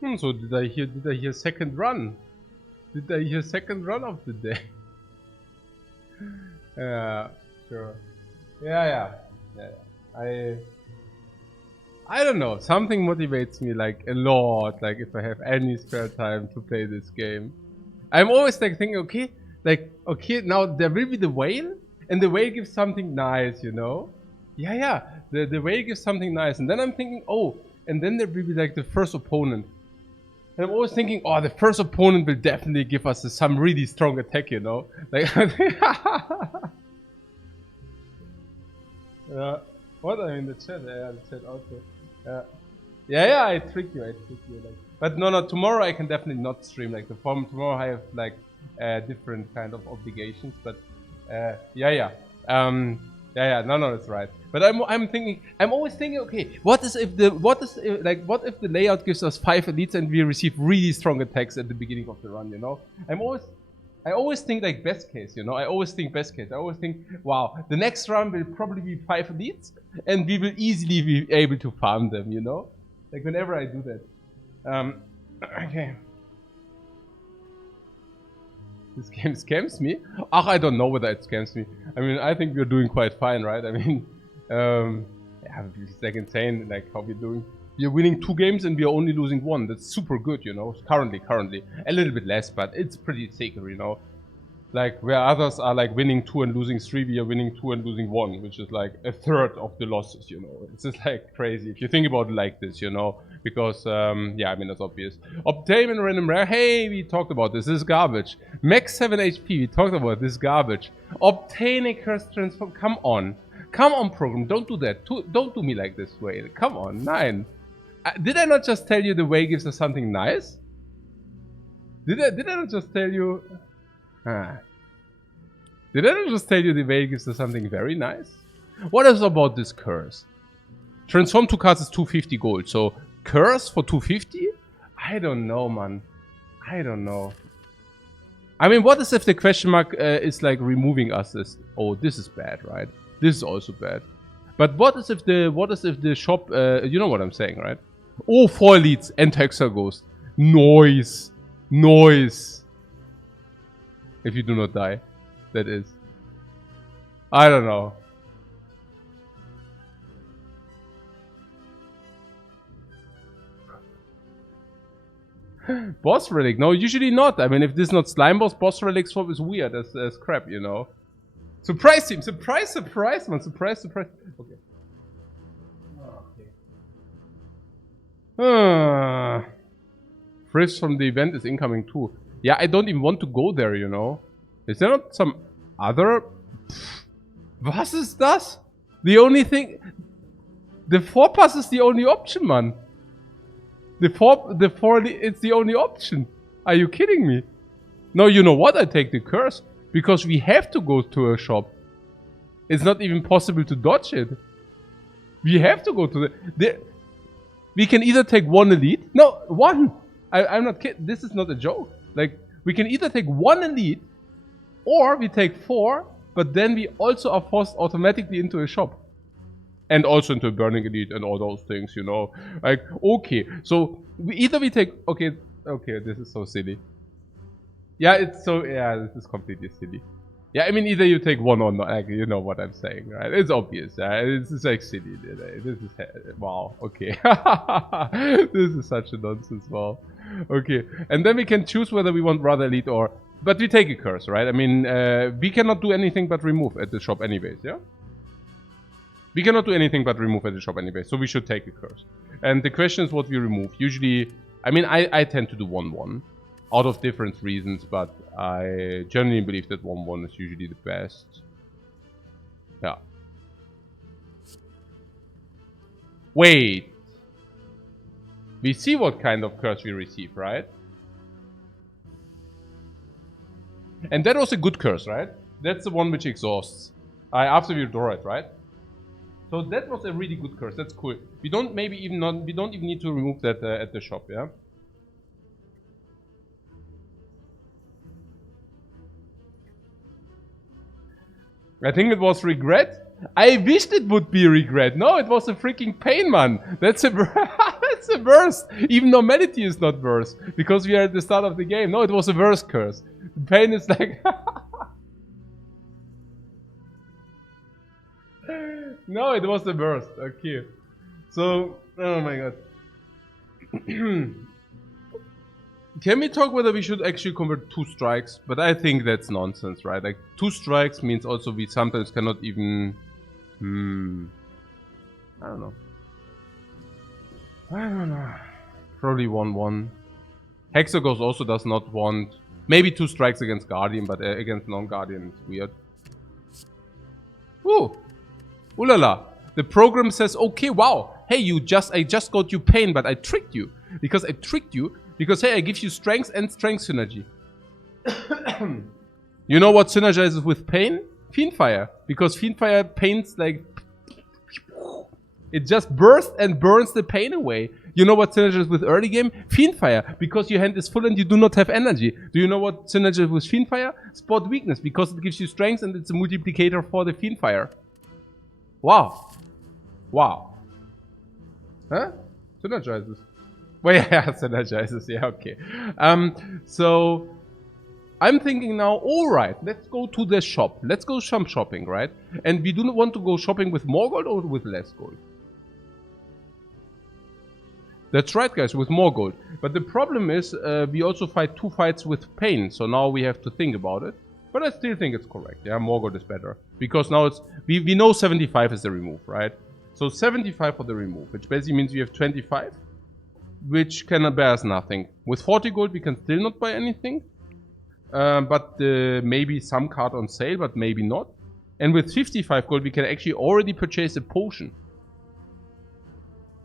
So did I hear second run? Did I hear second run of the day? Yeah, sure. Yeah. I don't know. Something motivates me like a lot. Like if I have any spare time to play this game, I'm always like thinking, okay, now there will be the whale, and the whale gives something nice, you know? Yeah. The whale gives something nice, and then I'm thinking, oh, and then there will be like the first opponent. And I'm always thinking, oh, the first opponent will definitely give us some really strong attack, you know? Like, what? I mean, the chat, the chat also. Yeah, I trick you. Like, but no, tomorrow I can definitely not stream. Like, tomorrow I have like different kind of obligations. But yeah, no, that's right. But I'm always thinking, okay, what if the layout gives us 5 elites and we receive really strong attacks at the beginning of the run, you know? I always think like best case, you know? I always think best case. I always think, wow, the next run will probably be 5 elites and we will easily be able to farm them, you know? Like whenever I do that. Okay. This game scams me? I don't know whether it scams me. I mean, I think we're doing quite fine, right? I mean, yeah, it's like insane, like how we're doing. We're winning 2 games and we're only losing 1. That's super good, you know, currently. A little bit less, but it's pretty sacred, you know. Like, where others are like winning 2 and losing 3, we are winning 2 and losing 1, which is like a third of the losses, you know. It's just like crazy if you think about it like this, you know. Because, yeah, I mean, that's obvious. Obtain and random rare, hey, we talked about this. This is garbage. Max 7 HP, we talked about this garbage. Obtain a curse transform, come on. Come on, program, don't do that. Don't do me like this way. Come on, 9. Did I not just tell you the way gives us something nice? Did I not just tell you? Did I not just tell you the way gives us something very nice? What is about this curse? Transform 2 cards is 250 gold. So curse for 250? I don't know, man. I don't know. I mean, what is if the question mark is like removing us as? Oh, this is bad, right? This is also bad. But what is if the shop? You know what I'm saying, right? Oh, 4 elites and Hexer Ghost. Noise. If you do not die, that is. I don't know. Boss relic? No, usually not. I mean, if this is not slime boss relic swap is weird as crap, you know. Surprise team! Surprise, man! Surprise! Okay. Frisk from the event is incoming too. Yeah, I don't even want to go there, you know. Is there not some other? Was ist das? The only thing. The 4 pass is the only option, man. The 4, it's the only option. Are you kidding me? No, you know what? I take the curse. Because we have to go to a shop. It's not even possible to dodge it. We have to go to the... We can either take 1 elite. No, 1! I'm not kidding. This is not a joke. Like, we can either take 1 elite, or we take 4, but then we also are forced automatically into a shop. And also into a burning elite and all those things, you know. Like, okay. So, we take... Okay, this is so silly. Yeah, this is completely silly. Yeah, I mean, either you take 1 or not, like, you know what I'm saying, right? It's obvious, this is like silly, this is, wow, okay. This is such a nonsense, wow. Okay, and then we can choose whether we want Brother Elite or, but we take a curse, right? I mean, we cannot do anything but remove at the shop anyways, yeah? We cannot do anything but remove at the shop anyways, so we should take a curse. And the question is what we remove. Usually, I mean, I tend to do 1-1. Out of different reasons, but I generally believe that 1-1 is usually the best. Yeah. Wait. We see what kind of curse we receive, right? And that was a good curse, right? That's the one which exhausts. After we draw it, right? So that was a really good curse. That's cool. We don't even need to remove that at the shop, yeah? I think it was regret. I wished it would be regret. No, it was a freaking pain, man. That's a It's a burst. Even normality is not burst. Because we are at the start of the game. No, it was a verse curse. The pain is like... No, it was a burst. Okay. So, oh my god. Can we talk whether we should actually convert 2 strikes? But I think that's nonsense, right? Like, 2 strikes means also we sometimes cannot even... I don't know. I don't know. Probably 1-1. Hexagos also does not want... Maybe 2 strikes against Guardian, but against non-Guardian it's weird. Ooh! Ooh la la! The program says, okay, wow! Hey, I just got you pain, but I tricked you. Because hey, I give you strength and strength synergy. You know what synergizes with pain? Fiendfire. Because Fiendfire pains like... It just bursts and burns the pain away. You know what synergizes with early game? Fiendfire. Because your hand is full and you do not have energy. Do you know what synergizes with Fiendfire? Spot weakness. Because it gives you strength and it's a multiplicator for the Fiendfire. Wow. Wow. Huh? Synergizes. Well, yeah, synergizes. Yeah, okay. So... I'm thinking now, alright, let's go to the shop. Let's go some shopping, right? And we do not want to go shopping with more gold or with less gold. That's right, guys, with more gold. But the problem is, we also fight 2 fights with pain. So now we have to think about it. But I still think it's correct. Yeah, more gold is better. Because now it's... We know 75 is the remove, right? So 75 for the remove, which basically means we have 25. Which can bear us nothing. With 40 gold, we can still not buy anything. But maybe some card on sale, but maybe not. And with 55 gold, we can actually already purchase a potion.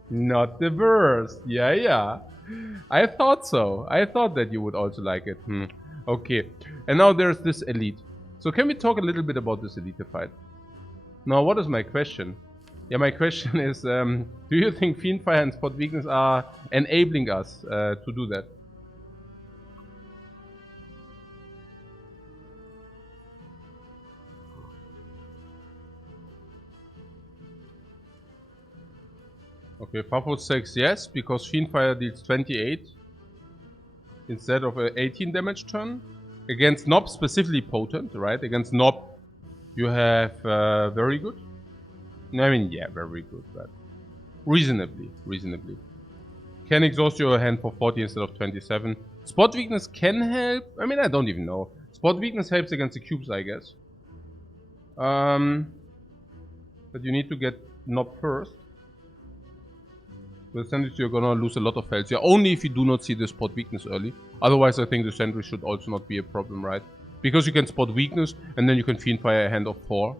Not the burst. Yeah, yeah. I thought so. I thought that you would also like it. Okay. And now there's this elite. So can we talk a little bit about this elite fight? Now, what is my question? Yeah, my question is, do you think Fiendfire and Spot Weakness are enabling us to do that? Okay, Fafo says yes, because Fiendfire deals 28 instead of an 18 damage turn. Against Nob, specifically potent, right? Against Nob, you have very good. I mean, yeah, very good, but reasonably. Can exhaust your hand for 40 instead of 27. Spot Weakness can help. I mean, I don't even know. Spot Weakness helps against the cubes, I guess. But you need to get Nob first. With Sentry, you're gonna lose a lot of health. Yeah, only if you do not see the Spot Weakness early. Otherwise, I think the Sentry should also not be a problem, right? Because you can Spot Weakness, and then you can Fiendfire a hand of 4.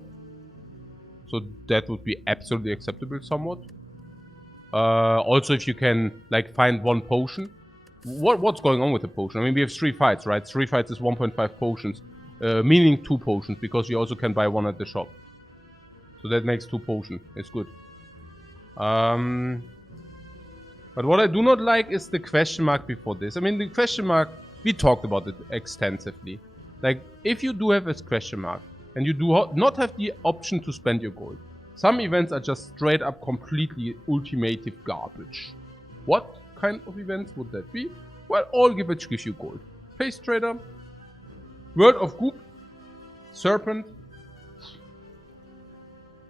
So that would be absolutely acceptable somewhat. Also, if you can, like, find 1 potion. What's going on with the potion? I mean, we have 3 fights, right? 3 fights is 1.5 potions. Meaning 2 potions, because you also can buy 1 at the shop. So that makes 2 potions. It's good. But what I do not like is the question mark before this. I mean, the question mark, we talked about it extensively. Like, if you do have a question mark, and you do not have the option to spend your gold, some events are just straight up completely ultimative garbage. What kind of events would that be? Well, all which gives you gold. Face Trader, World of Goop, Serpent.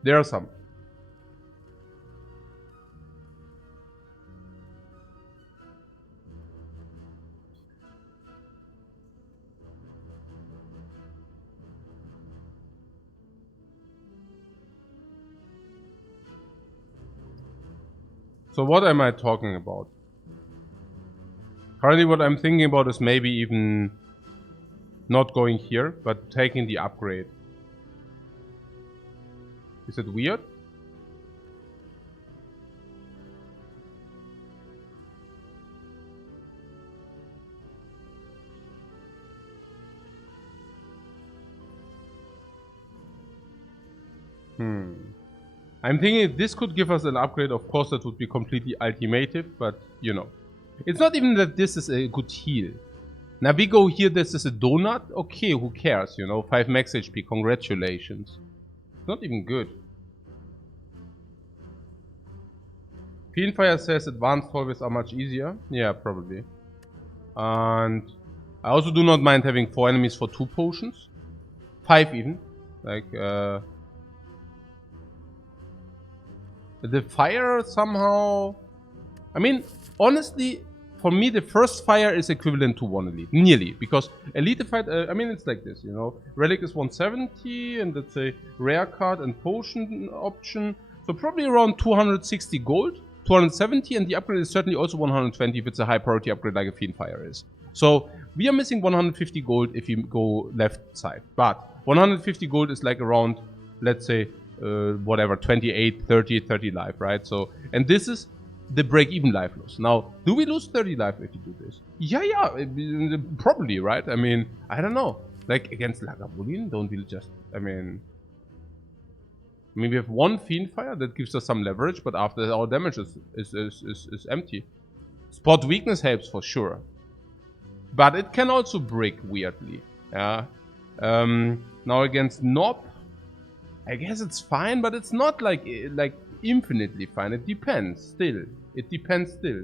There are some. So what am I talking about? Currently what I'm thinking about is maybe even not going here, but taking the upgrade. Is it weird? I'm thinking this could give us an upgrade. Of course, that would be completely ultimative, but you know. It's not even that this is a good heal. Now we go here, this is a donut. Okay, who cares, you know? 5 max HP, congratulations. It's not even good. Fiendfire says advanced hallways are much easier. Yeah, probably. And I also do not mind having 4 enemies for 2 potions. 5 even. Like, the fire somehow... I mean, honestly, for me, the first fire is equivalent to 1 elite. Nearly. Because elite fight, I mean, it's like this, you know. Relic is 170, and let's say rare card and potion option. So probably around 260 gold. 270, and the upgrade is certainly also 120 if it's a high priority upgrade like a Fiendfire is. So we are missing 150 gold if you go left side. But 150 gold is like around, let's say, whatever, 28, 30 life, right? So, and this is the break-even life loss. Now, do we lose 30 life if you do this? Yeah, probably, right? I mean, I don't know. Like, against Lagavulin, don't we just, I mean, we have 1 Fiendfire that gives us some leverage, but after our damage is empty. Spot weakness helps for sure. But it can also break weirdly. Yeah. Now against Nob, I guess it's fine, but it's not like infinitely fine. It depends still. It depends still.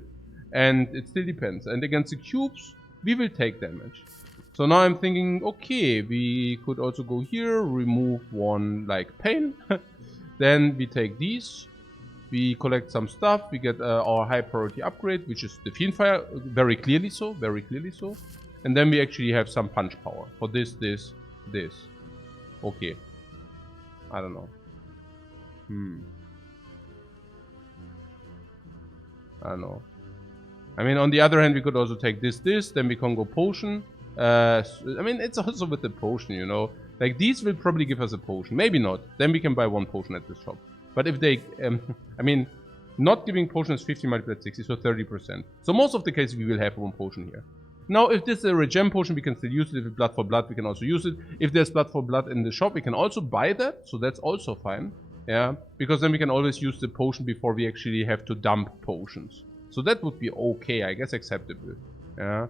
And it still depends. And against the cubes, we will take damage. So now I'm thinking, okay, we could also go here, remove 1 like pain. Then we take these, we collect some stuff, we get our high priority upgrade, which is the Fiendfire, very clearly so. And then we actually have some punch power for this. Okay. I don't know. I don't know. I mean, on the other hand, we could also take this, then we can go potion. I mean, it's also with the potion, you know. Like, these will probably give us a potion. Maybe not. Then we can buy 1 potion at this shop. But if they... I mean, not giving potion is 50 multiplied 60, so 30%. So most of the cases, we will have 1 potion here. Now, if this is a regen potion, we can still use it. If it's blood for blood, we can also use it. If there's blood for blood in the shop, we can also buy that. So that's also fine. Yeah. Because then we can always use the potion before we actually have to dump potions. So that would be okay. I guess acceptable. Yeah.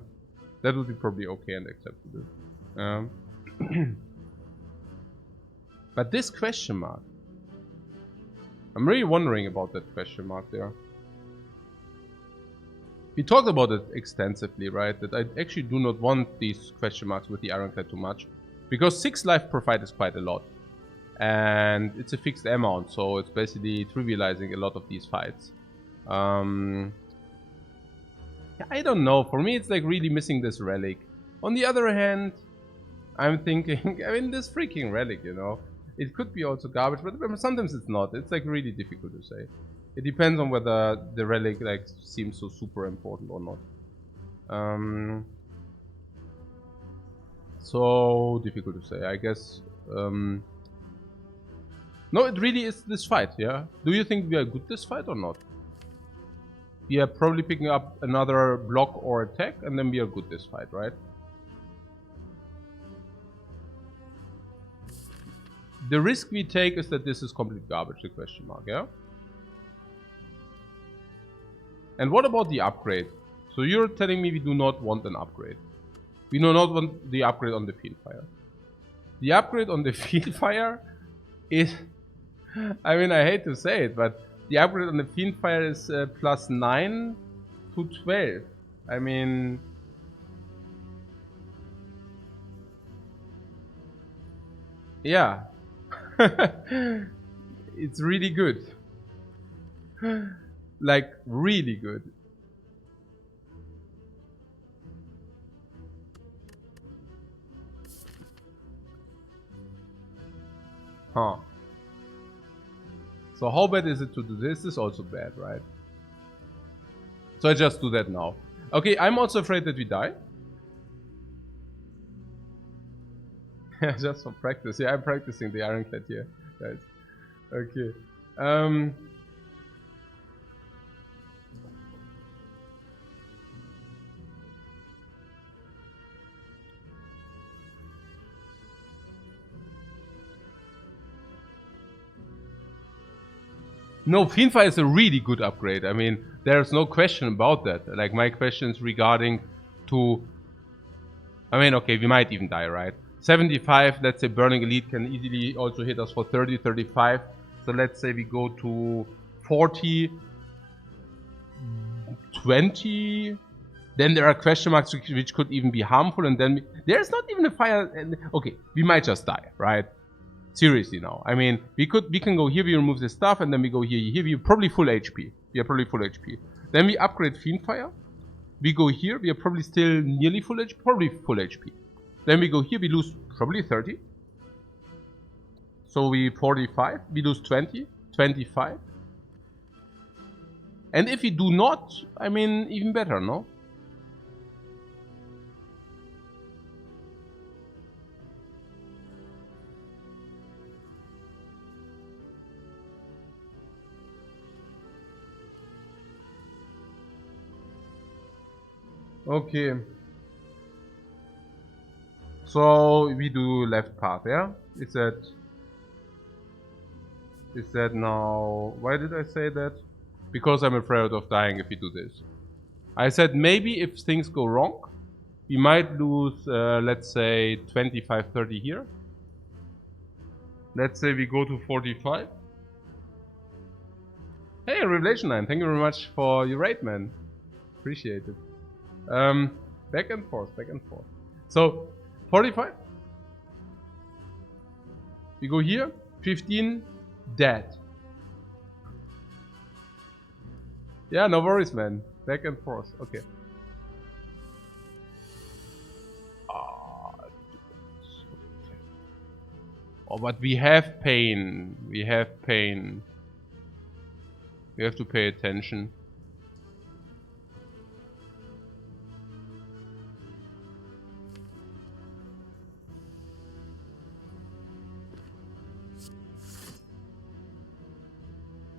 That would be probably okay and acceptable. But this question mark. I'm really wondering about that question mark there. We talked about it extensively, right? That I actually do not want these question marks with the Ironclad too much. Because 6 life per fight is quite a lot. And it's a fixed amount, so it's basically trivializing a lot of these fights. I don't know. For me, it's like really missing this relic. On the other hand, I'm thinking, I mean, this freaking relic, you know. It could be also garbage, but sometimes it's not. It's like really difficult to say. It depends on whether the relic like seems so super important or not. So difficult to say. I guess. No, it really is this fight. Yeah. Do you think we are good this fight or not? We are probably picking up another block or attack, and then we are good this fight, right? The risk we take is that this is complete garbage, the question mark, yeah? And what about the upgrade? So you're telling me we do not want an upgrade. We do not want the upgrade on the Fiendfire. The upgrade on the Fiendfire is... I mean, I hate to say it, but the upgrade on the Fiendfire is plus 9 to 12. I mean... Yeah. It's really good. Like, really good. Huh. So how bad is it to do this? This is also bad, right? So I just do that now. Okay, I'm also afraid that we die. Just for practice. Yeah, I'm practicing the Ironclad here, guys. Okay. No, Fiendfire is a really good upgrade. I mean, there's no question about that. Like, my questions regarding to... I mean, okay, we might even die, right? 75, let's say Burning Elite can easily also hit us for 30, 35. So let's say we go to 40. 20. Then there are question marks which could even be harmful, and then there's not even a fire. Okay, we might just die, right? Seriously now. I mean, we can go here, we remove the stuff, and then we go here, we're probably full HP. We are probably full HP. Then we upgrade Fiendfire. We go here, we are probably still nearly full HP, probably full HP. Then we go here, we lose probably 30. So we 45, we lose 20, 25. And if we do not, I mean, even better, no? Okay. So we do left path, yeah? Is that now... Why did I say that? Because I'm afraid of dying if we do this. I said maybe if things go wrong, we might lose, let's say, 25, 30 here. Let's say we go to 45. Hey, Revelation 9, thank you very much for your raid, man. Appreciate it. Back and forth, back and forth. So, 45. We go here, 15, dead. Yeah, no worries, man. Back and forth, okay. Oh, but we have pain. We have pain. We have to pay attention.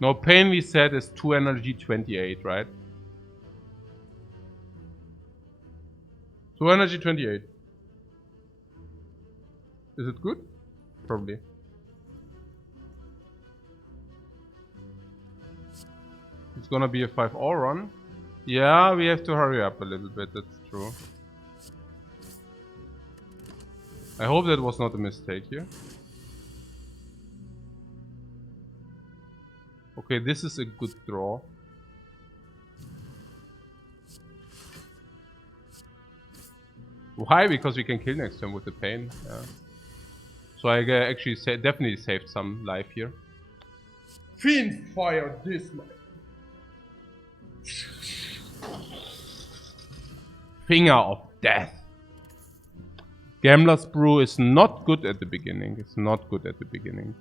No, pain we said is 2 energy 28, right? 2 energy 28. Is it good? Probably. It's gonna be a 5-hour run. Yeah, we have to hurry up a little bit, that's true. I hope that was not a mistake here. Okay, this is a good draw. Why? Because we can kill next turn with the pain. Yeah. So I actually definitely saved some life here. Fiendfire this man. Finger of death. Gambler's Brew is not good at the beginning. It's not good at the beginning.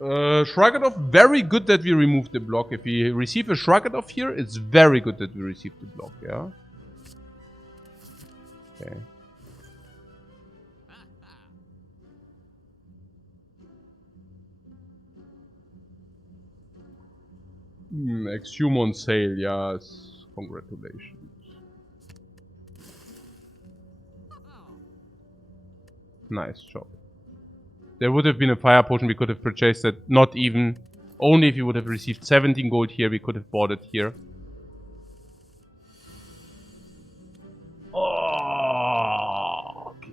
Shrug it off, very good that we remove the block. If we receive a shrug it off here, it's very good that we receive the block, yeah? Okay. Exhume on sale, yes. Congratulations. Nice job. There would have been a fire potion, we could have purchased it. Not even. Only if we would have received 17 gold here, we could have bought it here. Oh, okay.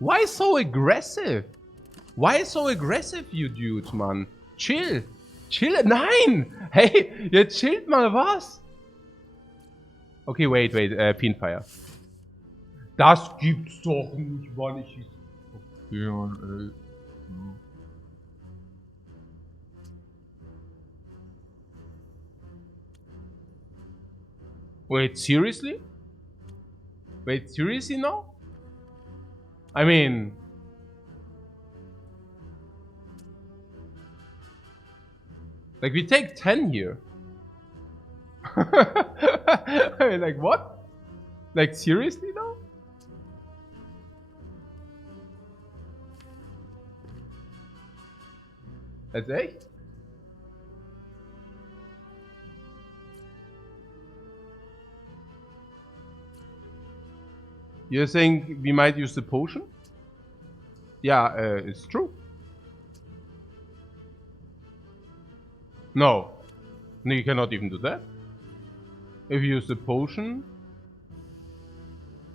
Why so aggressive? Why so aggressive, you dudes, man? Chill. Chill. Nein! Hey, jetzt chillt mal was. Okay, wait, Fiendfire. Das gibt's doch nicht, weil ich... Okay, Wait, seriously? Wait, seriously now? I mean... Like, we take 10 here. I mean, like, what? Like, seriously though? That's echt? You're saying we might use the potion? Yeah, it's true. No. No, you cannot even do that. If you use the potion,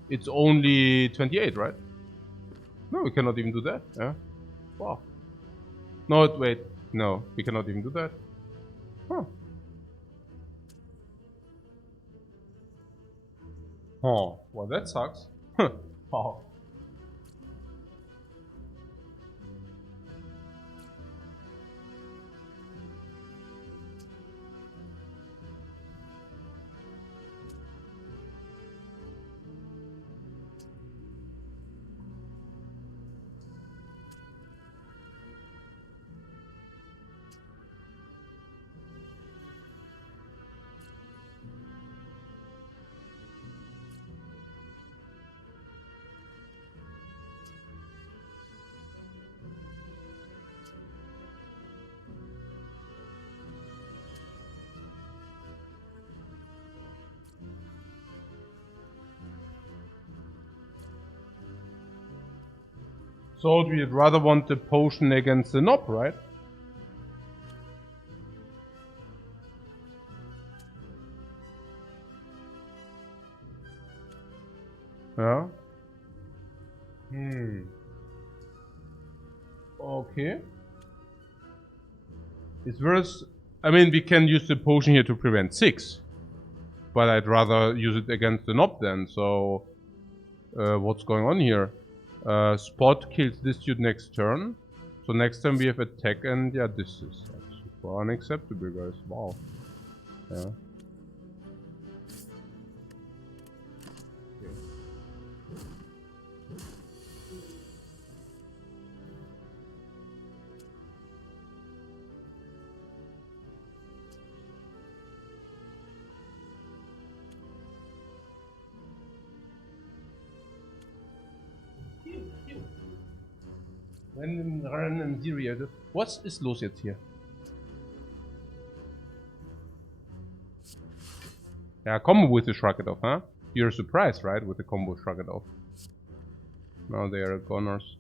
it's only 28, right? No, we cannot even do that. Yeah. Wow. No, wait. No, we cannot even do that. Huh. Oh, well, that sucks. Wow. So we'd rather want the potion against the knob, right? Yeah. Okay. It's worse. I mean, we can use the potion here to prevent 6. But I'd rather use it against the knob then, so... what's going on here? Spot kills this dude next turn. So next time we have attack and yeah, this is super unacceptable, guys. Wow. Yeah. Random Serie. Was ist los jetzt hier? Yeah, combo with the Shrug It Off, huh? You're surprised, right? With the combo Shrug It Off. Now they are goners.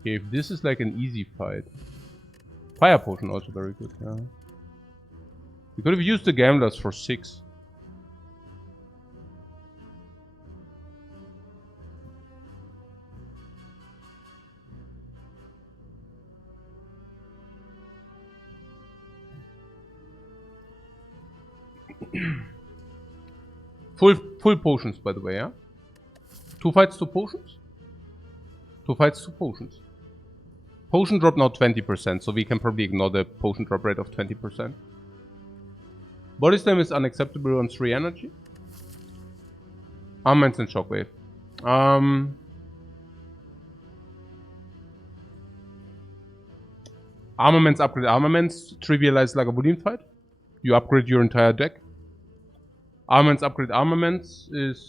Okay, if this is like an easy fight. Fire Potion also very good, yeah. We could have used the Gamblers for 6. Full potions, by the way, yeah? 2 fights, 2 potions? 2 fights, 2 potions. Potion drop now 20%, so we can probably ignore the potion drop rate of 20%. Body slam is unacceptable on 3 energy. Armaments and shockwave. Armaments, upgrade armaments, trivialize Lagavulin fight. You upgrade your entire deck. Armaments, upgrade armaments is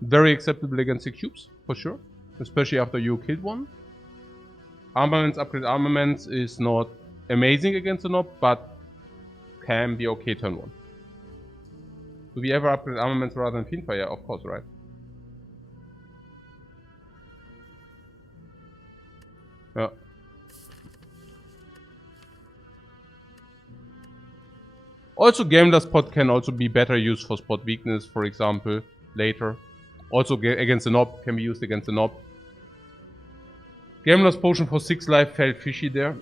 very acceptable against the cubes, for sure. Especially after you killed one. Armaments, upgrade armaments is not amazing against the knob, but can be okay turn 1. Do we ever upgrade armaments rather than Fiendfire? Of course, right? Yeah. Also, Gambler's Pot can also be better used for spot weakness, for example, later. Also against the knob, can be used against the knob. Gambler's Potion for 6 life felt fishy there.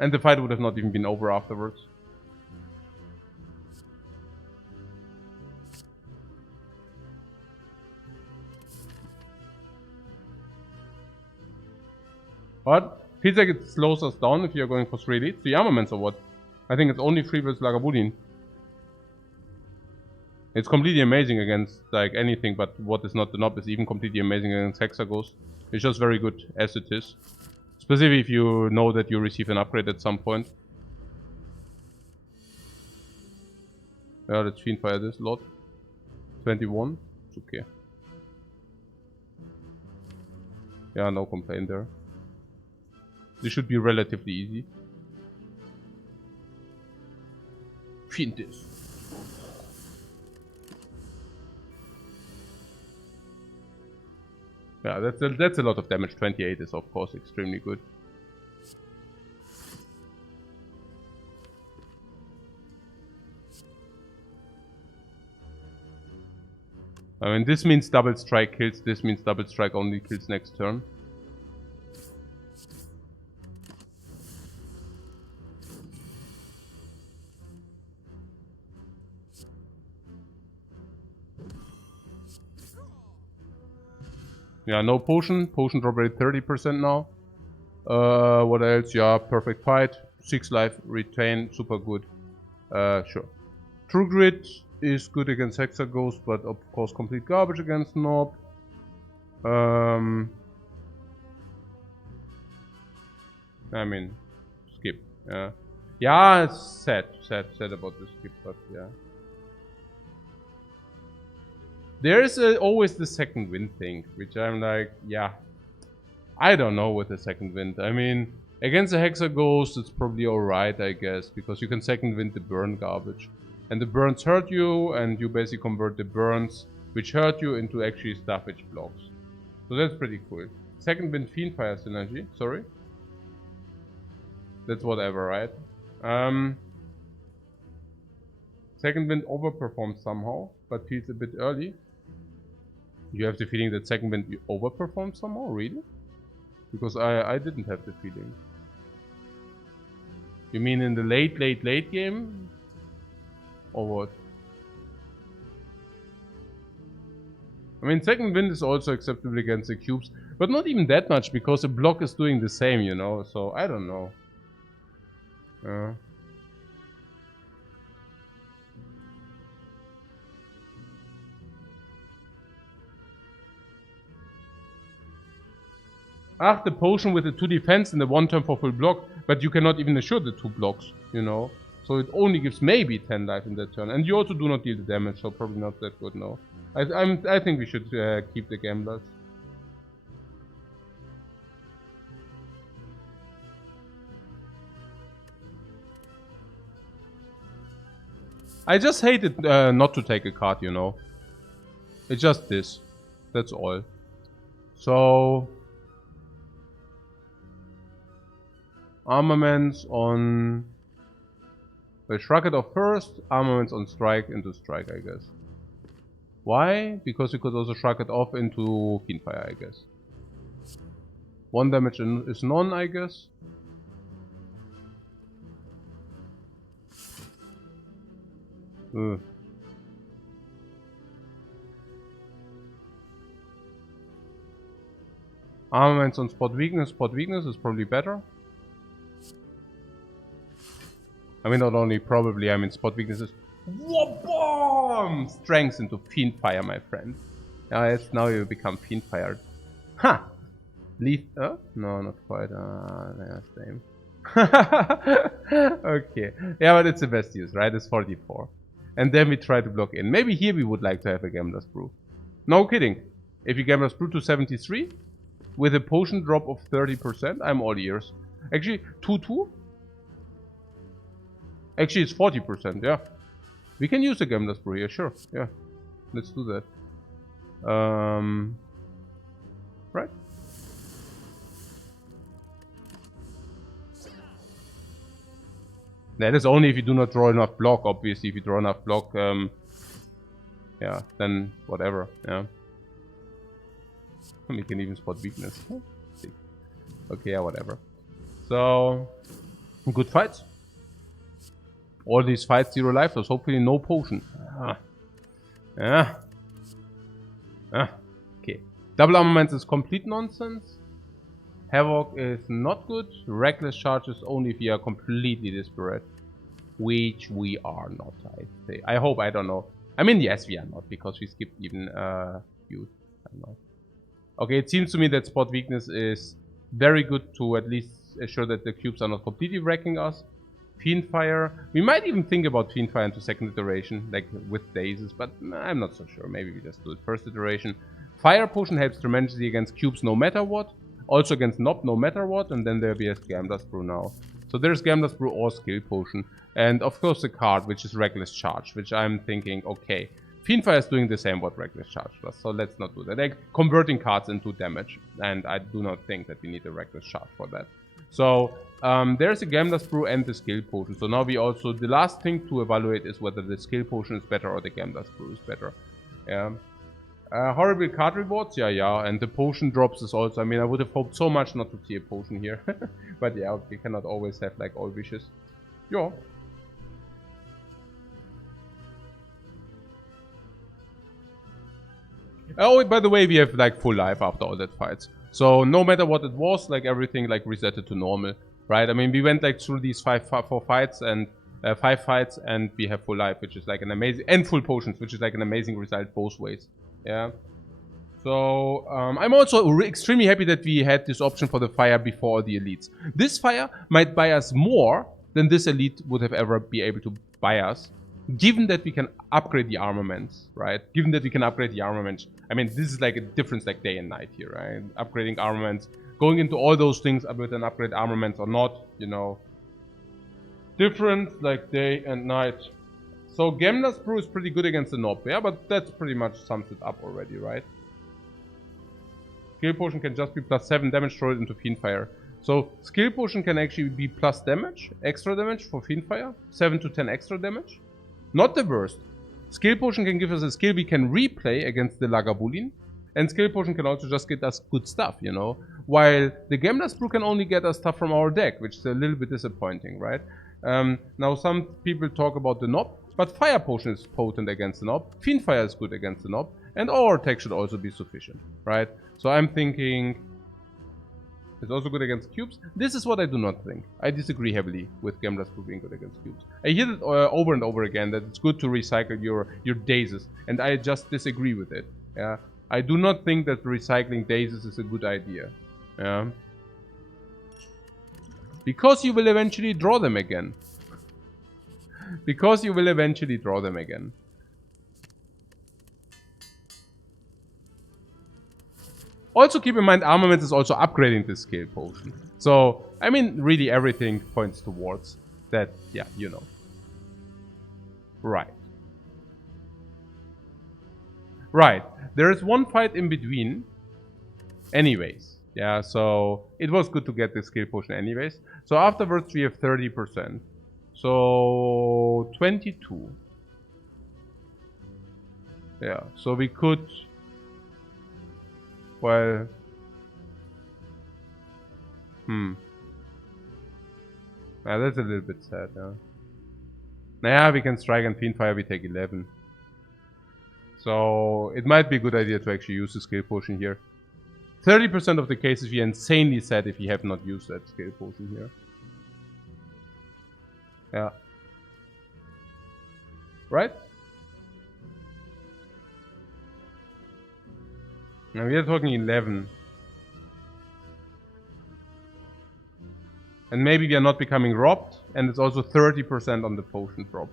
And the fight would have not even been over afterwards. But feels like it slows us down if you're going for 3 leads. The armaments or what? I think it's only 3 versus Lagavulin. It's completely amazing against like anything, but what is not the knob is even completely amazing against Hexaghost. It's just very good as it is. Especially if you know that you receive an upgrade at some point. Yeah, let's Fiendfire this lot. 21. It's okay. Yeah, no complaint there. This should be relatively easy. Fiend this. Yeah, that's a lot of damage. 28 is of course extremely good. I mean, this means double strike kills, this means double strike only kills next turn. Yeah, no potion. Potion drop rate 30% now. What else? Yeah, perfect fight. 6 life, retain, super good. Sure. True Grit is good against Hexa Ghost, but of course complete garbage against Nob. I mean, skip. Yeah. Yeah, it's sad about the skip, but yeah. There is always the second wind thing, which I'm like, yeah. I don't know with the second wind. I mean, against a Hexa Ghost, it's probably alright, I guess, because you can second wind the burn garbage. And the burns hurt you, and you basically convert the burns, which hurt you, into actually stuff which blocks. So that's pretty cool. Second wind Fiendfire synergy, sorry. That's whatever, right? Second wind overperforms somehow, but feels a bit early. You have the feeling that second wind overperforms somehow, really? Because I didn't have the feeling. You mean in the late game? Or what? I mean, second wind is also acceptable against the cubes, but not even that much, because the block is doing the same, you know, so I don't know. The potion with the 2 defense and the 1 turn for full block, but you cannot even assure the 2 blocks, you know. So it only gives maybe 10 life in that turn, and you also do not deal the damage, so probably not that good, no. I think we should keep the gamblers. I just hate it not to take a card, you know. It's just this. That's all. So... armaments on... we'll shrug it off first. Armaments on strike into strike, I guess. Why? Because you could also shrug it off into Fiendfire, I guess. 1 damage is none, I guess. Ugh. Armaments on spot weakness. Spot weakness is probably better. I mean, not only probably, I mean, spot weakness is... Whoa-bomb! Strength into Fiendfire, my friend. Yes, now you become Fiendfire. Ha! Leaf... no, not quite. Yeah, same. Okay. Yeah, but it's the best use, right? It's 44. And then we try to block in. Maybe here we would like to have a Gambler's Brew. No kidding. If you Gambler's Brew to 73, with a potion drop of 30%, I'm all ears. Actually, 2-2? Actually, it's 40%, yeah. We can use the Gambler's Brew here, sure. Yeah. Let's do that. Right? That is only if you do not draw enough block, obviously. If you draw enough block, yeah, then whatever, yeah. We can even spot weakness. Okay, yeah, whatever. So, good fights. All these fights 0 life, so hopefully no potion. Okay. Double armaments is complete nonsense. Havoc is not good. Reckless charges only if you are completely desperate. Which we are not, I say. I hope, I don't know. I mean, yes, we are not, because we skipped even use. I don't know. Okay, it seems to me that spot weakness is very good to at least assure that the cubes are not completely wrecking us. Fiendfire. We might even think about Fiendfire into second iteration, like with dazes, but I'm not so sure. Maybe we just do it first iteration. Fire Potion helps tremendously against cubes no matter what. Also against Nob no matter what. And then there'll be a Gambler's Brew now. So there's Gambler's Brew or Skill Potion. And of course the card, which is Reckless Charge, which I'm thinking, okay. Fiendfire is doing the same what Reckless Charge does, so let's not do that. They're converting cards into damage, and I do not think that we need a Reckless Charge for that. So, there's a Gambler's Brew and the Skill Potion. So now we also, the last thing to evaluate is whether the Skill Potion is better or the Gambler's Brew is better. Yeah. Horrible card rewards, yeah, and the potion drops is also, I mean, I would have hoped so much not to see a potion here. But yeah, we cannot always have like all wishes. Yeah. Oh, by the way, we have like full life after all that fights. So no matter what it was, like everything like resetted to normal, right? I mean, we went like through these five fights and we have full life, which is like an amazing, and full potions, which is like an amazing result both ways. Yeah. So I'm also extremely happy that we had this option for the fire before the elites. This fire might buy us more than this elite would have ever be able to buy us, given that we can upgrade the armaments, right? Given that we can upgrade the armaments. I mean, this is like a difference like day and night here, right? Upgrading armaments, going into all those things with an upgrade armaments or not, you know. Different like day and night. So Gambler's Brew is pretty good against the Nob, yeah, but that's pretty much sums it up already, right? Skill Potion can just be +7 damage thrown into Fiendfire. So Skill Potion can actually be plus damage, extra damage for Fiendfire, 7 to 10 extra damage. Not the worst. Skill Potion can give us a skill we can replay against the Lagavulin. And Skill Potion can also just get us good stuff, you know. While the Gambler's Brew can only get us stuff from our deck, which is a little bit disappointing, right? Now some people talk about the Nob, but Fire Potion is potent against the Nob. Fiendfire is good against the Nob. And our attack should also be sufficient, right? So I'm thinking it's also good against cubes. This is what I do not think. I disagree heavily with Gambler's Brew being good against cubes. I hear it over and over again that it's good to recycle your dazes, and I just disagree with it. Yeah, I do not think that recycling dazes is a good idea. Yeah, because you will eventually draw them again. Because you will eventually draw them again. Also keep in mind, armament is also upgrading this skill potion. So, I mean, really everything points towards that, yeah, you know. Right. Right. There is one fight in between. Anyways. Yeah, so it was good to get this skill potion anyways. So afterwards we have 30%. So 22. Yeah, so we could... Well... Yeah, that's a little bit sad, yeah. Naja, we can strike and Fiendfire, we take 11. So, it might be a good idea to actually use the skill potion here. 30% of the cases we are insanely sad if we have not used that skill potion here. Yeah. Right? Now we are talking 11. And maybe we are not becoming robbed, and it's also 30% on the potion drop.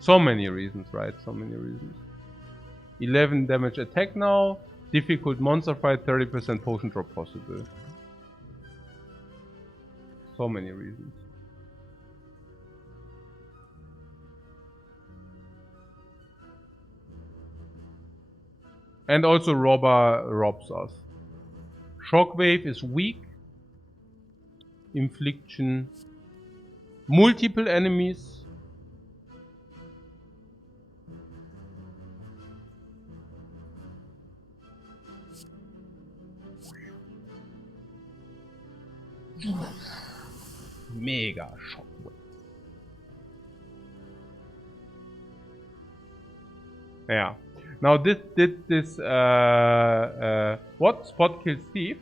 So many reasons, right? So many reasons. 11 damage attack now. Difficult monster fight, 30% potion drop possible. So many reasons. And also Robber robs us. Shockwave is weak. Infliction. Multiple enemies. Mega Shockwave. Yeah. Now this what? Spot kill Steve?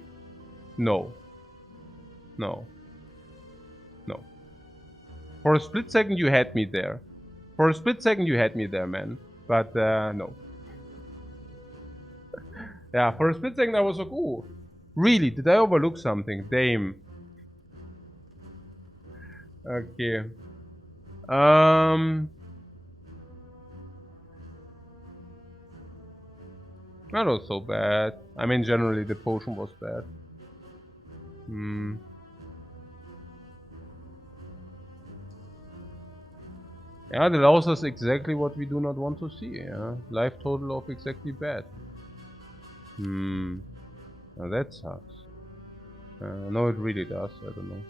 No. No. No. For a split second you had me there. For a split second you had me there, man. But no. Yeah, for a split second I was like, ooh. Really? Did I overlook something? Damn. Okay. That was so bad. I mean, generally the potion was bad. Yeah, that allows us exactly what we do not want to see. Yeah, life total of exactly bad. Now that sucks. No, it really does. I don't know.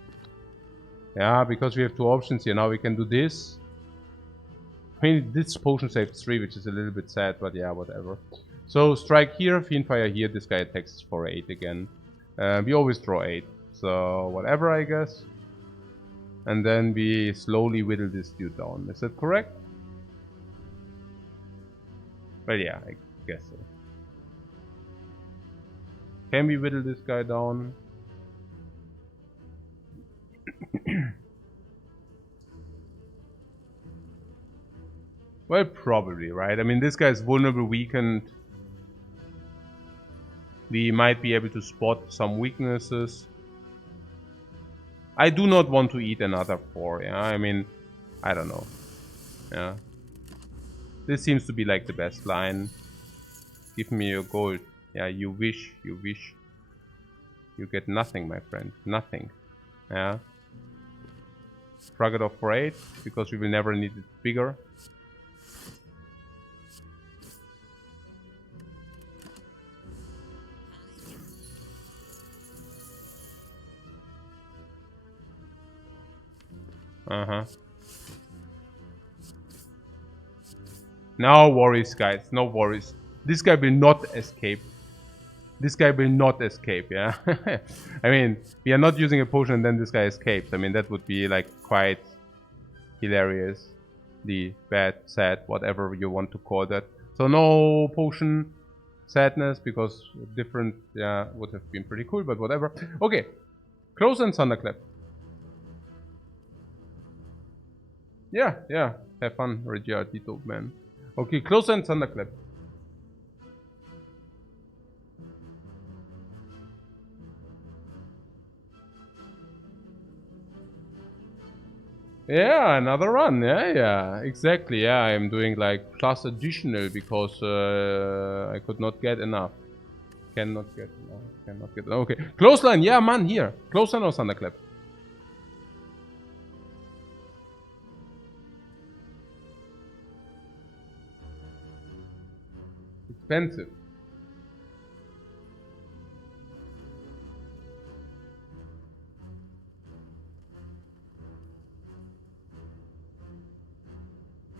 Yeah, because we have two options here. Now we can do this. I mean, this potion saves 3, which is a little bit sad, but yeah, whatever. So, strike here, Fiend Fire here, this guy attacks for 8 again. We always draw 8, so whatever, I guess. And then we slowly whittle this dude down. Is that correct? Well, yeah, I guess so. Can we whittle this guy down? Well, probably, right? I mean, this guy is vulnerable, weakened. We might be able to spot some weaknesses. I do not want to eat another 4, yeah? I mean, I don't know. Yeah. This seems to be like the best line. Give me your gold. Yeah, you wish, you wish. You get nothing, my friend. Nothing. Yeah. Shrug it off for 8, because we will never need it bigger. No worries, guys. No worries. This guy will not escape. This guy will not escape, yeah? I mean, we are not using a potion and then this guy escapes. I mean, that would be, like, quite hilarious. The bad, sad, whatever you want to call that. So no potion sadness, because different, yeah, would have been pretty cool, but whatever. Okay. Close and Thunderclap. Yeah, yeah. Have fun, Regiardito, man. Okay, close and Thunderclap. Yeah, another run. Yeah, yeah, exactly. Yeah, I'm doing like plus additional because I could not get enough. Cannot get enough. Cannot get enough. Okay, clothesline. Yeah, man, here. Clothesline or Thunderclap? Expensive.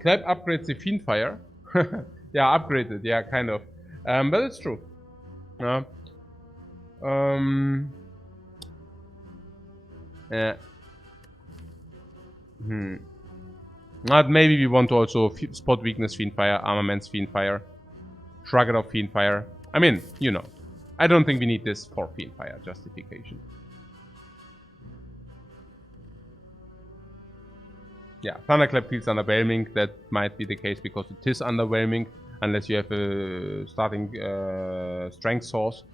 Clap upgrades the Fiend Fire. Yeah, upgraded. Yeah, kind of. But it's true. Yeah. Yeah. But maybe we want to also spot weakness Fiend Fire, armaments Fiend Fire, shrug it off Fiend Fire. I mean, you know. I don't think we need this for Fiend Fire justification. Yeah, Thunderclap feels underwhelming. That might be the case because it is underwhelming unless you have a starting strength source.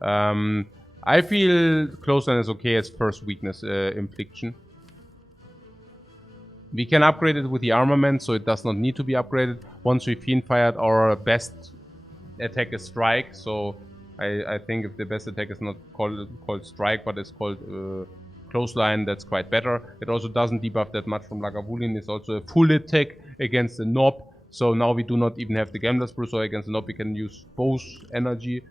I feel Clothesline is okay as first weakness infliction. We can upgrade it with the armament, so it does not need to be upgraded. Once we Fiend Fired, our best attack is Strike, so I think if the best attack is not called Strike, but it's called Clothesline, that's quite better. It also doesn't debuff that much from Lagavulin. It's also a full attack against the Knob, so now we do not even have the Gambler's Brew, so against the Knob we can use both energy.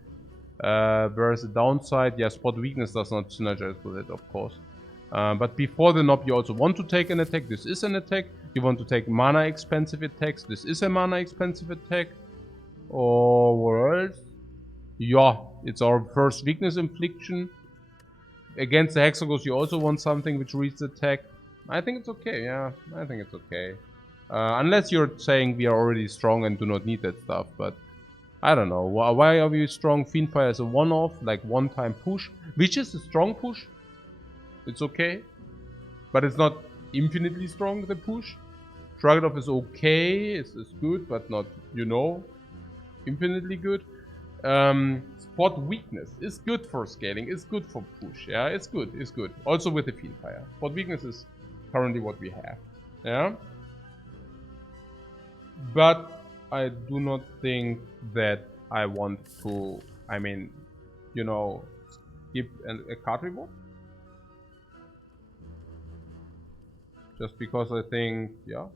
Whereas the downside, yeah, Spot Weakness does not synergize with it, of course. But before the Knob, you also want to take an attack. This is an attack. You want to take mana expensive attacks. This is a mana expensive attack. Or what else? Yeah, it's our first weakness infliction. Against the Hexagons, you also want something which reads attack. I think it's okay, yeah. I think it's okay. Unless you're saying we are already strong and do not need that stuff, but I don't know. Why are we strong? Fiend Fire is a one-off, like one-time push, which is a strong push. It's okay, but it's not infinitely strong, the push. Shrug it off is okay, it's good, but not, you know, infinitely good. Spot Weakness is good for scaling, it's good for push, yeah, it's good, it's good. Also with the Fiend Fire. Spot Weakness is currently what we have, yeah. But I do not think that I want to, I mean, you know, skip a card reward. Just because I think, yeah.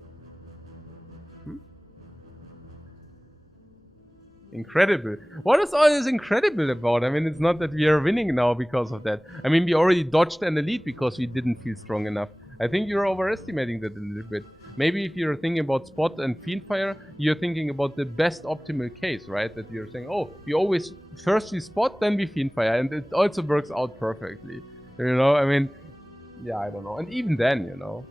Incredible. What is all this incredible about? I mean, it's not that we are winning now because of that. I mean, we already dodged an elite because we didn't feel strong enough. I think you're overestimating that a little bit. Maybe if you're thinking about Spot and Fiendfire, you're thinking about the best optimal case, right? That you're saying, oh, we always first we Spot, then we Fiendfire, and it also works out perfectly. You know, I mean, yeah, I don't know. And even then, you know,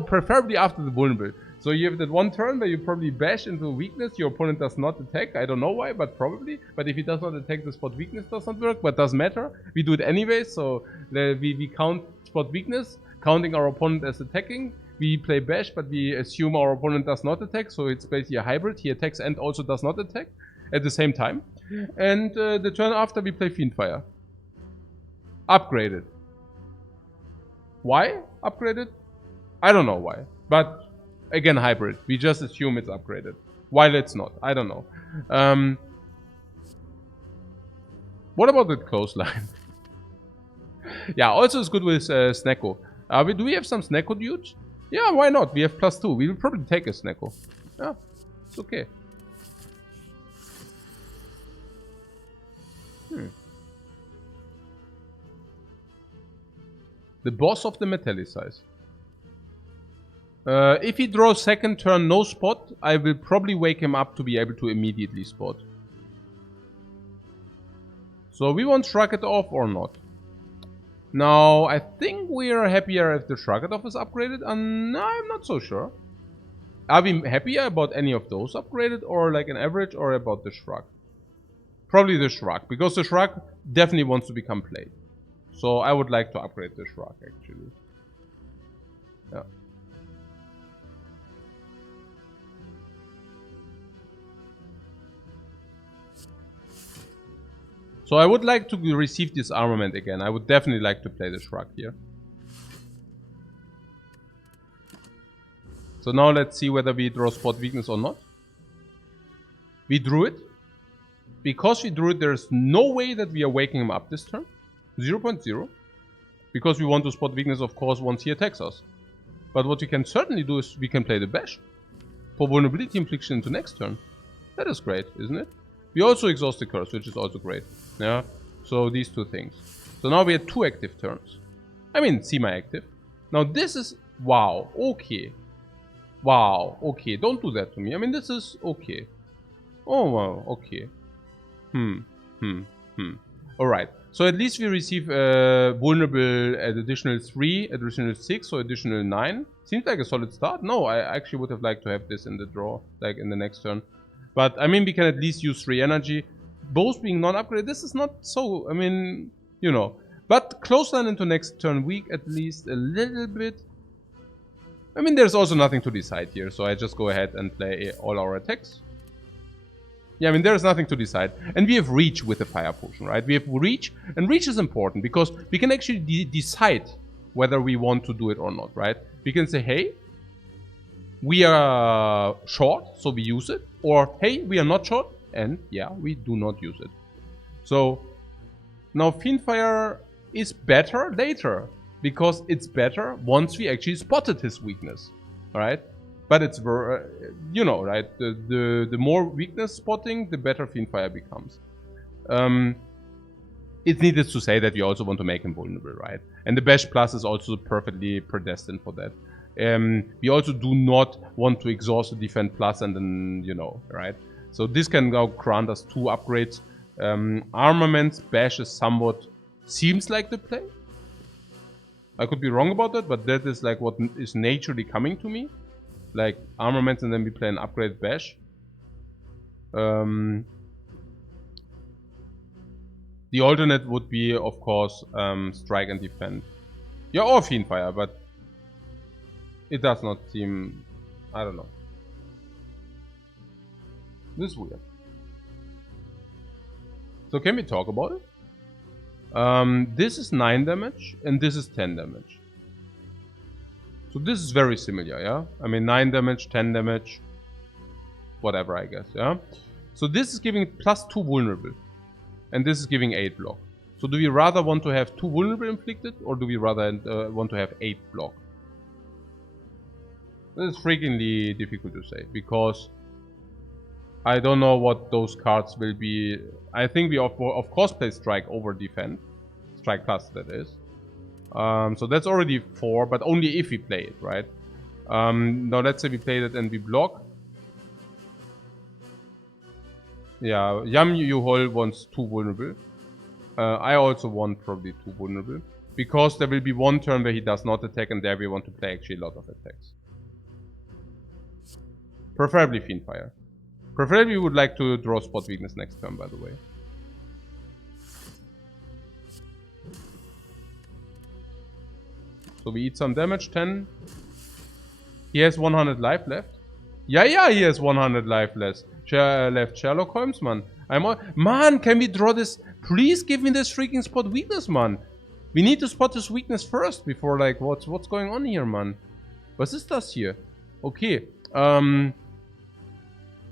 preferably after the vulnerable. So you have that one turn where you probably bash into a weakness, your opponent does not attack. I don't know why, but probably. But if he does not attack, the Spot weakness does not work, but doesn't matter. We do it anyway, so we count Spot weakness, counting our opponent as attacking. We play bash, but we assume our opponent does not attack, so it's basically a hybrid. He attacks and also does not attack at the same time. And the turn after, we play Fiendfire. Upgraded. Why upgraded? I don't know why, but again, hybrid. We just assume it's upgraded. While it's not. I don't know. What about the clothesline? Yeah, also it's good with Snecko. Do we have some Snecko dudes? Yeah, why not? We have +2. We will probably take a Snecko. Yeah, it's okay. The boss of the Metallicize. If he draws second turn no Spot, I will probably wake him up to be able to immediately Spot. So we want Shrug It Off or not. Now, I think we are happier if the Shrug It Off is upgraded. No, I'm not so sure. Are we happier about any of those upgraded, or like an average, or about the Shrug? Probably the Shrug, because the Shrug definitely wants to become played. So I would like to upgrade the Shrug, actually. Yeah. So I would like to receive this armament again. I would definitely like to play the Shrug here. So now let's see whether we draw Spot weakness or not. We drew it. Because we drew it, there's no way that we are waking him up this turn. 0.0. Because we want to Spot weakness, of course, once he attacks us. But what we can certainly do is we can play the bash. For vulnerability infliction into next turn. That is great, isn't it? We also exhaust the curse, which is also great. Yeah. So these two things. So now we have 2 active turns. I mean, semi-active. Now this is... Wow. Okay. Wow. Okay. Don't do that to me. I mean, this is okay. Oh, wow. Okay. Alright. So at least we receive vulnerable at additional 3, additional 6, or additional 9. Seems like a solid start. No, I actually would have liked to have this in the draw, like in the next turn. But, I mean, we can at least use 3 energy. Both being non-upgraded, this is not so, I mean, you know. But clothesline into next turn weak at least a little bit. I mean, there's also nothing to decide here, so I just go ahead and play all our attacks. Yeah, I mean, there's nothing to decide. And we have Reach with the Fire Potion, right? We have Reach, and Reach is important because we can actually decide whether we want to do it or not, right? We can say, hey, we are short, so we use it. Or, hey, we are not short, and yeah, we do not use it. So, now Fiendfire is better later. Because it's better once we actually spotted his weakness. Alright? But it's, you know, right? The more weakness spotting, the better Fiendfire becomes. It's needless to say that we also want to make him vulnerable, right? And the Bash Plus is also perfectly predestined for that. We also do not want to exhaust the Defend Plus and then, you know, right? So this can now grant us 2 upgrades. Armaments, Bash is somewhat... seems like the play. I could be wrong about that, but that is like what is naturally coming to me. Like armaments and then we play an upgrade bash. The alternate would be, of course, strike and defend. Yeah, or Fiendfire, but it does not seem... I don't know. This is weird. So can we talk about it? This is 9 damage and this is 10 damage. So this is very similar, yeah? I mean 9 damage, 10 damage, whatever I guess, yeah? So this is giving +2 vulnerable and this is giving 8 block. So do we rather want to have 2 vulnerable inflicted or do we rather want to have 8 block? This is freakingly difficult to say because I don't know what those cards will be. I think we of course play Strike over Defend. Strike Plus, that is. So that's already 4, but only if we play it, right? Now let's say we play that and we block. Yeah, Yam Yuhol wants 2 vulnerable. I also want probably 2 vulnerable. Because there will be one turn where he does not attack, and there we want to play actually a lot of attacks. Preferably Fiendfire. Preferably we would like to draw spot weakness next turn, by the way. So we eat some damage, 10. He has 100 life left. Yeah, he has 100 life left. Sherlock Holmes, man. Man, can we draw this? Please give me this freaking spot weakness, man. We need to spot this weakness first before, like, what's going on here, man? Was ist das hier? Okay.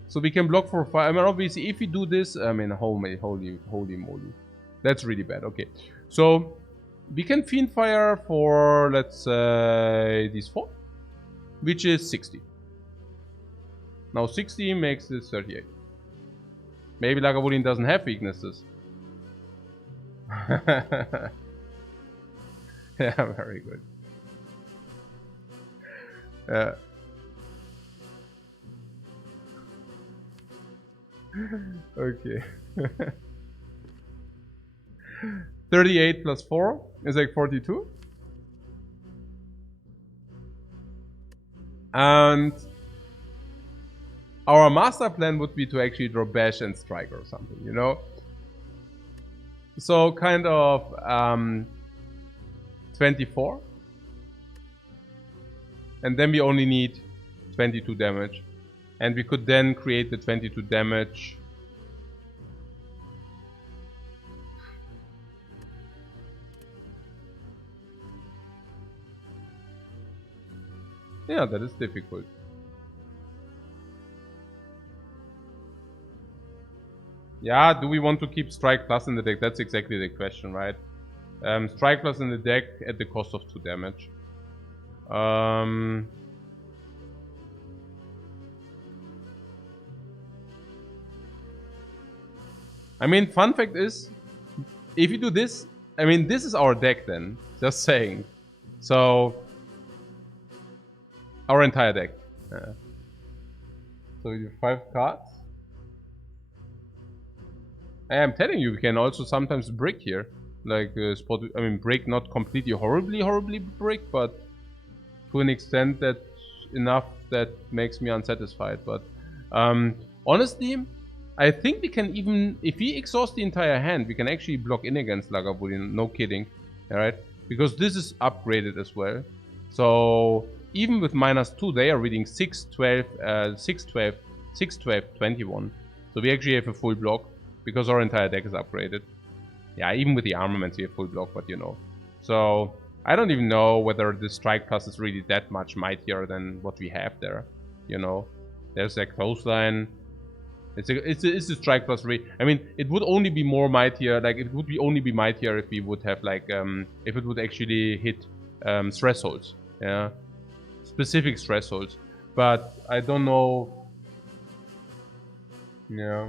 So we can block for 5. I mean, obviously, if we do this, I mean, holy moly. That's really bad. Okay. So we can Fiendfire for, let's say, these 4. Which is 60. Now 60 makes this 38. Maybe Lagavulin doesn't have weaknesses. Yeah, very good. Okay. 38 plus 4 is like 42. And our master plan would be to actually draw Bash and Strike or something, you know? So kind of 24. And then we only need 22 damage. And we could then create the 22 damage. Yeah, that is difficult. Yeah, do we want to keep Strike Plus in the deck? That's exactly the question, right? Strike Plus in the deck at the cost of 2 damage. I mean, fun fact is, if you do this, I mean, this is our deck then. Just saying. So, our entire deck. So you have 5 cards. I am telling you, we can also sometimes break here. Like, spot, I mean, break not completely horribly break, but to an extent that's enough that makes me unsatisfied. But honestly, I think we can even, if we exhaust the entire hand, we can actually block in against Lagavulin. No kidding. Alright? Because this is upgraded as well. So even with -2, they are reading 6, 12, 6, 12, 6, 12, 21. So we actually have a full block because our entire deck is upgraded. Yeah, even with the armaments we have full block, but you know. So I don't even know whether the Strike Plus is really that much mightier than what we have there. You know, there's a clothesline. It's a Strike Plus rate. I mean, it would only be more mightier. Like it would be only be mightier if we would have like if it would actually hit thresholds. Yeah, specific thresholds. But I don't know. Yeah.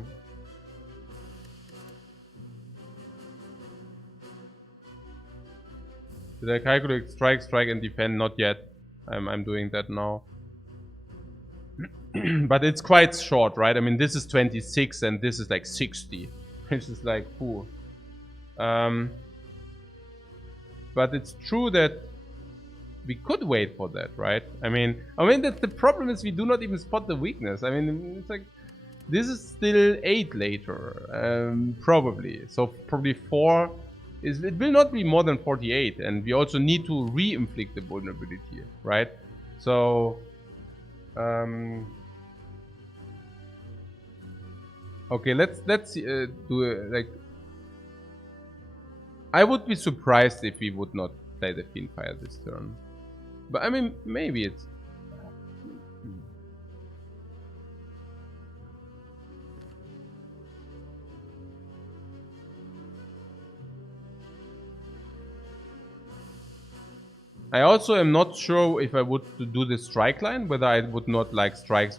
Did I calculate strike, and defend? Not yet. I'm doing that now. But it's quite short, right? I mean, this is 26 and this is like 60. It's just like, cool. But it's true that we could wait for that, right? I mean that the problem is we do not even spot the weakness. I mean, it's like, this is still 8 later, probably. So probably 4. It will not be more than 48, and we also need to re-inflict the vulnerability, right? So, okay, let's do like. I would be surprised if we would not play the Fiendfire this turn, but I mean maybe it's. I also am not sure if I would do the strike line, whether I would not like strike,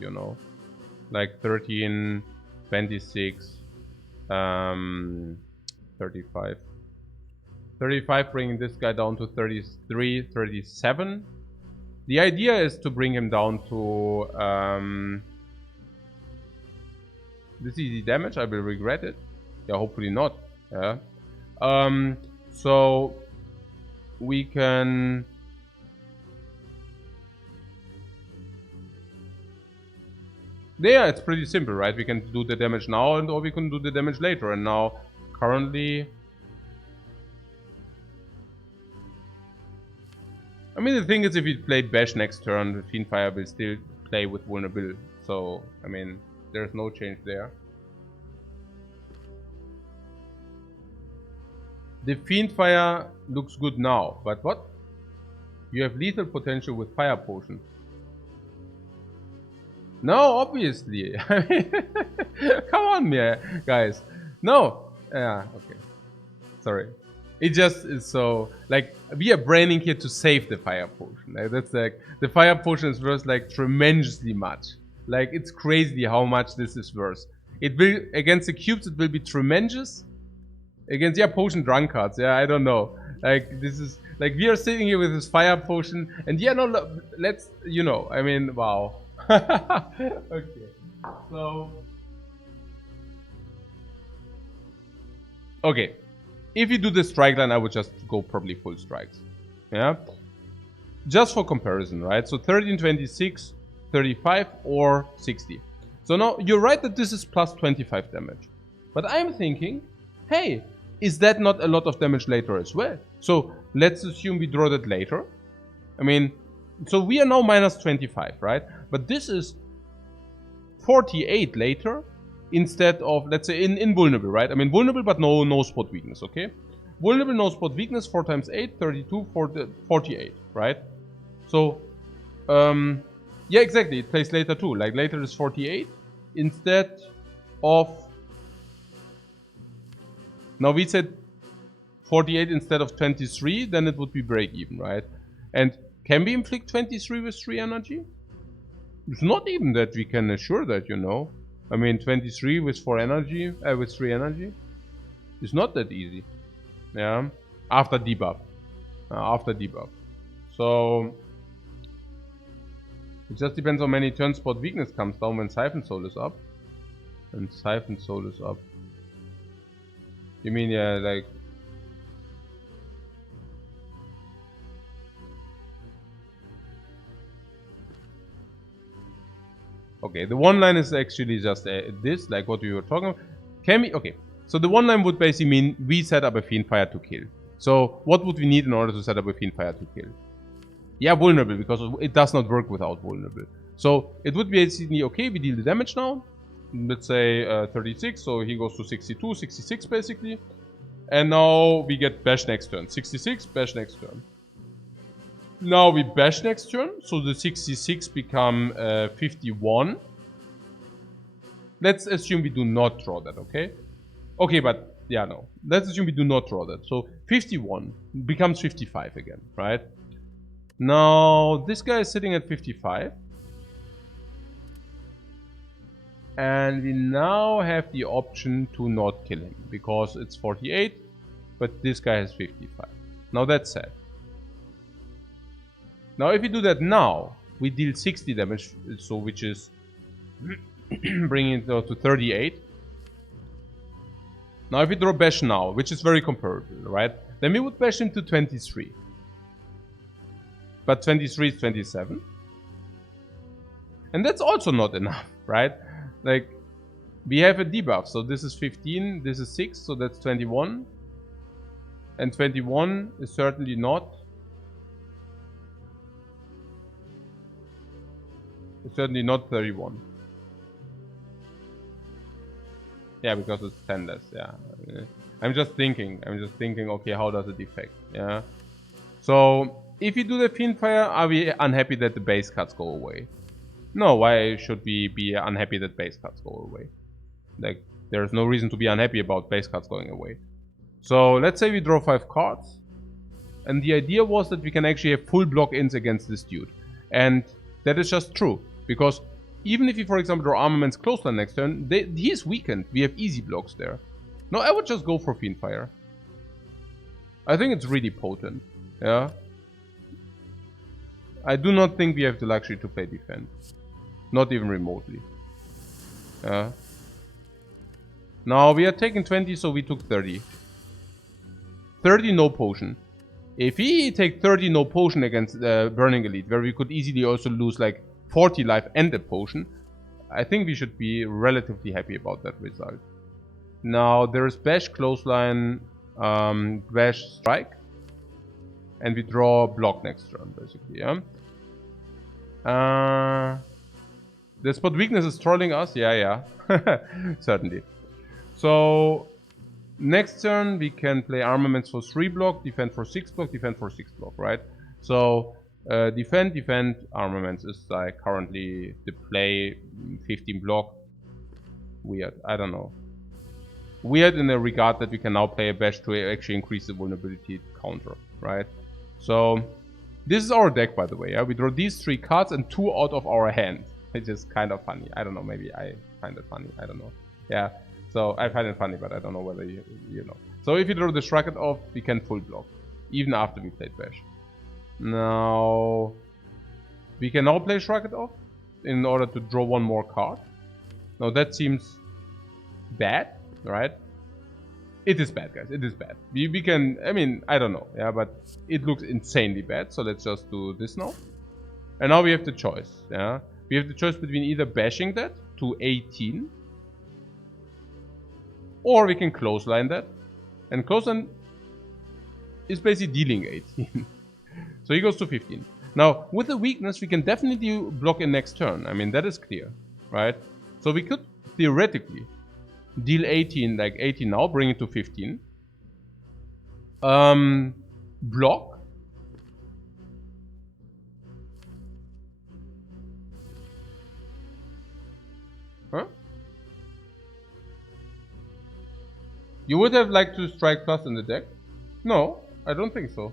you know. Like 13, 26, 35. 35 bringing this guy down to 33, 37. The idea is to bring him down to this easy damage. I will regret it. Yeah, hopefully not. Yeah. So we can. Yeah, it's pretty simple, right? We can do the damage now, or we can do the damage later. And now, currently, I mean, the thing is, if we play Bash next turn, the Fiendfire will still play with vulnerable. So, I mean, there's no change there. The Fiendfire looks good now, but what? You have lethal potential with Fire Potion. No, obviously. Come on, guys. No. Yeah, okay. Sorry. It just is so, like, we are braining here to save the Fire Potion. Like, that's like, the Fire Potion is worth, like, tremendously much. Like, it's crazy how much this is worth. It will, against the cubes, it will be tremendous. Against, yeah, Potion Drunkards, yeah, I don't know. Like, this is, like, we are sitting here with this Fire Potion, and yeah, no, let's, you know, I mean, wow. Okay, so... Okay. If you do the strike line, I would just go probably full strikes. Yeah. Just for comparison, right? So 13, 26, 35, or 60. So now, you're right that this is plus 25 damage. But I'm thinking, hey, is that not a lot of damage later as well? So let's assume we draw that later. I mean, so we are now minus 25, right? But this is 48 later. Instead of, let's say, in vulnerable, right? I mean, vulnerable, but no spot weakness, okay? Vulnerable, no spot weakness, 4 times 8, 32, 48, right? So, yeah, exactly. It plays later too. Like, later is 48 instead of... Now, we said 48 instead of 23, then it would be break even, right? And can we inflict 23 with 3 energy? It's not even that we can assure that, you know. I mean, 23 with 4 energy, with 3 energy, it's not that easy. Yeah, after debuff, So it just depends how many turn spot weakness comes down when Siphon Soul is up. And Siphon Soul is up. You mean, yeah, like... Okay, the one line is actually just this, like what we were talking about. Can we... Okay, so the one line would basically mean we set up a Fiendfire to kill. So what would we need in order to set up a Fiendfire to kill? Yeah, vulnerable, because it does not work without vulnerable. So it would be basically, okay, we deal the damage now. Let's say 36, so he goes to 62, 66 basically. And now we get Bash next turn. 66, Bash next turn. Now we bash next turn, so the 66 become 51. Let's assume we do not draw that, okay? Okay, but yeah, no. Let's assume we do not draw that. So 51 becomes 55 again, right? Now this guy is sitting at 55. And we now have the option to not kill him, because it's 48, but this guy has 55. Now that's sad. Now if we do that now, we deal 60 damage, so which is bringing it to 38. Now if we draw bash now, which is very comparable, right? Then we would bash him to 23. But 23 is 27. And that's also not enough, right? Like, we have a debuff, so this is 15, this is 6, so that's 21. And 21 is certainly not... It's certainly not 31. Yeah, because it's 10 less, yeah. I'm just thinking, okay, how does it affect, yeah? So, if you do the Fiendfire, are we unhappy that the base cuts go away? No, why should we be unhappy that base cuts go away? Like, there's no reason to be unhappy about base cuts going away. So, let's say we draw 5 cards. And the idea was that we can actually have full block-ins against this dude. And that is just true. Because even if you, for example, draw Armament's Clothesline next turn, he is weakened. We have easy blocks there. No, I would just go for Fiendfire. I think it's really potent. Yeah. I do not think we have the luxury to play defend. Not even remotely. Now we are taking 20, so we took 30. 30 no potion. If we take 30 no potion against Burning Elite, where we could easily also lose like 40 life and a potion, I think we should be relatively happy about that result. Now there's Bash, Clothesline, Bash, Strike. And we draw block next turn, basically, yeah? The spot weakness is trolling us? Yeah. Certainly. So, next turn we can play armaments for 3 block, defend for 6 block, defend for 6 block, right? So, defend, armaments is like currently the play, 15 block. Weird, I don't know. Weird in the regard that we can now play a bash to actually increase the vulnerability counter, right? So, this is our deck, by the way, yeah? We draw these 3 cards and 2 out of our hand. Which is kind of funny. I don't know, maybe I find it funny, I don't know. Yeah, so I find it funny, but I don't know whether you know. So if you draw the Shrug off, we can full block, even after we played Bash. Now, we can now play Shrug off in order to draw 1 more card. Now that seems bad, right? It is bad, guys, it is bad. We can, I mean, I don't know, yeah, but it looks insanely bad. So let's just do this now. And now we have the choice, yeah. We have the choice between either bashing that to 18, or we can clothesline that. And clothesline is basically dealing 18. So he goes to 15. Now, with the weakness, we can definitely block in next turn. I mean, that is clear, right? So we could theoretically deal 18, like 18 now, bring it to 15. Block. Huh? You would have liked to strike plus in the deck? No, I don't think so.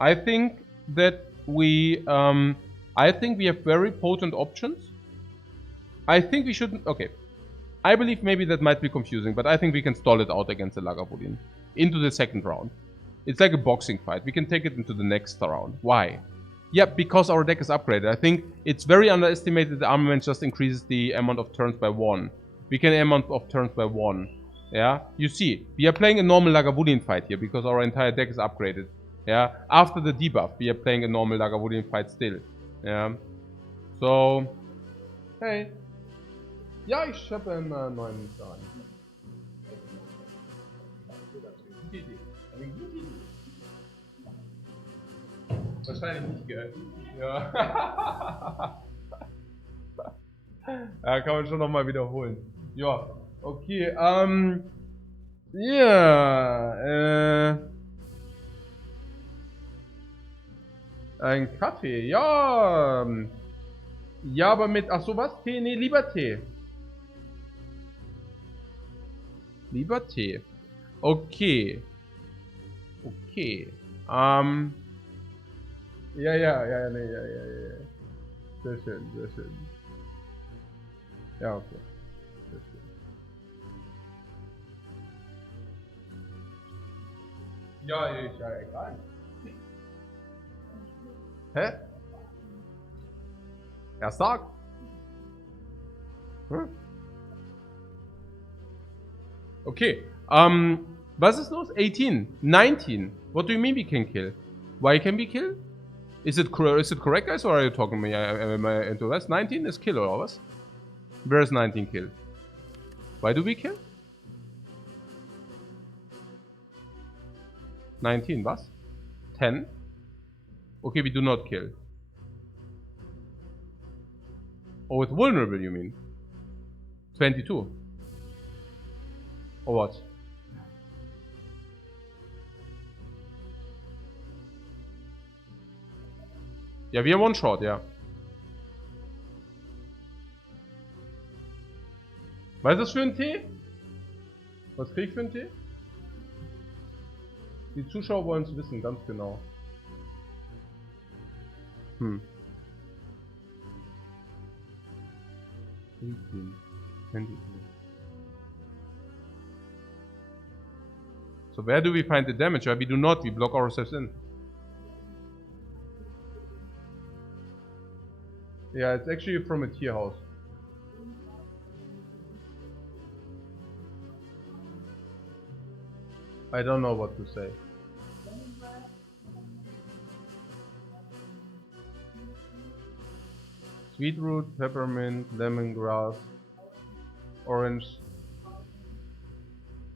I think that we have very potent options. I think we shouldn't. Okay, I believe maybe that might be confusing, but I think we can stall it out against the Lagavulin into the second round. It's like a boxing fight. We can take it into the next round. Why? Yeah, because our deck is upgraded. I think it's very underestimated. The armament just increases the amount of turns by 1. We can amount of turns by 1. Yeah, you see, we are playing a normal Lagavulin fight here because our entire deck is upgraded. Yeah, after the debuff, we are playing a normal Lagavulin fight still. Yeah, so, hey. Ja, ich habe einen neuen Plan. Wahrscheinlich nicht, gell? Ja. Ja, kann man schon nochmal wiederholen. Ja, okay, ja, ein Kaffee, ja. Ja, aber mit, ach so, was? Tee? Nee, lieber Tee. Lieber Tee. Okay. Okay. Ja. Sehr schön, sehr schön. Ja, okay. Sehr schön. Ja, egal. Hä? Ja, sag. Hm? Okay. Was ist los? 18. 19. What do you mean we can kill? Why can we kill? Is it correct, guys, or are you talking me? Am I into this? 19 is kill or was? Where is 19 kill? Why do we kill? 19, was? 10? Okay, we do not kill. Oh, with vulnerable, you mean? 22. Or what? Ja, wir haben One-Shot, ja. Was ist das für ein Tee? Was krieg ich für einen Tee? Die Zuschauer wollen es wissen, ganz genau. So where do we find the damage? We do not, we block ourselves in. Yeah, it's actually from a tier house. I don't know what to say. Sweetroot, peppermint, lemongrass, orange,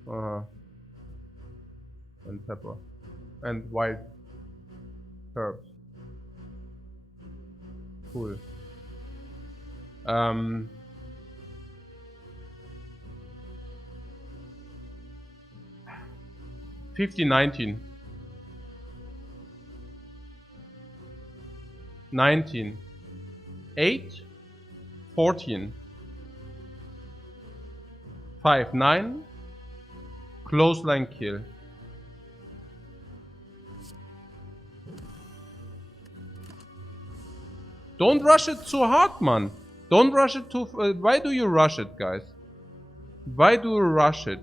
and pepper, and white herbs. Cool. 19. 8, 14, 5, 9, clothesline kill. Don't rush it so hard, man. Don't rush it too. Why do you rush it, guys? Why do you rush it?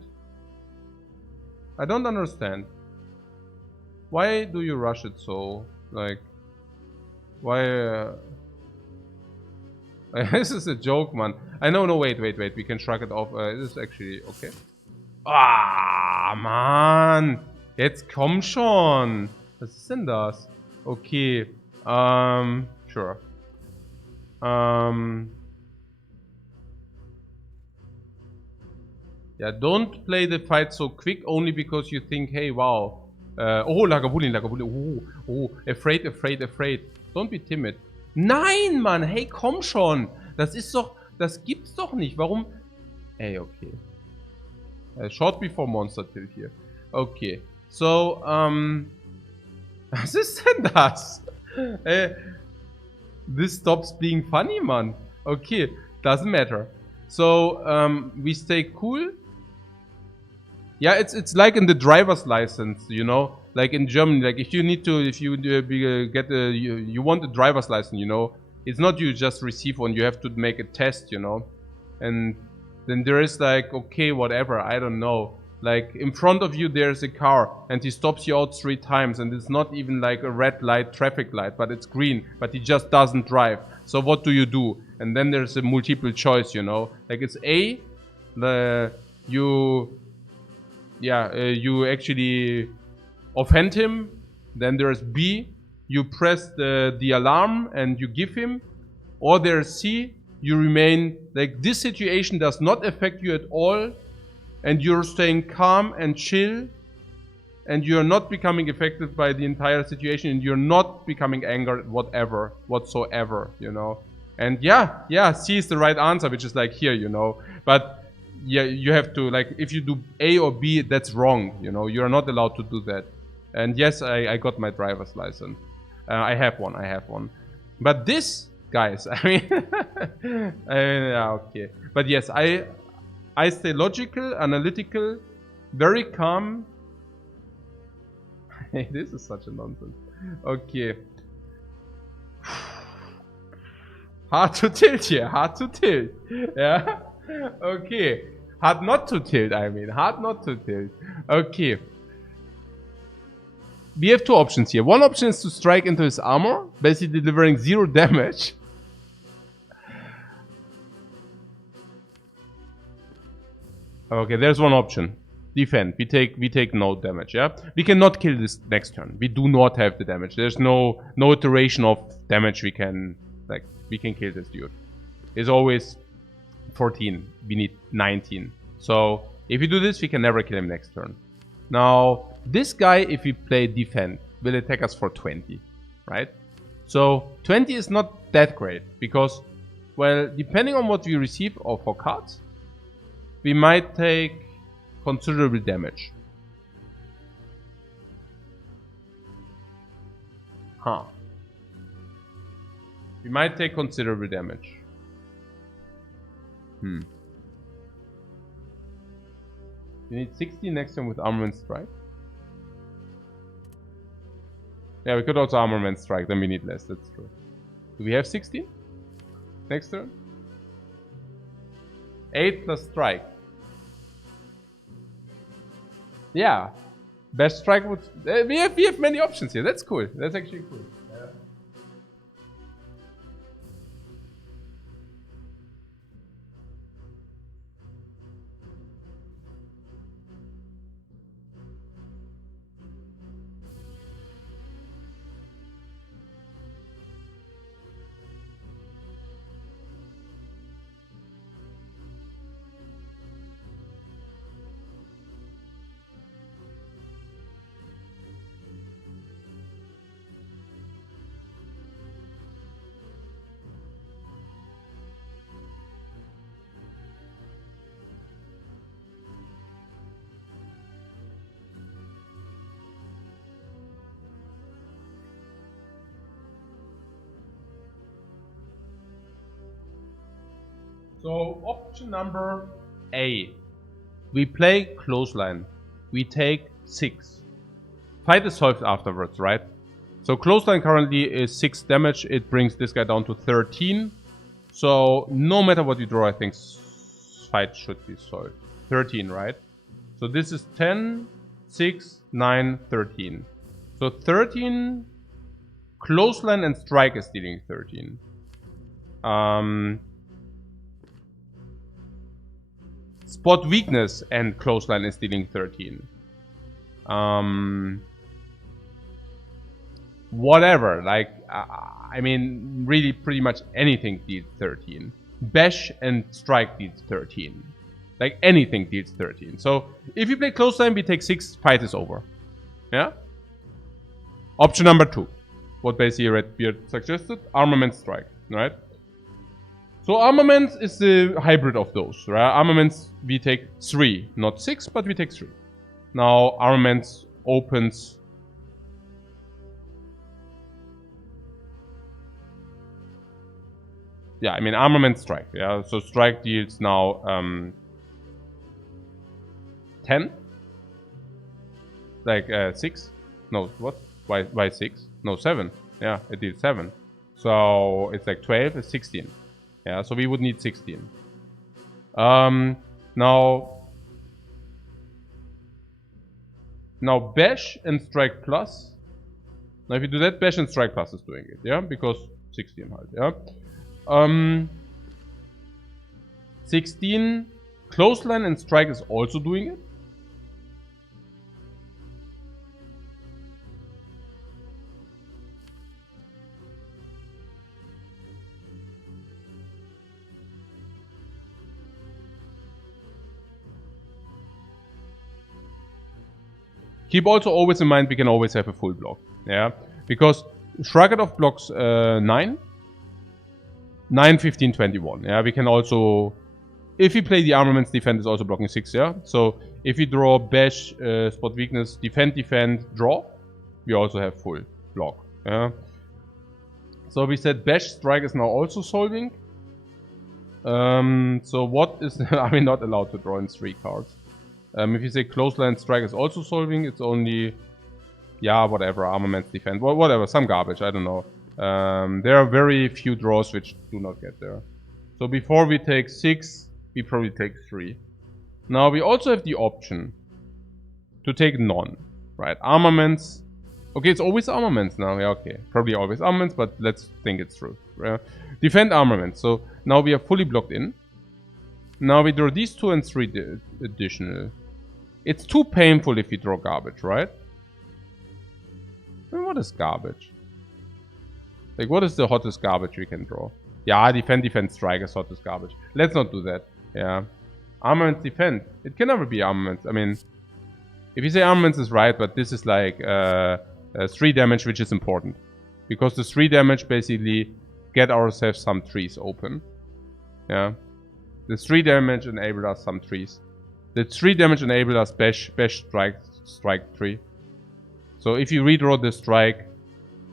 I don't understand. Why do you rush it so? Like, why? This is a joke, man. I know. No, wait. We can shrug it off. This is actually okay. Ah, Mann. Jetzt komm schon. Was ist denn das? Okay. Sure. Yeah, don't play the fight so quick only because you think, hey, wow. Oh, Lagavulin. Oh, afraid. Don't be timid. Nein, Mann, hey, komm schon. Das gibt's doch nicht. Warum? Ey, okay. Short before monster tilt hier. Okay. So, was ist denn das? This stops being funny, man. Okay, doesn't matter. So, we stay cool. Yeah, it's like in the driver's license, you know, like in Germany. Like if you want a driver's license, you know, it's not you just receive one. You have to make a test, you know, and then there is like, okay, whatever, I don't know. Like in front of you there's a car and he stops you out 3 times and it's not even like a red light, traffic light, but it's green, but he just doesn't drive. So what do you do? And then there's a multiple choice, you know, like it's A, you actually offend him. Then there's B, you press the alarm and you give him. Or there's C, you remain like this situation does not affect you at all and you're staying calm and chill and you're not becoming affected by the entire situation and you're not becoming angered whatsoever, you know. And yeah, C is the right answer, which is like here, you know. But yeah, you have to, like, if you do A or B, that's wrong, you know. You're not allowed to do that. And yes, I got my driver's license. I have one. But this, guys, I mean, yeah, okay. But yes, I stay logical, analytical, very calm. This is such a nonsense. Okay. Hard to tilt here, hard to tilt. Yeah. Okay. Hard not to tilt, I mean. Hard not to tilt. Okay. We have 2 options here. One option is to strike into his armor, basically delivering 0 damage. Okay, there's one option. Defend. We take no damage, yeah? We cannot kill this next turn. We do not have the damage. There's no iteration of damage we can kill this dude. It's always 14. We need 19. So if we do this, we can never kill him next turn. Now, this guy, if we play defend, will attack us for 20, right? So 20 is not that great because, well, depending on what we receive for cards, we might take considerable damage. We might take considerable damage. You need 60 next turn with Armament Strike. Yeah, we could also Armament Strike, then we need less, that's true. Do we have 60 next turn? 8 plus Strike. Yeah. Best Strike would... we have many options here, that's cool. That's actually cool. So option number A. We play clothesline. We take 6. Fight is solved afterwards, right? So clothesline currently is 6 damage. It brings this guy down to 13. So no matter what you draw, I think fight should be solved. 13, right? So this is 10, 6, 9, 13. So 13, clothesline and strike is dealing 13. Spot weakness and clothesline is dealing 13. Whatever, like, I mean, really pretty much anything deals 13. Bash and strike deals 13. Like, anything deals 13. So, if you play clothesline, we take 6, fight is over. Yeah? Option number 2. What basically Redbeard suggested, armament strike, right? So armaments is the hybrid of those, right? Armaments, we take 3, not 6, but we take 3. Now, armaments opens... Yeah, I mean, armament strike, yeah? So strike deals now 10? Like 6? No, what? Why 6? No, 7. Yeah, it deals 7. So it's like 12, it's 16. Yeah, so we would need 16. Now bash and strike plus. Now if you do that, bash and strike plus is doing it, yeah? Because 16 halt, yeah? 16, clothesline and strike is also doing it. Keep also always in mind we can always have a full block, yeah? Because Shrugged blocks 9, 15, 21, yeah? We can also, if we play the armaments, defend is also blocking 6, yeah? So if we draw bash, spot weakness, defend, draw, we also have full block, yeah? So we said bash strike is now also solving. So what is, are we not allowed to draw in 3 cards? If you say clothesline strike is also solving, it's only, yeah, whatever, armaments, defend, whatever, some garbage, I don't know. There are very few draws which do not get there. So before we take 6, we probably take 3. Now we also have the option to take none, right? Armaments. Okay, it's always armaments now. Yeah, okay. Probably always armaments, but let's think it's true. Defend armaments. So now we are fully blocked in. Now we draw these 2 and 3 additional. It's too painful if you draw garbage, right? I mean, what is garbage? Like, what is the hottest garbage we can draw? Yeah, defend, strike is hottest garbage. Let's not do that. Yeah. Armaments, defend. It can never be armaments. I mean, if you say armaments is right, but this is like 3 damage, which is important. Because the 3 damage basically get ourselves some trees open. Yeah. The 3 damage enabled us some trees. The 3 damage enabled us bash, strike 3. So if you redraw the strike,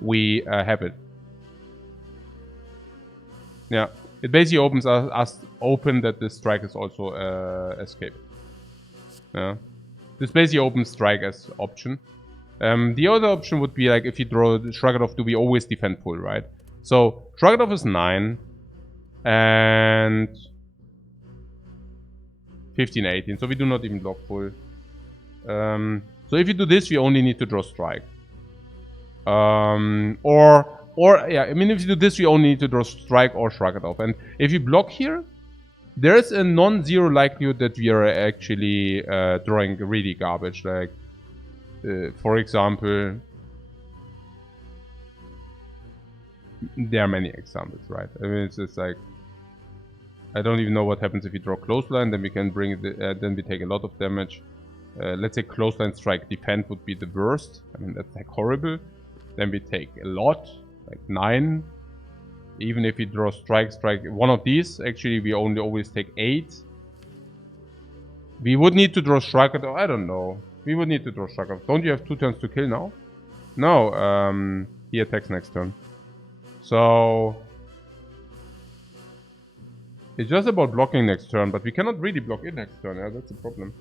we have it. Yeah, it basically opens us open that the strike is also escape. Yeah, this basically opens strike as option. The other option would be like if you draw the Shrugged, do we always defend full, right? So Shrugged is 9 and 15, 18. So we do not even block full. So if you do this, we only need to draw strike. Or yeah, I mean, if you do this, we only need to draw strike or Shrugged off. And if you block here, there is a non-zero likelihood that we are actually drawing really garbage. Like, for example, there are many examples, right? I mean, it's just like, I don't even know what happens if we draw clothesline. Then we can bring it, then we take a lot of damage. Let's say clothesline strike defend would be the worst. I mean, that's like horrible. Then we take a lot, like 9. Even if we draw strike, one of these, actually we only always take 8. We would need to draw Shrugged. I don't know. We would need to draw Shrugged. Don't you have 2 turns to kill now? No, he attacks next turn. So It's just about blocking next turn, but we cannot really block it next turn. Yeah, that's the problem.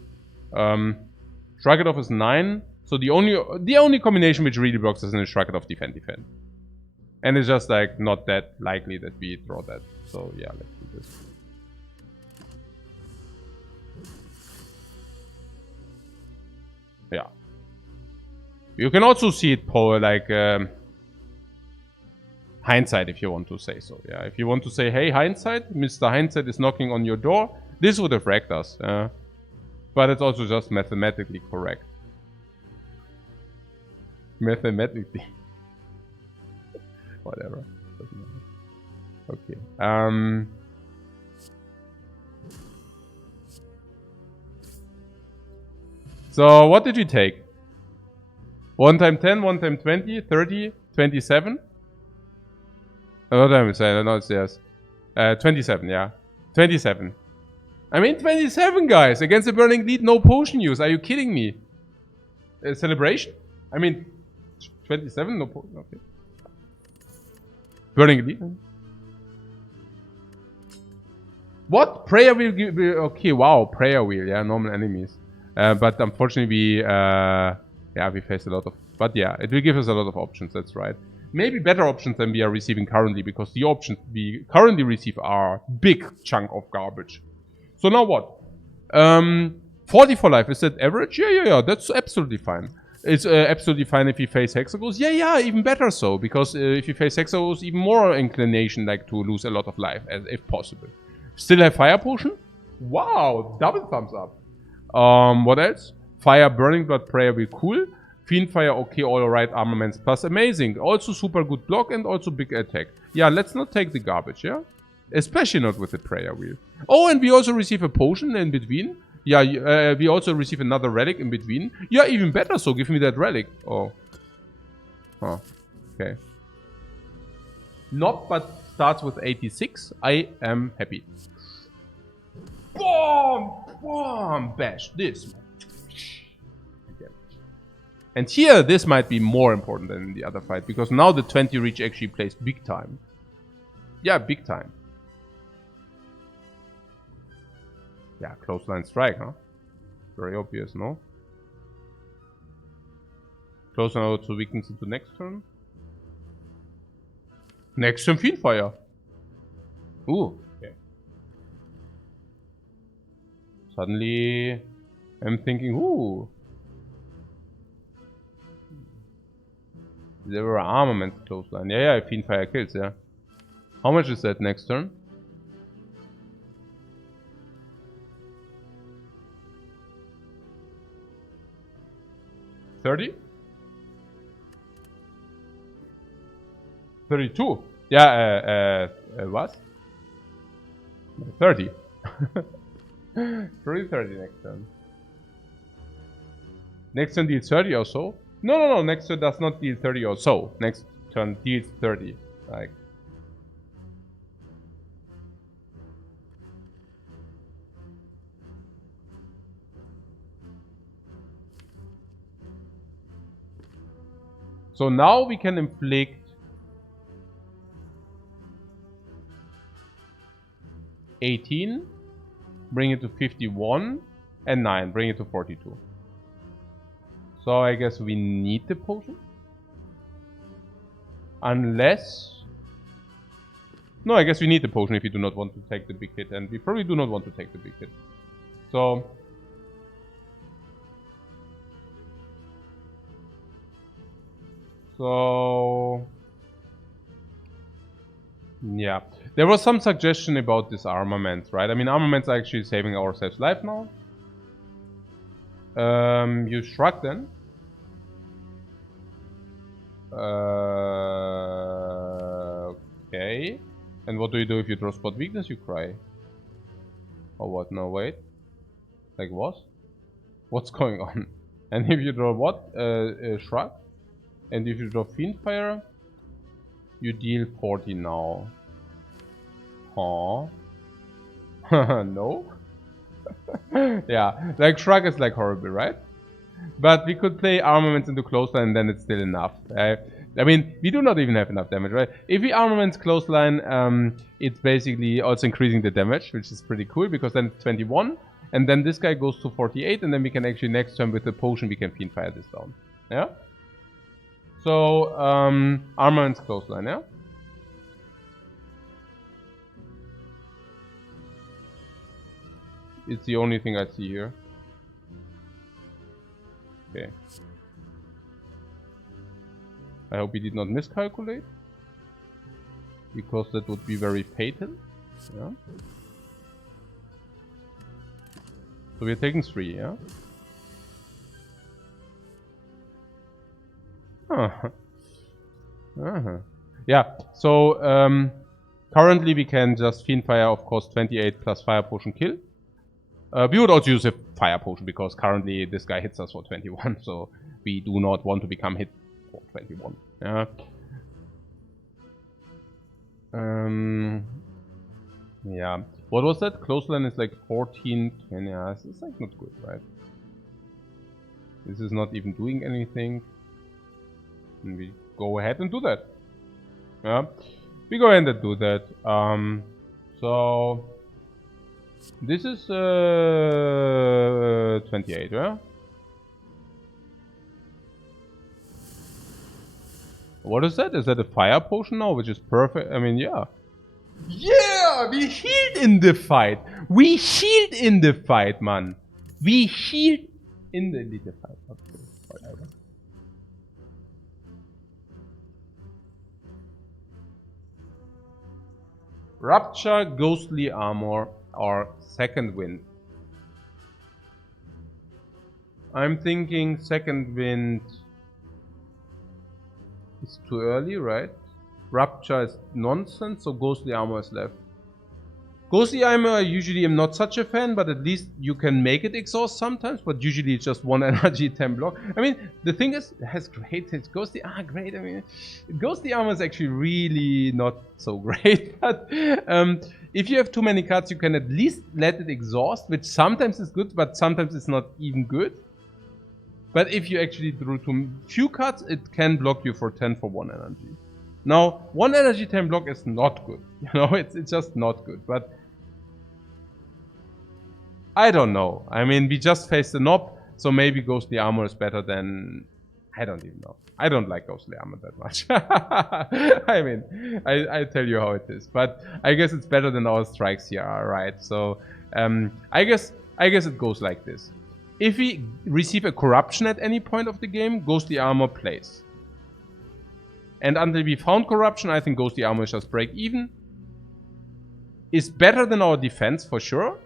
Shrug it off is 9. So the only combination which really blocks us is Shrug it off, defend, defend. And it's just like not that likely that we draw that. So yeah, let's do this. Yeah. You can also see it like hindsight, if you want to say so. Yeah, if you want to say, hey, hindsight, Mr. Hindsight is knocking on your door, this would have wrecked us. But it's also just mathematically correct. Mathematically. Whatever. Okay. So what did you take? 1 time 10, 1 time 20, 30, 27? What time is that? No, it's yes. 27, yeah. 27. I mean 27, guys. Against the Burning Lead, no potion use. Are you kidding me? Celebration? I mean, 27, no potion. Okay. Burning Lead. What? Prayer Wheel give... Okay, wow. Prayer Wheel. Yeah, normal enemies. But unfortunately, we face a lot of... But yeah, it will give us a lot of options. That's right. Maybe better options than we are receiving currently, because the options we currently receive are a big chunk of garbage. So now what? 40 for life, is that average? Yeah, that's absolutely fine. It's absolutely fine if you face Hexagons. Yeah, even better so, because if you face Hexagons, even more inclination like to lose a lot of life, if possible. Still have Fire Potion? Wow, double thumbs up. What else? Fire, Burning Blood, Prayer will cool. Fiend Fire, okay, alright, Armaments plus amazing. Also super good block and also big attack. Yeah, let's not take the garbage, yeah? Especially not with the Prayer Wheel. Oh, and we also receive a potion in between. Yeah, we also receive another relic in between. Yeah, even better, so give me that relic. Oh. Oh, okay. Not, but starts with 86. I am happy. Boom! Boom! Bash. This. And here, this might be more important than in the other fight, because now the 20 reach actually plays big time. Yeah, big time. Yeah, close line strike, huh? Very obvious, no? Close line also weakens into next turn. Next turn, Fiend Fire. Ooh, okay. Suddenly, I'm thinking, ooh. There were armaments close line. Yeah, Fiend Fire kills, yeah. How much is that next turn? 30? 32? Yeah, what? 30. 30 next turn. Next turn deals 30 or so? No, next turn does not deal 30 or so. Next turn deals 30. Like. So now we can inflict 18, bring it to 51, and 9, bring it to 42. So I guess we need the potion? Unless... No, I guess we need the potion if we do not want to take the big hit, and we probably do not want to take the big hit. So... yeah, there was some suggestion about this armament, right? I mean, armaments are actually saving ourselves life now. You shrug then. Okay. And what do you do if you draw spot weakness? You cry. Or what? No, wait. Like what? What's going on? And if you draw what? Shrug. And if you draw Fiend Fire, you deal 40 now. Huh? No? Yeah, like Shrug is like horrible, right? But we could play armaments into close line and then it's still enough. I mean, we do not even have enough damage, right? If we armaments clothesline, it's basically also increasing the damage, which is pretty cool, because then it's 21. And then this guy goes to 48, and then we can actually next turn with the potion, we can fiend fire this down. Yeah? So, armaments clothesline, yeah? It's the only thing I see here. Okay. I hope he did not miscalculate, because that would be very fatal. Yeah. So we're taking 3, yeah? Yeah, so currently we can just fiend fire, of course, 28 plus fire potion kill. We would also use a fire potion, because currently this guy hits us for 21, so we do not want to become hit for 21. Yeah. Yeah. What was that? Clothesline is like 14, 20. Yeah, this is like not good, right? This is not even doing anything. And we go ahead and do that. Yeah. We go ahead and do that. So this is 28, yeah? What is that? Is that a fire potion now? Which is perfect. I mean, yeah. Yeah! We healed in the fight! We healed in the fight, man! We healed in the fight. Okay, whatever. Rupture, Ghostly Armor, or Second Wind. I'm thinking Second Wind is too early, right? Rupture is nonsense, so Ghostly Armor is left. Ghostly Armor I usually am not such a fan, but at least you can make it exhaust sometimes, but usually it's just 1 energy, 10 block. I mean, the thing is, it has great hits. Ghostly, great. I mean, Ghostly Armor is actually really not so great, but if you have too many cards, you can at least let it exhaust, which sometimes is good, but sometimes it's not even good. But if you actually drew too few cards, it can block you for 10 for 1 energy. Now, 1 energy 10 block is not good. You know, it's just not good. But I don't know. I mean, we just faced the knob, so maybe Ghostly Armor is better than... I don't even know. I don't like Ghostly Armor that much. I mean, I tell you how it is. But I guess it's better than our strikes here, right? So, I guess it goes like this. If we receive a corruption at any point of the game, Ghostly Armor plays. And until we found corruption, I think Ghostly Armor is just break even. Is better than our defense for sure.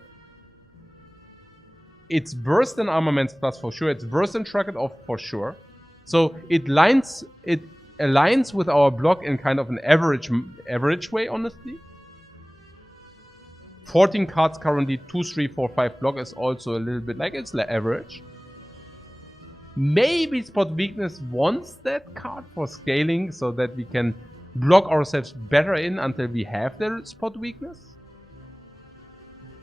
It's worse than Armaments Plus for sure. It's worse than Shrug It Off for sure. So it aligns with our block in kind of an average way, honestly. 14 cards currently, 2, 3, 4, 5 block is also a little bit like it's average. Maybe Spot Weakness wants that card for scaling so that we can block ourselves better in until we have the Spot Weakness.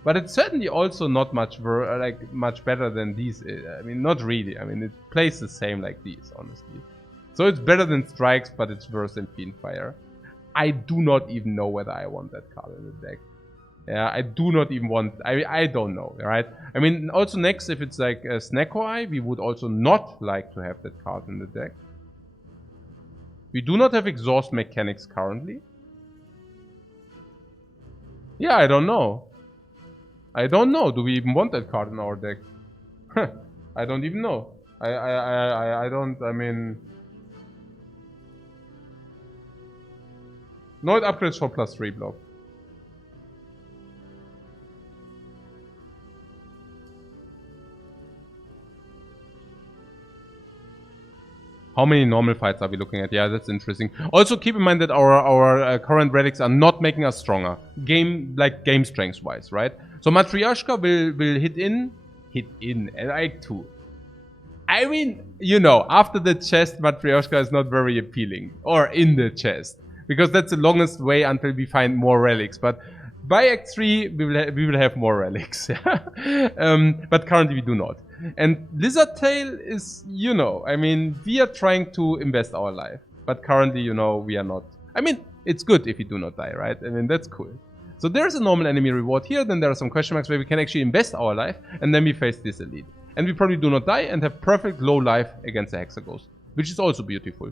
But it's certainly also not much better than these. I mean, not really. I mean, it plays the same like these, honestly. So it's better than Strikes, but it's worse than Fiend Fire. I do not even know whether I want that card in the deck. Yeah, I do not even want... I don't know, right? I mean, also next, if it's like a Snecko Eye, we would also not like to have that card in the deck. We do not have Exhaust Mechanics currently. Yeah, I don't know. I don't know. Do we even want that card in our deck? I don't even know. I don't... I mean... No, it upgrades for +3 block. How many normal fights are we looking at? Yeah, that's interesting. Also, keep in mind that our current relics are not making us stronger. Game strength wise, right? So Matryoshka will hit in, and I too. I mean, you know, after the chest, Matryoshka is not very appealing. Or in the chest. Because that's the longest way until we find more relics. But by Act 3, we will have more relics. But currently we do not. And Lizard Tail is, you know, I mean, we are trying to invest our life. But currently, you know, we are not. I mean, it's good if you do not die, right? I mean, that's cool. So there's a normal enemy reward here. Then there are some question marks where we can actually invest our life. And then we face this elite. And we probably do not die and have perfect low life against the Hexaghost, which is also beautiful.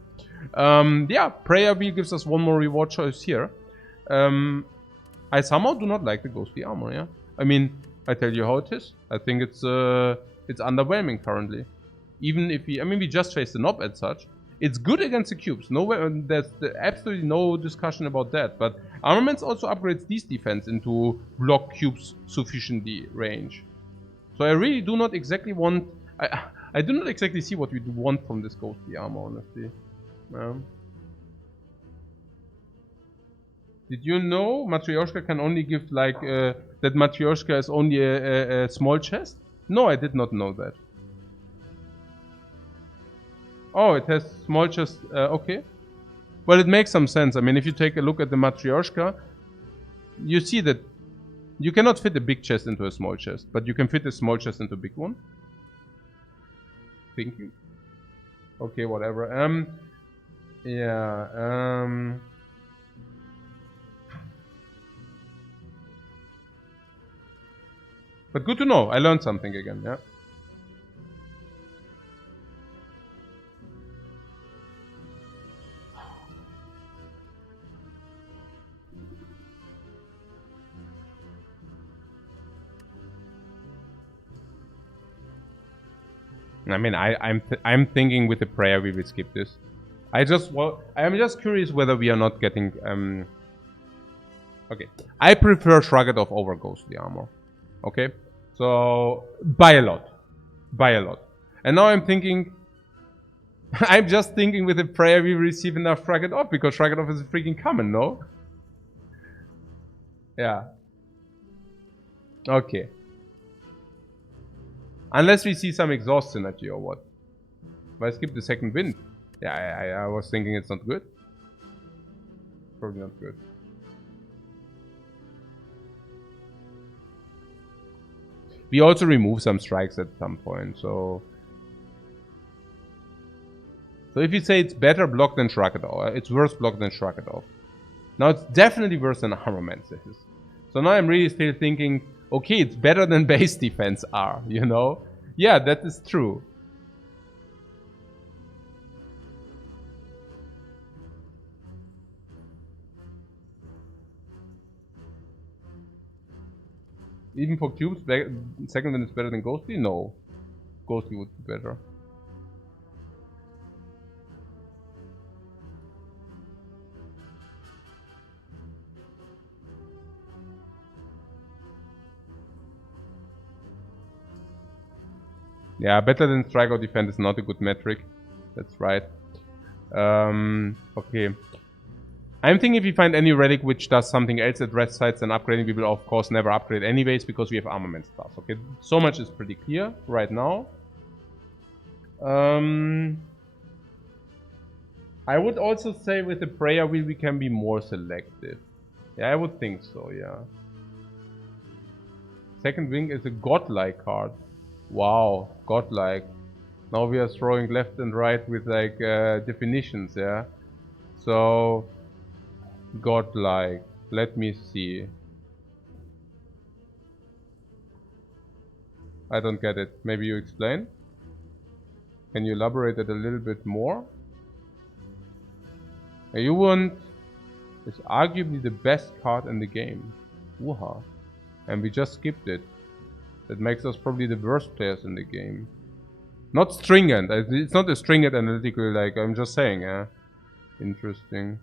Yeah, Prayer Wheel gives us one more reward choice here. I somehow do not like the ghostly armor, yeah? I mean, I tell you how it is. I think it's underwhelming currently. Even if we just faced the knob as such. It's good against the cubes. There's absolutely no discussion about that. But Armaments also upgrades these defense into block cubes sufficiently range. So I really do not exactly want... I do not exactly see what we want from this ghostly armor, honestly. Did you know Matryoshka can only give like... that Matryoshka is only a small chest? No, I did not know that. Oh, it has small chest, okay. Well, it makes some sense. I mean, if you take a look at the Matryoshka, you see that you cannot fit a big chest into a small chest, but you can fit a small chest into a big one. Thinking. Okay, whatever. Yeah, but good to know. I learned something again, yeah. I mean, I'm thinking with the prayer we will skip this. I'm just curious whether we are not getting okay. I prefer Shrugged Off over Ghostly Armor. Okay? So by a lot. By a lot. And now I'm thinking I'm just thinking with the prayer we receive enough Shrugged Off, because Shrugged Off is freaking common, no? Yeah. Okay. Unless we see some exhaust synergy or what. But I skip the second wind. Yeah, I was thinking it's not good. Probably not good. We also remove some strikes at some point, so... So if you say it's better blocked than Shrugged Off, it's worse blocked than Shrugged Off. Now it's definitely worse than Armament. So now I'm really still thinking, okay, it's better than base defense R, you know? Yeah, that is true. Even for cubes, second one is better than Ghostly? No. Ghostly would be better. Yeah, better than strike or defend is not a good metric. That's right. Okay. I'm thinking if we find any relic which does something else at rest sites than upgrading, we will of course never upgrade anyways, because we have armament stuff. Okay, so much is pretty clear right now. I would also say with the prayer wheel we can be more selective. Yeah, I would think so, yeah. Second wing is a godlike card. Wow, godlike. Now we are throwing left and right with like definitions, yeah. So godlike. Let me see. I don't get it. Maybe you explain? Can you elaborate it a little bit more? You want is arguably the best card in the game. Wooha. And we just skipped it. That makes us probably the worst players in the game. Not stringent. It's not a stringent analytical, like, I'm just saying, yeah. Interesting.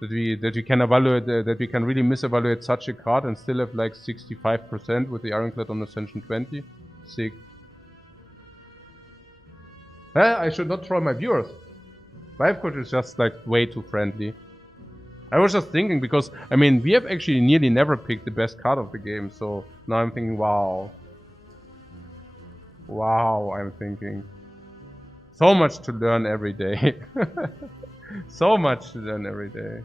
That we can evaluate, that we can really misevaluate such a card and still have like 65% with the Ironclad on Ascension 20. Sick. I should not troll my viewers. Lifecoach is just like way too friendly. I was just thinking, because I mean we have actually nearly never picked the best card of the game, so now I'm thinking, wow. Wow, I'm thinking. So much to learn every day. So much to learn every day.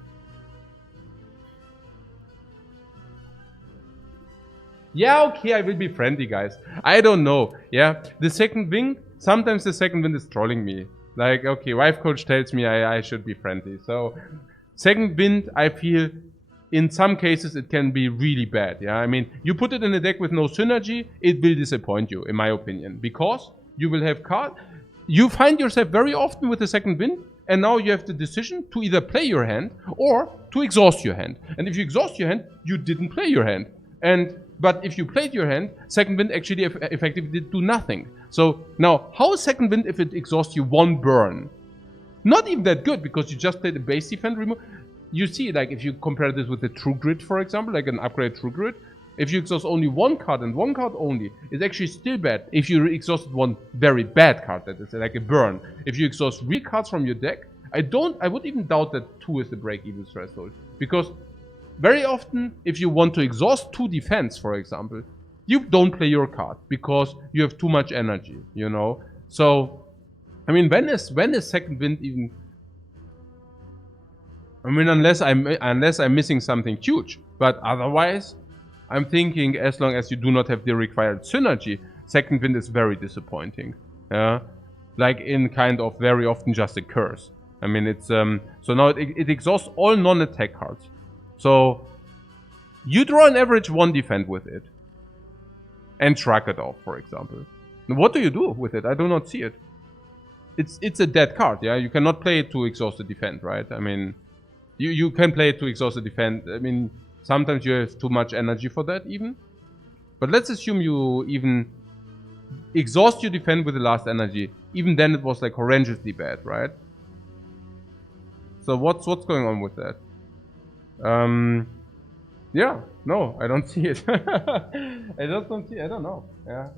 Yeah, okay, I will be friendly, guys. I don't know. Yeah, the second wing, sometimes the second wind is trolling me. Like, okay, Lifecoach tells me I should be friendly. So, second wind, I feel in some cases it can be really bad. Yeah, I mean, you put it in a deck with no synergy, it will disappoint you, in my opinion, because you will have cards. You find yourself very often with the second wind, and now you have the decision to either play your hand or to exhaust your hand. And if you exhaust your hand, you didn't play your hand. But if you played your hand, second wind actually effectively did do nothing. So now, how is second wind if it exhausts you one burn? Not even that good, because you just played a base defense remove. You see, like, if you compare this with the True Grid, for example, like an upgrade True Grid, if you exhaust only one card and one card only, it's actually still bad. If you exhausted one very bad card, that is like a burn. If you exhaust 3 cards from your deck, I would even doubt that 2 is the break-even threshold. Because very often, if you want to exhaust 2 defense, for example, you don't play your card because you have too much energy, you know? So, I mean, when is second wind even... I mean, unless I'm missing something huge. But otherwise, I'm thinking as long as you do not have the required synergy, second wind is very disappointing. Yeah, like in kind of very often just a curse. I mean, it's so now it exhausts all non-attack cards. So you draw an average 1 defend with it, and shrug it off, for example. Now, what do you do with it? I do not see it. It's a dead card. Yeah, you cannot play it to exhaust the defend, right? I mean, you can play it to exhaust the defend. I mean, sometimes you have too much energy for that even. But let's assume you even exhaust your defend with the last energy. Even then it was like horrendously bad, right? So what's going on with that? Yeah, no, I don't see it. I just don't see it. I don't know. Yeah.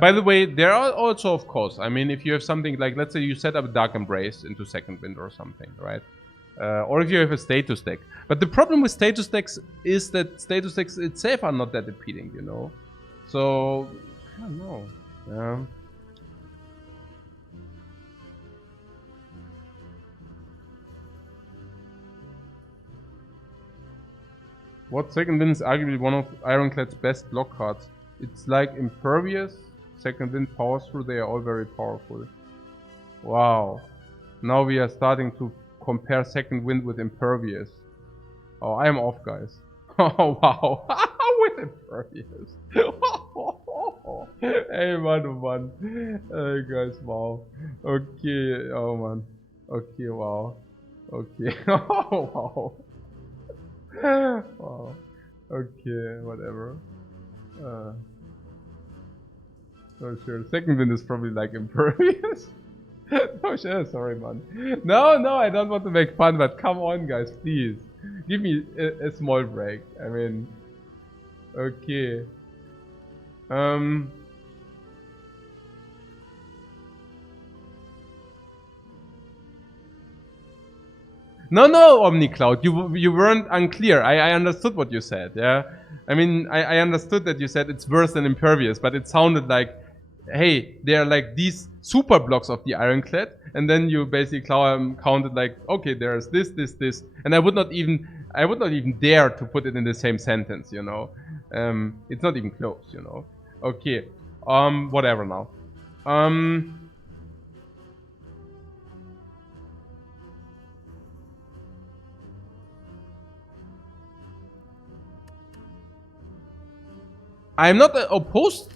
By the way, there are also, of course, I mean, if you have something like, let's say you set up a Dark Embrace into second wind or something, right? Or if you have a status deck. But the problem with status decks is that status decks itself are not that appealing, you know? So, I don't know. What second wind is arguably one of Ironclad's best block cards. It's like Impervious, second wind, Power Through, they are all very powerful. Wow. Now we are starting to compare second wind with Impervious. Oh, I am off, guys. Oh, wow. With Impervious. Hey, man. Hey, guys, wow. Okay, oh, man. Okay, wow. Okay. Oh, wow. Wow. Okay, whatever. Oh sure, second wind is probably like Impervious. Oh sure, sorry man. No, I don't want to make fun, but come on guys, please. Give me a small break. I mean, okay. No, OmniCloud, you weren't unclear. I understood what you said, yeah? I mean, I understood that you said it's worse than Impervious, but it sounded like, hey, they are like these super blocks of the Ironclad, and then you basically counted like, okay, there's this, and I would not even dare to put it in the same sentence, you know? It's not even close, you know? Okay, whatever now. I'm not opposed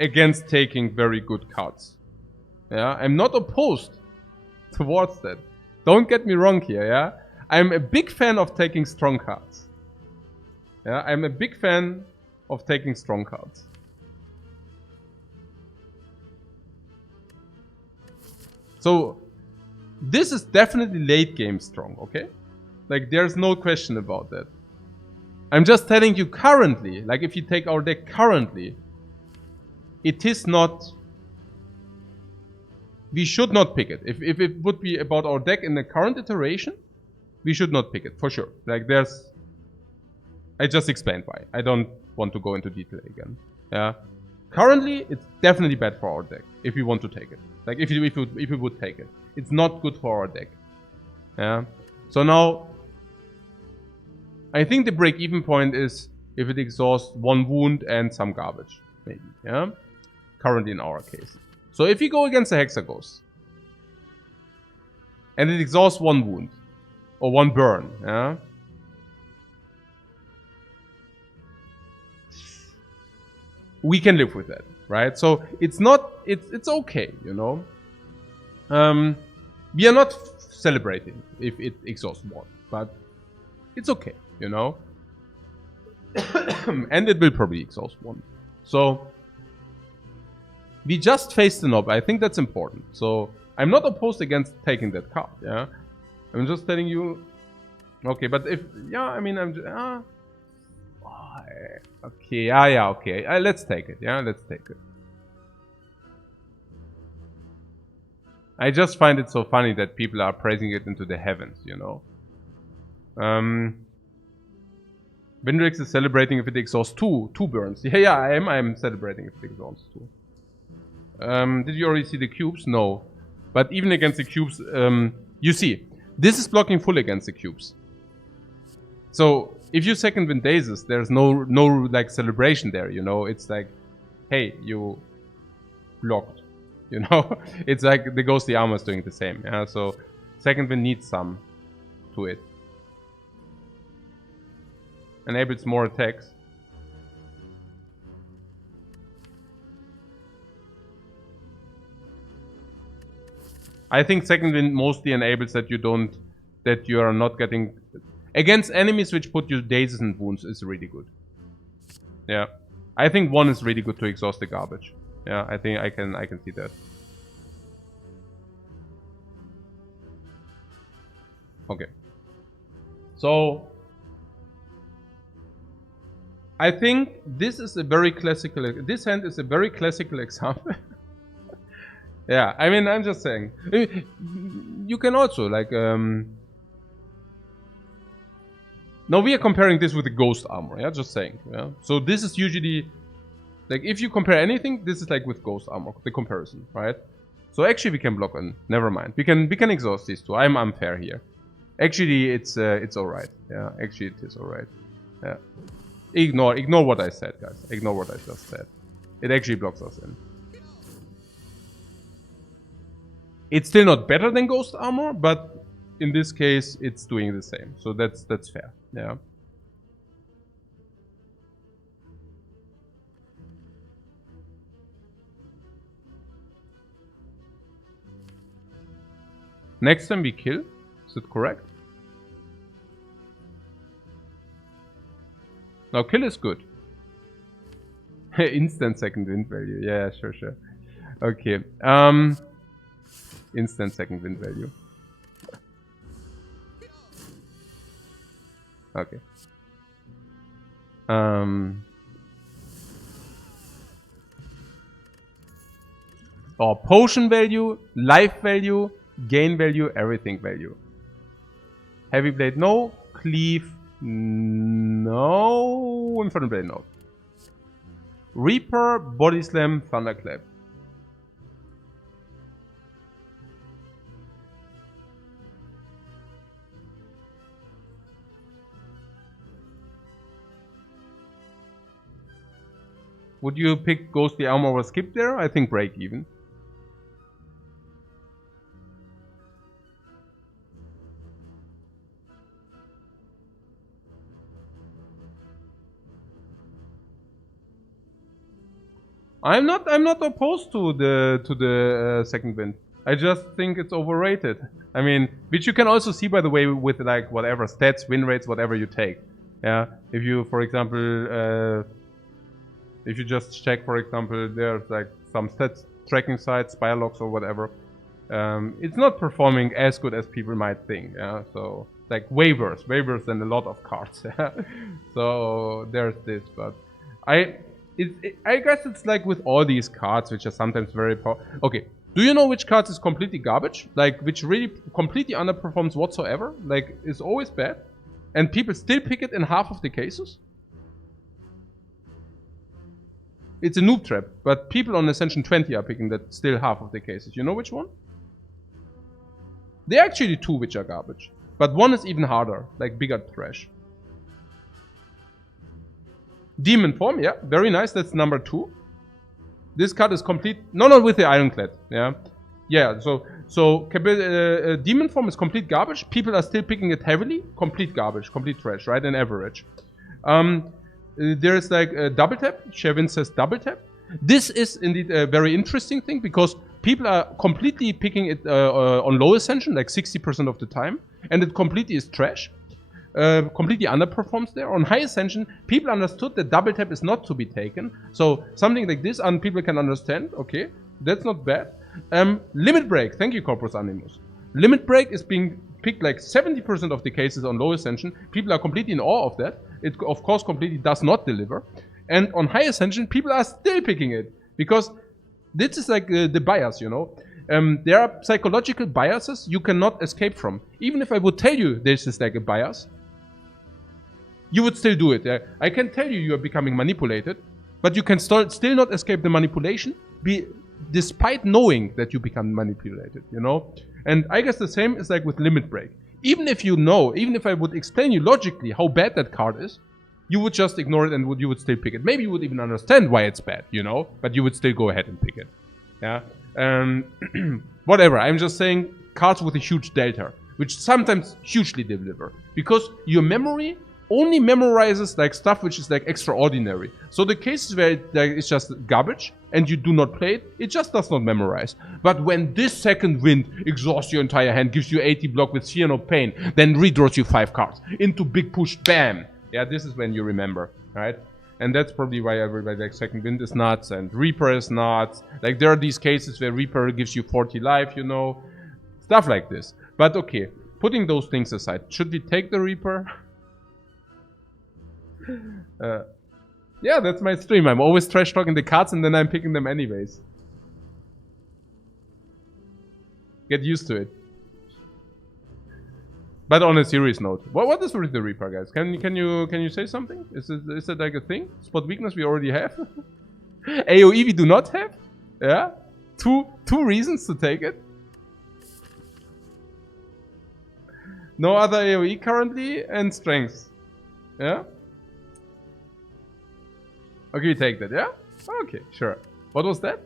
against taking very good cards. Yeah, I'm not opposed towards that. Don't get me wrong here, yeah? I'm a big fan of taking strong cards. Yeah, I'm a big fan of taking strong cards. So, this is definitely late game strong, okay? Like, there's no question about that. I'm just telling you currently, like if you take our deck currently, it is not we should not pick it. If it would be about our deck in the current iteration, we should not pick it, for sure. Like, I just explained why. I don't want to go into detail again. Yeah. Currently, it's definitely bad for our deck, if we want to take it. Like, if we would take it. It's not good for our deck. Yeah. So now, I think the break-even point is if it exhausts 1 wound and some garbage. Maybe, yeah? Currently in our case. So if you go against the Hexaghost, and it exhausts 1 wound, or 1 burn, yeah? We can live with that, right? So it's okay, you know? We are not celebrating if it exhausts 1, but it's okay, you know? And it will probably exhaust 1. So we just face the knob. I think that's important. So I'm not opposed against taking that card, yeah? I'm just telling you, okay, but if, yeah, I mean, I'm just, okay, yeah, okay. Let's take it, yeah, let's take it. I just find it so funny that people are praising it into the heavens, you know? Windrix is celebrating if it exhausts 2 burns. Yeah, I am celebrating if it exhausts 2. Did you already see the cubes? No. But even against the cubes, you see, this is blocking full against the cubes. So if you second wind Dazes, there's no like celebration there, you know. It's like, hey, you blocked, you know. It's like the Ghostly Armor is doing the same. Yeah. So second wind needs some to it. Enables more attacks. I think second wind mostly enables that you are not getting against enemies which put you dazes and wounds is really good. Yeah, I think 1 is really good to exhaust the garbage. Yeah, I think I can see that. Okay, so I think this is a very classical. This hand is a very classical example. Yeah, I mean, I'm just saying. You can also, like, now we are comparing this with the Ghost Armor, yeah, just saying, yeah. So this is usually, like, if you compare anything, this is like with Ghost Armor, the comparison, right? So actually we can block on, never mind. We can exhaust these 2, I'm unfair here. Actually, it's alright, yeah, actually it is alright, yeah. Ignore what I said, guys, ignore what I just said. It actually blocks us in. It's still not better than Ghost Armor, but in this case, it's doing the same. So that's fair. Yeah. Next time we kill, is it correct? Now kill is good. Instant second wind value. Yeah, sure. Okay. Instant second wind value. Okay. Oh, potion value, life value, gain value, everything value. Heavy blade, no. Cleave, no. Infernal blade, no. Reaper, body slam, thunderclap. Would you pick Ghostly Armor or skip there? I think break even. I'm not opposed to the second wind. I just think it's overrated. I mean, which you can also see, by the way, with like whatever stats, win rates, whatever you take. Yeah, if you, for example, if you just check, for example, there's like some stats tracking sites, Spire logs or whatever. It's not performing as good as people might think. Yeah, so like waivers and a lot of cards. So there's this, but I guess it's like with all these cards, which are sometimes very powerful. Okay, Do you know which cards is completely garbage? Like, which really completely underperforms whatsoever? Like, is always bad? And people still pick it in half of the cases? It's a noob trap, but people on Ascension 20 are picking that still half of the cases. You know which one? There are actually two which are garbage. But one is even harder, like bigger trash. Demon Form, yeah, very nice. That's number 2. This card is complete. No, not with the Ironclad. Yeah, yeah. So Demon Form is complete garbage. People are still picking it heavily. Complete garbage, complete trash, right? In average. There is like a double tap. Sherwin says double tap. This is indeed a very interesting thing because people are completely picking it on low Ascension, like 60% of the time, and it completely is trash. Completely underperforms there. On high Ascension, people understood that double tap is not to be taken. So something like this, and people can understand. Okay, that's not bad. Limit Break. Thank you, Corpus Animus. Limit Break is being picked like 70% of the cases on low Ascension. People are completely in awe of that. It, of course, completely does not deliver. And on high Ascension, people are still picking it. Because this is like the bias, you know. There are psychological biases you cannot escape from. Even if I would tell you this is like a bias, you would still do it. I can tell you you are becoming manipulated, but you can still not escape the manipulation, despite knowing that you become manipulated, you know? And I guess the same is like with Limit Break. Even if you know, even if I would explain you logically how bad that card is, you would just ignore it and you would still pick it. Maybe you would even understand why it's bad, you know? But you would still go ahead and pick it. Yeah. Whatever. I'm just saying cards with a huge delta, which sometimes hugely deliver. Because your memory only memorizes like stuff which is like extraordinary. So the cases where it's just garbage and you do not play it, it just does not memorize. But when this second wind exhausts your entire hand, gives you 80 block with Fear No Pain, then redraws you 5 cards into big push, bam. Yeah, this is when you remember, right? And that's probably why everybody like second wind is nuts and Reaper is nuts. Like there are these cases where Reaper gives you 40 life, you know, stuff like this. But okay, putting those things aside, should we take the Reaper? Yeah, that's my stream. I'm always trash talking the cards and then I'm picking them anyways. Get used to it. But on a serious note, what is with the Reaper, guys? Can you say something? Is it like a thing? Spot weakness we already have? AoE we do not have? Yeah? Two reasons to take it. No other AoE currently and strength. Yeah? Okay, we take that, yeah? Okay, sure. What was that?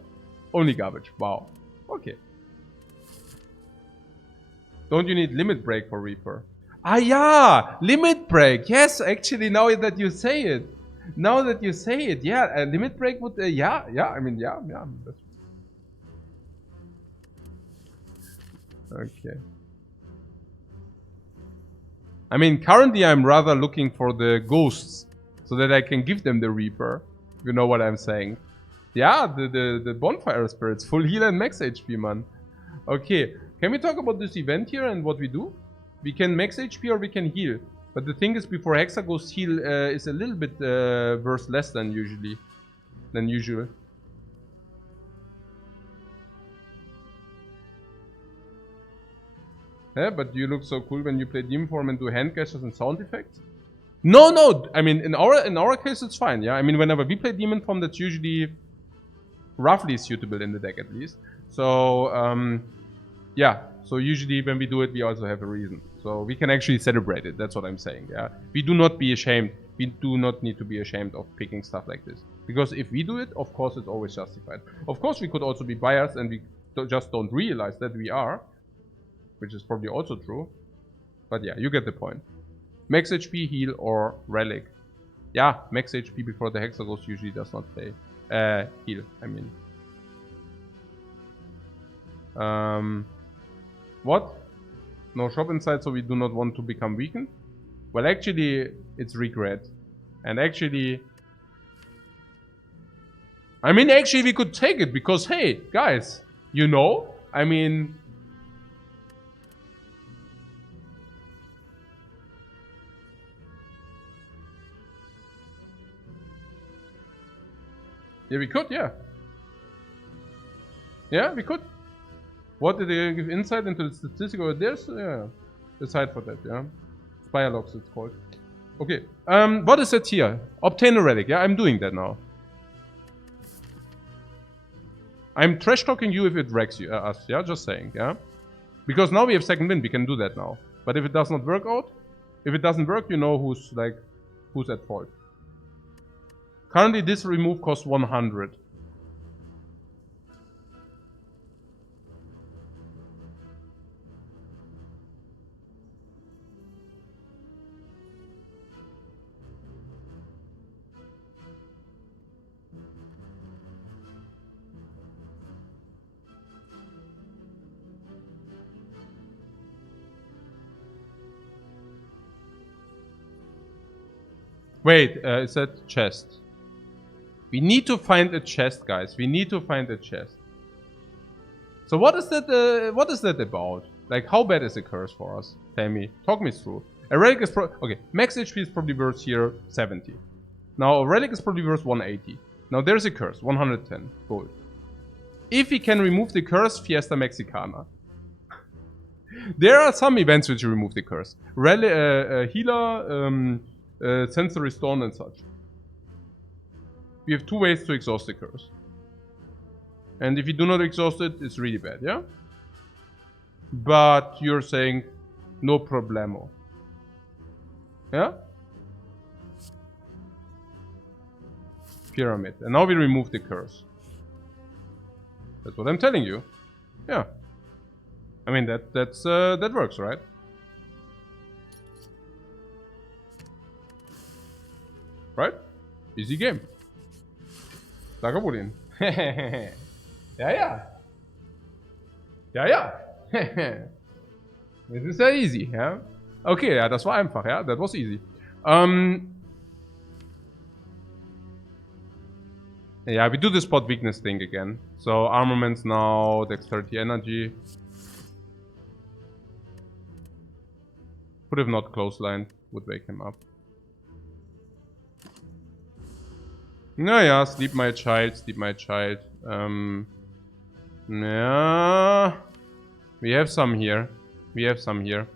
Only garbage. Wow. Okay. Don't you need Limit Break for Reaper? Ah, yeah! Limit Break! Yes, actually, now that you say it. Now that you say it, yeah. Limit Break would, yeah. I mean, yeah. That's... Okay. I mean, currently I'm rather looking for the ghosts so that I can give them the Reaper. You know what I'm saying? Yeah, the Bonfire Spirits. Full heal and max HP, man. Okay. Can we talk about this event here and what we do? We can max HP or we can heal. But the thing is, before Hexaghost heal is a little bit worth less than usual. Yeah, but you look so cool when you play Demon Form and do hand gestures and sound effects. No. I mean, in our case, it's fine. Yeah. I mean, whenever we play Demon Form, that's usually roughly suitable in the deck at least. So yeah. So usually when we do it, we also have a reason. So we can actually celebrate it. That's what I'm saying. Yeah. We do not be ashamed. We do not need to be ashamed of picking stuff like this. Because if we do it, of course, it's always justified. Of course, we could also be biased and we just don't realize that we are. Which is probably also true. But yeah, you get the point. Max HP, heal, or relic. Yeah, max HP before the Hexaghost usually does not play. Heal, I mean. What? No shop inside, so we do not want to become weakened? Well, actually, it's regret. And actually... I mean, actually, we could take it because, hey, guys, you know, I mean... Yeah, we could, yeah. Yeah, we could. What did they give insight into the statistic? Or there's a site for that, yeah. Spire logs, it's called. Okay. What is it here? Obtain a relic. Yeah, I'm doing that now. I'm trash talking you if it wrecks you, us. Yeah, just saying. Yeah, because now we have second wind. We can do that now. But if it does not work out, if it doesn't work, you know who's at fault. Currently, this remove costs 100. Wait, is that chest? We need to find a chest, guys. We need to find a chest. So what is that? What is that about? Like, how bad is the curse for us? Tell me. Talk me through. A relic is okay. Max HP is probably worth here 70. Now a relic is probably worth 180. Now there's a curse, 110 gold. If we can remove the curse, Fiesta Mexicana. There are some events which remove the curse. Healer, sensory stone and such. We have 2 ways to exhaust the curse. And if you do not exhaust it, it's really bad, yeah? But you're saying, no problemo. Yeah? Pyramid. And now we remove the curse. That's what I'm telling you. Yeah. I mean, that works, right? Right? Easy game. Dagabulin. Ja. This is sehr easy, ja. Okay, ja, das war einfach, ja. That was easy. Yeah, we do the spot weakness thing again. So armaments now, dexterity, energy. Would have not clotheslined, would wake him up. Naja, sleep my child, sleep my child. Yeah. We have some here. We have some here.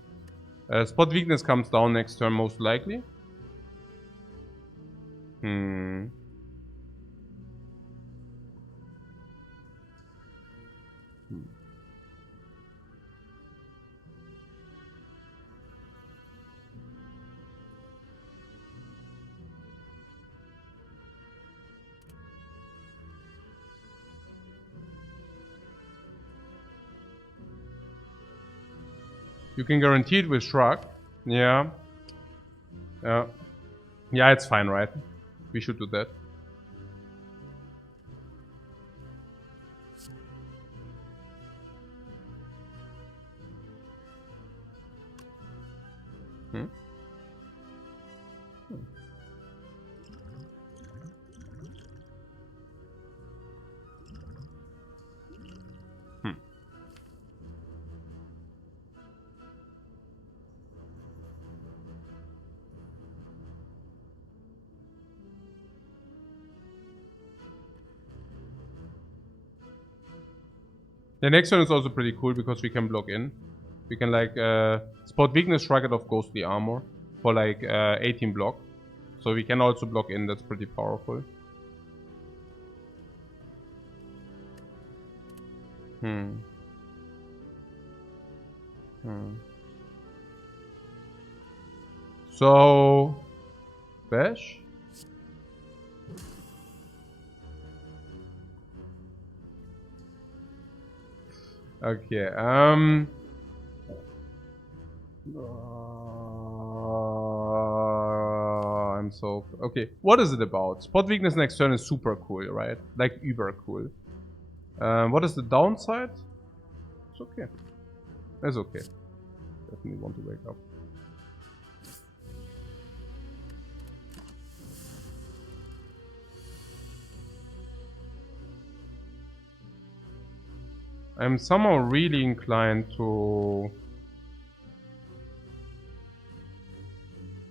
Spot weakness comes down next turn, most likely. You can guarantee it with Shrug. Yeah. Yeah, it's fine, right? We should do that. The next one is also pretty cool because we can block in. We can like spot weakness, shrug it off ghostly armor for like 18 block. So we can also block in, that's pretty powerful. So bash. Okay, I'm so... Okay, what is it about? Spot weakness next turn is super cool, right? Like, uber cool. What is the downside? It's okay. It's okay. Definitely want to wake up. I'm somehow really inclined to...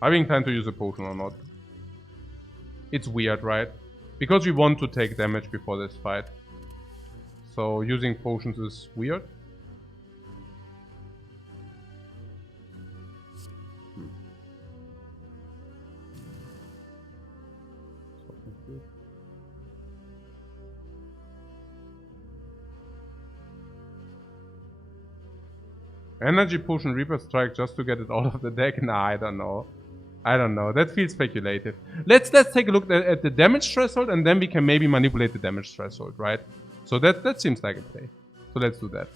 having time to use a potion or not. It's weird, right? Because we want to take damage before this fight. So using potions is weird. Energy Potion Reaper Strike just to get it out of the deck? Nah, I don't know. I don't know. That feels speculative. Let's take a look at the damage threshold, and then we can maybe manipulate the damage threshold, right? So that seems like a play. So let's do that.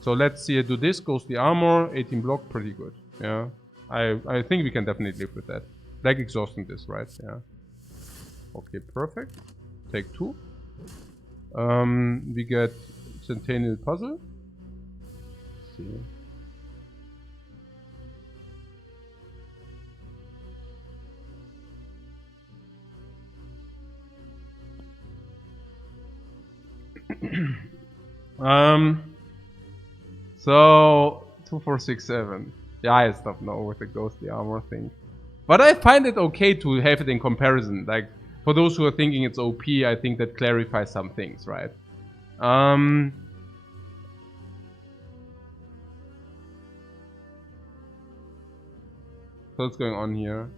So let's see. Do this. Goes the armor. 18 block. Pretty good. Yeah. I think we can definitely live with that. Like exhausting this, right? Yeah. Okay, perfect. Take 2. We get Centennial Puzzle. Let's see. So 2, 4, 6, 7. Yeah, I stopped now with the ghostly armor thing. But I find it okay to have it in comparison. Like, for those who are thinking it's OP, I think that clarifies some things, right? So what's going on here?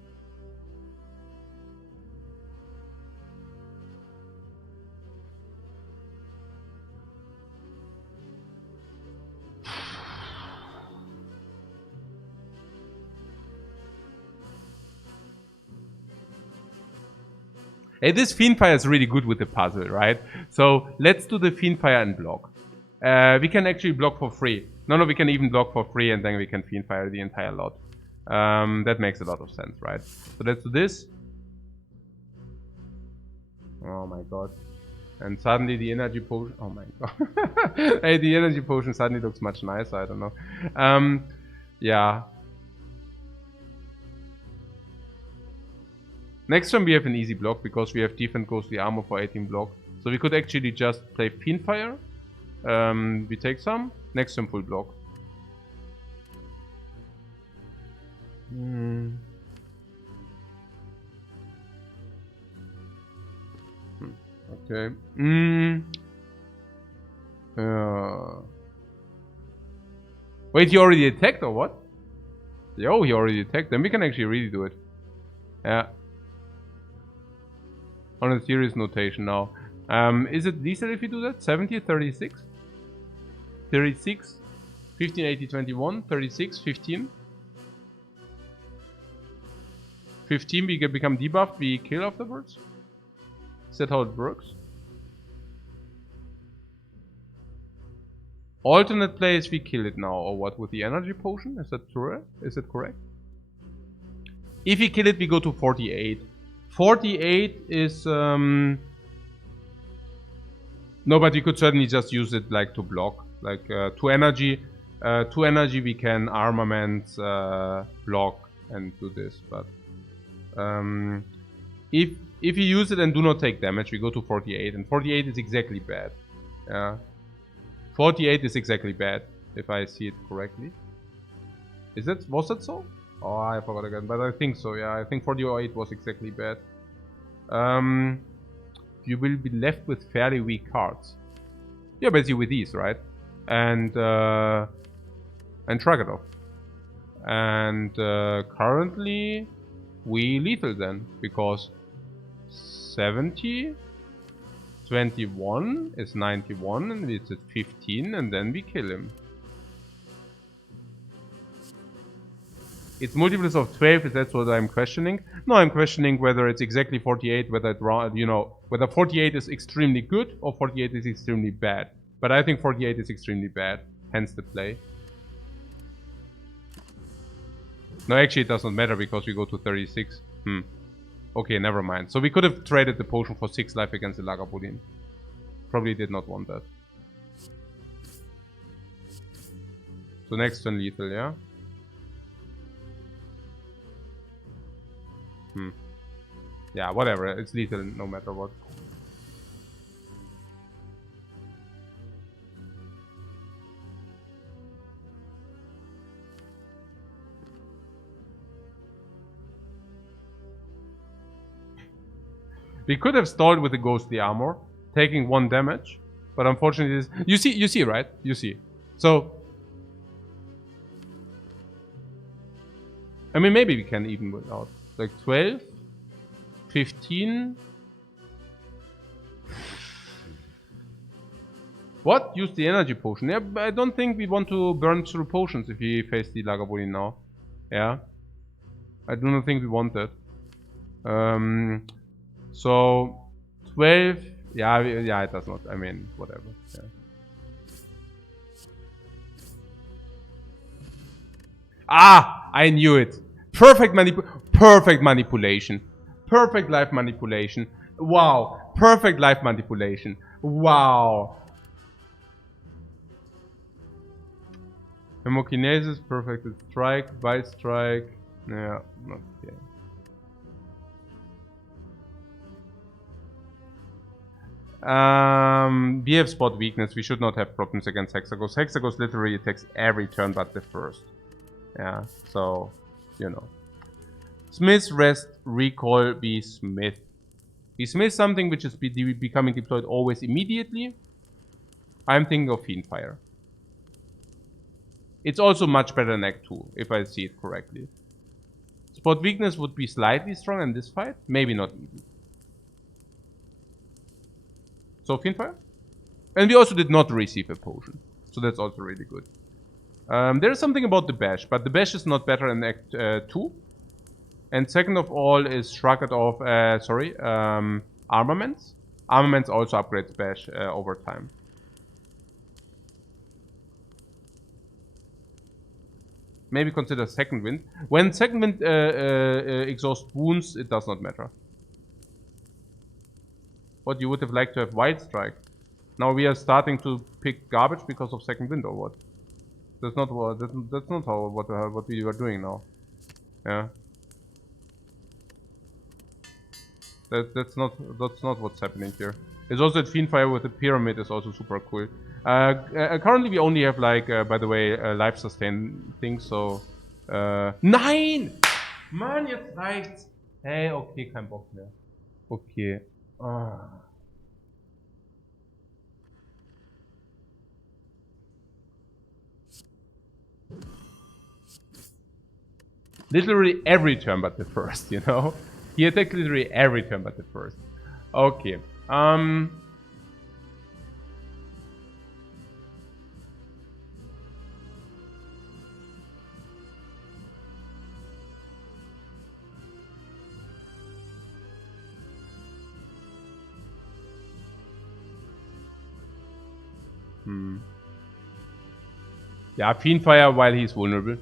Hey, this Fiendfire is really good with the puzzle, right? So let's do the Fiendfire and block. We can actually block for free. No, we can even block for free and then we can Fiendfire the entire lot. That makes a lot of sense, right? So let's do this. Oh my god. And suddenly the energy potion... Oh my god. Hey, the energy potion suddenly looks much nicer, I don't know. Yeah. Next turn we have an easy block because we have Defend Ghostly Armor for 18 block. So we could actually just play Fiendfire. We take some. Next turn full block. Okay. Wait, he already attacked or what? Yo, he already attacked. Then we can actually really do it. Yeah. On a serious notation now. Is it lethal if you do that? 70, 36? 36? 15, 80, 21, 36, 15. 15, we can become debuffed, we kill afterwards? Is that how it works? Alternate plays, we kill it now, or what? With the energy potion? Is that true? Is that correct? If we kill it, we go to 48. 48 is... No, but we could certainly just use it like to block. Like 2 energy. 2 energy we can armament, block and do this. But if you use it and do not take damage, we go to 48. And 48 is exactly bad. Yeah. 48 is exactly bad, if I see it correctly. Was that so? Oh, I forgot again, but I think so, yeah. I think 48 was exactly bad. You will be left with fairly weak cards. Yeah, basically with these, right? And shrug it off. And currently, we lethal then, because 70, 21 is 91, and it's at 15, and then we kill him. It's multiples of 12, if that's what I'm questioning. No, I'm questioning whether it's exactly 48, whether whether 48 is extremely good or 48 is extremely bad. But I think 48 is extremely bad, hence the play. No, actually it does not matter because we go to 36. Okay, never mind. So we could have traded the potion for 6 life against the Lagavulin. Probably did not want that. So next turn lethal, yeah? Yeah, whatever. It's lethal no matter what. We could have stalled with the ghostly armor, taking 1 damage, but unfortunately, you see, right? You see. So, I mean, maybe we can even without like 12, 15. What? Use the energy potion. Yeah, but I don't think we want to burn through potions if we face the Lagavulin now. Yeah. I do not think we want that. So 12. Yeah, yeah, it does not. I mean, whatever. Yeah. Ah, I knew it. Perfect manipulation. Perfect life manipulation. Wow. Perfect life manipulation. Wow. Hemokinesis, perfect strike, bite strike. Yeah, okay. We have spot weakness. We should not have problems against Hexagos. Hexagos literally attacks every turn but the first. Yeah, so, you know. Smith, rest, recall, be Smith. Be Smith something which is becoming deployed always immediately. I'm thinking of Fiendfire. It's also much better than Act 2, if I see it correctly. Spot weakness would be slightly strong in this fight. Maybe not even. So Fiendfire. And we also did not receive a potion. So that's also really good. There is something about the bash, but the bash is not better in Act 2. And second of all is Shrugged off, Armaments. Armaments also upgrades bash over time. Maybe consider Second Wind. When Second Wind exhausts wounds, it does not matter. What, you would have liked to have Wild Strike? Now we are starting to pick garbage because of Second Wind or what? That's not what. That's not how what we were doing now. Yeah. That's not what's happening here. It's also that Fiendfire with the pyramid is also super cool. Currently we only have like, by the way, life sustain things. So nein, Mann, jetzt reicht's. Hey, okay, kein Bock mehr. Okay. Literally every turn but the first, you know? He attacked literally every turn but the first. Okay. Yeah, Fiendfire while he's vulnerable.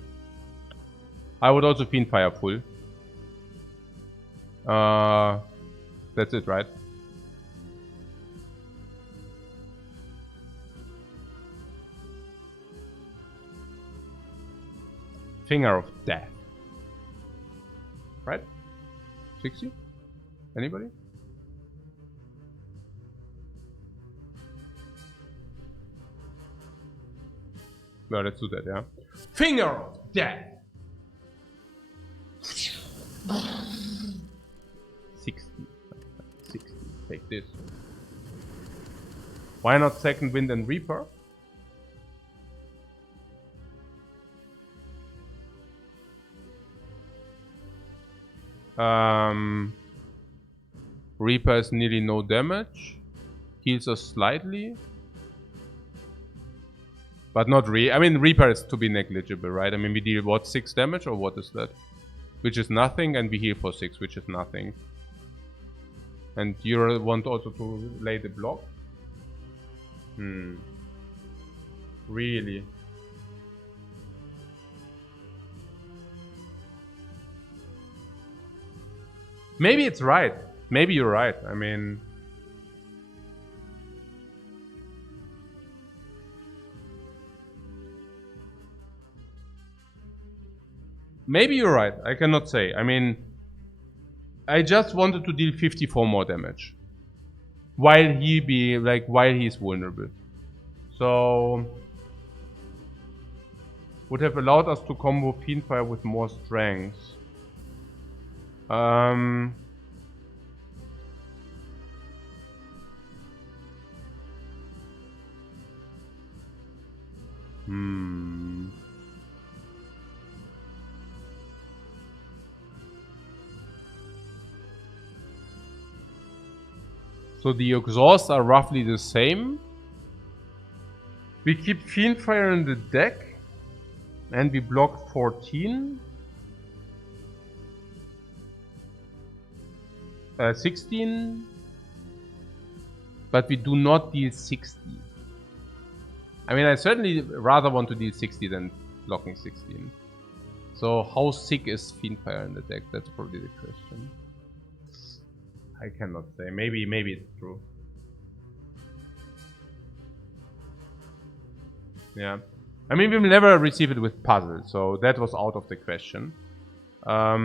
I would also Fiendfire full. That's it, right? Finger of Death. Right? 60? Anybody? No, let's do that, yeah. Finger of Death! 60. Take this. Why not Second Wind and Reaper? Reaper has nearly no damage. Heals us slightly. But not really. I mean, Reaper is to be negligible, right? I mean, we deal what, 6 damage or what is that? Which is nothing, and we heal for 6, which is nothing. And you want also to lay the block? Really? Maybe it's right. Maybe you're right. I mean... Maybe you're right. I cannot say. I mean... I just wanted to deal 54 more damage. While he's vulnerable. So... Would have allowed us to combo Fiendfire with more strength. So the exhausts are roughly the same. We keep Fiendfire in the deck. And we block 14. 16. But we do not deal 60. I mean, I certainly rather want to deal 60 than blocking 16. So how sick is Fiendfire in the deck? That's probably the question. I cannot say. Maybe it's true. Yeah. I mean, we will never receive it with puzzle, so that was out of the question. I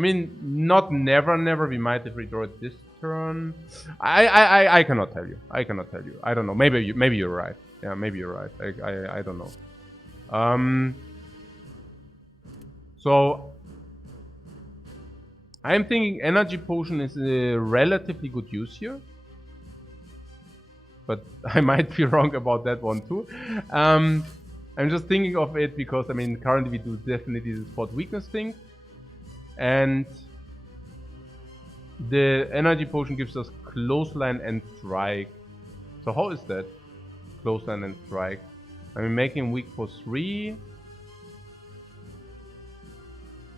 mean, not never. We might have redrawn it this turn. I cannot tell you. I cannot tell you. I don't know. Maybe you're right. Yeah, maybe you're right. I don't know. So I'm thinking Energy Potion is a relatively good use here. But I might be wrong about that one too. I'm just thinking of it because, I mean, currently we do definitely the spot weakness thing. And the Energy Potion gives us Clothesline and Strike. So how is that? Clothesline and Strike. I mean, making him weak for 3.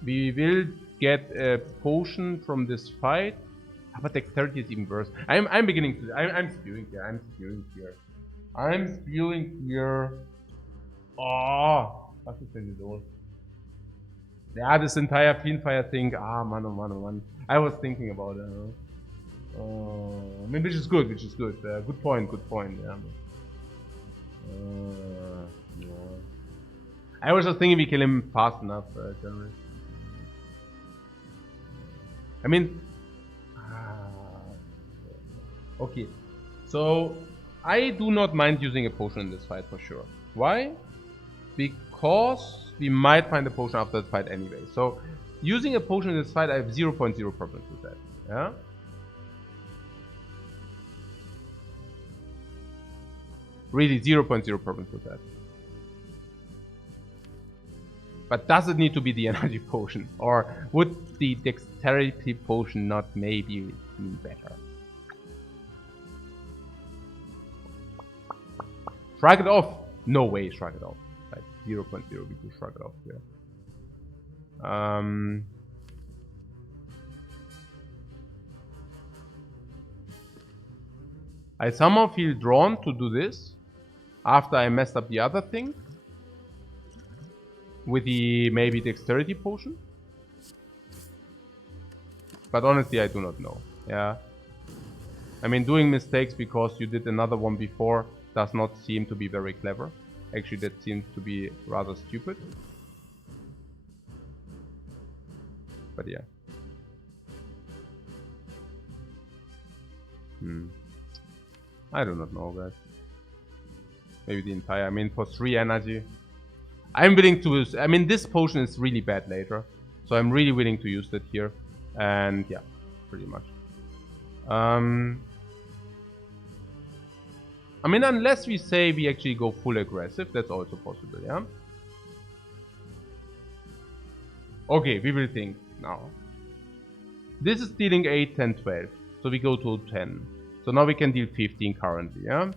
We will get a potion from this fight. But Dexterity is even worse. I'm beginning to... I'm spewing here. I'm spewing here. Oh, was ist denn los? Yeah, this entire Fiendfire thing. Ah, man. I was thinking about it. I mean, which is good. Good point, yeah. Yeah. I was just thinking we kill him fast enough, generally. I mean... Okay, so I do not mind using a potion in this fight for sure. Why? Because we might find a potion after the fight anyway. So using a potion in this fight, I have 0.0 problems with that. Yeah. Really 0.0 problems with that. But does it need to be the energy potion? Or would the dexterity potion not maybe be better? Shrug it off. No way, shrug it off. Like 0.0, we do shrug it off here. I somehow feel drawn to do this after I messed up the other thing with the maybe dexterity potion. But honestly, I do not know. Yeah. I mean, doing mistakes because you did another one before does not seem to be very clever. Actually, that seems to be rather stupid. But yeah. I do not know, guys. Maybe the entire... I mean, for 3 energy. I'm willing to use... I mean, this potion is really bad later. So I'm really willing to use that here. And yeah, pretty much. I mean, unless we say we actually go full aggressive, that's also possible, yeah? Okay, we will think now. This is dealing 8, 10, 12. So we go to 10. So now we can deal 15 currently, yeah?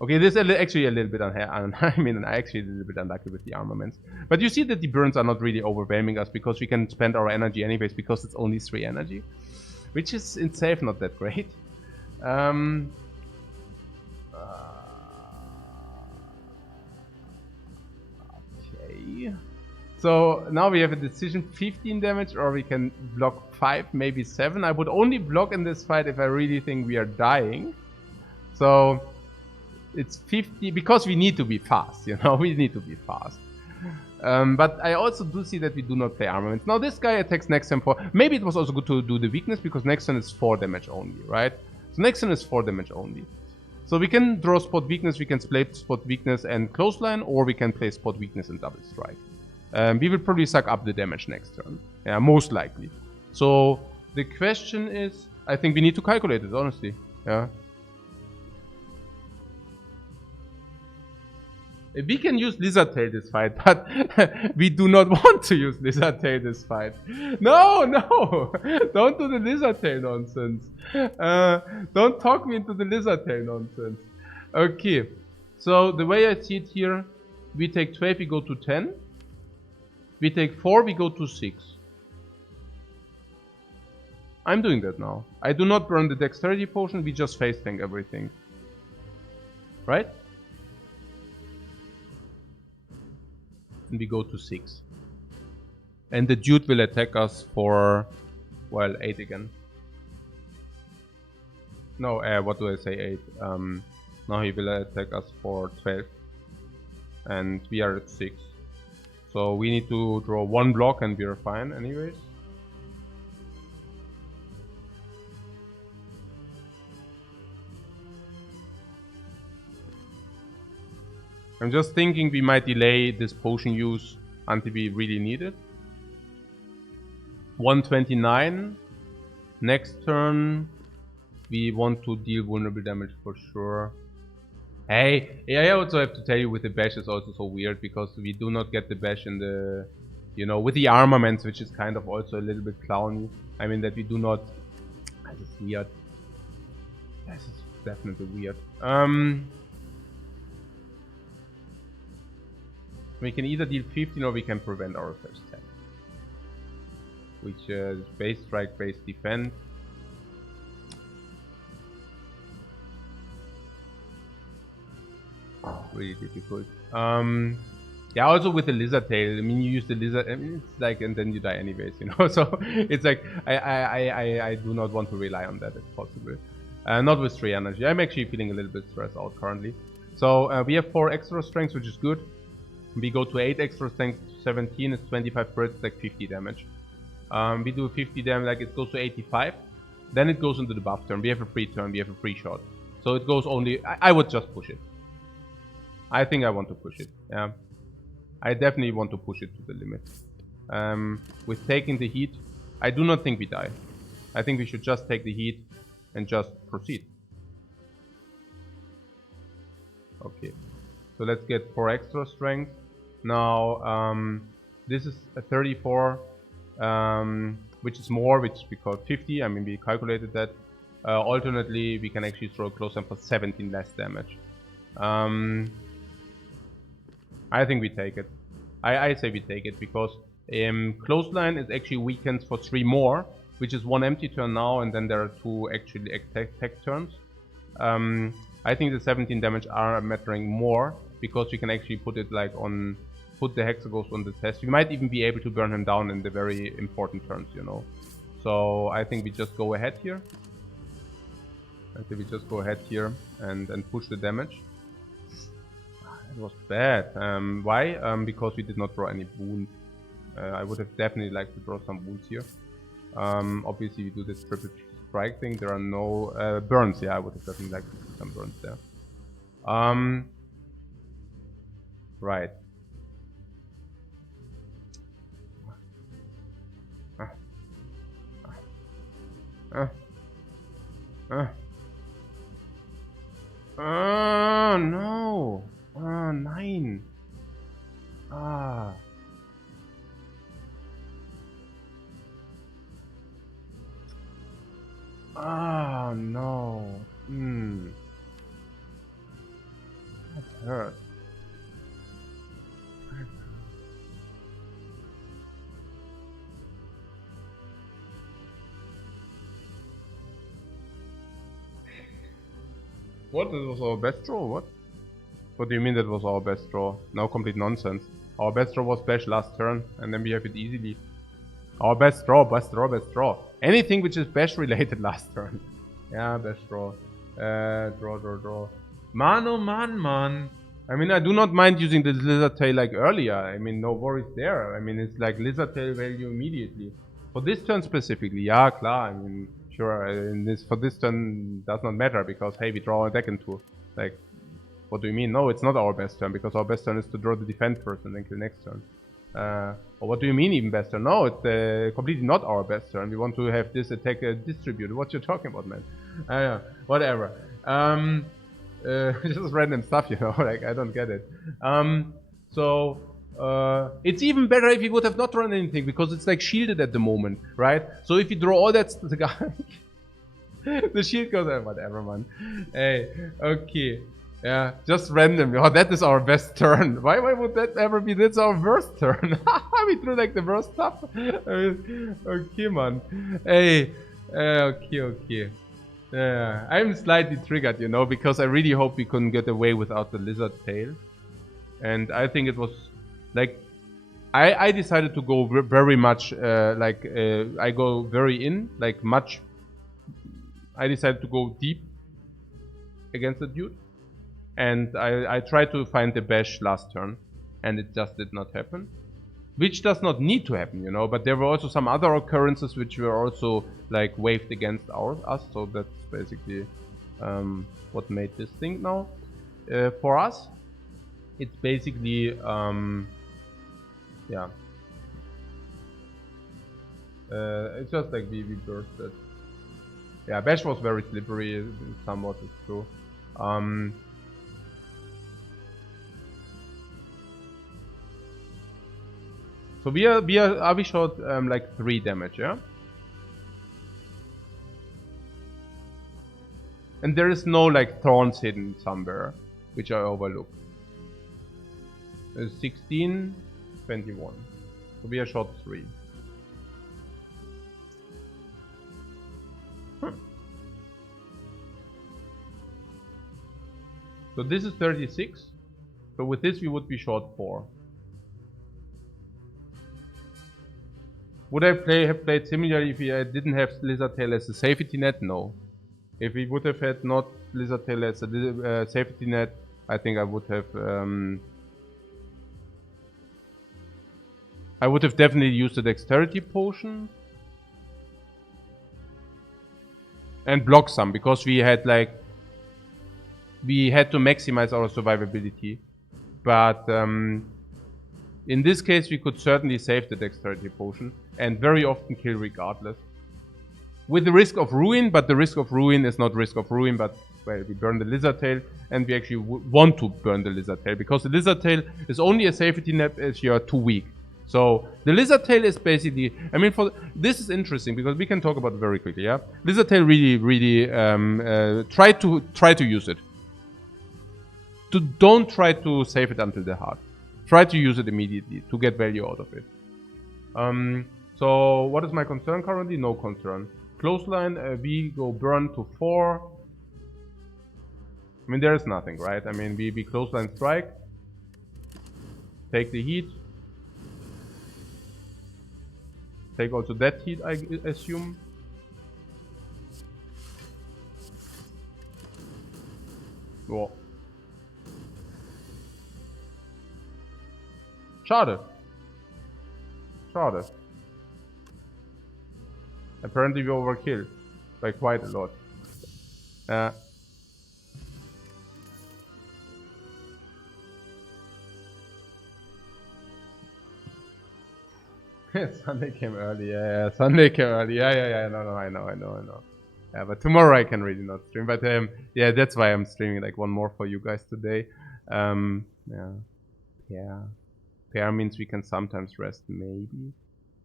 Okay, this is actually a little bit I mean, actually a little bit unlucky with the armaments. But you see that the burns are not really overwhelming us because we can spend our energy anyways because it's only 3 energy. Which is in itself not that great. Okay. So now we have a decision, 15 damage, or we can block 5, maybe 7. I would only block in this fight if I really think we are dying. So it's 50, because we need to be fast, you know, we need to be fast. But I also do see that we do not play armaments. Now this guy attacks next turn for... Maybe it was also good to do the weakness, because next turn is 4 damage only, right? So next turn is 4 damage only. So we can draw spot weakness, we can play spot weakness and clothesline, or we can play spot weakness and double strike. We will probably suck up the damage next turn. Yeah, most likely. So the question is... I think we need to calculate it, honestly. Yeah. We can use Lizard Tail this fight, but we do not want to use Lizard Tail this fight. No, no! Don't do the Lizard Tail nonsense. Don't talk me into the Lizard Tail nonsense. Okay, so the way I see it here, we take 12, we go to 10. We take 4, we go to 6. I'm doing that now. I do not burn the dexterity potion, we just face tank everything. Right? And we go to 6. And the dude will attack us for, well, 8 again. No, what do I say, 8? Now he will attack us for 12. And we are at 6. So we need to draw 1 block and we are fine anyways. I'm just thinking we might delay this potion use until we really need it. 129. Next turn, we want to deal vulnerable damage for sure. Hey, I also have to tell you with the bash is also so weird because we do not get the bash in the, you know, with the armaments, which is kind of also a little bit clowny. I mean that we do not. This is weird. This is definitely weird. We can either deal 15 or we can prevent our first 10. Which is base strike, base defense. Really difficult. Yeah, also with the lizard tail. I mean, you use the lizard. I mean, it's like, and then you die anyways, you know. So it's like I do not want to rely on that if possible. Not with 3 energy. I'm actually feeling a little bit stressed out currently. So we have 4 extra strengths, which is good. We go to 8 extra strength, 17 is 25 per, it's like 50 damage. We do 50 damage, like it goes to 85. Then it goes into the buff turn. We have a free turn, we have a free shot. So it goes only, I would just push it. I think I want to push it, yeah. I definitely want to push it to the limit. With taking the heat, I do not think we die. I think we should just take the heat and just proceed. Okay, so let's get 4 extra strength. Now, this is a 34, which is more, which we call 50. I mean, we calculated that. Alternately, we can actually throw a close line for 17 less damage. I think we take it. I say we take it because clothesline is actually weakens for 3 more, which is 1 empty turn now, and then there are 2 actually attack turns. I think the 17 damage are mattering more because we can actually put it like on, put the Hexaghost on the test. We might even be able to burn him down in the very important turns, you know. So I think we just go ahead here. I think we just go ahead here and push the damage. It was bad. Why? Because we did not draw any wounds. I would have definitely liked to draw some wounds here. Obviously we do this triple strike thing. There are no burns. Yeah, I would have definitely liked to see some burns there. Right. Oh no. 9. Ah. Ah, no. That hurt. What? This was our best draw? What? What do you mean that was our best draw? No, complete nonsense. Our best draw was bash last turn, and then we have it easily. Our best draw, best draw, best draw. Anything which is bash related last turn. Yeah, best draw. Draw. Man, oh man. I mean, I do not mind using the lizard tail like earlier. I mean, no worries there. I mean, it's like lizard tail value immediately. For this turn specifically, yeah, klar. I mean, sure. For this turn does not matter because hey, we draw a deck into like. What do you mean? No, it's not our best turn because our best turn is to draw the defend first and then kill next turn. Or what do you mean even best turn? No, it's completely not our best turn. We want to have this attack distributed. What you're talking about, man? Whatever. Just random stuff, you know, like I don't get it. So it's even better if you would have not run anything because it's like shielded at the moment, right? So if you draw all that, the guy, the shield goes out, whatever, man. Hey, okay. Yeah, just random. Oh, that is our best turn. Why would that ever be? That's our worst turn. We drew like the worst stuff. Okay, man. Hey, okay. I'm slightly triggered, you know, because I really hope we couldn't get away without the lizard tail. And I think it was like I decided to go very much I go very in, like much. I decided to go deep against the dude. And I tried to find the bash last turn, and it just did not happen. Which does not need to happen, you know, but there were also some other occurrences which were also like waved against us, so that's basically what made this thing now. For us, it's basically, yeah. It's just like we bursted. Yeah, bash was very slippery, somewhat, it's true. So we shot like 3 damage, yeah? And there is no like thorns hidden somewhere, which I overlooked. 16, 21. So we are shot 3. So this is 36. So with this we would be short 4. Would I have played similarly if I didn't have Lizard Tail as a safety net? No. If we would have had not Lizard Tail as a safety net, I think I would have definitely used the dexterity potion and block some, because we had to maximize our survivability. But in this case we could certainly save the dexterity potion and very often kill regardless. With the risk of ruin, but the risk of ruin is not risk of ruin, but well, we burn the lizard tail, and we actually want to burn the lizard tail, because the lizard tail is only a safety net if you are too weak. So the lizard tail is basically, I mean, this is interesting because we can talk about it very quickly. Yeah, lizard tail really try to use it. Don't try to save it until the heart. Try to use it immediately to get value out of it. So what is my concern currently? No concern. Clothesline, we go burn to 4. I mean, there is nothing, right? I mean, we clothesline strike, take the heat, take also that heat, I assume. Whoa. Schade. Apparently we overkill by quite a lot. Sunday came early, yeah, Sunday came early, yeah, no, I know. Yeah, but tomorrow I can really not stream, but yeah, that's why I'm streaming like one more for you guys today. Yeah. Pair means we can sometimes rest, maybe.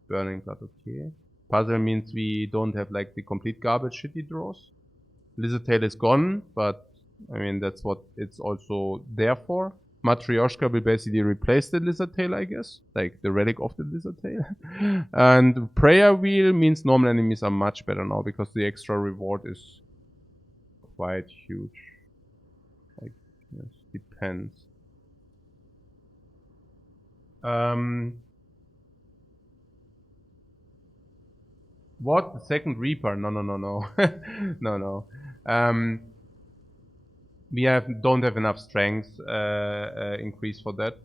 Burning blood, okay. Puzzle means we don't have like the complete garbage shitty draws. Lizard tail is gone, but I mean that's what it's also there for. Matryoshka will basically replace the lizard tail, I guess, like the relic of the lizard tail. And prayer wheel means normal enemies are much better now because the extra reward is quite huge. Like, yes, depends. What? The second Reaper? No. No. We don't have enough strength increase for that.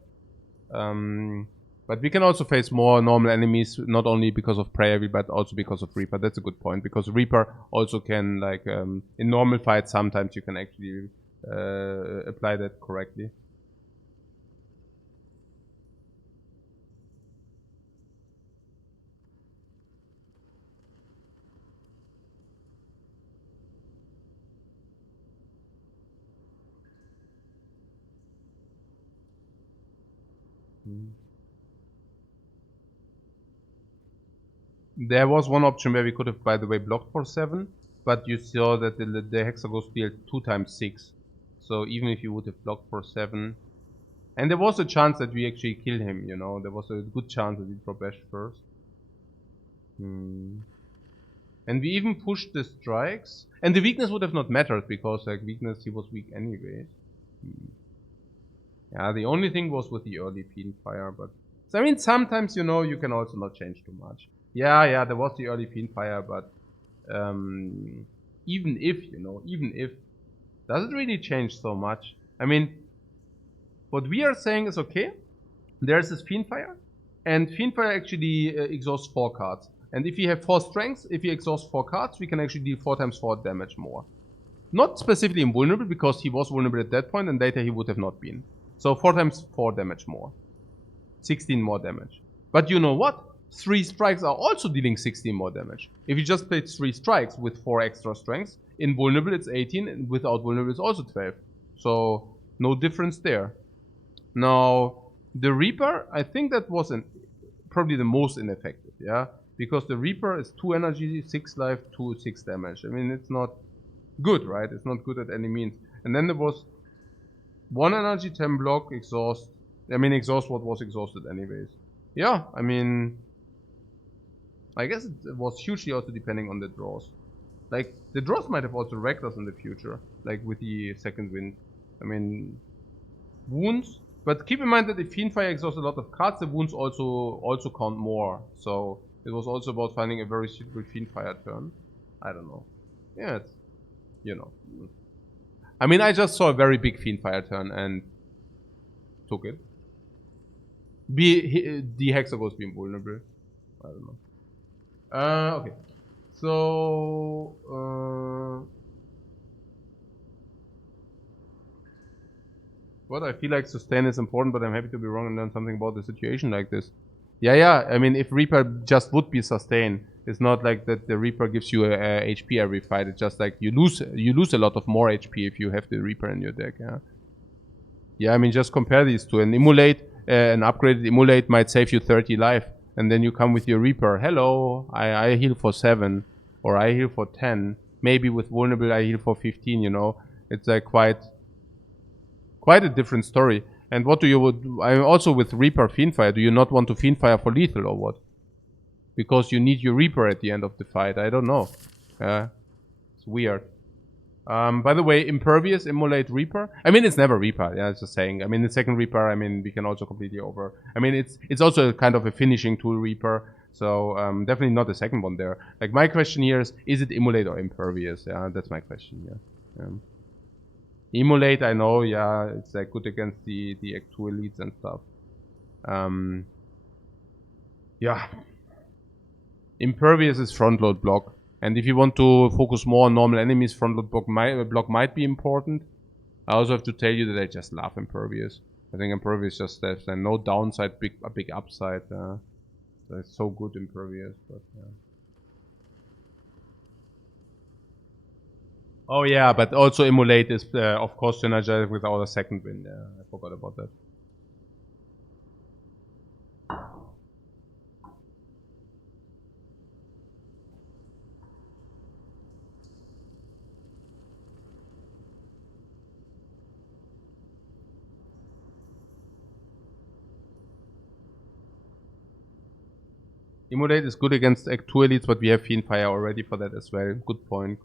But we can also face more normal enemies, not only because of Prayer Wheel, but also because of Reaper. That's a good point, because Reaper also can, like, in normal fights, sometimes you can actually apply that correctly. There was one option where we could have, by the way, blocked for 7, but you saw that the Hexaghost dealt 2 times 6. So even if you would have blocked for 7, and there was a chance that we actually kill him, you know, there was a good chance that we drop Ash first. And we even pushed the strikes, and the weakness would have not mattered because, like, weakness, he was weak anyway. Yeah, the only thing was with the early Fiend Fire, but so, I mean, sometimes, you know, you can also not change too much. Yeah, there was the early Fiend Fire, but even if, you know, does it really change so much? I mean, what we are saying is, okay, there's this Fiend Fire, and Fiend Fire actually exhausts 4 cards. And if you have 4 strengths, if you exhaust 4 cards, we can actually deal 4 times 4 damage more. Not specifically invulnerable, because he was vulnerable at that point, and later he would have not been. So 4 times 4 damage more. 16 more damage. But you know what? 3 strikes are also dealing 16 more damage. If you just played 3 strikes with 4 extra strengths, invulnerable it's 18, and without vulnerable it's also 12. So no difference there. Now, the Reaper, I think that was probably the most ineffective, yeah? Because the Reaper is 2 energy, 6 life, 2, 6 damage. I mean, it's not good, right? It's not good at any means. And then there was 1 energy, 10 block, exhaust. I mean, exhaust what was exhausted anyways. Yeah, I mean, I guess it was hugely also depending on the draws. Like, the draws might have also wrecked us in the future, like with the second wind. I mean, wounds. But keep in mind that if Fiend Fire exhausts a lot of cards, the wounds also count more. So it was also about finding a very suitable Fiend Fire turn. I don't know. Yeah, it's, you know. I mean, I just saw a very big Fiend Fire turn and took it. The Hexaghost being vulnerable. I don't know. Okay. So, what I feel like sustain is important, but I'm happy to be wrong and learn something about the situation like this. Yeah. I mean, if Reaper just would be sustain, it's not like that the Reaper gives you a HP every fight. It's just like you lose a lot of more HP if you have the Reaper in your deck. Yeah. I mean, just compare these two. An Immolate, an upgraded Immolate might save you 30 life, and then you come with your Reaper. Hello, I heal for 7, or I heal for 10. Maybe with vulnerable I heal for 15. You know, it's like quite a different story. And what do you I'm also with Reaper Fiendfire. Do you not want to Fiendfire for lethal or what? Because you need your Reaper at the end of the fight. I don't know. It's weird. By the way, Impervious, Immolate, Reaper. I mean, it's never Reaper. Yeah, it's just saying. I mean, the second Reaper, I mean, we can also completely over. I mean, it's also kind of a finishing tool Reaper. So definitely not the second one there. Like, my question here is it Immolate or Impervious? Yeah, that's my question. Yeah. Immolate, I know, yeah, it's like good against the Act 2 elites and stuff. Yeah. Impervious is front load block. And if you want to focus more on normal enemies, front load block might be important. I also have to tell you that I just love Impervious. I think Impervious just has no downside, a big upside. So it's so good, Impervious. But, yeah. Oh yeah, but also Immolate is of course synergized with our second wind. Yeah, I forgot about that. Immolate is good against Act 2 elites, but we have Fiendfire already for that as well. Good point.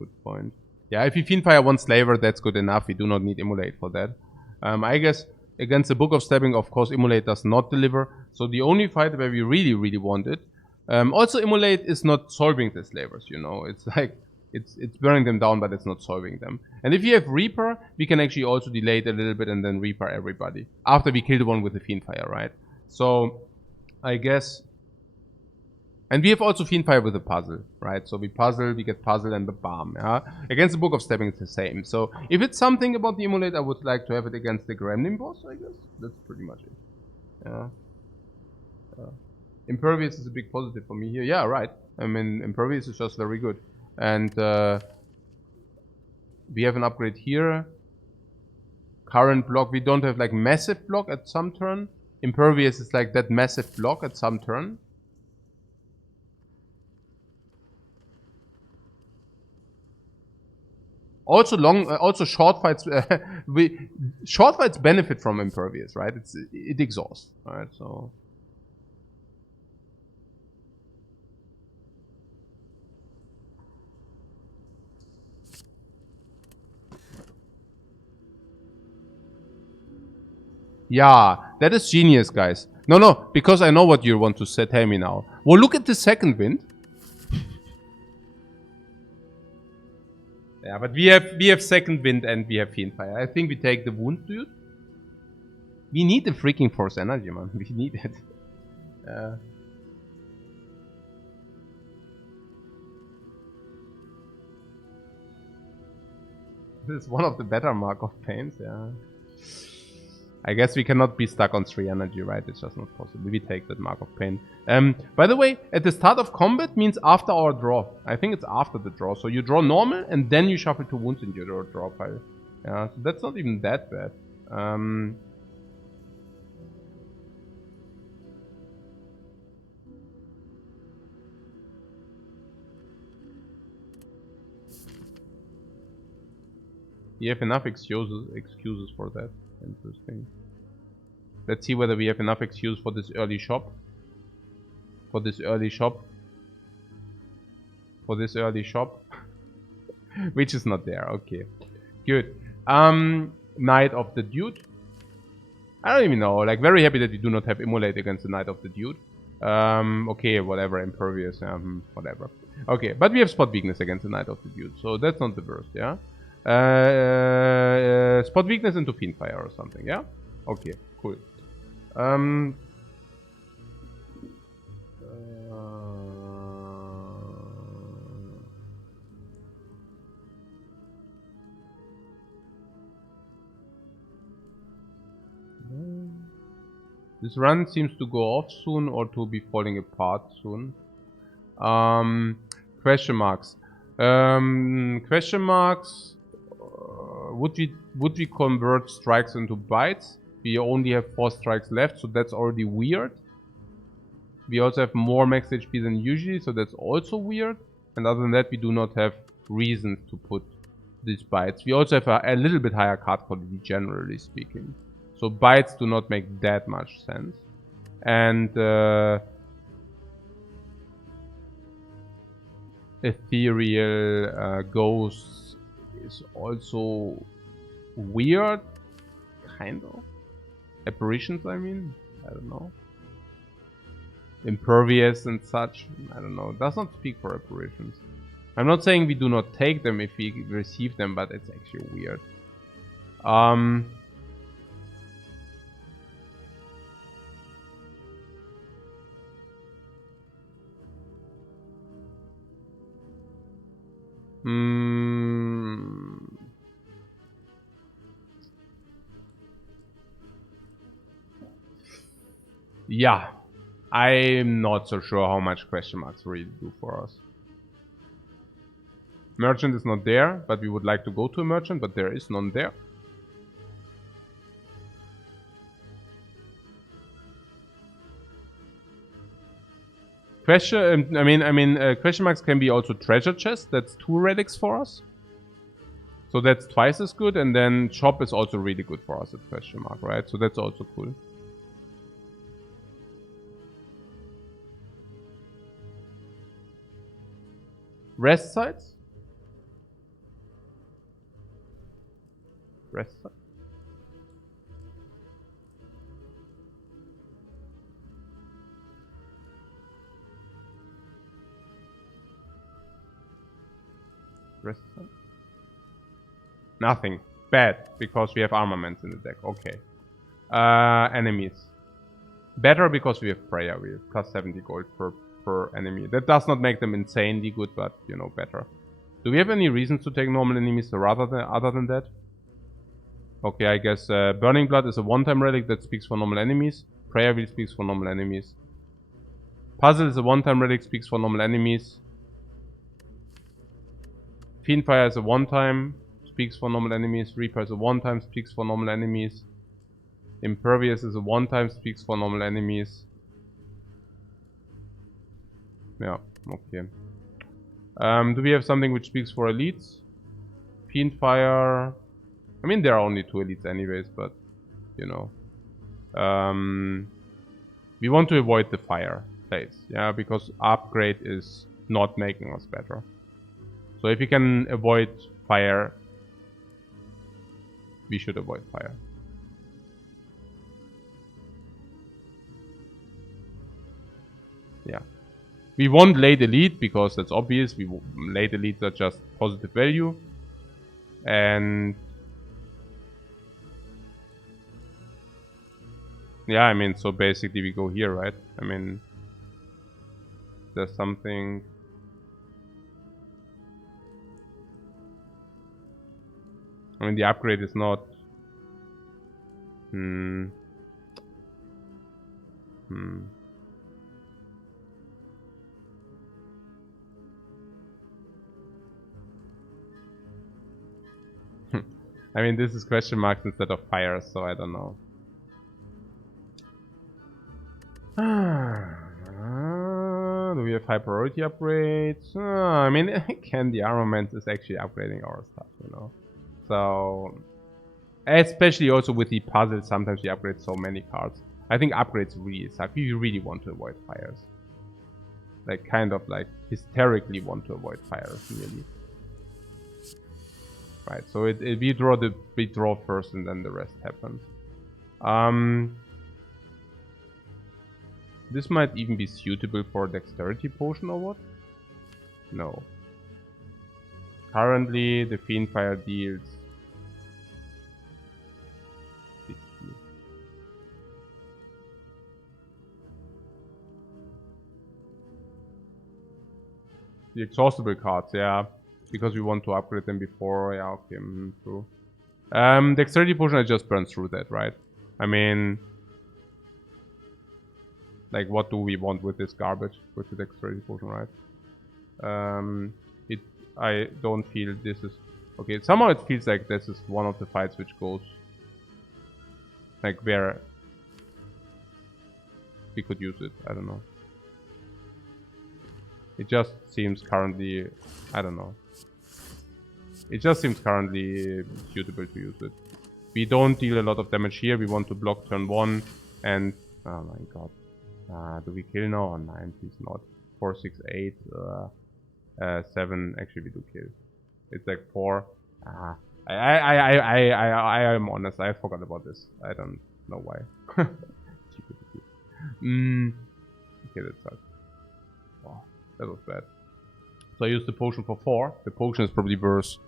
Yeah, if you Fiendfire one Slaver, that's good enough. We do not need Immolate for that. I guess against the Book of Stabbing, of course, Immolate does not deliver. So the only fight where we really want it. Also, Immolate is not solving the Slavers, you know. It's like, it's burning them down, but it's not solving them. And if you have Reaper, we can actually also delay it a little bit and then Reaper everybody. After we kill the one with the Fiendfire, right? So, I guess... And we have also Fiendfire with a puzzle, right? So we puzzle, we get puzzle, and the bomb. Yeah? Against the Book of Stabbing, it's the same. So if it's something about the Immolate, I would like to have it against the Gremlin boss, I guess. That's pretty much it. Yeah. Impervious is a big positive for me here. Yeah, right. I mean, Impervious is just very good. And we have an upgrade here. Current block. We don't have like massive block at some turn. Impervious is like that massive block at some turn. Also short fights. Short fights benefit from impervious, right? It exhausts, right? So. Yeah, that is genius, guys. No, because I know what you want to say. Tell me now. Well, look at the second wind. Yeah, but we have second wind and we have fiend fire. I think we take the wound, dude. We need the freaking force energy, man. We need it. This is one of the better mark of pains, yeah. I guess we cannot be stuck on 3 energy, right? It's just not possible. We take that mark of pain. By the way, at the start of combat means after our draw. I think it's after the draw. So you draw normal and then you shuffle 2 wounds in your draw pile. Yeah, so that's not even that bad. You have enough excuses for that. Interesting. Let's see whether we have enough excuse for this early shop. For this early shop. Which is not there. Okay. Good. Knight of the Dude. I don't even know. Like, very happy that we do not have Immolate against the Knight of the Dude. Okay, whatever. Impervious. Whatever. Okay, but we have Spot Weakness against the Knight of the Dude. So that's not the worst, yeah? Spot Weakness into Fiend Fire or something, yeah? Okay, cool. This run seems to go off soon or to be falling apart soon. Question marks. Question marks. Would we convert strikes into bites? We only have 4 strikes left, so that's already weird. We also have more max HP than usually, so that's also weird. And other than that, we do not have reasons to put these bites. We also have a little bit higher card quality, generally speaking. So bites do not make that much sense. And ethereal ghosts is also weird, kind of. Apparitions, I mean, I don't know. Impervious and such, I don't know. Does not speak for apparitions. I'm not saying we do not take them if we receive them, but it's actually weird. Yeah, I'm not so sure how much question marks really do for us. Merchant is not there, but we would like to go to a merchant, but there is none there. Question, question marks can be also treasure chest. That's 2 relics for us. So that's twice as good, and then shop is also really good for us at question mark, right? So that's also cool. Rest sites? Rest sites? Rest site? Nothing. Bad, because we have armaments in the deck. Okay. Enemies. Better because we have prayer. We have plus 70 gold per enemy. That does not make them insanely good, but, you know, better. Do we have any reasons to take normal enemies other than that? Okay, I guess Burning Blood is a one-time relic that speaks for normal enemies. Prayer Wheel speaks for normal enemies. Puzzle is a one-time relic, speaks for normal enemies. Fiendfire is a one-time, speaks for normal enemies. Reaper is a one-time, speaks for normal enemies. Impervious is a one-time, speaks for normal enemies. Yeah, okay. Do we have something which speaks for elites? Fiend Fire. I mean, there are only 2 elites anyways, but, you know. We want to avoid the fire phase, yeah, because upgrade is not making us better. So if we can avoid fire, we should avoid fire. Yeah. We want late elite because that's obvious. Late elites are just positive value. And yeah, I mean, so basically we go here, right? I mean, there's something. I mean, the upgrade is not. I mean, this is question marks instead of fires, so I don't know. Do we have high priority upgrades? I mean, the armament is actually upgrading our stuff, you know. So, especially also with the puzzles, sometimes we upgrade so many cards. I think upgrades really suck. We really want to avoid fires. Like, kind of like hysterically want to avoid fires, really. Right, so we draw first and then the rest happens. This might even be suitable for a dexterity potion or what? No. Currently, the Fiend Fire deals 60. The exhaustible cards, yeah. Because we want to upgrade them before, yeah, okay, true. Dexterity potion, I just burned through that, right? I mean, like, what do we want with this garbage, with the dexterity potion, right? I don't feel this is... Okay, somehow it feels like this is one of the fights which goes... Like, where... we could use it, I don't know. It just seems currently... I don't know. It just seems currently suitable to use it. We don't deal a lot of damage here, we want to block turn 1, and... Oh my god. Do we kill now? Oh, 9, please not. 4, 6, 8, 7, actually we do kill. It's like 4. I am honest, I forgot about this. I don't know why. Okay, that sucks. Oh, that was bad. So I used the potion for 4. The potion is probably worse.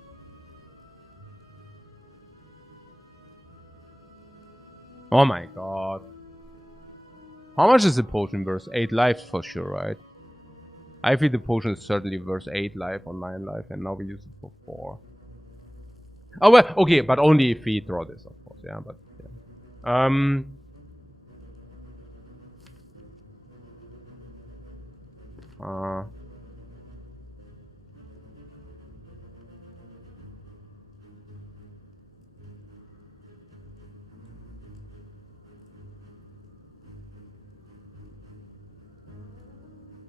Oh my god. How much is the potion worth? 8 lives for sure, right? I feel the potion is certainly worth 8 life or 9 life, and now we use it for 4. Oh well, okay, but only if we draw this, of course, yeah, but yeah.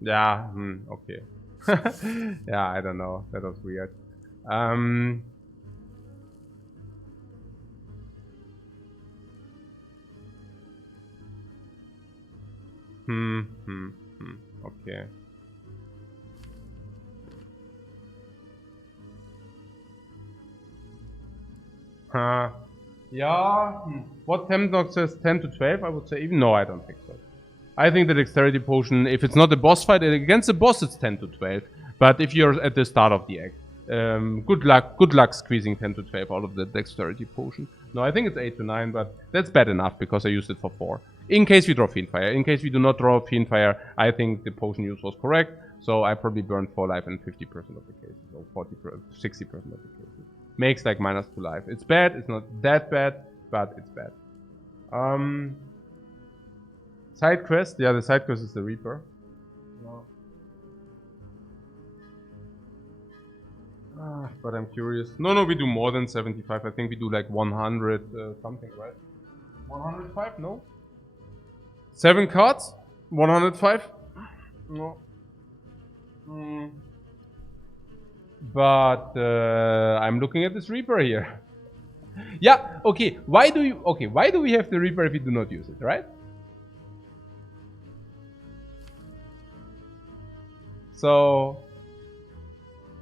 Yeah, okay. Yeah, I don't know. That was weird. Okay. Yeah. What Temnox says 10 to 12, I would say even no, I don't think so. I think the dexterity potion, if it's not a boss fight, against the boss it's 10 to 12. But if you're at the start of the act, good luck squeezing 10 to 12 out of the dexterity potion. No, I think it's 8 to 9, but that's bad enough because I used it for 4. In case we draw Fiendfire. In case we do not draw Fiendfire, I think the potion use was correct. So I probably burned 4 life in 50% of the cases, or 60% of the cases. Makes like -2 life. It's bad, it's not that bad, but it's bad. Side quest, yeah, the side quest is the Reaper. No. But I'm curious. No, we do more than 75. I think we do like 100 something, right? 105? No. 7 cards? 105? No. But I'm looking at this Reaper here. Yeah, okay. Why do we have the Reaper if we do not use it, right? So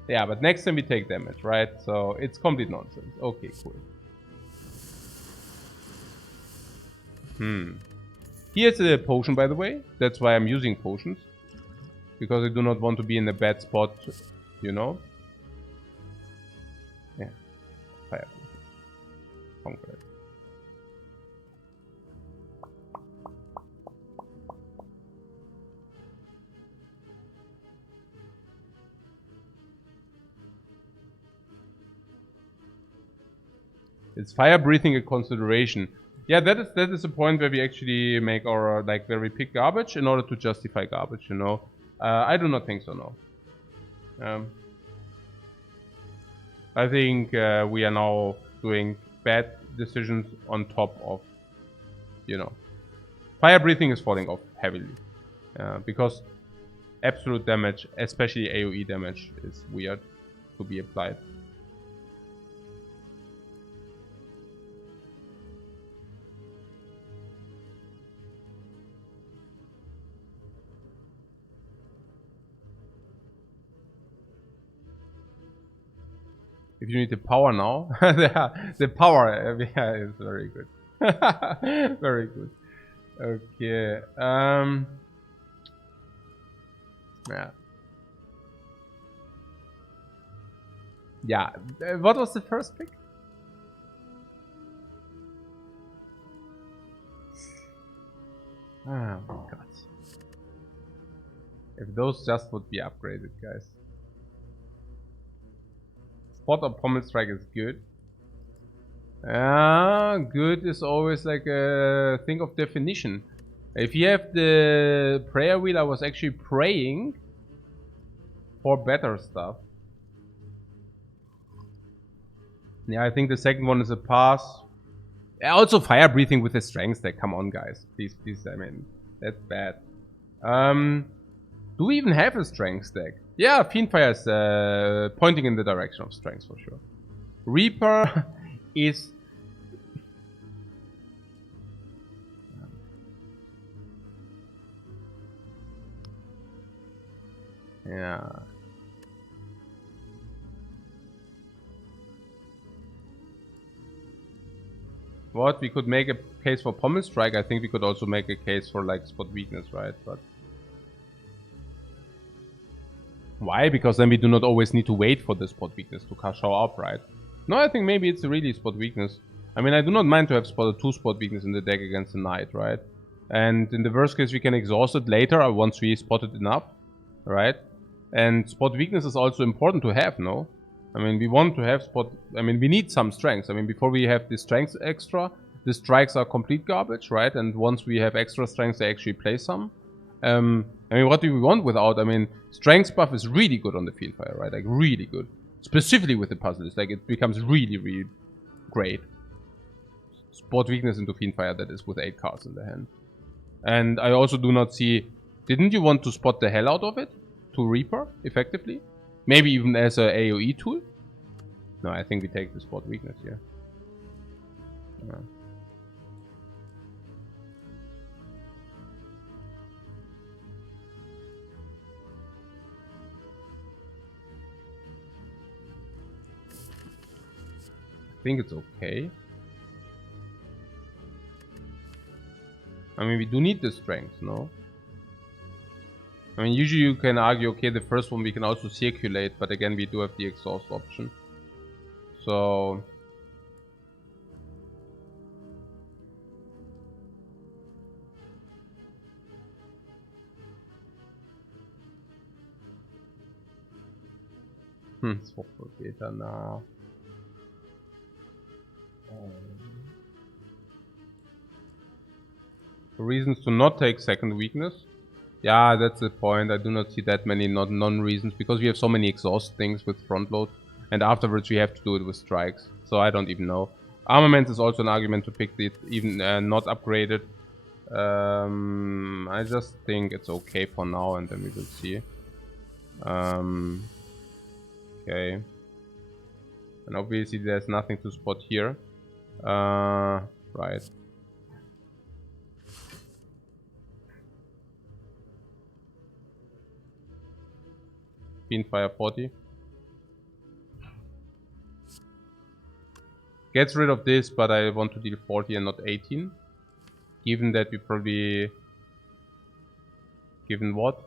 yeah, but next time we take damage, right? So it's complete nonsense. Okay, cool. Here's a potion, by the way. That's why I'm using potions. Because I do not want to be in a bad spot, you know? Yeah. Fire. Conquer. Is fire breathing a consideration? Yeah, that is the point where we actually make our, like, where we pick garbage in order to justify garbage, you know? I do not think so, no. I think we are now doing bad decisions on top of, you know. Fire breathing is falling off heavily. Because absolute damage, especially AoE damage, is weird to be applied. If you need the power now, the power yeah, is very good. Very good. Okay. Yeah. Yeah. What was the first pick? Oh my god. If those just would be upgraded, guys. Spot or pommel strike is good. Good is always like a thing of definition. If you have the prayer wheel, I was actually praying for better stuff. Yeah, I think the second one is a pass. Also fire breathing with the strength deck. Come on, guys. Please, please. I mean, that's bad. Do we even have a strength deck? Yeah, Fiendfire is pointing in the direction of strength for sure. Reaper is... Yeah. What? We could make a case for Pommel Strike. I think we could also make a case for like Spot Weakness, right? But why? Because then we do not always need to wait for the Spot Weakness to show up, right? No, I think maybe it's a really Spot Weakness. I mean, I do not mind to have spotted 2 Spot Weakness in the deck against the Knight, right? And in the worst case, we can exhaust it later once we spotted enough, right? And Spot Weakness is also important to have, no? I mean, we want to have spot... I mean, we need some strengths. I mean, before we have the strengths extra, the strikes are complete garbage, right? And once we have extra strengths, they actually play some. I mean, what do we want without... I mean, strength buff is really good on the Fiendfire, right? Like, really good. Specifically with the puzzles. Like, it becomes really, really great. Spot Weakness into Fiendfire, that is with 8 cards in the hand. And I also do not see... Didn't you want to spot the hell out of it? To Reaper, effectively? Maybe even as a AoE tool? No, I think we take the Spot Weakness here. Yeah. I think it's okay. I mean, we do need the strength, no? I mean, usually you can argue, okay, the first one we can also circulate, but again, we do have the exhaust option. So... Swap now. Reasons to not take second weakness. Yeah, that's the point. I do not see that many non-reasons because we have so many exhaust things with front load, and afterwards we have to do it with strikes. So I don't even know. Armament is also an argument to pick it, even not upgraded. I just think it's okay for now, and then we will see. Okay. And obviously there's nothing to spot here. Right. Fiendfire 40. Gets rid of this, but I want to deal 40 and not 18. Given that we probably... Given what?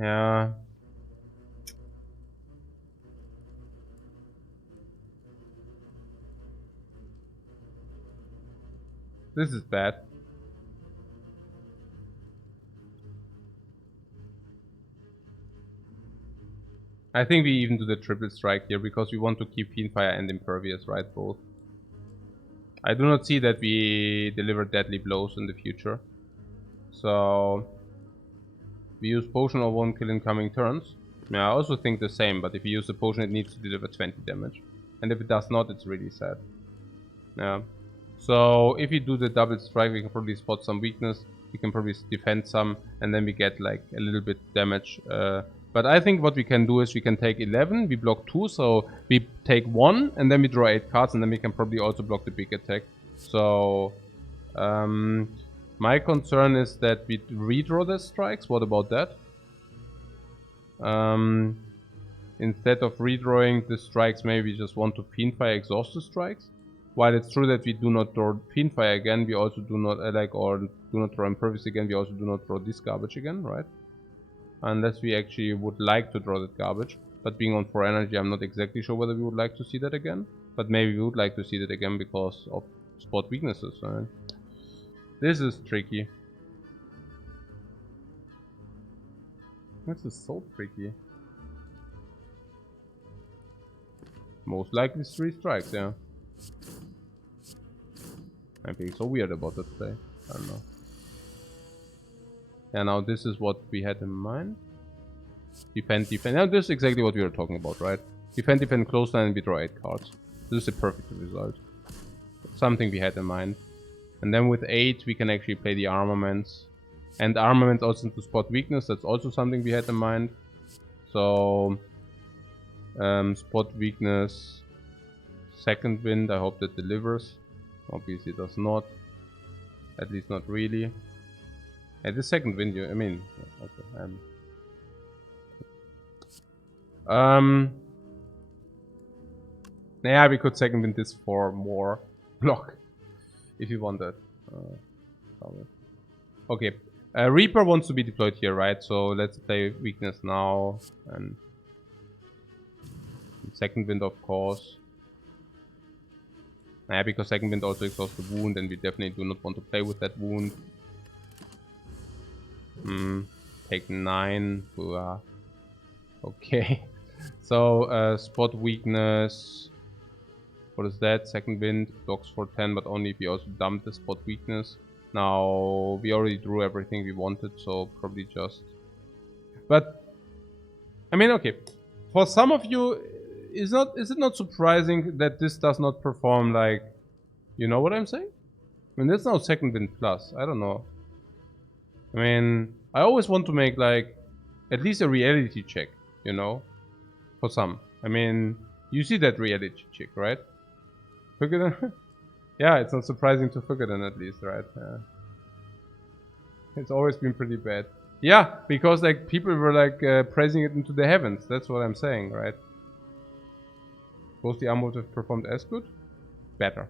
Yeah. This is bad. I think we even do the triple strike here because we want to keep Fiendfire and Impervious, right? Both. I do not see that we deliver deadly blows in the future. So we use potion of 1 kill in coming turns. Yeah, I also think the same, but if you use the potion it needs to deliver 20 damage. And if it does not, it's really sad. Yeah. So if you do the double strike, we can probably spot some weakness. We can probably defend some, and then we get like a little bit damage. But I think what we can do is we can take 11, we block 2, so we take 1, and then we draw 8 cards, and then we can probably also block the big attack. So my concern is that we redraw the strikes. What about that? Instead of redrawing the strikes, maybe we just want to Fiendfire exhaust the strikes. While it's true that we do not draw Fiendfire again, we also do not or do not draw Impervious again, we also do not draw this garbage again, right? Unless we actually would like to draw that garbage. But being on 4 energy, I'm not exactly sure whether we would like to see that again. But maybe we would like to see that again because of spot weaknesses, right? This is tricky. This is so tricky. Most likely 3 strikes, yeah. I'm being so weird about that play. I don't know. Yeah, now this is what we had in mind. Defend, defend. Now this is exactly what we were talking about, right? Defend, defend, close line, and we draw 8 cards. This is a perfect result. Something we had in mind. And then with 8 we can actually play the armaments. And armaments also to spot weakness, that's also something we had in mind. So spot weakness, second wind, I hope that delivers. Obviously it does not. At least not really. And the second wind, I mean, okay. Yeah, we could second wind this for more block if you want that. Okay, Reaper wants to be deployed here, right? So let's play weakness now and second wind, of course. Yeah, because second wind also exhausts the wound, and we definitely do not want to play with that wound. Take 9. Okay. So spot weakness. What is that? Second wind blocks for 10, but only if you also dump the spot weakness. Now we already drew everything we wanted, so probably just. But I mean, okay. For some of you, is it not surprising that this does not perform like, you know what I'm saying? I mean, that's now second wind plus. I don't know. I mean, I always want to make like at least a reality check, you know, for some. I mean, you see that reality check, right? Fugaden? Yeah, it's not surprising to Fugaden at least, right? It's always been pretty bad. Yeah, because like people were like praising it into the heavens. That's what I'm saying, right? Both the arm motive performed as good? Better.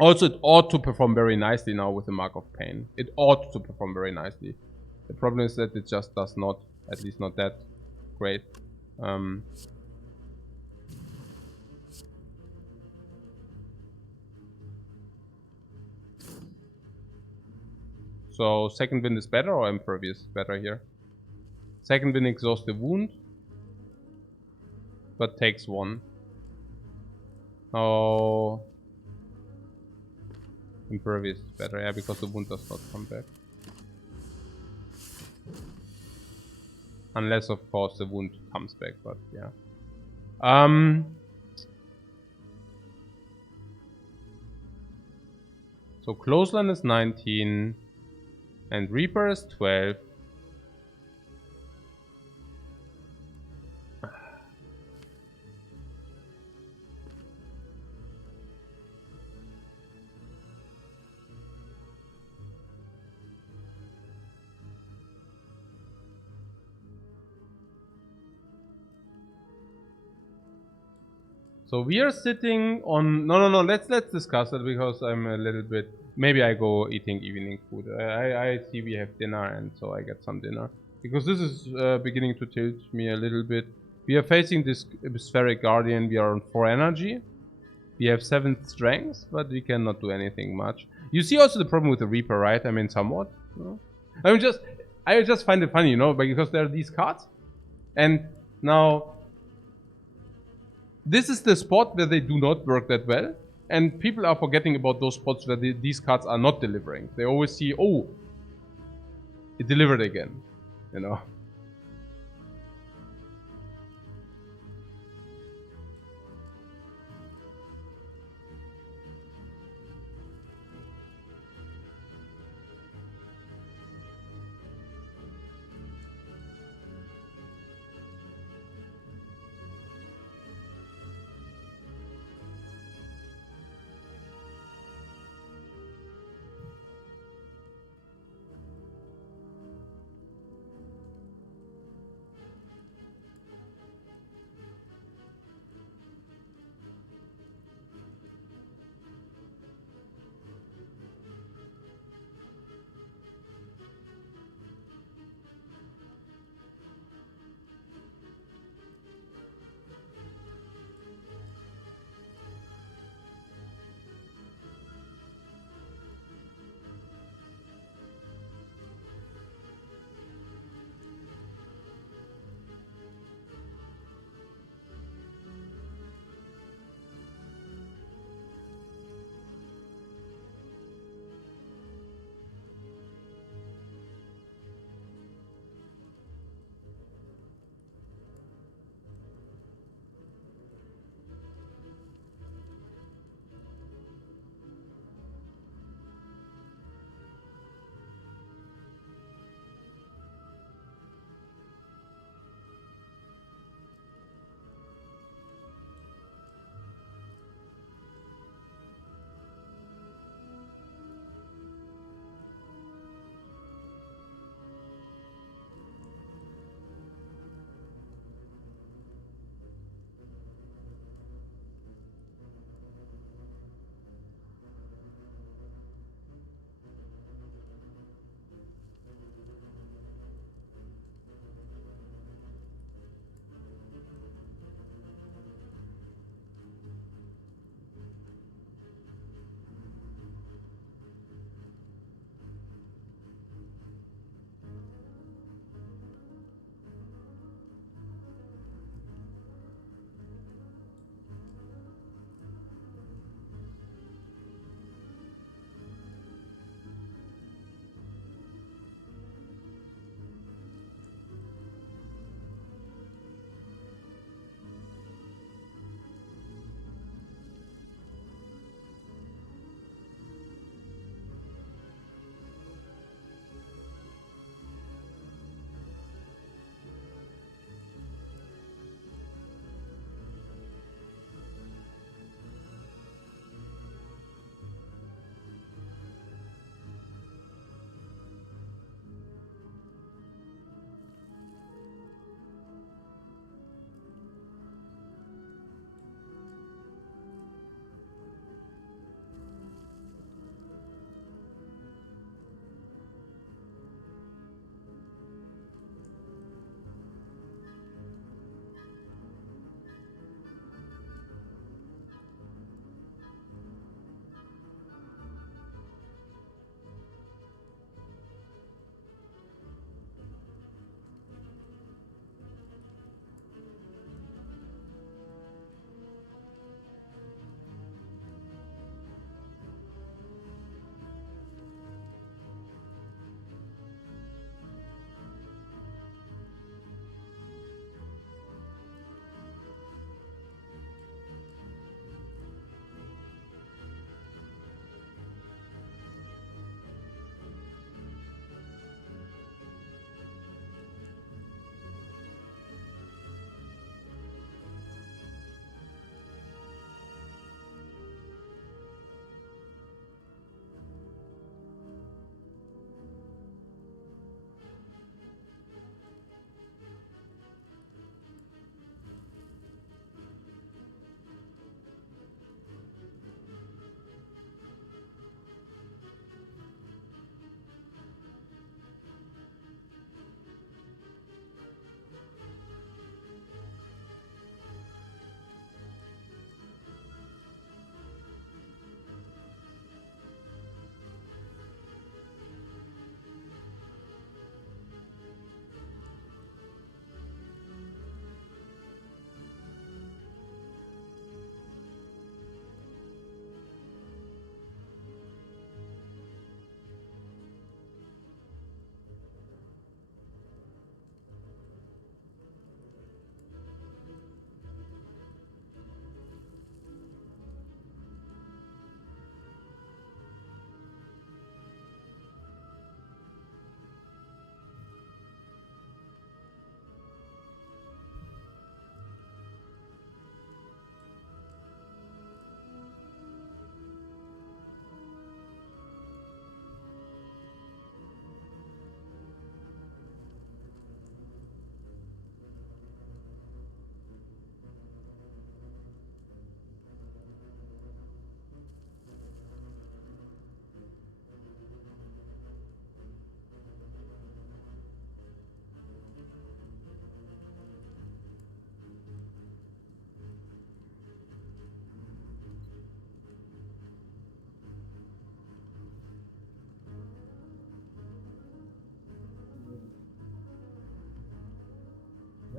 Also, it ought to perform very nicely now with the Mark of Pain. It ought to perform very nicely. The problem is that it just does not, at least not that great. So second wind is better, or Impervious is better here? Second wind exhausts the wound. but takes 1. Oh. Impervious is better, yeah, because the wound does not come back. Unless, of course, the wound comes back, but yeah. So Clothesline is 19 and Reaper is 12. So we are sitting on... No. Let's discuss it because I'm a little bit... Maybe I go eating evening food. I see we have dinner and so I get some dinner. Because this is beginning to tilt me a little bit. We are facing this Spheric Guardian. We are on 4 energy. We have 7 strength, but we cannot do anything much. You see also the problem with the Reaper, right? I mean, somewhat. You know? I just find it funny, you know, because there are these cards. And now... This is the spot where they do not work that well. And people are forgetting about those spots where these cards are not delivering. They always see, oh, it delivered again. You know.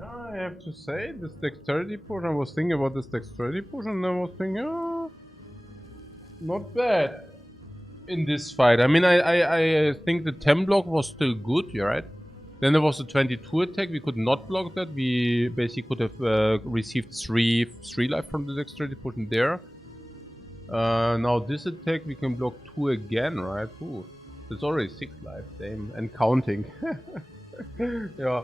I have to say, this dexterity push, I was thinking about this dexterity push and I was thinking, oh, not bad in this fight. I mean, I think the 10 block was still good, you're right. Then there was a 22 attack, we could not block that. We basically could have received 3 life from the dexterity push in there. Now this attack we can block 2 again, right? Ooh, there's already 6 life, damn, and counting. Yeah.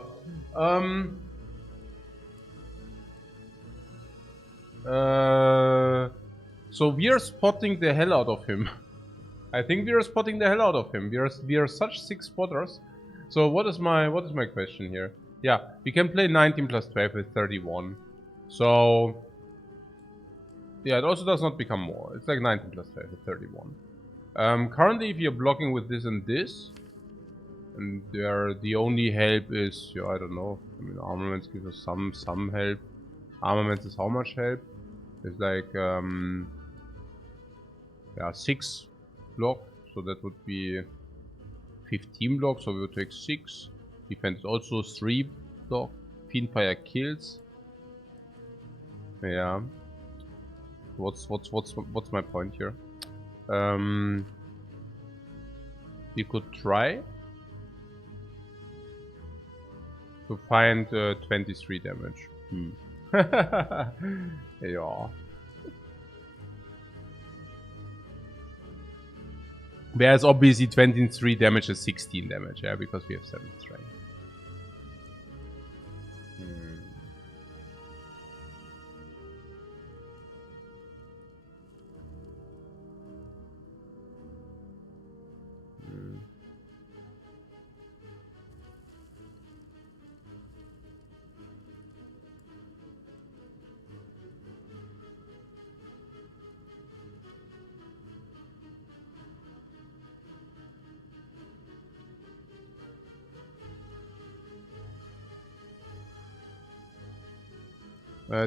So we are spotting the hell out of him. I think we are spotting the hell out of him. We are such sick spotters. So what is my question here? Yeah, we can play 19 plus 12 with 31. So yeah, it also does not become more. It's like 19 plus 12 with 31. Currently, if you're blocking with this and this, and the only help is, yeah, I don't know. I mean, armaments gives us some help. Armaments is how much help? It's like yeah, 6 block, so that would be 15 blocks, so we would take 6. Defense also 3 block. Fiendfire kills. Yeah. What's my point here? We could try to find 23 damage. Yeah. Whereas obviously 23 damage is 16 damage, yeah, because we have 7 strength.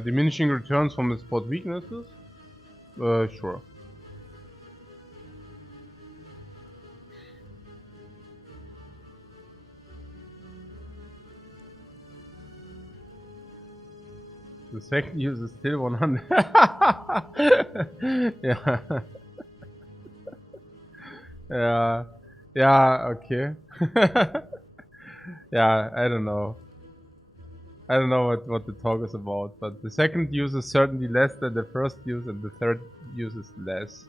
Diminishing returns from the spot weaknesses? Sure. The second use is still 100. Yeah. Yeah. Yeah, okay. Yeah, I don't know. I don't know what the talk is about, but the second use is certainly less than the first use, and the third use is less.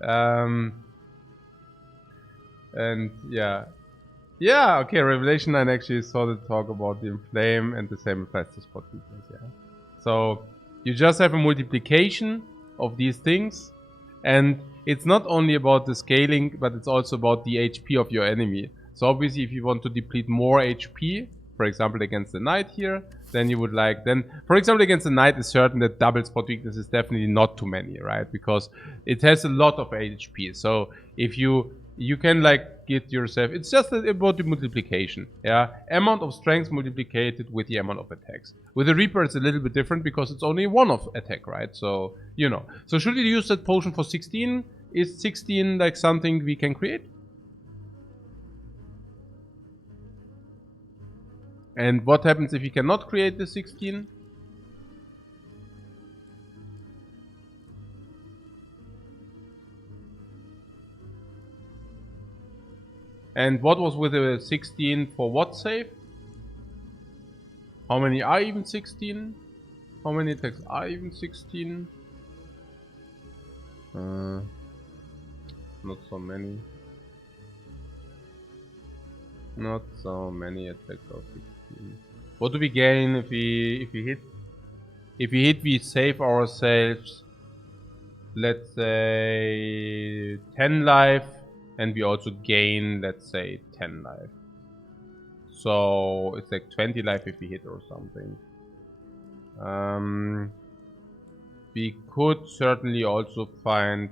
And yeah. Yeah, okay, Revelation 9 actually saw the talk about the Inflame, and the same applies to spot weakness, yeah. So, you just have a multiplication of these things, and it's not only about the scaling, but it's also about the HP of your enemy. So obviously if you want to deplete more HP, for example against the Knight here, then you would like, for example against the Knight, it's certain that double spot weakness is definitely not too many, right? Because it has a lot of HP. So if you can like get yourself, it's just about the multiplication, yeah? Amount of strength multiplied with the amount of attacks. With the Reaper it's a little bit different because it's only one of attack, right? So, you know. So should we use that potion for 16? Is 16 like something we can create? And what happens if we cannot create the 16? And what was with the 16 for what save? How many are even 16? How many attacks are even 16? Not so many. Not so many attacks of 16. What do we gain if we hit? If we hit, we save ourselves, let's say 10 life, and we also gain, let's say 10 life. So it's like 20 life if we hit or something. We could certainly also find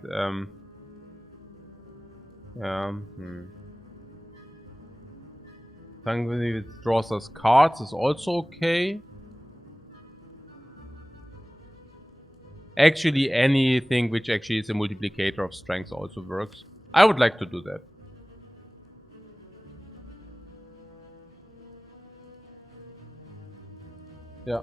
something that draws us cards is also okay. Actually, anything which actually is a multiplicator of strength also works. I would like to do that. Yeah.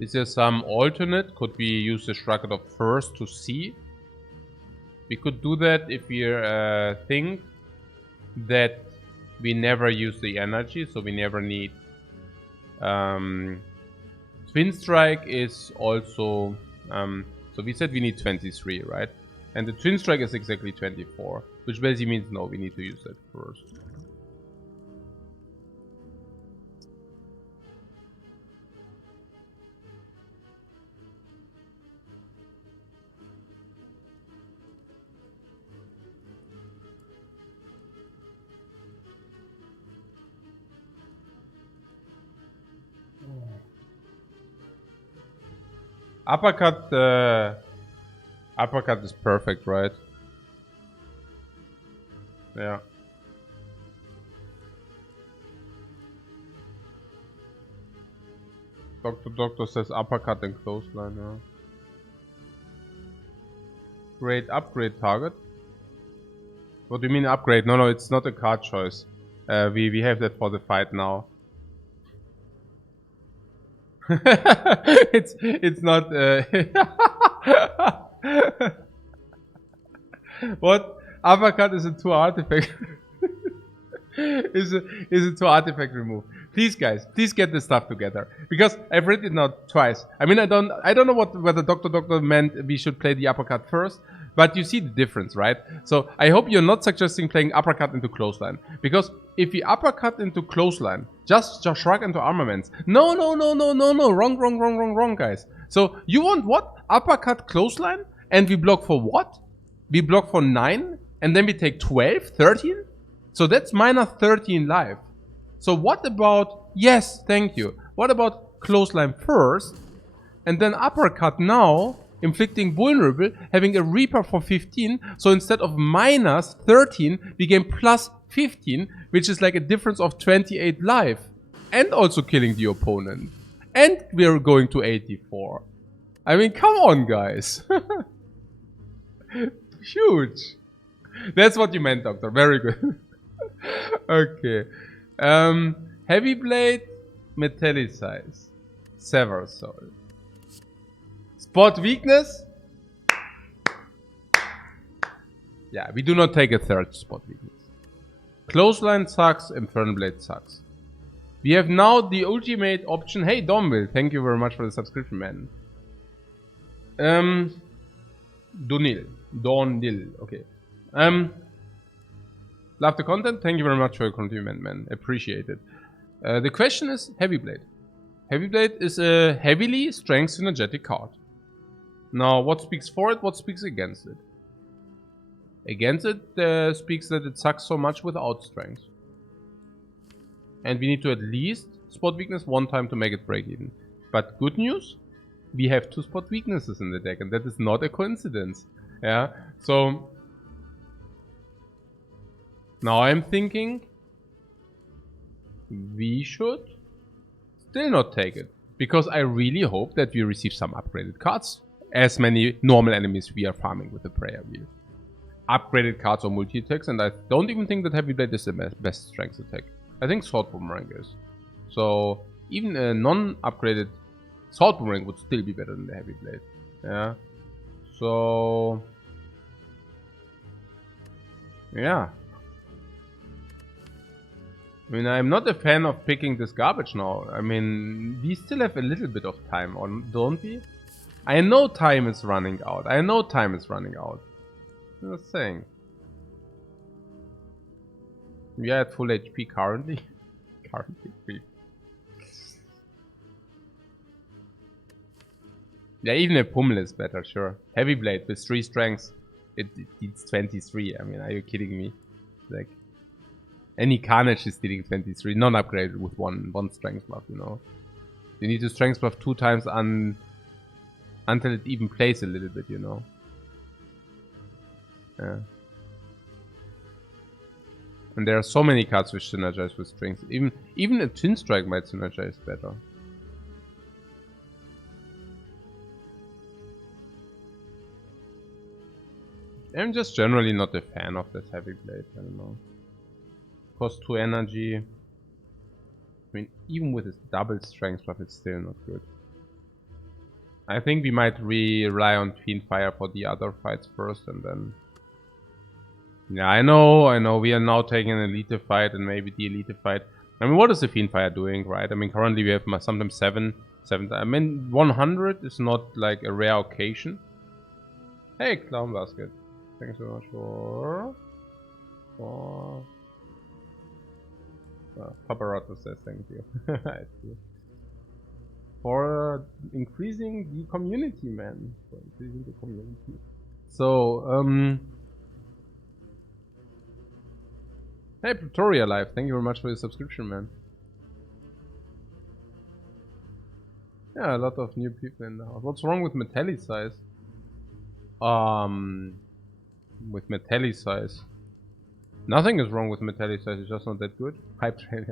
Is there some alternate? Could we use the Shrug of first to see? We could do that if we think that we never use the energy, so we never need. Twin Strike is also. So we said we need 23, right? And the Twin Strike is exactly 24, which basically means no, we need to use that first. Uppercut is perfect, right? Yeah. Doctor says uppercut and clothesline, yeah. Great upgrade target. What do you mean upgrade? No, it's not a card choice. We have that for the fight now. it's not. What? Uppercut is a 2 artifact. is a 2 artifact remove. Please, guys, please get this stuff together because I've read it now twice. I mean, I don't know whether Doctor meant we should play the uppercut first, but you see the difference, right? So I hope you're not suggesting playing uppercut into clothesline because if we uppercut into clothesline, just shrug into armaments. No, wrong, guys. So you want what? Uppercut clothesline, and we block for what? We block for 9, and then we take 12, 13. So that's minus 13 life. So what about, yes, thank you. What about clothesline first, and then uppercut now, inflicting vulnerable, having a Reaper for 15. So instead of minus 13, we gain plus 15, which is like a difference of 28 life. And also killing the opponent. And we're going to 84. I mean, come on, guys. Huge. That's what you meant, Doctor. Very good. Okay. Heavy blade, metallicize, sever soul. Spot weakness. Yeah, we do not take a third spot weakness. Clothesline sucks, Infernal Blade sucks. We have now the ultimate option. Hey, Domville, thank you very much for the subscription, man. Donil, okay. Love the content. Thank you very much for your compliment, man. Appreciate it. The question is Heavy Blade. Heavy Blade is a heavily strength synergetic card. Now, what speaks for it? What speaks against it? Against it speaks that it sucks so much without strength. And we need to at least spot weakness 1 time to make it break even. But good news, we have 2 spot weaknesses in the deck, and that is not a coincidence. Yeah, so now I'm thinking we should still not take it. Because I really hope that we receive some upgraded cards. As many normal enemies we are farming with the prayer wheel. Upgraded cards or multi-attacks, and I don't even think that Heavy Blade is the best strength attack. I think Sword Boomerang is. So even a non-upgraded Sword Boomerang would still be better than the Heavy Blade. Yeah. So yeah. I mean, I'm not a fan of picking this garbage now. I mean, we still have a little bit of time, don't we? I know time is running out. Just saying. We are at full HP currently. Yeah, even a Pummel is better, sure. Heavy Blade with 3 strengths. It's 23. I mean, are you kidding me? Like, any Carnage is dealing 23, non-upgraded with one strength buff, you know. You need to strength buff 2 times until it even plays a little bit, you know. Yeah. And there are so many cards which synergize with strength. Even a Twin Strike might synergize better. I'm just generally not a fan of this heavy blade. I don't know. Cost 2 energy. I mean, even with its double strength buff, it's still not good. I think we might rely on Fiendfire for the other fights first, and then... Yeah, I know. We are now taking an Elite fight and maybe the Elite fight. I mean, what is the Fiendfire doing, right? I mean, currently we have sometimes 7. I mean, 100 is not like a rare occasion. Hey, Clown Basket. Thanks so much for... Paparazzo says thank you. I see. For increasing the community, man. For increasing the community. So, hey, Pretoria Live. Thank you very much for your subscription, man. Yeah, a lot of new people in the house. What's wrong with Metallicize? With Metallicize. Nothing is wrong with Metallicize, it's just not that good. Hype train,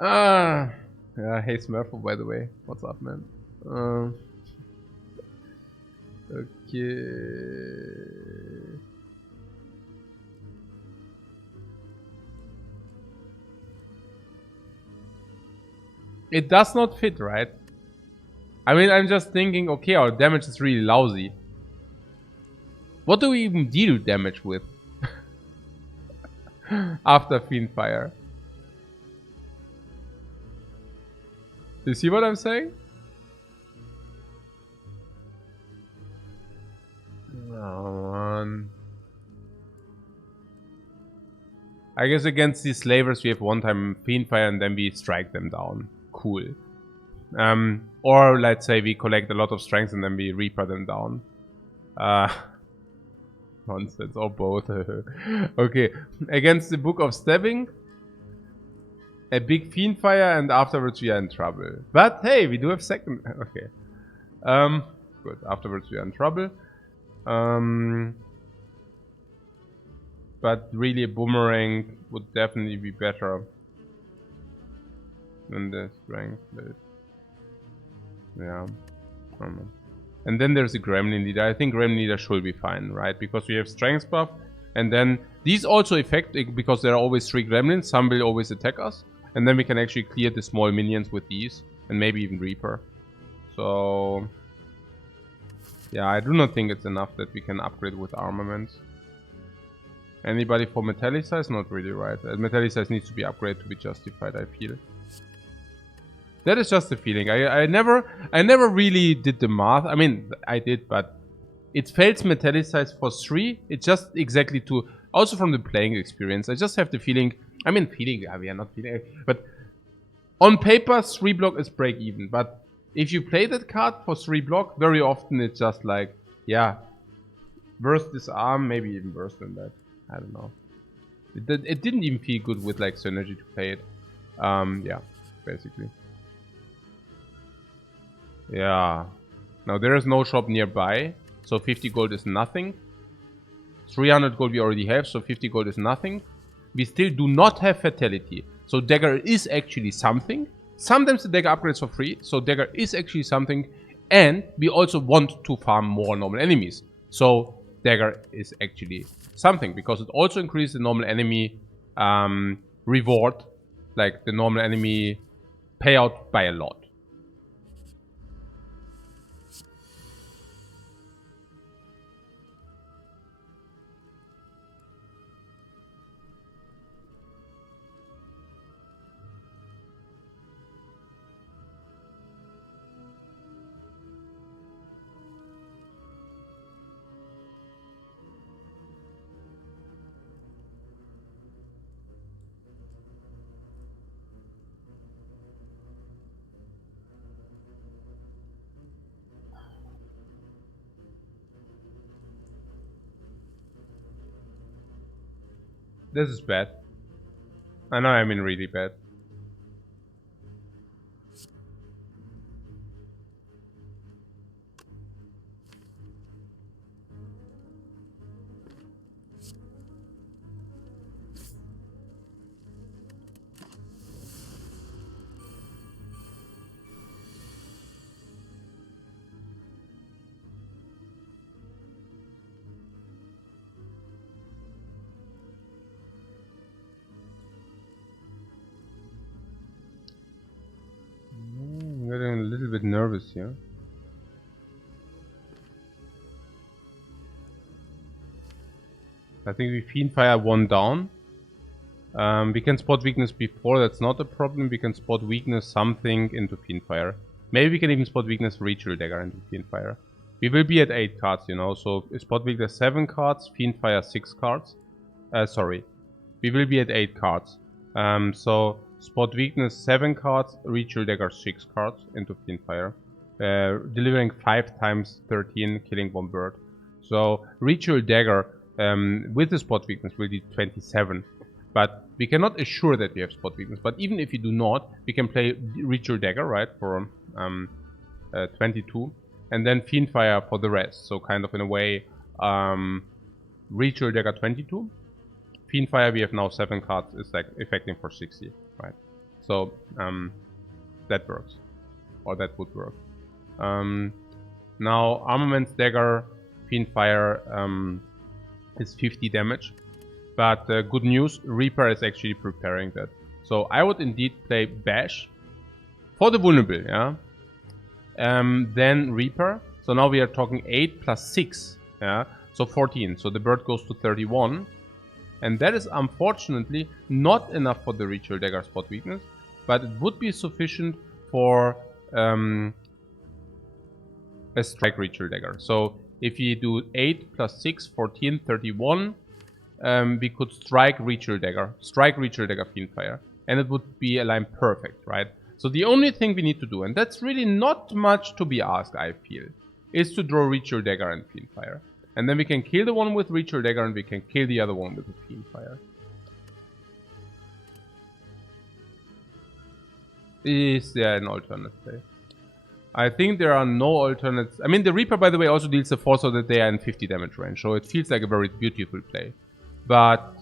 yeah. Yeah, hey Smurfo, by the way. What's up, man? Okay. It does not fit, right? I mean, I'm just thinking, okay, our damage is really lousy. What do we even deal damage with? After Fiendfire. Do you see what I'm saying? I guess against these slavers we have one time Fiendfire and then we strike them down. Cool. Or let's say we collect a lot of strength and then we Reaper them down. Nonsense, or both. Okay, against the Book of Stabbing, a big Fiendfire, and afterwards we are in trouble. But hey, we do have second. Okay. Good. Afterwards we are in trouble. But really, a boomerang would definitely be better than the strength blade. Yeah. I don't know. And then there's the Gremlin Leader. I think Gremlin Leader should be fine, right? Because we have strength buff. And then these also affect, because there are always 3 Gremlins. Some will always attack us. And then we can actually clear the small minions with these. And maybe even Reaper. So... yeah, I do not think it's enough that we can upgrade with armaments. Anybody for Metallicize? Not really, right? Metallicize needs to be upgraded to be justified, I feel. That is just a feeling. I never really did the math. I mean, I did, but it fails Metallicize for 3. It's just exactly to... also from the playing experience. I just have the feeling... I mean, feeling... we are not feeling... but on paper, 3 block is break even. But if you play that card for 3 block, very often it's just like... yeah. Burst disarm, maybe even worse than that. I don't know. It didn't even feel good with like synergy to play it. Yeah, basically. Yeah. Now there is no shop nearby, so 50 gold is nothing. 300 gold we already have, so 50 gold is nothing. We still do not have Fatality, so Dagger is actually something. Sometimes the Dagger upgrades for free, so Dagger is actually something. And we also want to farm more normal enemies. So Dagger is actually something, because it also increases the normal enemy reward, like the normal enemy payout, by a lot. This is bad. I know, I mean really bad. bit nervous here. I think we Fiendfire 1 down. We can spot weakness before, that's not a problem. We can spot weakness something into Fiendfire. Maybe we can even spot weakness Ritual Dagger into Fiendfire. We will be at 8 cards, you know, so spot weakness 7 cards, Fiendfire 6 cards. Sorry. We will be at 8 cards. So spot weakness 7 cards, Ritual Dagger 6 cards into Fiendfire. Delivering 5 times 13, killing 1 bird. So Ritual Dagger with the spot weakness will do 27. But we cannot assure that we have spot weakness. But even if we do not, we can play Ritual Dagger, right, for 22. And then Fiendfire for the rest. So kind of in a way, Ritual Dagger 22. Fiendfire, we have now 7 cards, is like affecting for 60, right? So that works. Or that would work. Now, Armaments Dagger, Fiendfire is 50 damage. But good news, Reaper is actually preparing that. So I would indeed play Bash for the vulnerable, yeah. Then Reaper. So now we are talking 8 plus 6, yeah. So 14. So the bird goes to 31. And that is unfortunately not enough for the Ritual Dagger spot weakness. But it would be sufficient for a strike Ritual Dagger. So if you do 8 plus 6, 14, 31... we could strike Ritual Dagger, Fiendfire, and it would be aligned perfect, right? So the only thing we need to do, and that's really not much to be asked, I feel, is to draw Ritual Dagger and Fiendfire. And then we can kill the one with Ritual Dagger and we can kill the other one with the Fiendfire. Is there an alternate play? I think there are no alternates. I mean, the Reaper, by the way, also deals the 4 so that they are in 50 damage range, so it feels like a very beautiful play. But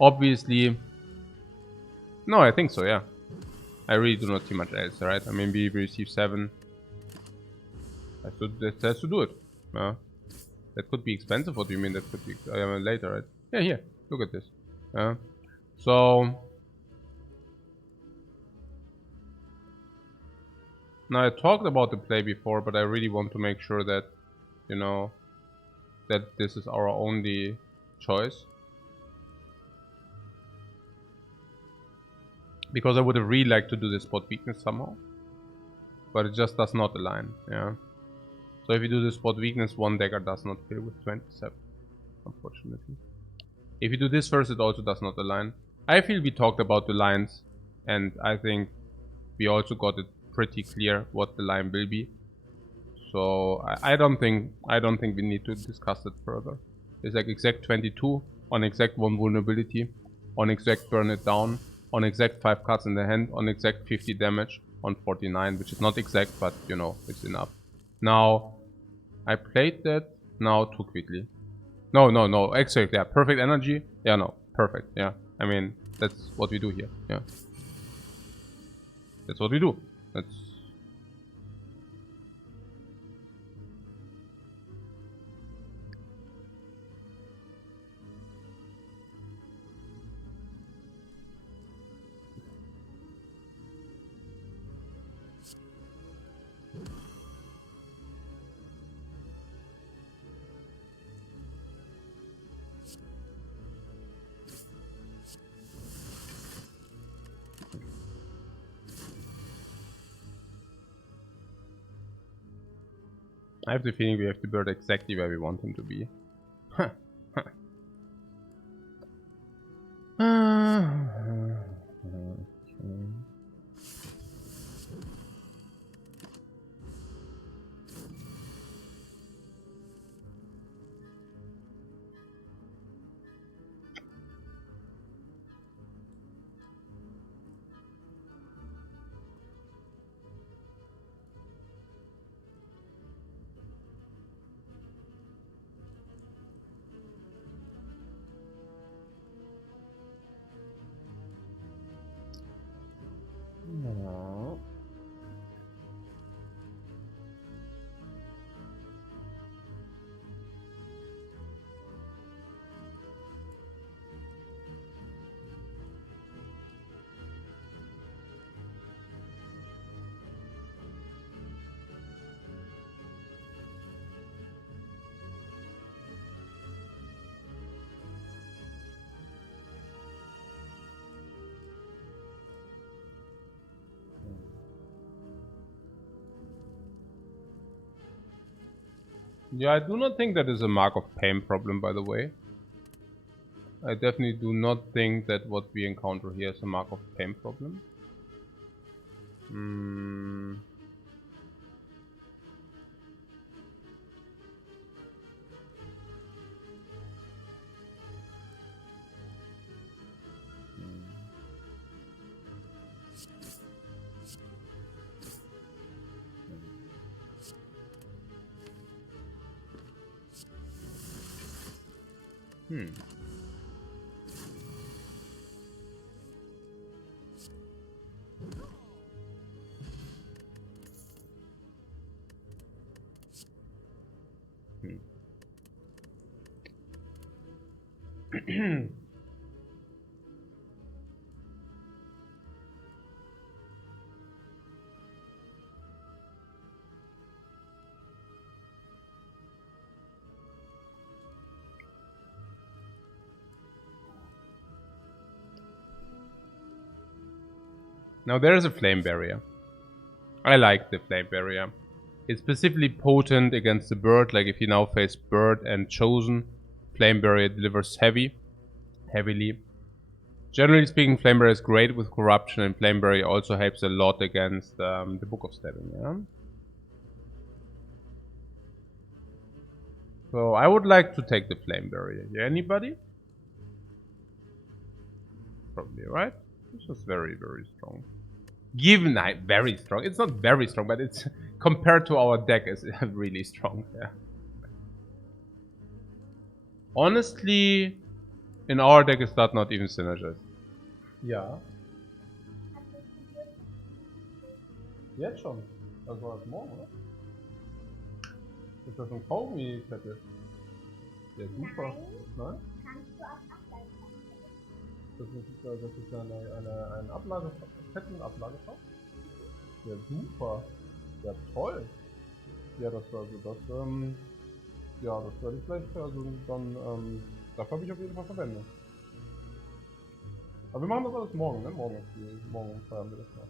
obviously, no, I think so, yeah. I really do not see much else, right? I mean, we receive 7. That has to do it. That could be expensive. What do you mean that could be later, right? Yeah, here, look at this. So now I talked about the play before, but I really want to make sure that, you know, that this is our only choice. Because I would have really liked to do this spot weakness somehow. But it just does not align, yeah. So if you do the spot weakness, 1 dagger does not kill with 27, unfortunately. If you do this first, it also does not align. I feel we talked about the lines, and I think we also got it pretty clear what the line will be. So I don't think we need to discuss it further. It's like exact 22 on exact 1 vulnerability, on exact burn it down, on exact 5 cards in the hand, on exact 50 damage, on 49, which is not exact, but you know, it's enough. Now, I played that now too quickly. No, exactly, yeah, perfect energy, yeah, no, perfect, yeah. I mean, that's what we do here, yeah. That's what we do. That's... I have the feeling we have the bird exactly where we want him to be. Yeah, I do not think that is a mark of pain problem, by the way. I definitely do not think that what we encounter here is a mark of pain problem. Hmm. Hmm. Hmm. Now there is a flame barrier. I like the flame barrier. It's specifically potent against the bird, like if you now face bird and chosen, flame barrier delivers heavily. Generally speaking, flame barrier is great with corruption, and flame barrier also helps a lot against the Book of Stabbing, yeah? So I would like to take the flame barrier. Yeah, anybody? Probably, right? It's just very, very strong. Given very strong. It's not very strong, but it's compared to our deck is really strong. Yeah. Honestly, in our deck is that not even synergized. Ja. Jetzt schon. Das war das morgen, oder? Ist das ein Kaugummi-Kette? Ja, super. Nein? Das ist eine Ablage, Kettenablagestoff? Ja, super. Ja, toll. Ja, das ja, das werde ich vielleicht, also dann, dafür habe ich auf jeden Fall Verwendung. Aber wir machen das alles morgen, ne? Morgen feiern wir das noch.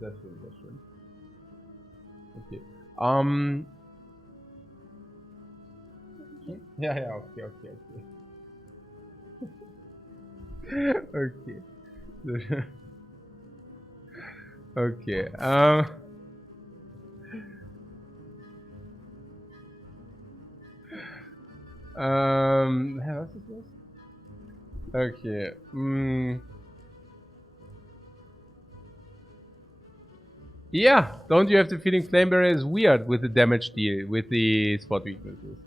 Sehr schön, sehr schön. Okay. Ja, okay. Okay. Okay. Was ist das? Okay. Yeah, don't you have the feeling Flame Barrier is weird with the damage deal, with the spot weaknesses?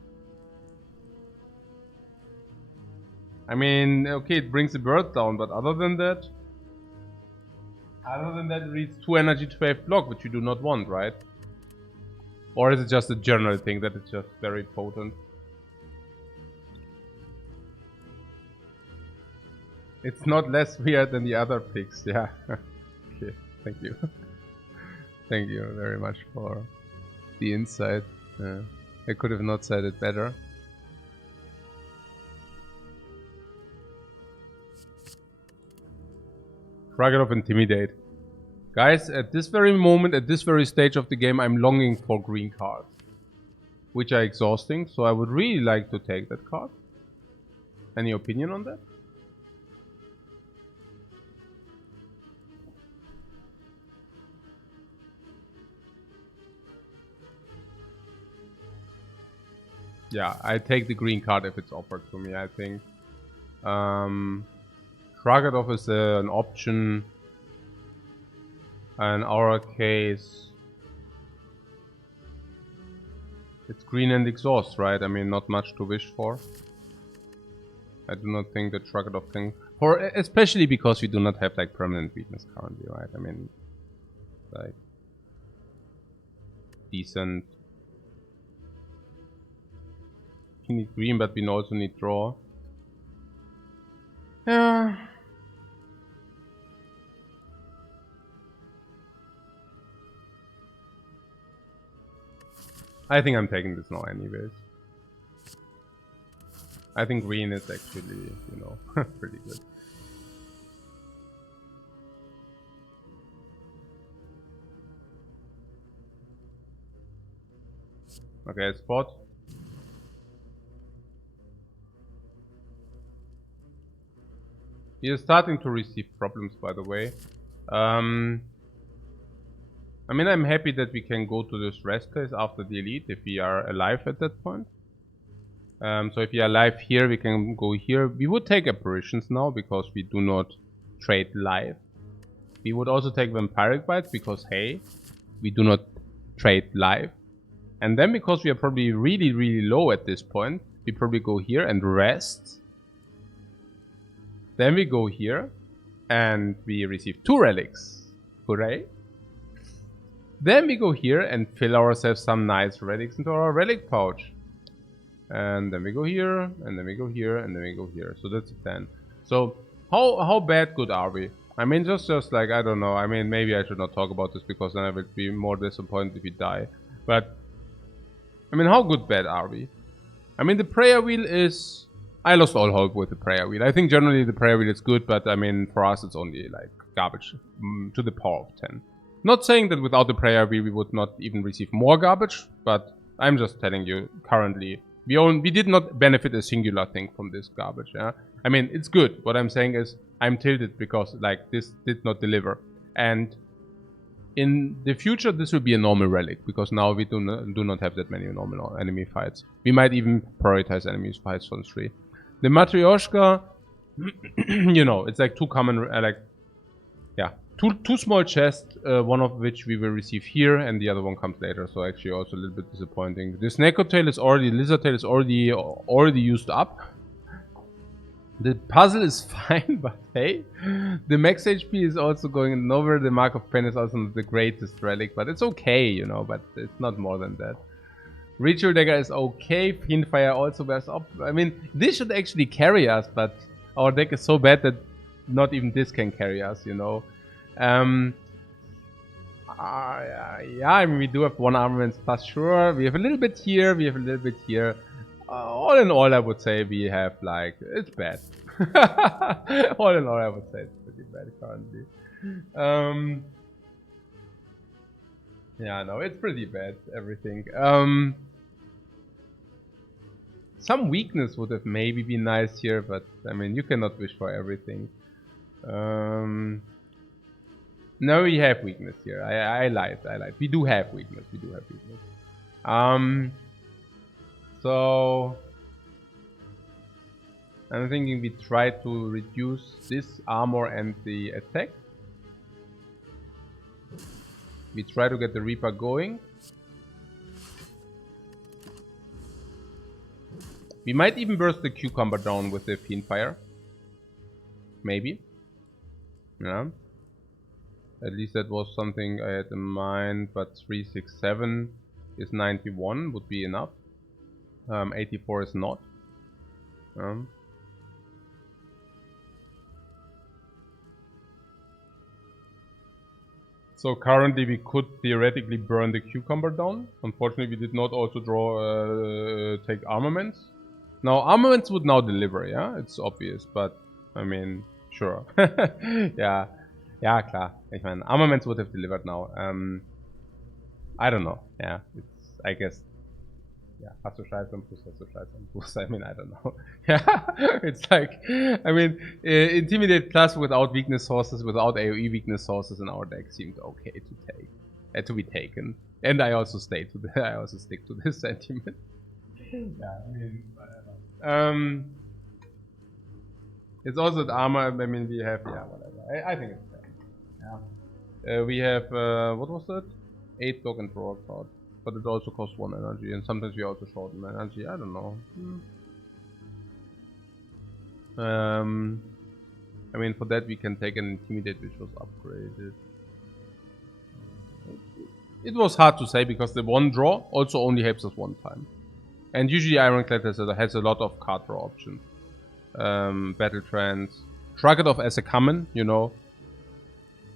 I mean, okay, it brings the bird down, but other than that, it reads 2 energy 12 block, which you do not want, right? Or is it just a general thing that it's just very potent? It's not less weird than the other picks, yeah. Okay, thank you. Thank you very much for the insight. I could have not said it better. Target of Intimidate. Guys, at this very moment, at this very stage of the game, I'm longing for green cards. Which are exhausting, so I would really like to take that card. Any opinion on that? Yeah, I take the green card if it's offered to me, I think. Kragadov is an option. In our case, it's green and exhaust, right? I mean, not much to wish for. I do not think that Kragadov can... especially because we do not have like permanent weakness currently, right? I mean, like... decent. We need green, but we also need draw. Yeah. I think I'm taking this now anyways. I think green is actually, you know, pretty good. Okay, spot. He is starting to receive problems, by the way. I mean, I'm happy that we can go to this rest place after the elite if we are alive at that point. So if we are alive here, we can go here. We would take apparitions now because we do not trade life. We would also take vampiric bites because, hey, we do not trade life. And then because we are probably really, really low at this point, we probably go here and rest. Then we go here and we receive 2 relics. Hooray. Then we go here and fill ourselves some nice relics into our relic pouch. And then we go here, and then we go here, and then we go here. So that's the plan. So how bad good are we? I mean, just like, I don't know. I mean, maybe I should not talk about this because then I will be more disappointed if we die. But, I mean, how good bad are we? I mean, the prayer wheel is... I lost all hope with the prayer wheel. I think generally the prayer wheel is good, but I mean, for us it's only like garbage to the power of 10. Not saying that without the prayer wheel we would not even receive more garbage, but I'm just telling you, currently, we did not benefit a singular thing from this garbage, yeah? I mean, it's good. What I'm saying is, I'm tilted because, like, this did not deliver. And in the future, this will be a normal relic, because now we do not have that many normal enemy fights. We might even prioritize enemy fights on 3. The Matryoshka, you know, it's like 2 common, two small chests, one of which we will receive here, and the other one comes later. So actually, also a little bit disappointing. This Neko tail is already, lizard tail is already used up. The puzzle is fine, but hey, the max HP is also going nowhere. The Mark of Pain is also not the greatest relic, but it's okay, you know. But it's not more than that. Ritual Dagger is okay. Fiendfire also wears up. I mean, this should actually carry us, but our deck is so bad that not even this can carry us, you know. Yeah, I mean, we do have 1 armament plus, sure. We have a little bit here, we have a little bit here. All in all, I would say we have, like, it's bad. All in all, I would say it's pretty bad currently. Yeah, no, it's pretty bad, everything. Some weakness would have maybe been nice here, but, I mean, you cannot wish for everything. No, we have weakness here. I lied. We do have weakness. So I'm thinking we try to reduce this armor and the attack. We try to get the Reaper going. We might even burst the cucumber down with the Fiendfire. Maybe. Yeah. At least that was something I had in mind, but 367 is 91, would be enough. 84 is not. So currently we could theoretically burn the cucumber down. Unfortunately, we did not also take armaments. Now, armaments would now deliver, yeah? It's obvious, but, I mean, sure. Yeah. Ja, klar. Ich meine, Armaments would have delivered now. I don't know. Yeah, it's, I guess. Yeah, hast du Scheiße am Fuß, hast du Scheiße am Fuß. I mean, I don't know. Yeah, it's like, I mean, Intimidate Plus without weakness sources, without AoE weakness sources in our deck seemed okay to take, to be taken. And I also stick to this sentiment. Yeah, I mean, whatever. It's also the armor. I mean, we have, yeah, whatever. I think it's fair. Yeah. We have, what was that? 8 dog and draw card. But it also costs 1 energy, and sometimes we also short in energy. I don't know. I mean, for that we can take an Intimidate, which was upgraded. It was hard to say because the 1 draw also only helps us 1 time. And usually Ironclad has a lot of card draw options. Battle Trance, Shrug it off as a common, you know.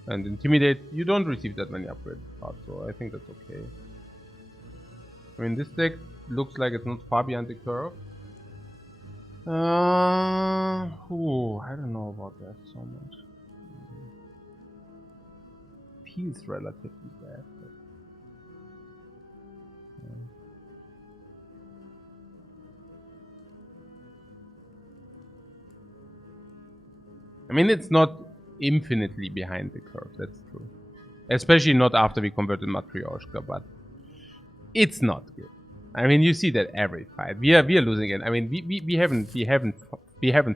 And Intimidate, you don't receive that many upgraded cards, so I think that's okay. I mean, this deck looks like it's not far behind the curve. I don't know about that so much. Feels relatively bad. But, I mean, it's not infinitely behind the curve, that's true. Especially not after we converted Matryoshka, but it's not good. I mean, you see that every fight. We are losing it. I mean, we haven't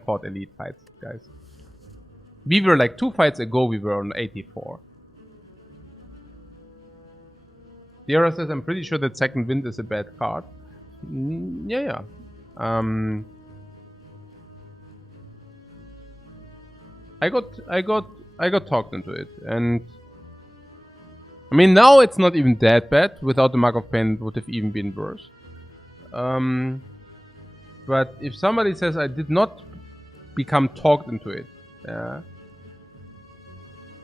fought elite fights, guys. We were like 2 fights ago, we were on 84. Diara says, I'm pretty sure that Second Wind is a bad card. Yeah. I got talked into it, and I mean, now it's not even that bad. Without the Mark of Pain, it would have even been worse. But if somebody says I did not become talked into it,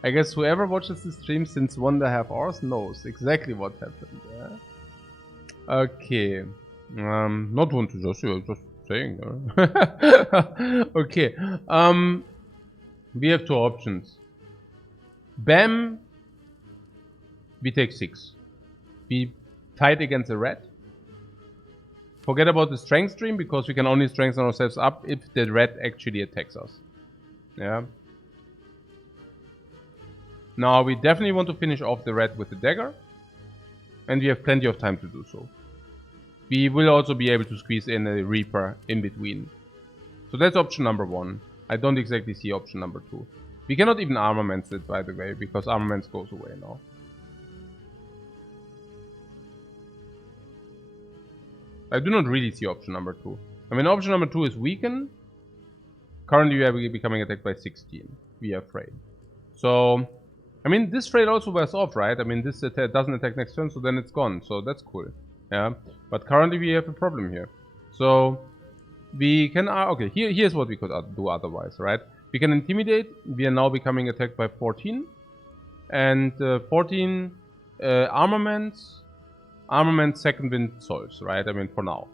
I guess whoever watches the stream since 1.5 hours knows exactly what happened. Okay. Not one to just saying. Okay. We have 2 options. Bam. We take 6. We fight against a red. Forget about the strength stream, because we can only strengthen ourselves up if the red actually attacks us. Yeah. Now we definitely want to finish off the red with the dagger. And we have plenty of time to do so. We will also be able to squeeze in a Reaper in between. So that's option number 1. I don't exactly see option number 2. We cannot even armament it, by the way, because armaments goes away now. I do not really see option number 2. I mean, option number 2 is weaken. Currently we are becoming attacked by 16. We are afraid. So, I mean, this trade also wears off, right? I mean, this doesn't attack next turn, so then it's gone. So that's cool. Yeah. But currently we have a problem here. So, we can... okay, here's what we could do otherwise, right? We can intimidate. We are now becoming attacked by 14. And 14 armaments... Armament, Second Wind solves, right? I mean, for now.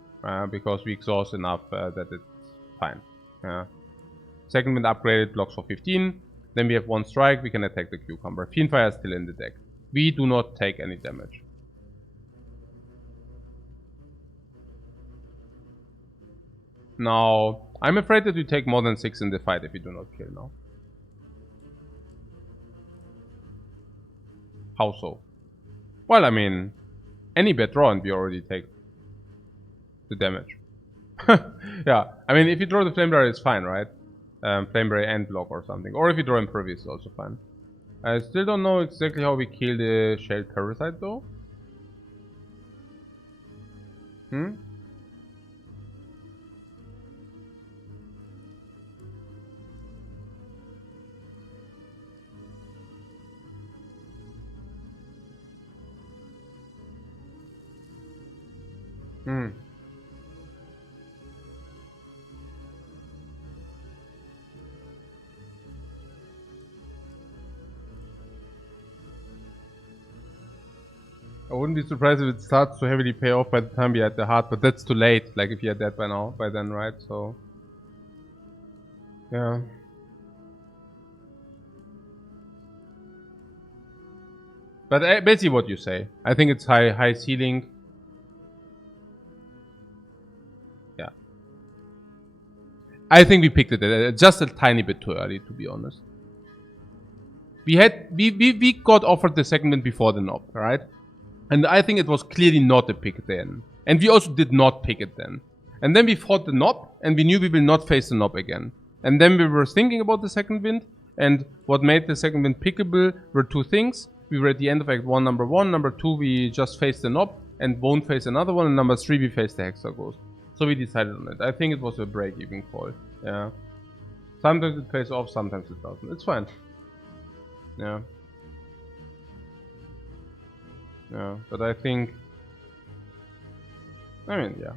Because we exhaust enough that it's fine. Second Wind upgraded, blocks for 15. Then we have 1 strike, we can attack the cucumber. Fiendfire is still in the deck. We do not take any damage. Now, I'm afraid that we take more than 6 in the fight if we do not kill now. How so? Well, I mean... any bad draw and we already take the damage. Yeah, I mean, if you draw the Flamebearer, it's fine, right? Flamebearer and block or something. Or if you draw Impervious, it's also fine. I still don't know exactly how we kill the Shelled Parasite, though. I wouldn't be surprised if it starts to heavily pay off by the time we are at the heart, but that's too late. Like if you had that by then, right? So, yeah. But basically, what you say, I think it's high ceiling. Yeah. I think we picked it just a tiny bit too early, to be honest. We got offered the Second Wind before the knob, right? And I think it was clearly not a pick then. And we also did not pick it then. And then we fought the knob, and we knew we will not face the knob again. And then we were thinking about the Second Wind, and what made the Second Wind pickable were 2 things. We were at the end of Act 1, number 1. Number 2, we just faced the knob, and won't face another one. And number 3, we faced the Hexer Ghost. So we decided on it. I think it was a break-even call. Yeah. Sometimes it pays off, sometimes it doesn't. It's fine. Yeah. Yeah, but I think... I mean, yeah.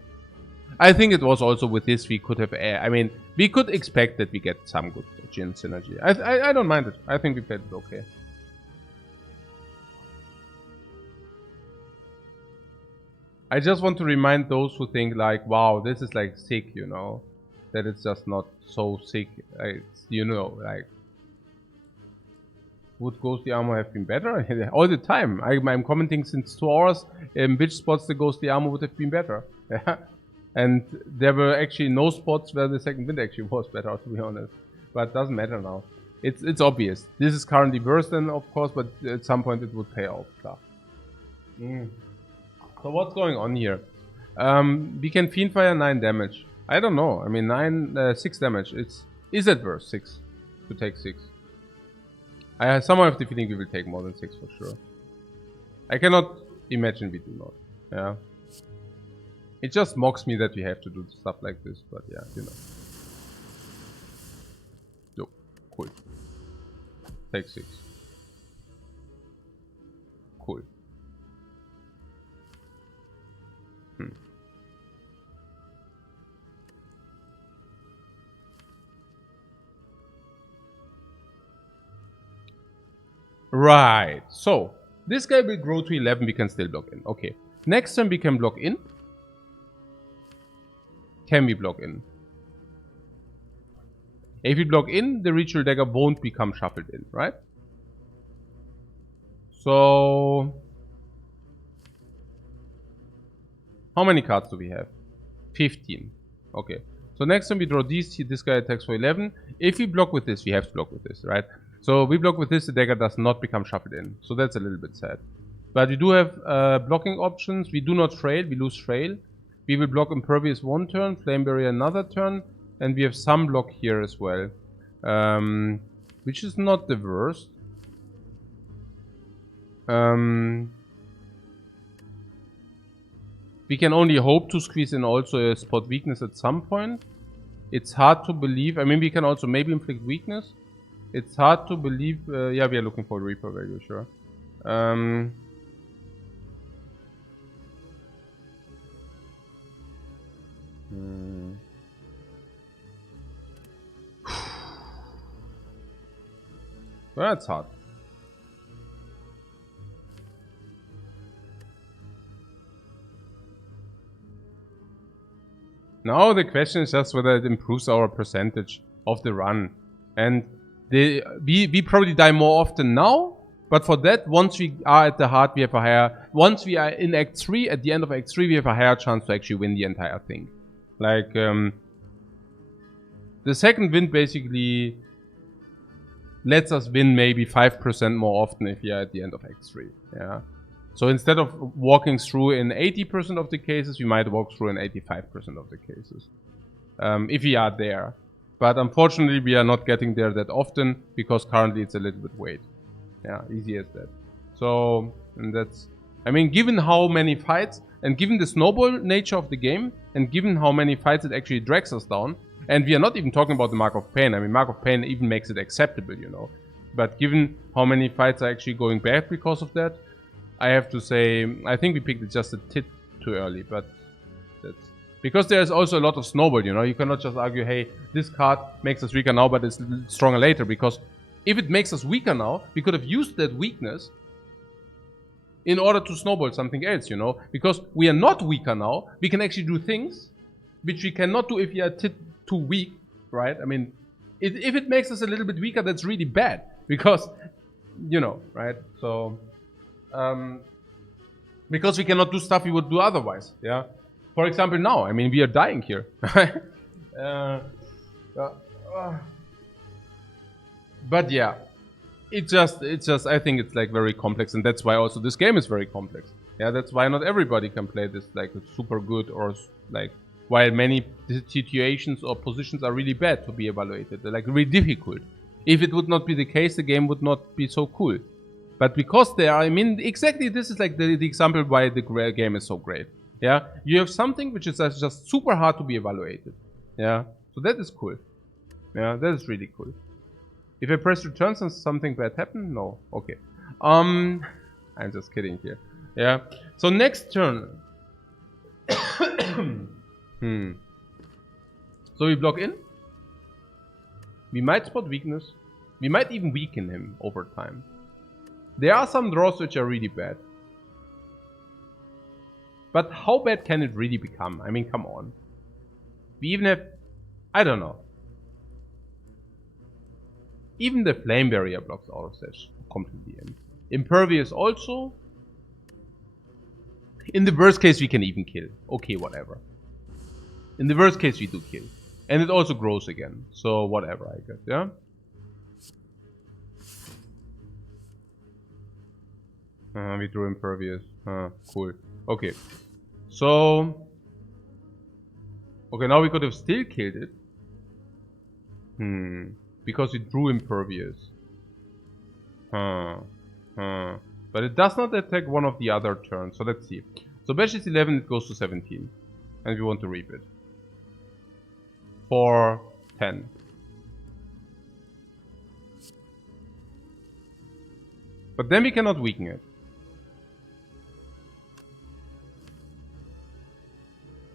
I think it was also with this we could have... I mean, we could expect that we get some good Jin synergy. I don't mind it. I think we played it okay. I just want to remind those who think like, wow, this is like sick, you know. That it's just not so sick. It's, you know, like... Would Ghostly Armor have been better? All the time. I'm commenting since 2 hours which spots the Ghostly Armor would have been better. And there were actually no spots where the Second Wind actually was better, to be honest. But doesn't matter now. It's obvious. This is currently worse than, of course, but at some point it would pay off. Klar. So what's going on here? We can Fiendfire 9 damage. I don't know. I mean 6 damage. Is it worth 6 to take 6? I somehow have the feeling we will take more than 6 for sure. I cannot imagine we do not. Yeah. It just mocks me that we have to do stuff like this, but yeah, you know. So, cool. Take 6. Cool. Right, so this guy will grow to 11, we can still block in. Okay, next time we can block in. Can we block in? If we block in, the ritual dagger won't become shuffled in, right? So, how many cards do we have? 15. Okay, so next time we draw these, this guy attacks for 11. If we block with this, we have to block with this, right? So we block with this, the dagger does not become shuffled in. So that's a little bit sad. But we do have blocking options. We do not Frail, we lose Frail. We will block Impervious 1 turn, Flame Barrier another turn. And we have some block here as well. Which is not the worst. We can only hope to squeeze in also a spot weakness at some point. It's hard to believe. I mean, we can also maybe inflict weakness. It's hard to believe. Yeah, we are looking for a Reaper value, sure. Well, that's hard. Now the question is just whether it improves our percentage of the run. And we probably die more often now, but for that, once we are at the heart, we have a higher... Once we are in Act 3, at the end of Act 3, we have a higher chance to actually win the entire thing. Like, the second wind basically lets us win maybe 5% more often if we are at the end of Act 3. Yeah. So instead of walking through in 80% of the cases, we might walk through in 85% of the cases. If we are there. But unfortunately, we are not getting there that often, because currently it's a little bit weight. Yeah, easy as that. So, and that's... I mean, given how many fights, and given the snowball nature of the game, and given how many fights it actually drags us down, and we are not even talking about the Mark of Pain. I mean, Mark of Pain even makes it acceptable, you know. But given how many fights are actually going bad because of that, I have to say, I think we picked it just a tit too early, but that's... Because there's also a lot of snowball, you know. You cannot just argue, hey, this card makes us weaker now, but it's stronger later. Because if it makes us weaker now, we could have used that weakness in order to snowball something else, you know. Because we are not weaker now, we can actually do things which we cannot do if we are too weak, right? I mean, if it makes us a little bit weaker, that's really bad. Because, you know, right? So, because we cannot do stuff we would do otherwise, yeah? For example, now, I mean, we are dying here. But yeah, it's just, I think it's like very complex, and that's why also this game is very complex. Yeah, that's why not everybody can play this like super good, or like, while many situations or positions are really bad to be evaluated. They're like really difficult. If it would not be the case, the game would not be so cool. But because they are, I mean, exactly this is like the example why the game is so great. Yeah, you have something which is just super hard to be evaluated. Yeah, so that is cool. Yeah, that is really cool. If I press return, and something bad happen? No. Okay. I'm just kidding here. Yeah. So next turn. So we block in. We might spot weakness. We might even weaken him over time. There are some draws which are really bad. But how bad can it really become? I mean, come on. We even have... I don't know. Even the Flame Barrier blocks out of Sash completely in. Impervious also. In the worst case, we can even kill. Okay, whatever. In the worst case, we do kill. And it also grows again. So whatever, I guess, yeah? We drew Impervious. Cool. Okay. So... Okay, now we could have still killed it. Because it drew Impervious. But it does not attack one of the other turns. So let's see. So Bash is 11, it goes to 17. And we want to reap it. For 10. But then we cannot weaken it.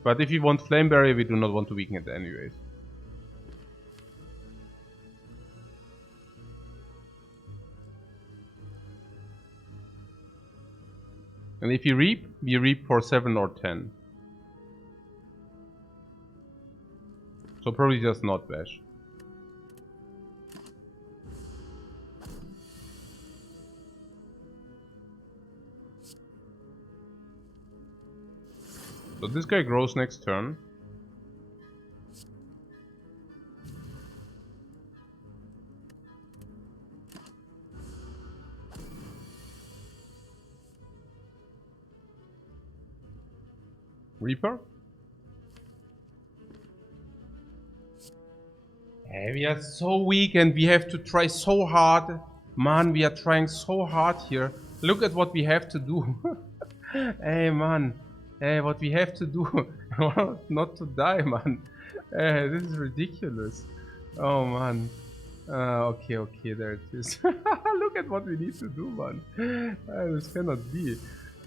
But if we want Flame Barrier, we do not want to weaken it anyways. And if you reap, we reap for 7 or 10. So probably just not Bash. So this guy grows next turn. Reaper? Hey, we are so weak and we have to try so hard. Man, we are trying so hard here. Look at what we have to do. Hey, man. Hey, what we have to do. Not to die, man. This is ridiculous. Oh, man. Okay, there it is. Look at what we need to do, man. This cannot be.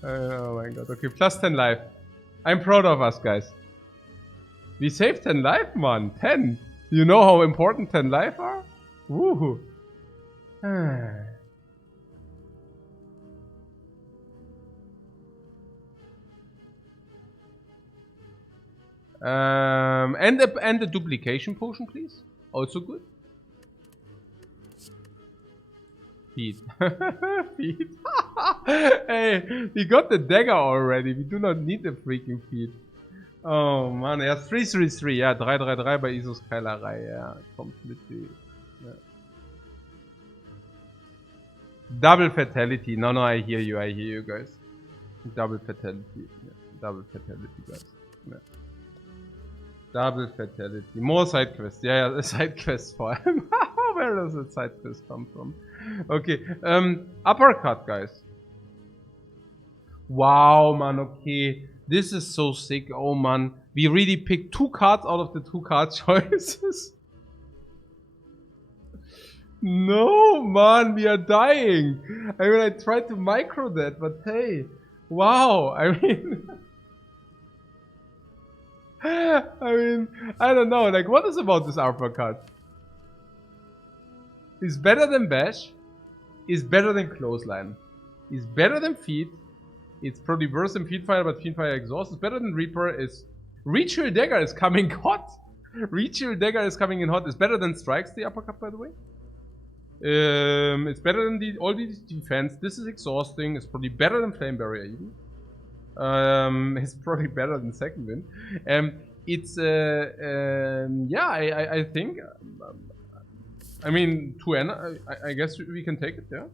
Oh my god. Okay, plus 10 life. I'm proud of us, guys. We saved 10 life, man. 10. You know how important 10 life are? Woo. And the duplication potion, please. Also good. Feet. Feet. Hey, we got the dagger already. We do not need the freaking feet. Oh man, ja, 333, ja, 333 bei Isos Keilerei, ja, completely. Yeah. Double fatality. No, I hear you guys. Double fatality. Yeah. Double fatality, guys. Yeah. Double fatality. More side quests. Yeah, side quests vor allem. Where does the side quest come from? Okay, uppercut, guys. Wow, man, okay. This is so sick. Oh, man. We really picked 2 cards out of the 2 card choices. No, man, we are dying. I mean, I tried to micro that, but hey. Wow, I mean... I don't know, like, what is about this uppercut? Is better than Bash, is better than Clothesline, is better than Feet, it's probably worse than Fiendfire, but Fiendfire Exhaust is better than Reaper, is Reach-Your Dagger is coming hot! Reach-Your Dagger is coming in hot, is better than Strikes, the uppercut, by the way. It's better than all these defense, this is exhausting, it's probably better than Flame Barrier even. It's probably better than Second Wind. It's, yeah, I think, I mean, 2N, I guess we can take it, yeah?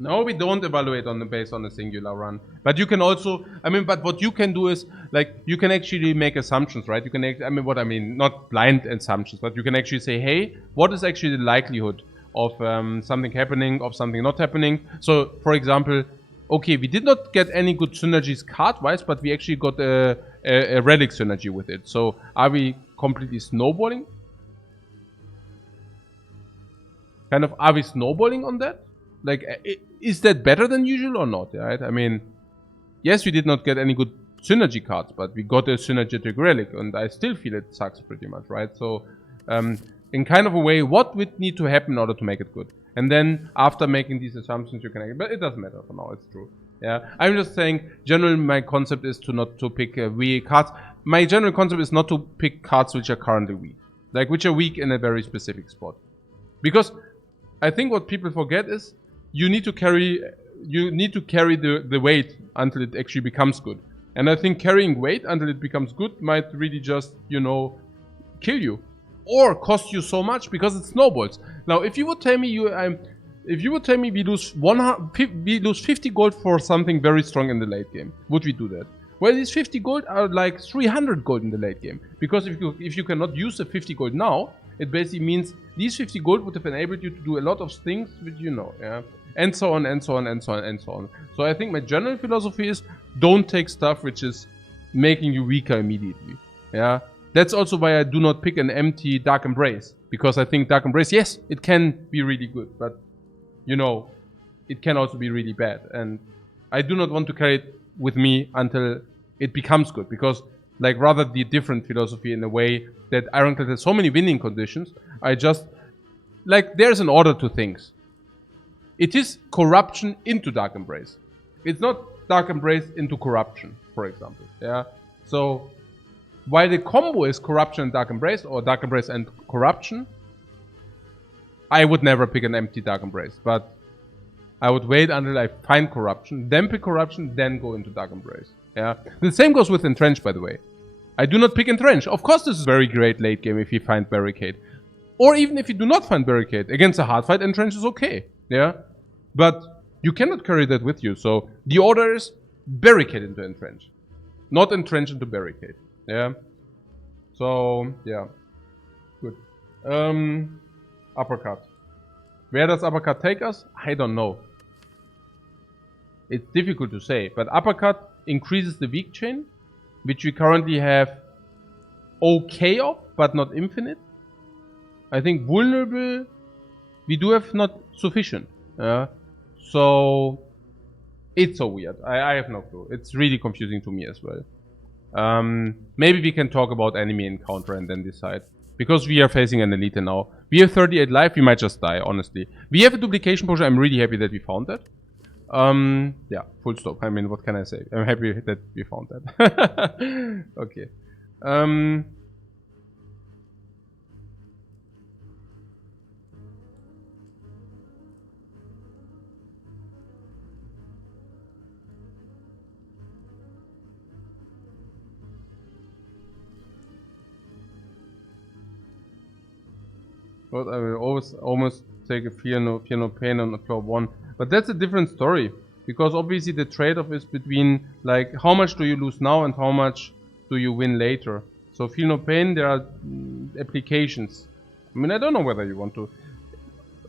No, we don't evaluate on the based on a singular run. But you can also, I mean, but what you can do is, like, you can actually make assumptions, right? You can, I mean, not blind assumptions, but you can actually say, hey, what is actually the likelihood of something happening, of something not happening? So, for example, okay, we did not get any good synergies card-wise, but we actually got a relic synergy with it. So, are we completely snowballing? Kind of, are we snowballing on that? Like, is that better than usual or not, right? I mean, yes, we did not get any good synergy cards, but we got a synergetic relic, and I still feel it sucks pretty much, right? So, in kind of a way, what would need to happen in order to make it good? And then, after making these assumptions, you can... But it doesn't matter for now, it's true. Yeah, I'm just saying, generally, my concept is to not to pick weak cards. my general concept is not to pick cards which are currently weak. Like, which are weak in a very specific spot. Because I think what people forget is you need to carry the weight until it actually becomes good. And I think carrying weight until it becomes good might really just, you know, kill you. Or cost you so much because it snowballs. Now, if you would tell me we lose 50 gold for something very strong in the late game, would we do that? Well, these 50 gold are like 300 gold in the late game. Because if you cannot use the 50 gold now, it basically means these 50 gold would have enabled you to do a lot of things which you know, yeah. And so on, and so on, and so on, and so on. So I think my general philosophy is don't take stuff which is making you weaker immediately. Yeah. That's also why I do not pick an empty Dark Embrace. Because I think Dark Embrace, yes, it can be really good, but you know, it can also be really bad. And I do not want to carry it with me until it becomes good. Because like rather the different philosophy in a way that Ironclad has so many winning conditions, I just like there's an order to things. It is corruption into Dark Embrace. It's not Dark Embrace into corruption, for example. Yeah. So while the combo is corruption and Dark Embrace, or Dark Embrace and corruption, I would never pick an empty Dark Embrace. But I would wait until I find corruption, then pick corruption, then go into Dark Embrace. Yeah. The same goes with Entrench, by the way. I do not pick Entrench. Of course, this is very great late game if you find Barricade. Or even if you do not find Barricade. Against a hard fight, Entrench is okay. Yeah. But you cannot carry that with you. So the order is Barricade into Entrench. Not Entrench into Barricade. Yeah. So, yeah. Good. Uppercut. Where does Uppercut take us? I don't know. It's difficult to say. But Uppercut increases the weak chain, which we currently have okay of, but not infinite. I think vulnerable, we do have not sufficient. So, it's so weird. I have no clue. It's really confusing to me as well. Maybe we can talk about enemy encounter and then decide. Because we are facing an elite now. We have 38 life, we might just die, honestly. We have a duplication potion, I'm really happy that we found that. Yeah, full stop. I mean, what can I say? I'm happy that we found that. Okay. But I will almost take a fear no pain on floor 1. But that's a different story. Because obviously the trade-off is between like how much do you lose now and how much do you win later. So feel no pain, there are applications. I mean, I don't know whether you want to.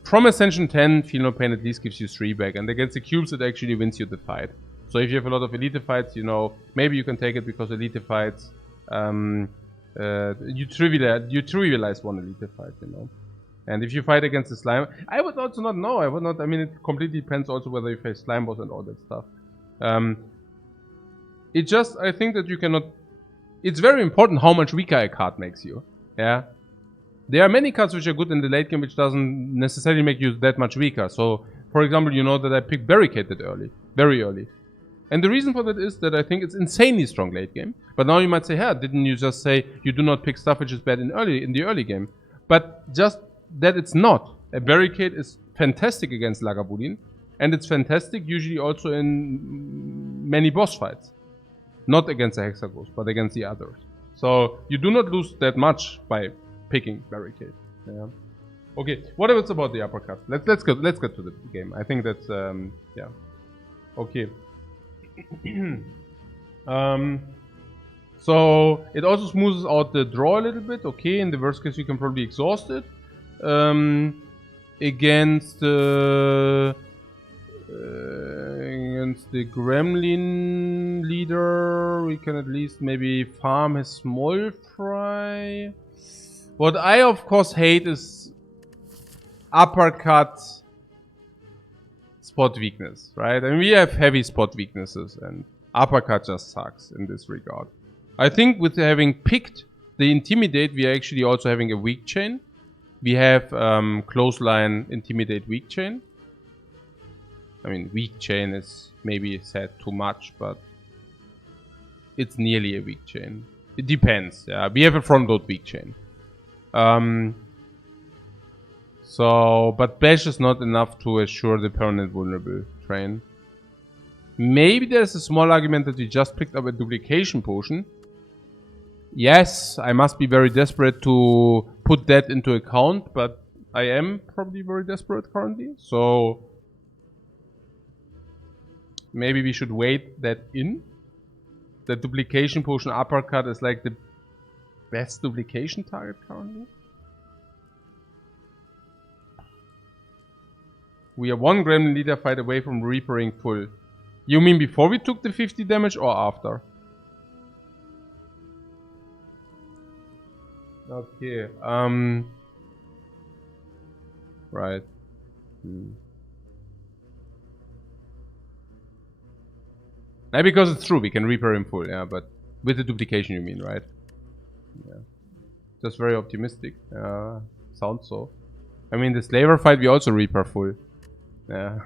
From Ascension 10, feel no pain at least gives you 3 back. And against the cubes it actually wins you the fight. So if you have a lot of elite fights, you know, maybe you can take it because elite fights, you trivialize one elite fight, you know. And if you fight against the slime, I would also not know. I mean, it completely depends also whether you face slime boss and all that stuff. I think that you cannot. It's very important how much weaker a card makes you. Yeah. There are many cards which are good in the late game, which doesn't necessarily make you that much weaker. So, for example, you know that I picked Barricade early, very early. And the reason for that is that I think it's insanely strong late game. But now you might say, hey, didn't you just say you do not pick stuff which is bad in the early game? But just that it's not. A Barricade is fantastic against Lagavulin, and it's fantastic usually also in many boss fights. Not against the Hexaghost, but against the others. So you do not lose that much by picking Barricade. Yeah. Okay, what else about the uppercut? Let's get to the game. I think that's yeah. Okay. So it also smooths out the draw a little bit. Okay, in the worst case you can probably exhaust it. Against the Gremlin leader, we can at least maybe farm his small fry. What I of course hate is uppercut spot weakness, right? I mean, we have heavy spot weaknesses, and uppercut just sucks in this regard. I think with having picked the Intimidate, we are actually also having a weak chain. We have clothesline, intimidate, weak chain. I mean, weak chain is maybe said too much, but it's nearly a weak chain. It depends. Yeah, we have a front load weak chain. So, but Bash is not enough to assure the permanent vulnerable train. Maybe there's a small argument that we just picked up a duplication potion. Yes, I must be very desperate to put that into account, but I am probably very desperate currently. So maybe we should wait that in. The duplication potion uppercut is like the best duplication target currently. We are one Gremlin leader fight away from Reapering full. You mean before we took the 50 damage or after? Okay, right. Yeah, because it's true, we can repair him full, yeah, but with the duplication you mean, right? Yeah. Just very optimistic. Sounds so. I mean, the slaver fight we also repair full. Yeah.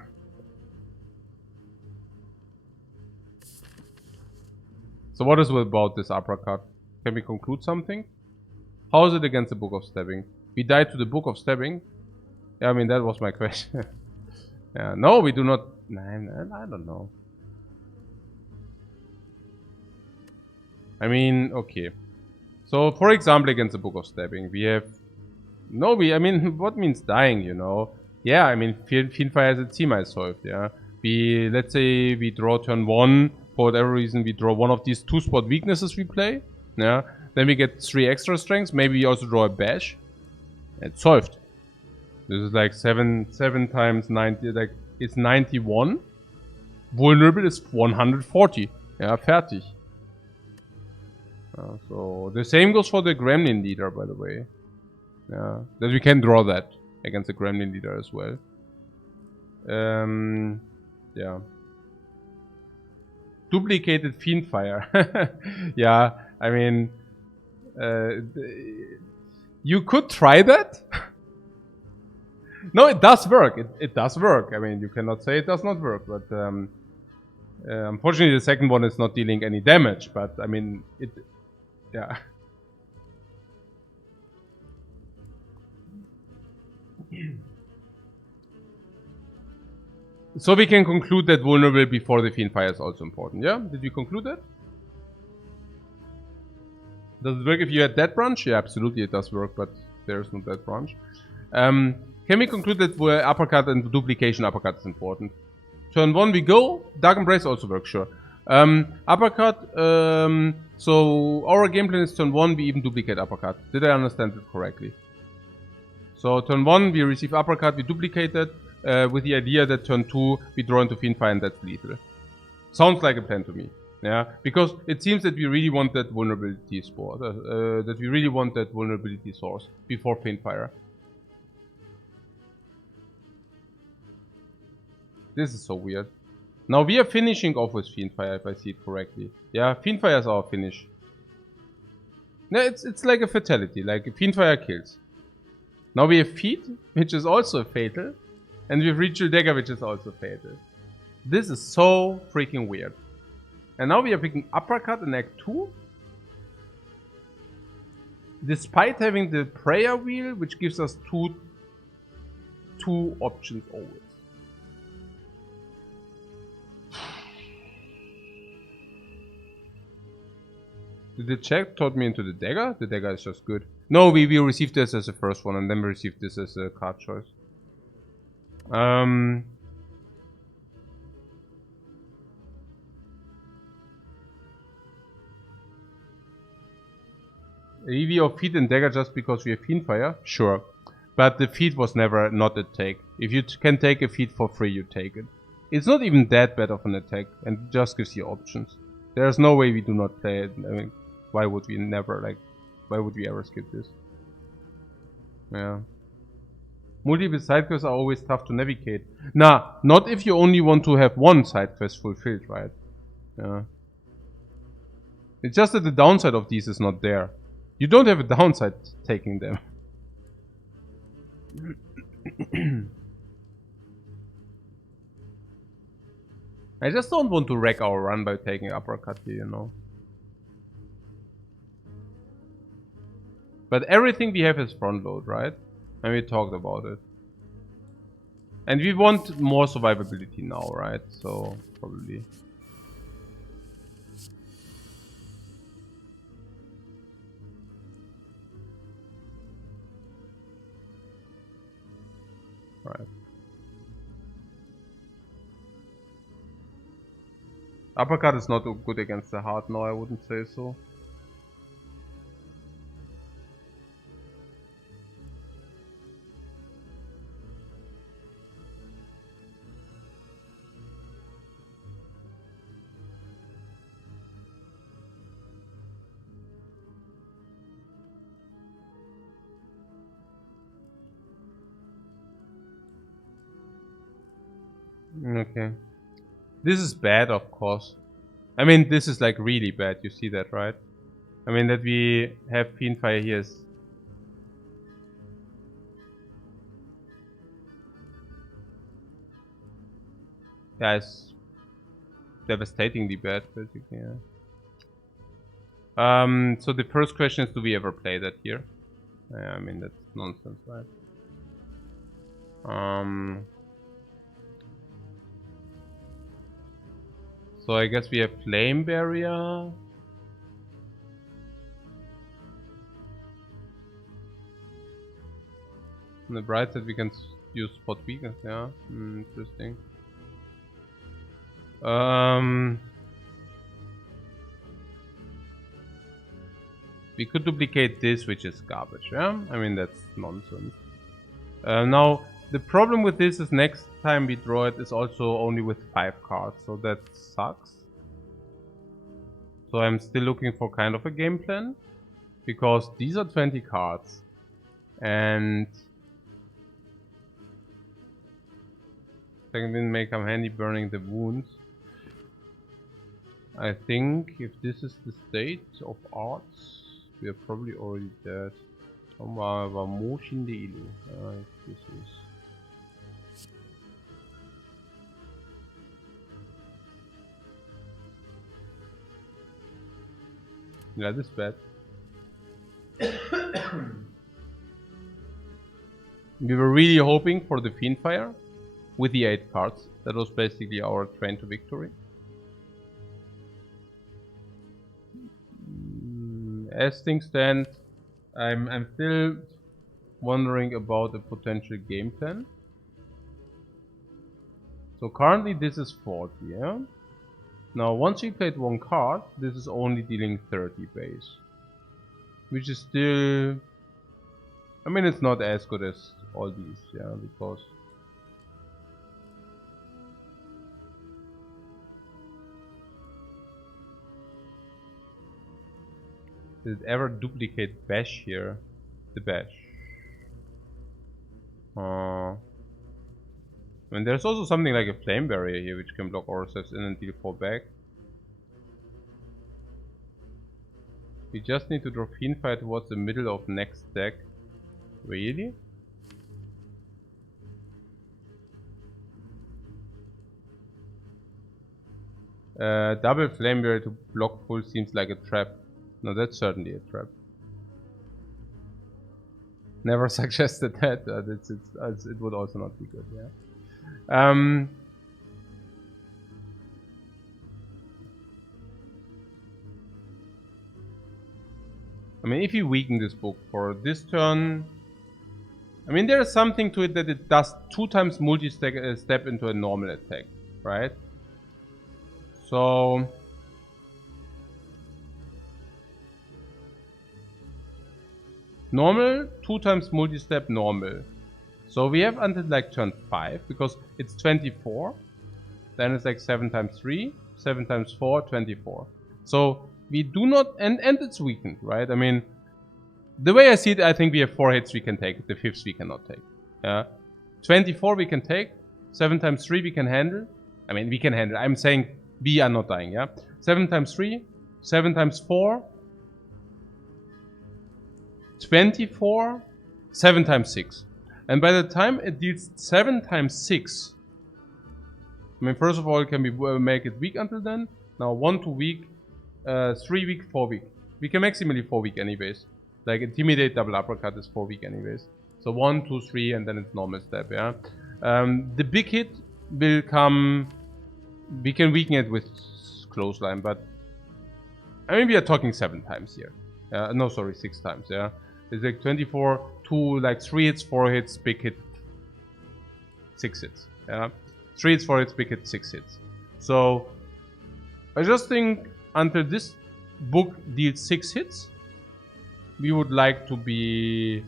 So what is it about this uppercut? Can we conclude something? How is it against the Book of Stabbing? We died to the Book of Stabbing? Yeah, I mean, that was my question. Yeah, no, we do not. I don't know. I mean, okay. So, for example, against the Book of Stabbing, we have... No, I mean, what means dying, you know? Yeah, I mean, Fiendfire has its Seamai solved, yeah? Let's say we draw turn 1, for whatever reason, we draw one of these 2-spot weaknesses we play, yeah? Then we get 3 extra strengths, maybe we also draw a bash. It's solved. This is like 7 times 90, like, it's 91. Vulnerable is 140. Yeah, fertig. So the same goes for the Gremlin leader, by the way. Yeah, that we can draw that against the Gremlin leader as well. Yeah. Duplicated Fiendfire. Yeah, I mean, you could try that. No, it does work. It does work. I mean, you cannot say it does not work, but unfortunately, the second one is not dealing any damage. But I mean, yeah. So we can conclude that vulnerable before the Fiendfire is also important. Yeah? Did we conclude that? Does it work if you had that branch? Yeah, absolutely it does work, but there's no that branch. Can we conclude that uppercut and duplication uppercut is important? Turn 1 we go. Dark Embrace also works, sure. Uppercut, so our game plan is turn 1 we even duplicate uppercut. Did I understand it correctly? So turn 1 we receive uppercut, we duplicate it, with the idea that turn 2 we draw into Fiendfire and that's lethal. Sounds like a plan to me. Yeah, because it seems that we really want that vulnerability spore, that we really want that vulnerability source before Fiendfire. This is so weird. Now we are finishing off with Fiendfire, if I see it correctly. Yeah, Fiendfire is our finish. No, it's like a fatality, like Fiendfire kills. Now we have Feet, which is also fatal, and we have Ritual Dagger, which is also fatal. This is so freaking weird. And now we are picking Uppercut in Act 2. Despite having the Prayer Wheel, which gives us two options always. Did the check taught me into the dagger? The dagger is just good. No, we received this as the first one, and then we received this as a card choice. EV of Feet and dagger just because we have Fiendfire? Sure. But the Feet was never not a take. If you can take a Feet for free, you take it. It's not even that bad of an attack, and it just gives you options. There's no way we do not play it. I mean, why would we never, like, why would we ever skip this? Yeah. Multiple side quests are always tough to navigate. Nah, not if you only want to have one side quest fulfilled, right? Yeah. It's just that the downside of these is not there. You don't have a downside taking them. I just don't want to wreck our run by taking uppercut here, you know. But everything we have is front load, right? And we talked about it. And we want more survivability now, right? So, probably. Right. Uppercut is not good against the heart, no, I wouldn't say so. Okay. This is bad, of course. I mean, this is like really bad, you see that, right? I mean, that we have Fiendfire here is... Yeah, it's devastatingly bad, basically, yeah. So the first question is, do we ever play that here? I mean, that's nonsense, right? So I guess we have Flame Barrier. On the bright side we can use Spot Weakness, yeah. Interesting. We could duplicate this, which is garbage, yeah? I mean, that's nonsense. Now, the problem with this is next time we draw it is also only with 5 cards, so that sucks. So I'm still looking for kind of a game plan, because these are 20 cards, and second wind may come handy burning the wounds. I think if this is the state of arts, we are probably already dead. This is... Yeah, this is bad. We were really hoping for the Fiendfire with the 8 cards. That was basically our train to victory. As things stand, I'm still wondering about the potential game plan. So currently this is 40, yeah? Now once we played 1 card, this is only dealing 30 base. Which is still... I mean, it's not as good as all these, yeah, because... Did it ever duplicate Bash here? The Bash. And there's also something like a Flame Barrier here, which can block Orsevs in and deal 4 back. We just need to draw Fiendfire towards the middle of next deck. Really? Double Flame Barrier to block full seems like a trap. No, that's certainly a trap. Never suggested that. It would also not be good, yeah. I mean, if you weaken this book for this turn... I mean, there is something to it that it does 2 times multi-step into a normal attack, right? So... Normal, 2 times multi-step, normal. So we have until like turn 5, because it's 24. Then it's like 7 times 3, 7 times 4, 24. So we do not, and it's weakened, right? I mean, the way I see it, I think we have 4 hits we can take, the 5th we cannot take. Yeah, 24 we can take, 7 times 3 we can handle. I mean, we can handle, I'm saying we are not dying, yeah? 7 times 3, 7 times 4, 24, 7 times 6. And by the time it deals 7 times 6, I mean, first of all, can we make it weak until then? Now 1 to weak, 3 weak, 4 week. We can maximally 4 week anyways. Like Intimidate double uppercut is 4 weak anyways. So 1, 2, 3, and then it's normal step, yeah. The big hit will come. We can weaken it with clothesline, but I mean we are talking 7 times here. No, sorry, 6 times, yeah. It's like 24, 2, like 3 hits, 4 hits, big hit, 6 hits. Yeah, 3 hits, 4 hits, big hit, 6 hits. So I just think until this book deals 6 hits, we would like to be,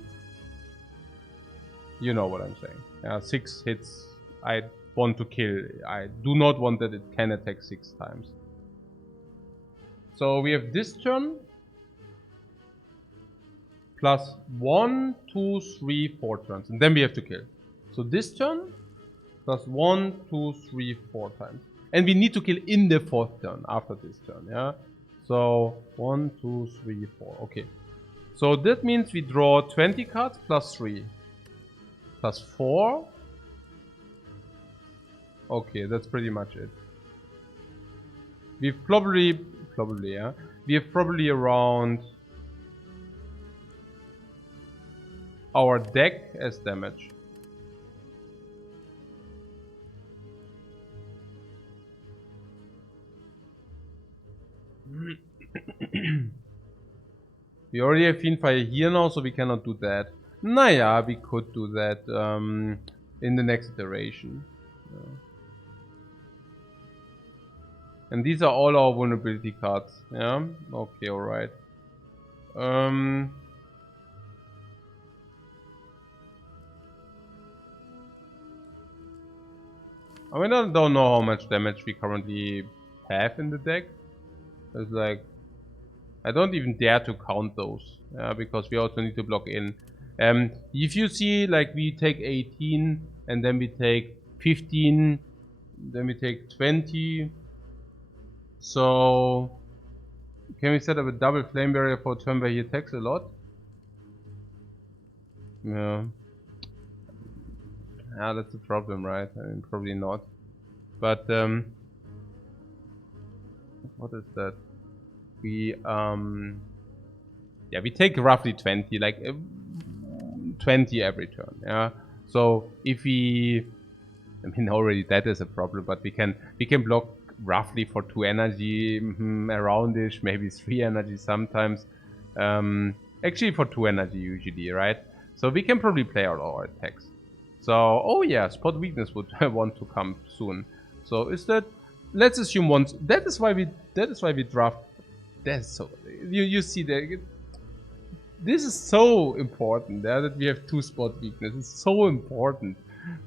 you know what I'm saying. 6 hits. I want to kill. I do not want that it can attack 6 times. So we have this turn. Plus 1, 2, 3, 4 turns. And then we have to kill. So this turn. Plus 1, 2, 3, 4 times. And we need to kill in the 4th turn. After this turn. Yeah. So 1, 2, 3, 4. Okay. So that means we draw 20 cards plus 3. Plus 4. Okay, that's pretty much it. We've probably, yeah. We have probably around our deck as damage. We already have Fiendfire here now, so we cannot do that. Naya, we could do that in the next iteration. Yeah. And these are all our vulnerability cards. Yeah? Okay, alright. I mean, I don't know how much damage we currently have in the deck. It's like, I don't even dare to count those, because we also need to block in. If you see, like, we take 18, and then we take 15, then we take 20. So, can we set up a double flame barrier for a turn where he attacks a lot? Yeah. Yeah, that's the problem, right? I mean, probably not. But, what is that? We, yeah, we take roughly 20, like 20 every turn, yeah? So, if we, I mean, already that is a problem, but we can block roughly for 2 energy, aroundish, maybe 3 energy sometimes. Actually for 2 energy usually, right? So we can probably play out our attacks. So, oh yeah, spot weakness would want to come soon. So is that, let's assume once, that is why we draft. That's so, you see that, this is so important, yeah, that we have 2 spot weakness. It's so important,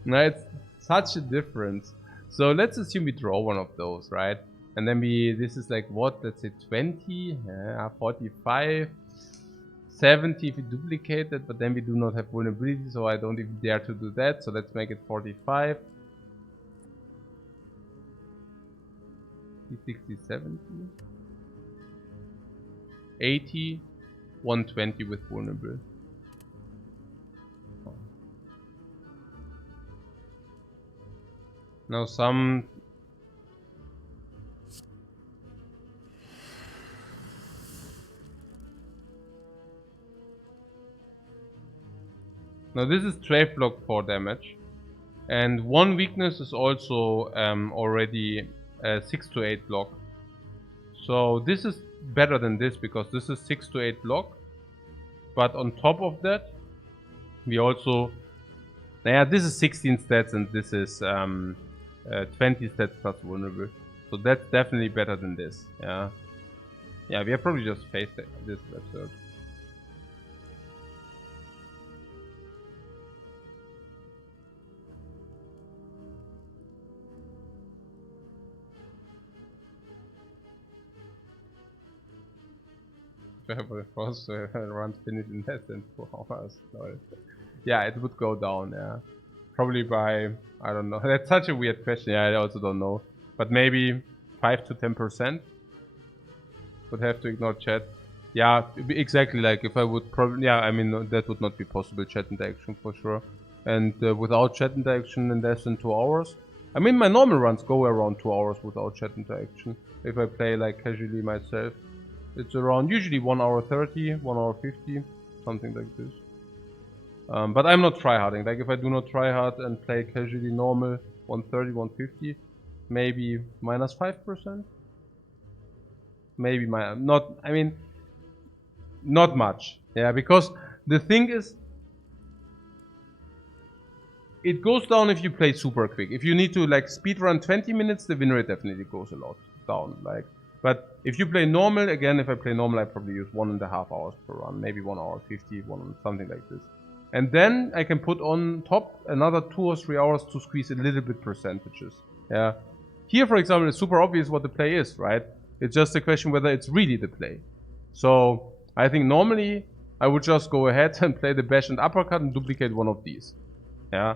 right? It's such a difference. So let's assume we draw one of those, right? And then this is like what? Let's say 20, 45, 70 if we duplicate it, but then we do not have vulnerability, so I don't even dare to do that. So let's make it 45. 60, 70, 80, 120 with vulnerable. Now some... Now this is trade block 4 damage. And 1 weakness is also already 6 to 8 block. So this is better than this because this is 6 to 8 block. But on top of that, we also... Yeah, this is 16 stats and this is 20 stats plus vulnerable. So that's definitely better than this. Yeah, yeah, we have probably just faced this episode. For the first run finished in less than 2 hours. Yeah, it would go down, yeah. Probably by, I don't know. That's such a weird question, yeah, I also don't know. But maybe 5 to 10%. Would have to ignore chat. Yeah, exactly, like if I would probably, yeah, I mean, that would not be possible, chat interaction for sure. And without chat interaction in less than 2 hours. I mean, my normal runs go around 2 hours without chat interaction. If I play like casually myself. It's around usually 1 hour 30, 1 hour 50. something like this. But I'm not tryharding. Like if I do not tryhard and play casually normal 130, 150, maybe minus 5%. Maybe not much. Yeah, because the thing is, it goes down if you play super quick. If you need to like speed run 20 minutes, the win rate definitely goes a lot down. Like, but if you play normal, again, if I play normal, I probably use 1.5 hours per run, maybe 1 hour 50, something like this. And then I can put on top another 2 or 3 hours to squeeze a little bit percentages. Yeah. Here, for example, it's super obvious what the play is, right? It's just a question whether it's really the play. So I think normally I would just go ahead and play the bash and uppercut and duplicate one of these. Yeah.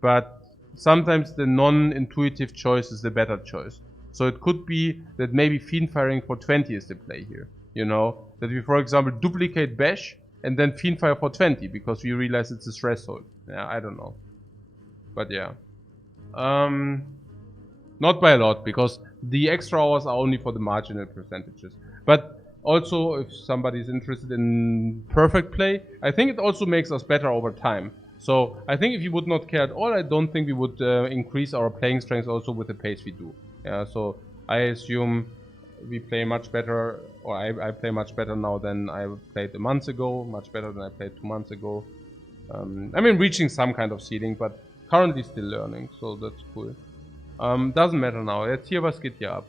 But sometimes the non-intuitive choice is the better choice. So it could be that maybe Fiend Firing for 20 is the play here. You know, that we, for example, duplicate bash and then Fiend Fire for 20 because we realize it's a threshold. Yeah, I don't know. But yeah. Not by a lot, because the extra hours are only for the marginal percentages. But also, if somebody's interested in perfect play, I think it also makes us better over time. So I think if you would not care at all, I don't think we would increase our playing strength also with the pace we do. Yeah, so I assume we play much better, or I play much better now than I played a month ago, much better than I played 2 months ago. I mean, reaching some kind of ceiling, but currently still learning, so that's cool. Doesn't matter now. Jetzt hier, was geht hier ab?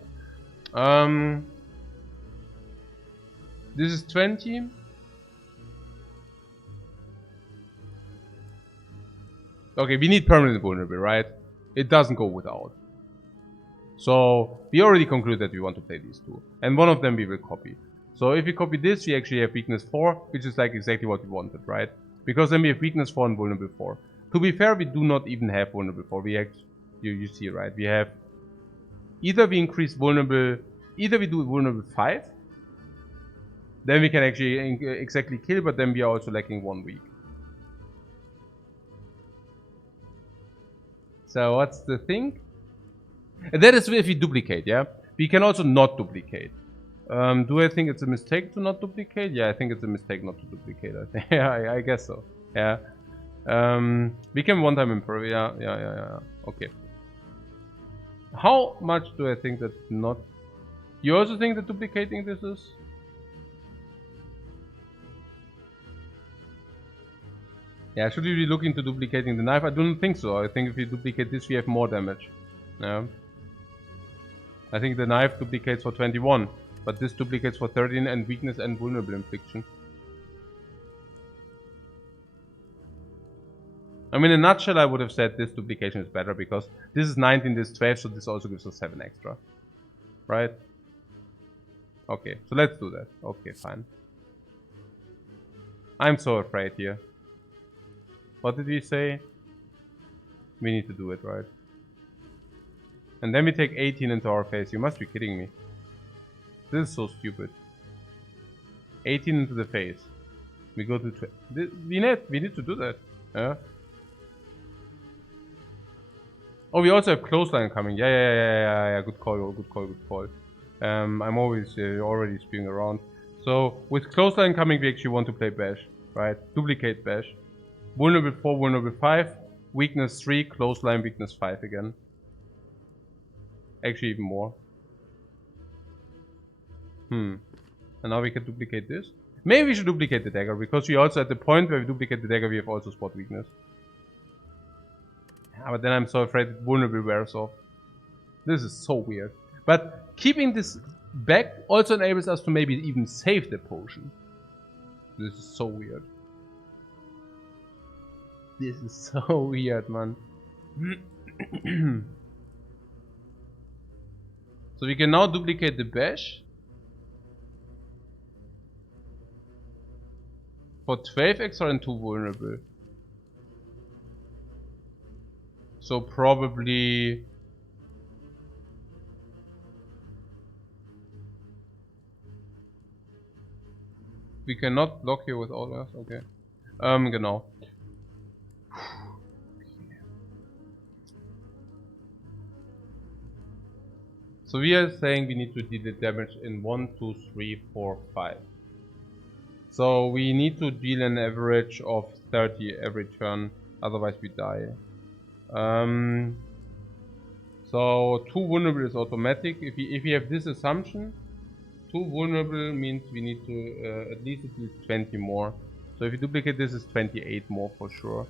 This is 20. Okay, we need permanent vulnerable, right? It doesn't go without. So we already concluded that we want to play these two. And one of them we will copy. So if we copy this, we actually have weakness 4, which is like exactly what we wanted, right? Because then we have weakness 4 and vulnerable 4. To be fair, we do not even have vulnerable 4. We actually, you see, right? We have either we increase vulnerable, either we do vulnerable 5. Then we can actually exactly kill, but then we are also lacking 1 week. So what's the thing? And that is if we duplicate, yeah? We can also not duplicate. Do I think it's a mistake to not duplicate? Yeah, I think it's a mistake not to duplicate. I think. Yeah, I guess so. Yeah. We can one time improve. Yeah. Okay. How much do I think that not... You also think that duplicating this is... Yeah, should we be looking to duplicating the knife? I don't think so. I think if we duplicate this, we have more damage. Yeah. I think the knife duplicates for 21, but this duplicates for 13 and weakness and vulnerable infliction. I mean, in a nutshell, I would have said this duplication is better because this is 19, this is 12, so this also gives us 7 extra. Right? Okay, so let's do that. Okay, fine. I'm so afraid here. What did we say? We need to do it, right? And then we take 18 into our face. You must be kidding me. This is so stupid. 18 into the face. We go to... We need to do that. Yeah. Oh, we also have clothesline coming. Yeah. Good call. I'm always already spewing around. So, with clothesline coming, we actually want to play bash. Right? Duplicate bash. Vulnerable 4, vulnerable 5. Weakness 3, clothesline, weakness 5 again. Actually even more. And now we can duplicate this. Maybe we should duplicate the dagger, because we also at the point where we duplicate the dagger we have also spot weakness. Yeah, but then I'm so afraid that vulnerable wears off. This is so weird. But keeping this back also enables us to maybe even save the potion. This is so weird. This is so weird, man. So we can now duplicate the bash for 12 extra and 2 vulnerable. So probably... We cannot block here with all else, okay. Genau. So we are saying we need to deal the damage in 1, 2, 3, 4, 5. So we need to deal an average of 30 every turn, otherwise we die. So 2 vulnerable is automatic. If you have this assumption, 2 vulnerable means we need to at least 20 more. So if you duplicate this, is 28 more for sure.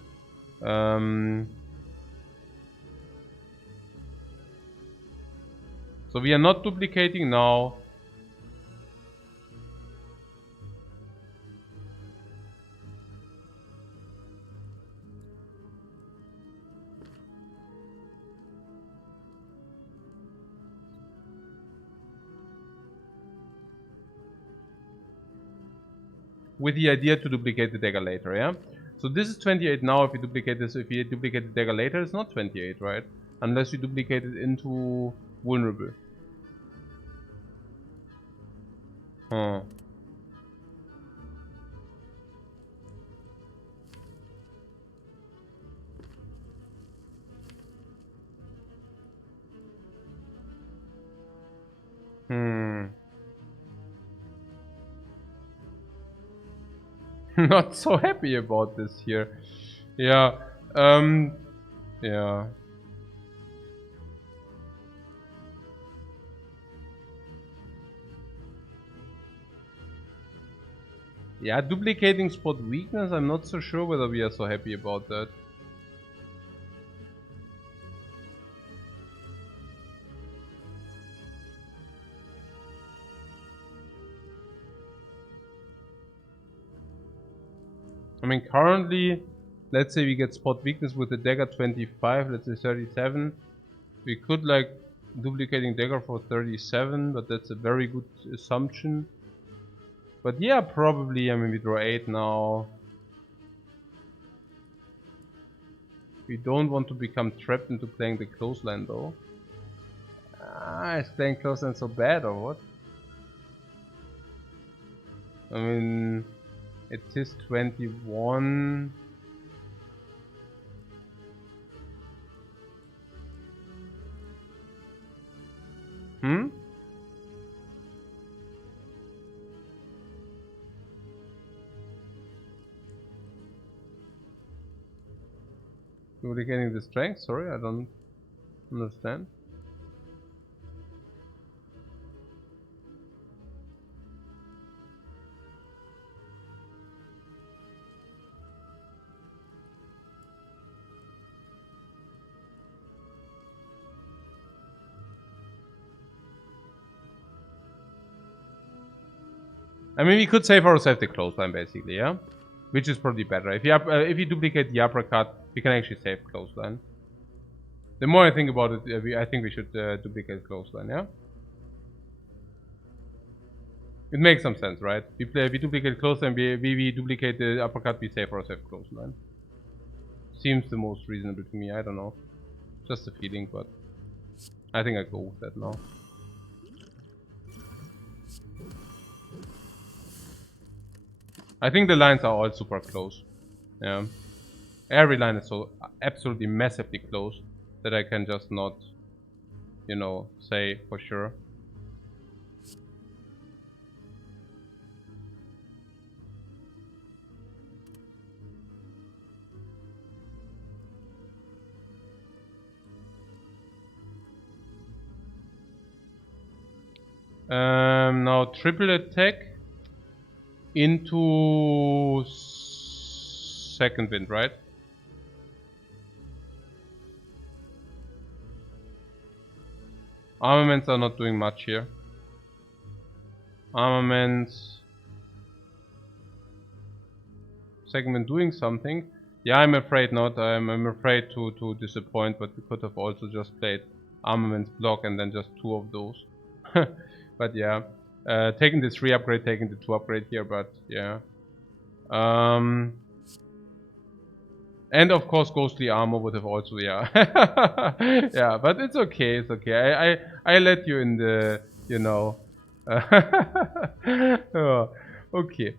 So we are not duplicating now. With the idea to duplicate the dagger later, yeah? So this is 28 now. If you duplicate this, if you duplicate the dagger later, it's not 28, right? Unless you duplicate it into vulnerable. Huh. Not so happy about this here. Yeah. Yeah. Yeah, duplicating spot weakness, I'm not so sure whether we are so happy about that. I mean, currently, let's say we get spot weakness with the dagger 25, let's say 37. We could like duplicating dagger for 37, but that's a very good assumption. But yeah, probably, I mean, we draw 8 now. We don't want to become trapped into playing the clothesline though. Is playing clothesline so bad or what? I mean, it is 21. Hmm? Duplicating the strength? Sorry, I don't understand. I mean, we could save ourselves the clothesline basically, yeah? Which is probably better. If you duplicate the uppercut, we can actually save clothesline. The more I think about it, I think we should duplicate clothesline, yeah? It makes some sense, right? We duplicate clothesline, we duplicate the uppercut, we save ourselves clothesline. Seems the most reasonable to me, I don't know. Just a feeling, but I think I go with that now. I think the lines are all super close. Yeah. Every line is so absolutely massively close that I can just not, you know, say for sure. Now triple attack into second wind, right? Armaments are not doing much here. Armaments. Second wind doing something. Yeah, I'm afraid not. I'm afraid to disappoint, but we could have also just played armaments block and then just 2 of those. But yeah, taking the 3 upgrade, taking the 2 upgrade here, but yeah. And of course, ghostly armor would have also, yeah. Yeah, but it's okay, it's okay. I let you in the, you know. Oh, okay.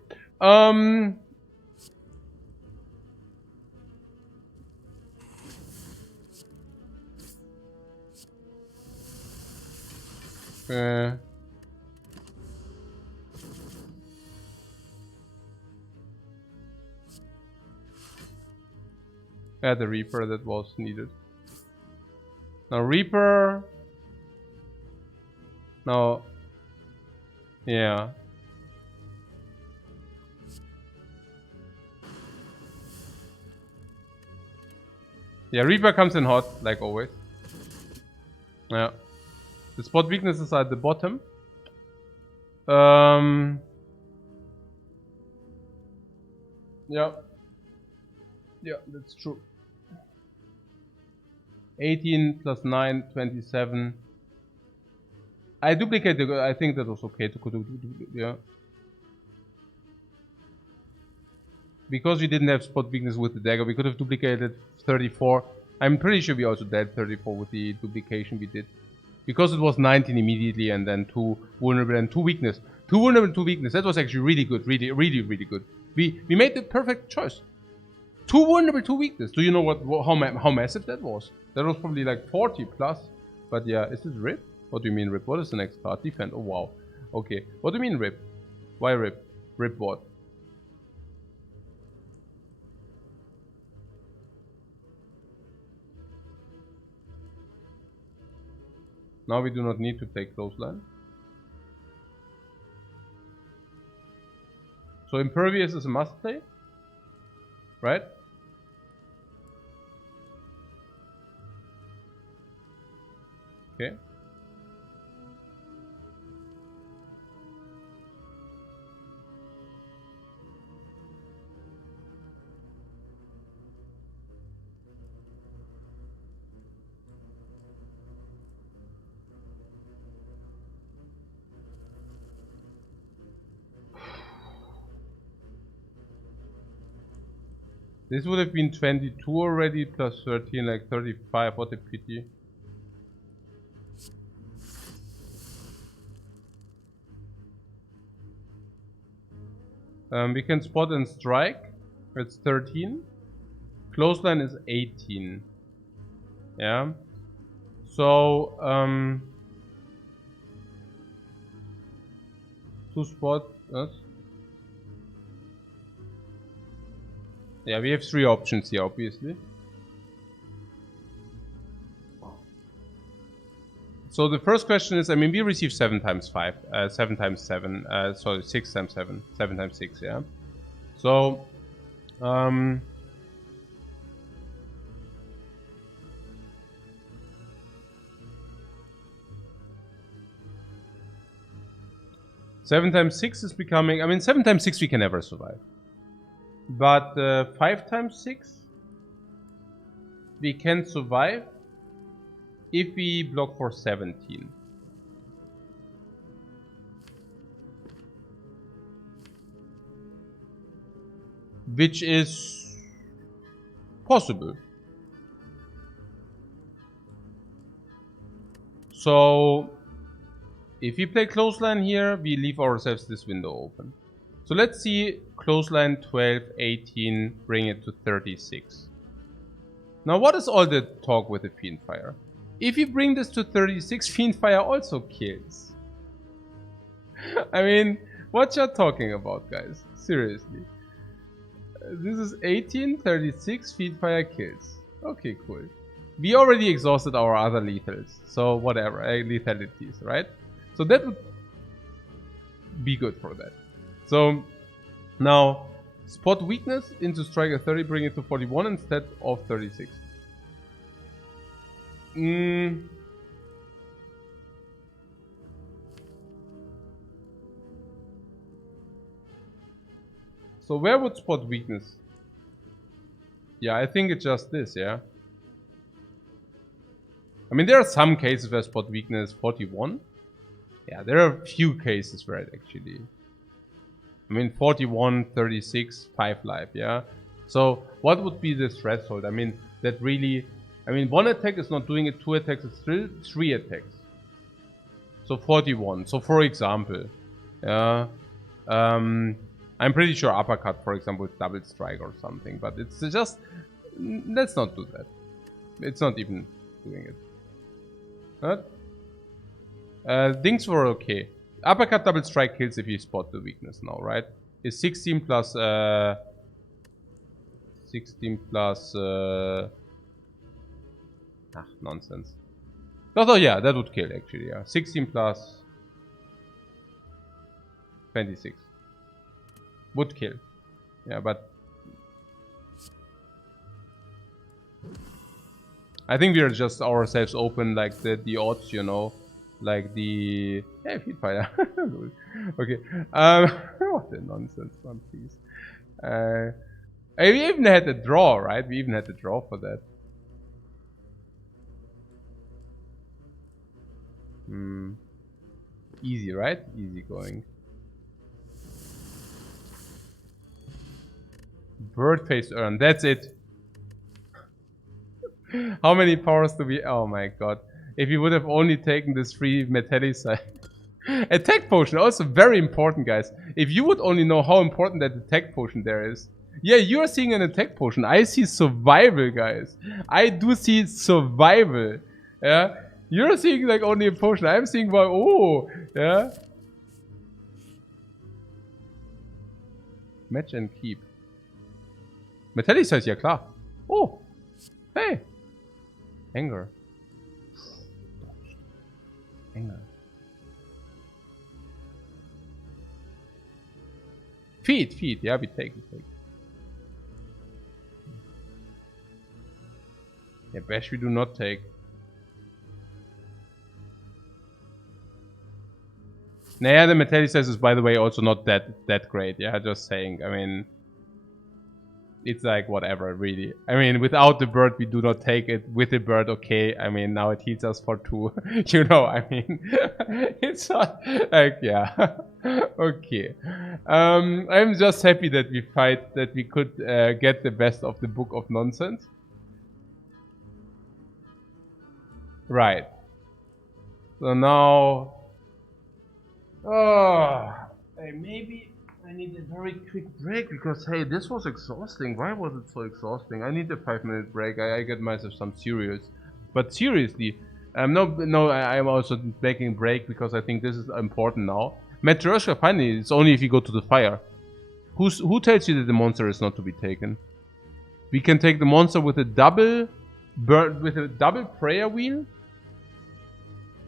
Yeah, the Reaper that was needed. Now Reaper. Now, yeah. Yeah, Reaper comes in hot, like always. Yeah. The spot weaknesses are at the bottom. Yeah. Yeah, that's true. 18 plus 9, 27. I duplicated. I think that was okay to do. Yeah. Because we didn't have spot weakness with the dagger, we could have duplicated 34. I'm pretty sure we also did 34 with the duplication we did. Because it was 19 immediately and then 2 vulnerable and 2 weakness. 2 vulnerable and 2 weakness. That was actually really good. Really, really, really good. We made the perfect choice. 2 vulnerable, 2 weakness. Do you know how massive that was? That was probably like 40 plus. But yeah, is this RIP? What do you mean RIP? What is the next card? Defend. Oh wow. Okay. What do you mean RIP? Why RIP? RIP what? Now we do not need to play clothesline. So Impervious is a must play, right? Okay. This would have been 22 already, plus 13, like 35. What a pity. We can spot and strike. It's 13. Clothesline is 18. Yeah. So, to spot us. Yeah, we have 3 options here, obviously. So the first question is, I mean, we received 7 times 5, 7 times 7, sorry, 6 times 7, 7 times 6, yeah. So, seven times 6 is becoming, I mean, 7 times 6 we can never survive. But 5 times 6 we can survive if we block for 17. Which is possible. So if we play clothesline here, we leave ourselves this window open. So let's see clothesline 12, 18, bring it to 36. Now what is all the talk with the Fiendfire? If you bring this to 36, Fiendfire also kills. I mean, what you're talking about, guys? Seriously. This is 18, 36, Fiendfire kills. Okay, cool. We already exhausted our other lethals. So whatever, lethalities, right? So that would be good for that. So now spot weakness into striker 30, bring it to 41 instead of 36. So where would spot weakness? Yeah, I think it's just this, yeah. I mean, there are some cases where spot weakness 41. Yeah, there are a few cases where it actually... I mean, 41, 36, 5 life, yeah? So, what would be the threshold? I mean, that really... I mean, 1 attack is not doing it, 2 attacks is still 3 attacks. So, 41. So, for example, yeah... I'm pretty sure uppercut, for example, is double strike or something, but it's just... Let's not do that. It's not even doing it. What? Things were okay. Uppercut double strike kills if you spot the weakness now, right? Is 16 plus 16 16 plus... nonsense. Oh, yeah, that would kill actually, yeah. 16 plus 26. Would kill. Yeah, but... I think we are just ourselves open like the odds, you know. Like the... Yeah, feed fire. Okay. What a nonsense, man, please. We even had a draw, right? We even had a draw for that. Easy, right? Easy going. Bird face earn. That's it. How many powers do we... Oh my god. If you would have only taken this free metallicite. Attack potion, also very important, guys. If you would only know how important that attack potion there is. Yeah, you're seeing an attack potion. I see survival, guys. I do see survival. Yeah. You're seeing like only a potion. I'm seeing, well, oh, yeah. Match and keep. Metallicite, ja klar. Oh. Hey. Anger. Anger. Feed. Yeah, we take. Yeah, bash we do not take. Nah, the metallicite is, by the way, also not that great. Yeah, just saying. I mean, it's like whatever, really. I mean, without the bird, we do not take it. With the bird, okay. I mean, now it heals us for 2. You know, I mean, it's not like, yeah. Okay. I'm just happy that we could get the best of the book of nonsense. Right. So now, maybe I need a very quick break because, hey, this was exhausting. Why was it so exhausting? I need a 5-minute break. I get myself some cereals. But seriously, no, I'm also making a break because I think this is important now. Matryoshka, finally, it's only if you go to the fire. Who tells you that the monster is not to be taken? We can take the monster with a double prayer wheel.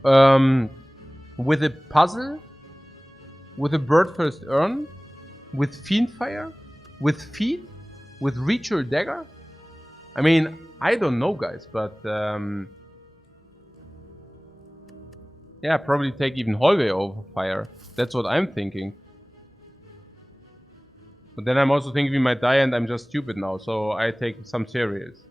With a puzzle. With a bird first urn. With fiend fire. With feet. With ritual dagger. I mean, I don't know, guys, but yeah, probably take even hallway over fire. That's what I'm thinking. But then I'm also thinking we might die and I'm just stupid now, so I take some cereals.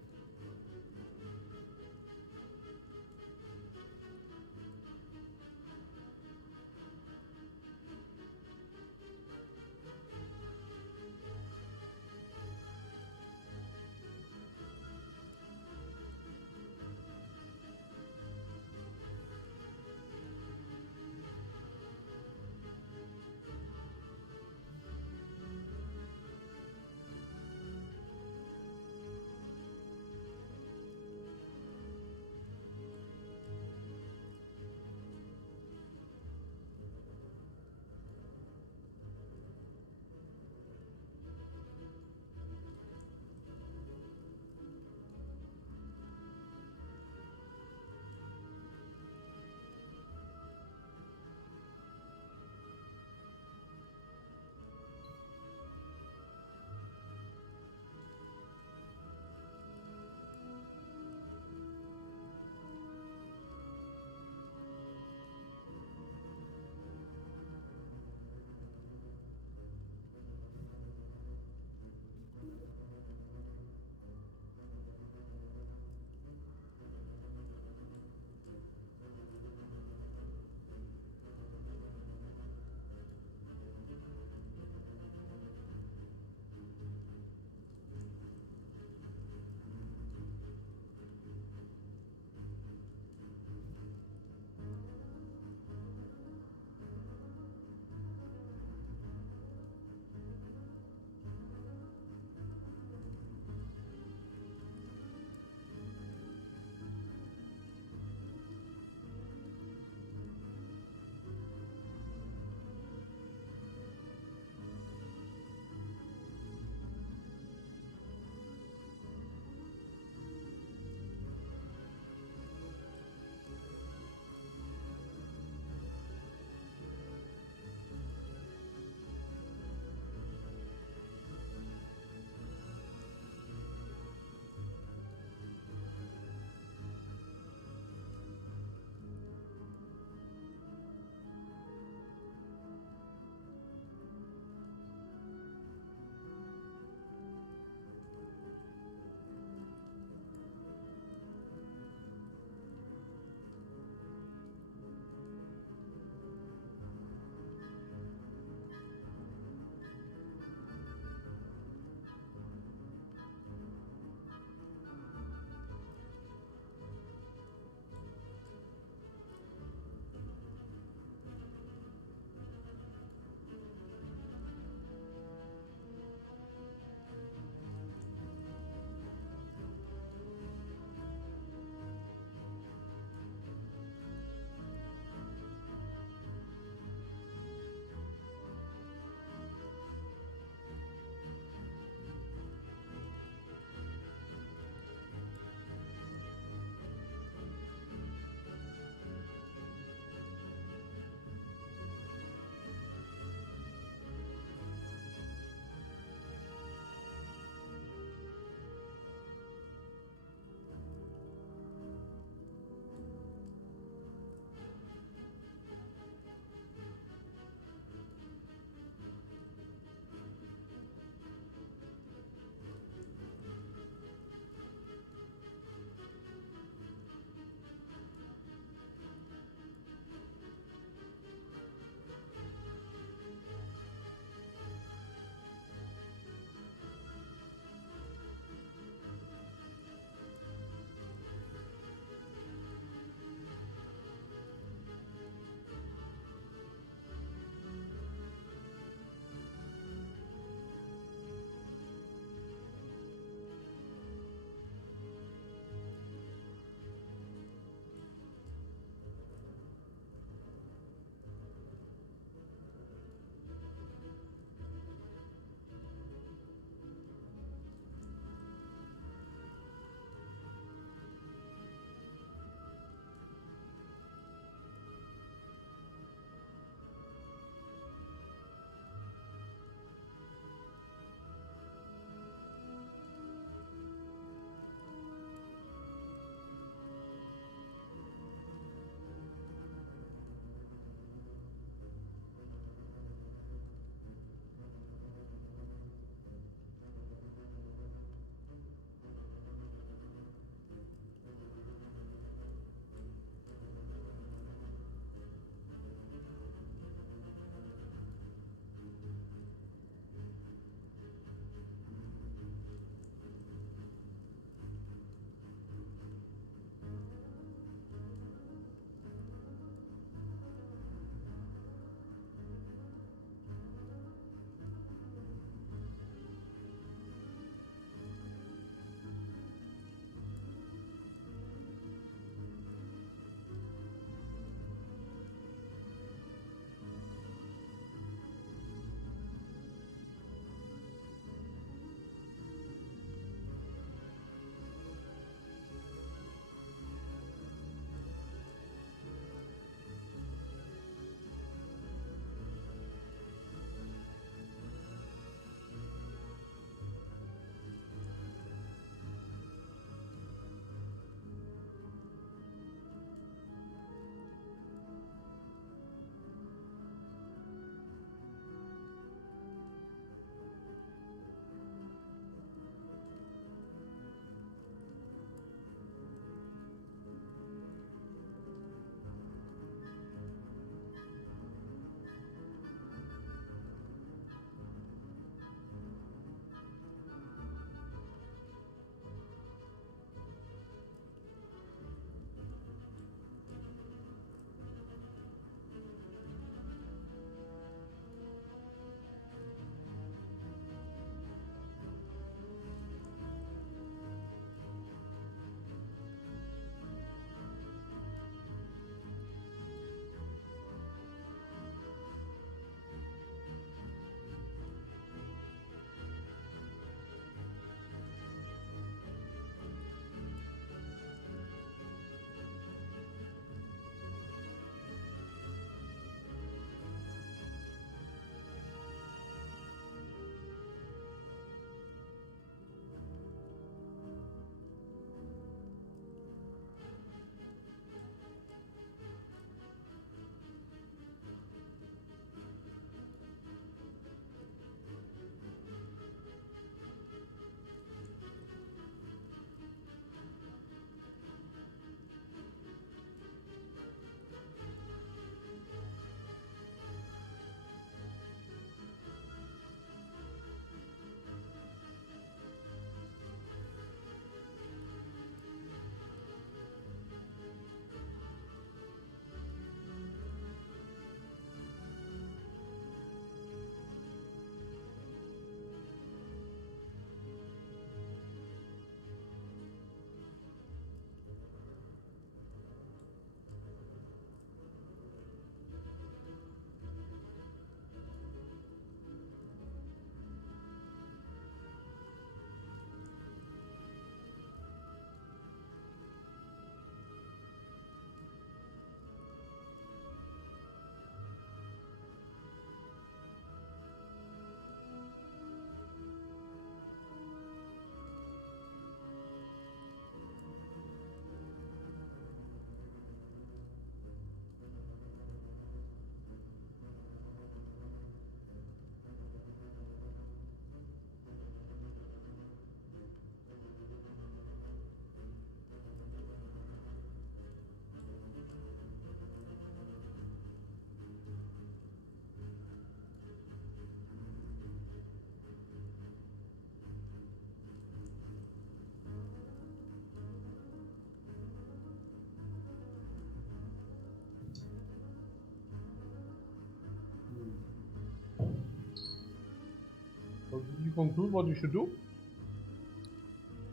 So did you conclude what you should do?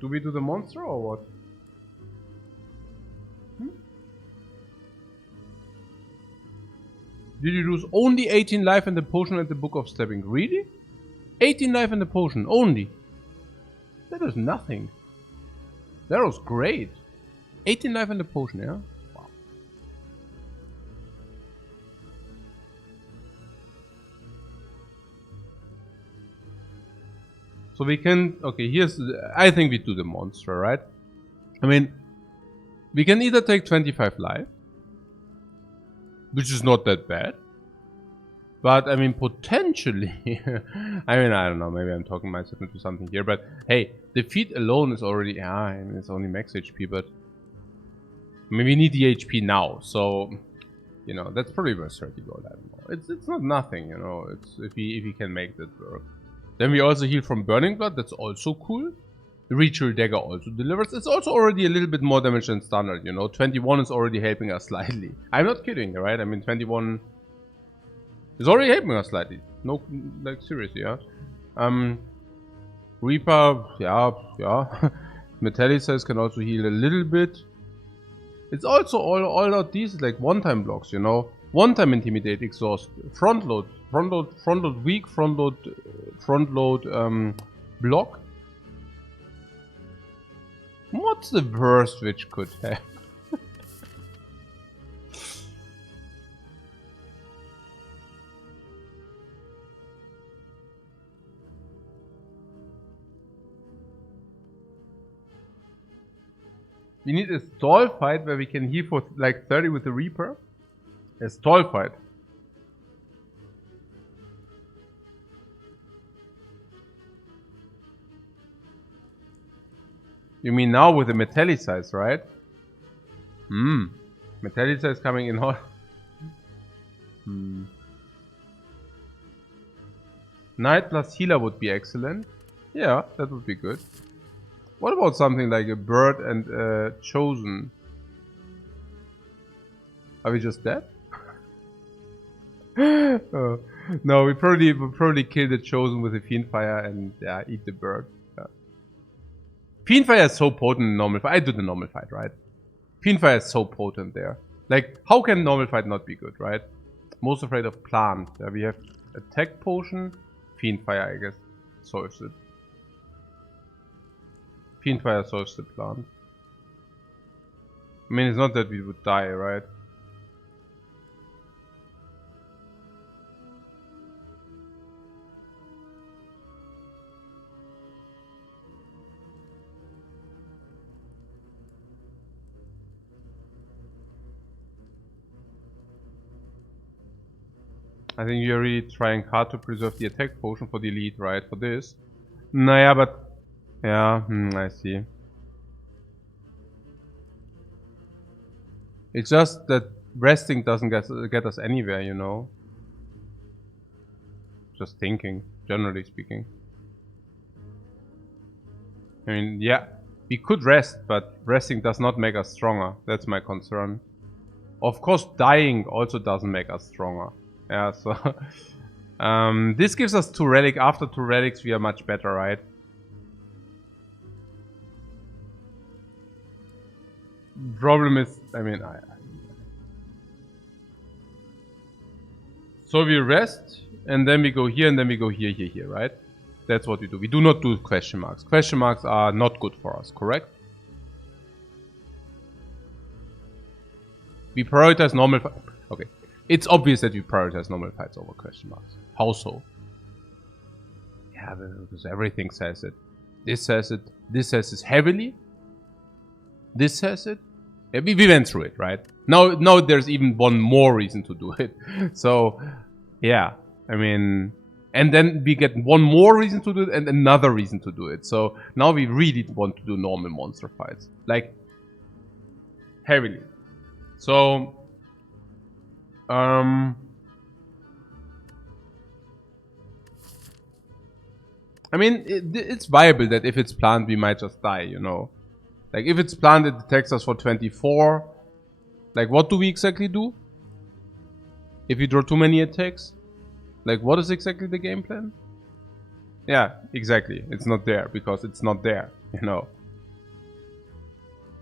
Do we do the monster or what? Did you lose only 18 life and the potion and the book of stepping? Really? 18 life and the potion only? That is nothing. That was great. 18 life and the potion, yeah? Wow. So we can... Okay, here's... I think we do the monster, right? I mean... We can either take 25 life, which is not that bad. But, I mean, potentially... I mean, I don't know. Maybe I'm talking myself into something here. But, hey, defeat alone is already... Yeah, I mean, it's only max HP, but... I mean, we need the HP now. So, you know, that's probably worth 30 gold. I don't know. It's not nothing, you know. It's if he can make that work. Then we also heal from Burning Blood. That's also cool. The Ritual Dagger also delivers. It's also already a little bit more damage than standard, you know. 21 is already helping us slightly. I'm not kidding, right? I mean, 21... It's already helping us slightly. No, like, seriously, yeah. Reaper, yeah. Metallicise can also heal a little bit. It's also all out these like one-time blocks, you know. One-time intimidate, exhaust, front load weak, front load block. What's the worst which could have? We need a stall fight where we can heal for like 30 with the Reaper. A stall fight. You mean now with the Metallicise, right? Metallicise coming in hot. Knight plus healer would be excellent. Yeah, that would be good. What about something like a bird and chosen? Are we just dead? No, we probably kill the chosen with the Fiendfire and yeah, eat the bird. Yeah. Fiendfire is so potent in normal fight. I do the normal fight, right? Fiendfire is so potent there. Like, how can normal fight not be good, right? Most afraid of plant. Yeah, we have attack potion, Fiendfire, I guess, solves it. Fiendfire solves the plant. I mean, it's not that we would die, right? I think you're really trying hard to preserve the attack potion for the elite, right? For this. Naja, but... Yeah, I see. It's just that resting doesn't get us anywhere, you know? Just thinking, generally speaking. I mean, yeah, we could rest, but resting does not make us stronger. That's my concern. Of course, dying also doesn't make us stronger. Yeah, so... this gives us 2 relics. After 2 relics, we are much better, right? Problem is, I mean, so we rest, and then we go here, and then we go here, right? That's what we do. We do not do question marks. Question marks are not good for us, correct? We prioritize normal fights. Okay. It's obvious that we prioritize normal fights over question marks. How so? Yeah, because everything says it. This says it. This says it heavily. This says it. Yeah, we went through it, right? Now there's even one more reason to do it. So, yeah. I mean... And then we get one more reason to do it and another reason to do it. So, now we really want to do normal monster fights. Like, heavily. So... I mean, it's viable that if it's planned, we might just die, you know. Like, if it's planned, it detects us for 24. Like, what do we exactly do? If we draw too many attacks? Like, what is exactly the game plan? Yeah, exactly. It's not there because it's not there, you know.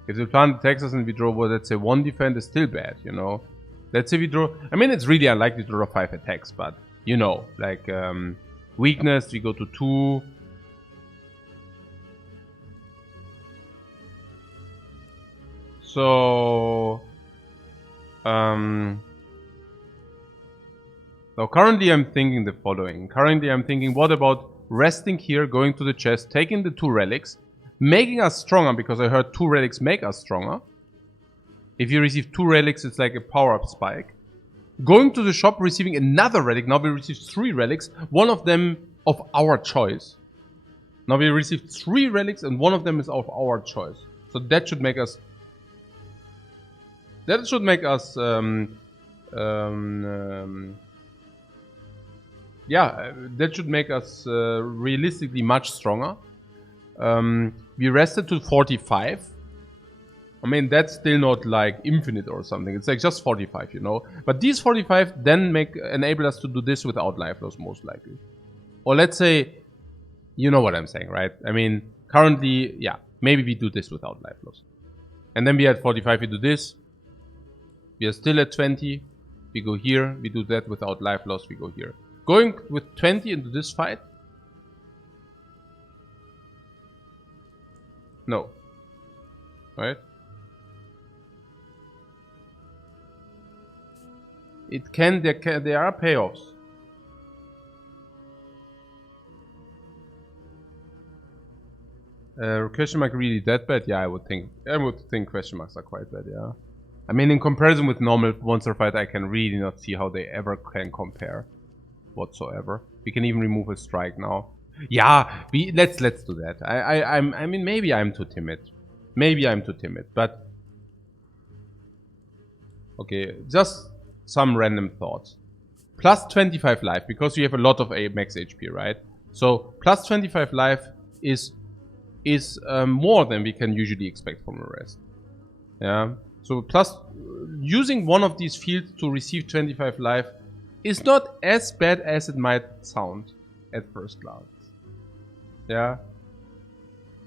If the plant attacks us and we draw, well, let's say 1 defense is still bad, you know. Let's say we draw... I mean, it's really unlikely to draw 5 attacks, but, you know, like, weakness, we go to 2. So... So currently I'm thinking the following. Currently I'm thinking, what about resting here, going to the chest, taking the 2 relics, making us stronger, because I heard 2 relics make us stronger. If you receive 2 relics, it's like a power-up spike. Going to the shop, receiving another relic. Now we receive 3 relics, one of them of our choice. Now we received 3 relics and one of them is of our choice. So that should make us... That should make us... yeah, that should make us realistically much stronger. We rested to 45. I mean, that's still not like infinite or something. It's like just 45, you know. But these 45 then enable us to do this without life loss, most likely. Or let's say, you know what I'm saying, right? I mean, currently, yeah, maybe we do this without life loss. And then we at 45, we do this. We are still at 20. We go here. We do that without life loss. We go here. Going with 20 into this fight? No. Right? There are payoffs. Question mark really that bad? Yeah, I would think question marks are quite bad, yeah. I mean, in comparison with normal monster fight, I can really not see how they ever can compare whatsoever. We can even remove a strike now. Yeah, let's do that. I mean, maybe I'm too timid. Maybe I'm too timid, but okay, just some random thoughts. Plus 25 life, because we have a lot of max HP, right? So plus 25 life is more than we can usually expect from a rest. Yeah. So plus using one of these fields to receive 25 life is not as bad as it might sound at first glance. Yeah.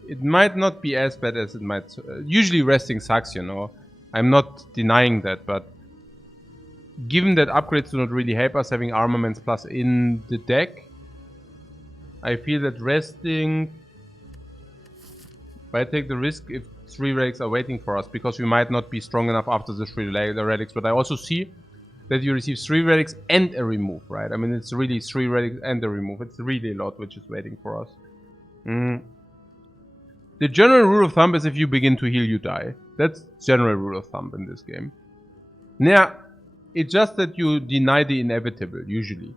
It might not be as bad as it might. Usually resting sucks, you know. I'm not denying that, but given that upgrades do not really help us having armaments plus in the deck, I feel that resting might take the risk if 3 relics are waiting for us, because we might not be strong enough after the 3 relics. But I also see that you receive 3 relics and a remove, right? I mean, it's really 3 relics and a remove. It's really a lot which is waiting for us. The general rule of thumb is if you begin to heal, you die. That's general rule of thumb in this game. Now, it's just that you deny the inevitable, usually.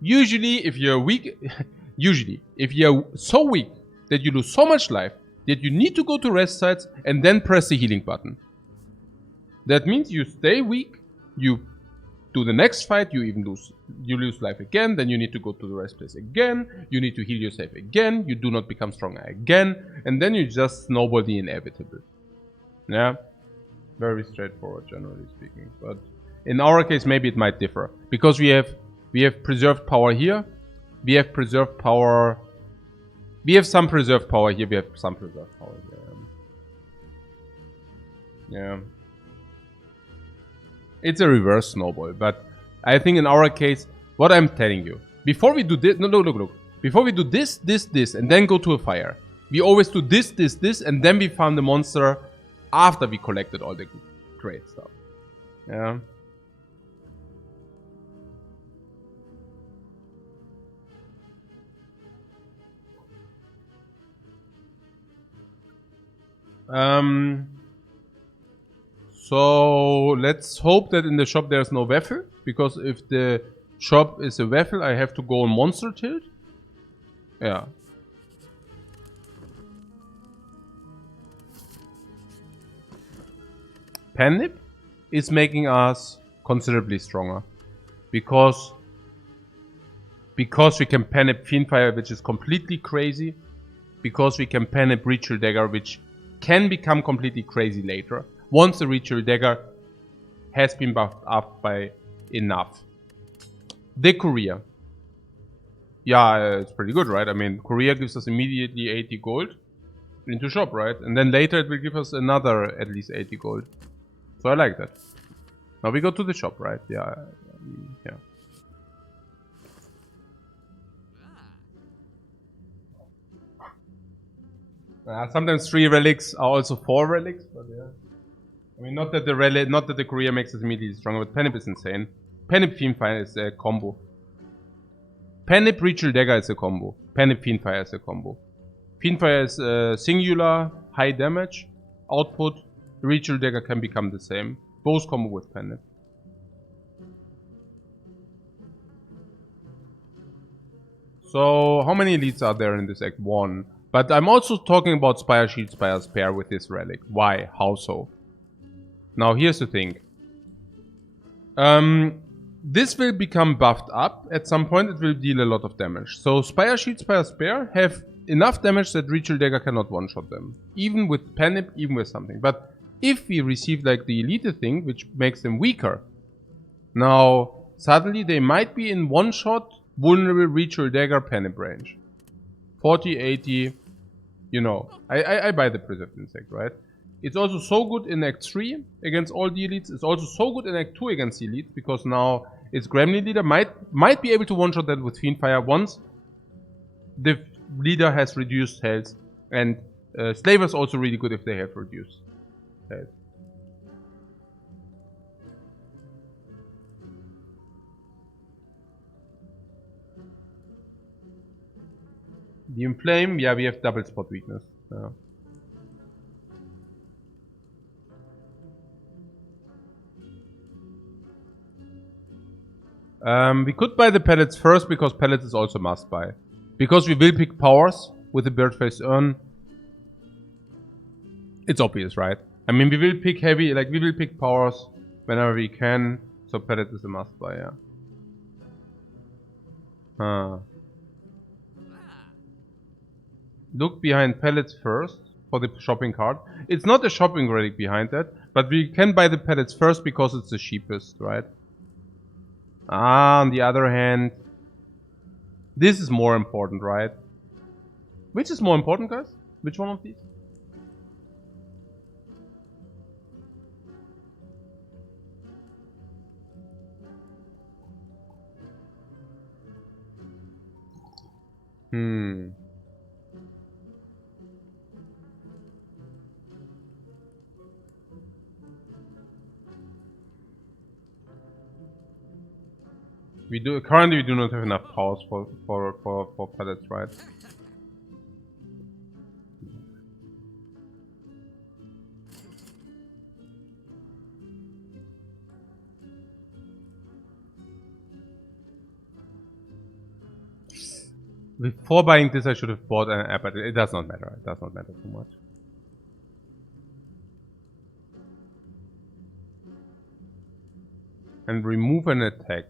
Usually, if you're weak... usually, if you're so weak that you lose so much life that you need to go to rest sites and then press the healing button. That means you stay weak, you do the next fight, you lose life again, then you need to go to the rest place again, you need to heal yourself again, you do not become stronger again, and then you just snowball the inevitable. Yeah? Very straightforward, generally speaking. But in our case, maybe it might differ. Because we have preserved power here, we have preserved power... We have some preserved power here, we have some preserved power here. Yeah. It's a reverse snowball, but I think in our case, what I'm telling you, before we do this, look. Before we do this, and then go to a fire, we always do this, and then we farm the monster after we collected all the great stuff. Yeah. So let's hope that in the shop there's no Waffle, because if the shop is a Waffle, I have to go on monster tilt. Yeah. Panip is making us considerably stronger, because we can Panip Fiendfire, which is completely crazy, because we can Panip Ritual Dagger, which can become completely crazy later, once the Ritual Dagger has been buffed up by enough. The Courier. Yeah, it's pretty good, right? I mean, Korea gives us immediately 80 gold into shop, right? And then later it will give us another at least 80 gold. So I like that. Now we go to the shop, right? Yeah. Yeah. Sometimes 3 relics are also 4 relics, but yeah. I mean, not that the Korea makes it immediately stronger, but Penip is insane. Penip Fiendfire is a combo. Penip Ritual Dagger is a combo. Penip Fiendfire is a combo. Fiendfire is singular, high damage, output. Ritual Dagger can become the same. Both combo with Penip. So, how many elites are there in this act? 1. But I'm also talking about Spire Shield, Spire Spare with this relic. Why? How so? Now, here's the thing. This will become buffed up. At some point, it will deal a lot of damage. So, Spire Shield, Spire Spare have enough damage that Ritual Dagger cannot one-shot them. Even with Penip, even with something. But if we receive like the Elite thing, which makes them weaker, now, suddenly they might be in one-shot, vulnerable Ritual Dagger Penip range. 40, 80, you know. I buy the Preserved Insect, right? It's also so good in Act 3 against all the elites. It's also so good in Act 2 against the elites, because now its Gremlin leader might be able to one-shot that with Fiendfire once the leader has reduced health. And Slaver is also really good if they have reduced health. The Inflame, yeah, we have double spot weakness. Yeah. We could buy the pellets first, because pellets is also must buy. Because we will pick powers with the Birdface Urn. It's obvious, right? I mean, we will pick heavy, like we will pick powers whenever we can. So pellets is a must buy, yeah. Look behind pellets first for the shopping cart. It's not a shopping relic behind that, but we can buy the pellets first because it's the cheapest, right? On the other hand, this is more important, right? Which is more important, guys? Which one of these? Currently we do not have enough powers for pellets, right? Before buying this, I should have bought an app, but it does not matter. It does not matter too much. And remove an attack.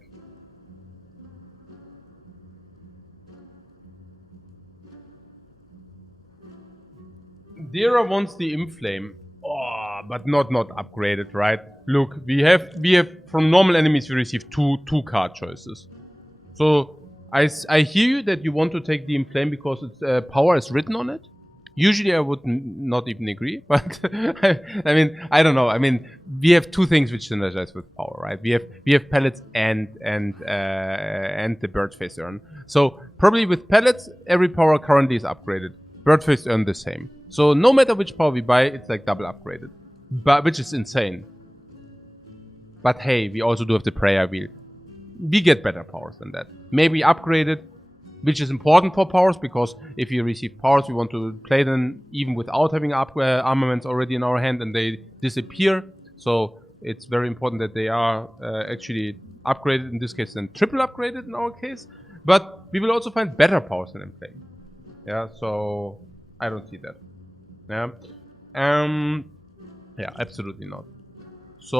Dira wants the Inflame. Oh, but not upgraded, right? Look, we have from normal enemies we receive two card choices. So I hear you that you want to take the Inflame because its power is written on it. Usually I would not even agree, but I mean, I don't know. I mean, we have two things which synergize with power, right? We have pellets and the Birdface Urn. So probably with pellets, every power currently is upgraded. Birdface Urn the same. So no matter which power we buy, it's like double upgraded, but which is insane. But hey, we also do have the Prayer Wheel. We get better powers than that. Maybe upgraded, which is important for powers, because if you receive powers, we want to play them even without having armaments already in our hand and they disappear. So it's very important that they are actually upgraded, in this case then triple upgraded in our case. But we will also find better powers than Inflame. Yeah, so I don't see that. Yeah, yeah, absolutely not. So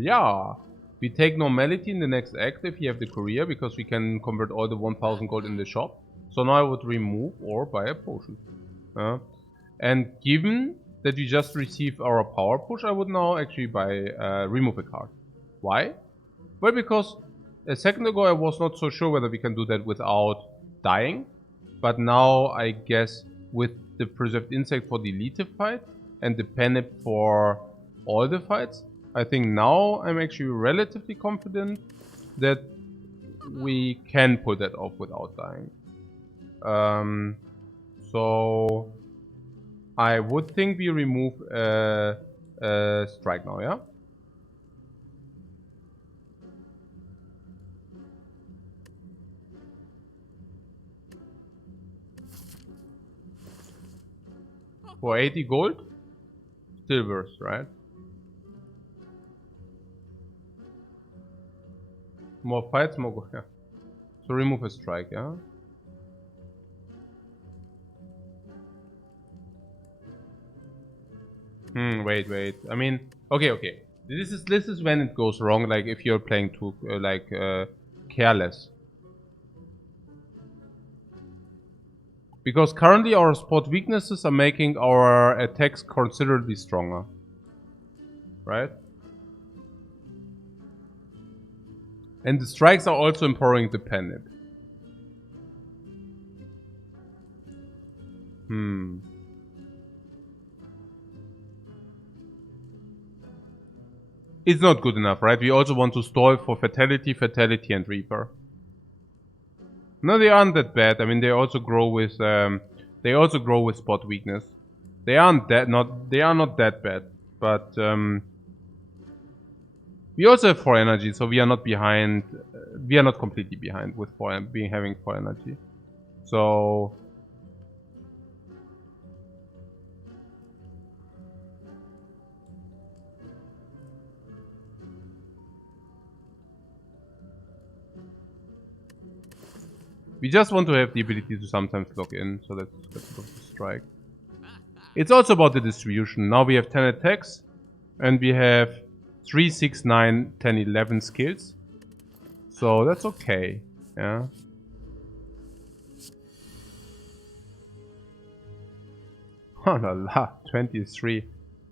yeah, we take normality in the next act if you have the courier, because we can convert all the 1000 gold in the shop. So now I would remove or buy a potion. And given that we just received our power push, I would now actually buy remove a card. Why? Well, because a second ago I was not so sure whether we can do that without dying. But now I guess with the Preserved Insect for the Elite fight and the Penip for all the fights, I think now I'm actually relatively confident that we can pull that off without dying. So I would think we remove strike now, yeah? For 80 gold? Still worse, right? More fights, more gold, yeah. So remove a strike, yeah? Wait. I mean, okay. This is when it goes wrong. Like if you're playing too careless. Because currently our spot weaknesses are making our attacks considerably stronger, right? And the strikes are also empowering the Penip. It's not good enough, right? We also want to stall for Fatality, and Reaper. No, they aren't that bad. I mean, they also grow with spot weakness. They are not that bad, but we also have 4 energy, so we are not behind. We are not completely behind with having 4 energy. So we just want to have the ability to sometimes log in, so let's go to strike. It's also about the distribution. Now we have 10 attacks, and we have 3, 6, 9, 10, 11 skills. So that's okay, yeah. Oh la la, 23.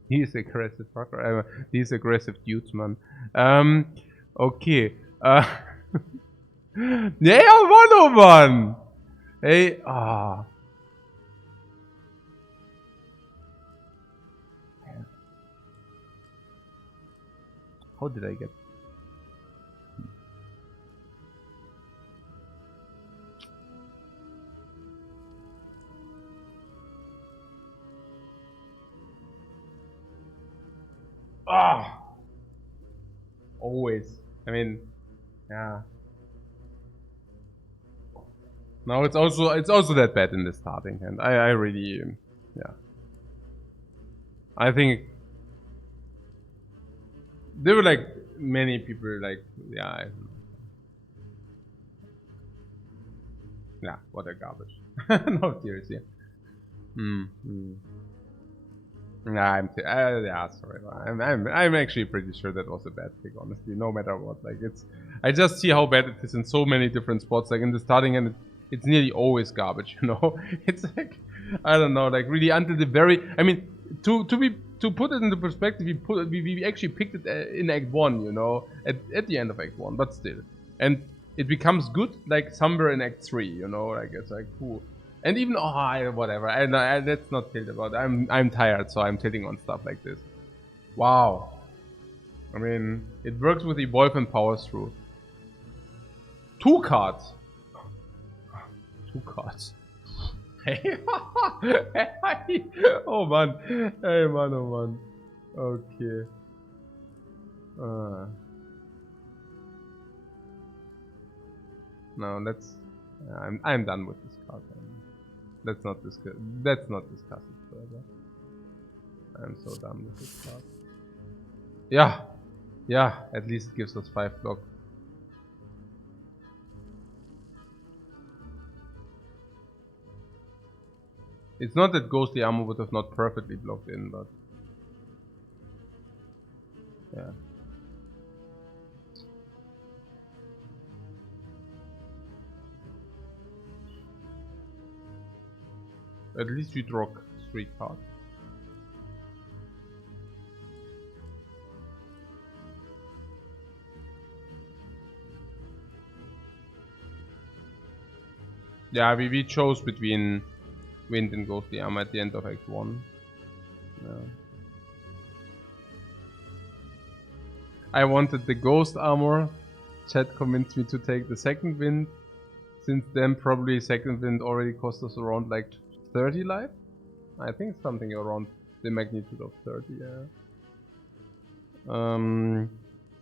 These aggressive fucker. These aggressive dudes, man. Okay. Yeah, 101! Hey, How did I get? Always. I mean, yeah. No, it's also that bad in the starting hand. I really, yeah. I think there were like many people like, yeah. Yeah, what a garbage. No, seriously. Nah, yeah, sorry. I'm actually pretty sure that was a bad pick, honestly. No matter what, like I just see how bad it is in so many different spots. Like in the starting end, it's nearly always garbage. You know, it's like I don't know, like really until the very. I mean, to put it into perspective, we actually picked it in Act 1. You know, at the end of Act 1, but still, and it becomes good like somewhere in Act 3. You know, like it's like cool. And even whatever. Let's not tilt about. I'm tired, so I'm tilting on stuff like this. Wow. I mean, it works with evolve and powers through. 2 cards. 2 cards. Hey. Oh man. Hey man. Oh man. Okay. No, let's. I'm done with this card. Let's not discuss it further. I'm so done with this card. Yeah, at least it gives us 5 block. It's not that Ghostly Armor would have not perfectly blocked in, but yeah. At least we draw 3 cards. Yeah, we chose between Wind and Ghostly Armor at the end of Act 1. Yeah. I wanted the Ghost Armor. Chat convinced me to take the second Wind. Since then, probably second Wind already cost us around like 30 life. I think something around the magnitude of 30, yeah.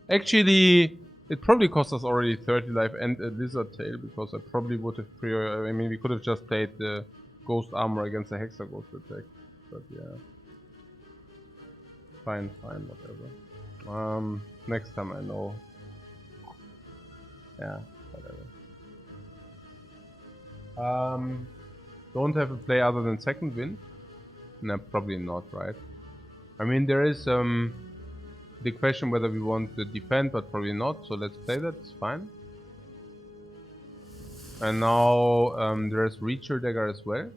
Actually, it probably cost us already 30 life and a Lizard Tail, because I probably would have I mean, we could have just played the Ghost Armor against the Hexa Ghost attack. But yeah. Fine, whatever. Next time I know. Yeah, whatever. Don't have a play other than second Wind? No, probably not, right? I mean, there is the question whether we want to defend, but probably not, so let's play that, it's fine. And now there's Reacher Dagger as well.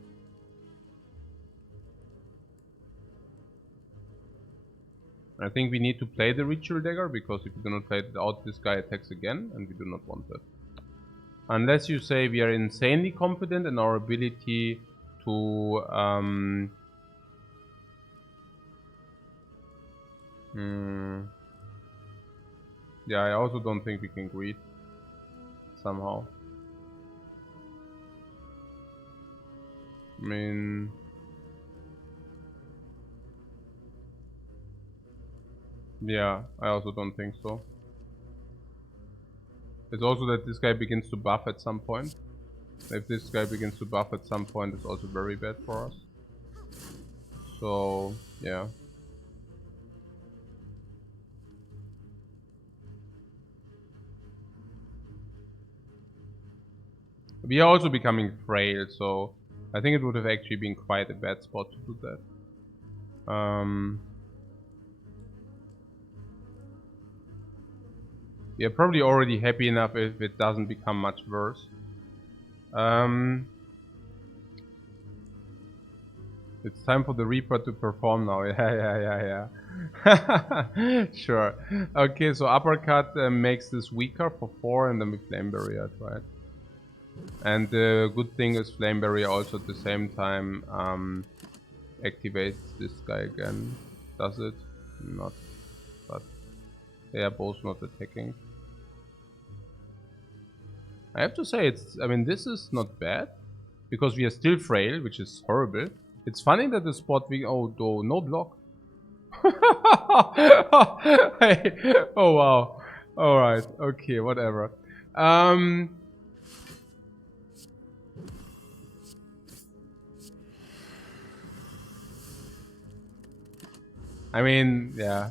I think we need to play the Reacher Dagger, because if we do not play it out, this guy attacks again, and we do not want that. Unless you say we are insanely confident in our ability to yeah, I also don't think we can greed somehow. I mean, yeah, I also don't think so. It's also that this guy begins to buff at some point. If this guy begins to buff at some point, it's also very bad for us. So, yeah. We are also becoming frail, so I think it would have actually been quite a bad spot to do that. We are probably already happy enough if it doesn't become much worse. It's time for the Reaper to perform now. Yeah. Sure. Okay, so Uppercut makes this weaker for 4, and then we Flame Barrier, right? And the good thing is Flame Barrier also at the same time activates this guy again. Does it? Not. But they are both not attacking. I have to say, I mean, this is not bad, because we are still frail, which is horrible. It's funny that the spot oh, no block. Hey, oh wow. Alright, okay, whatever. I mean, yeah.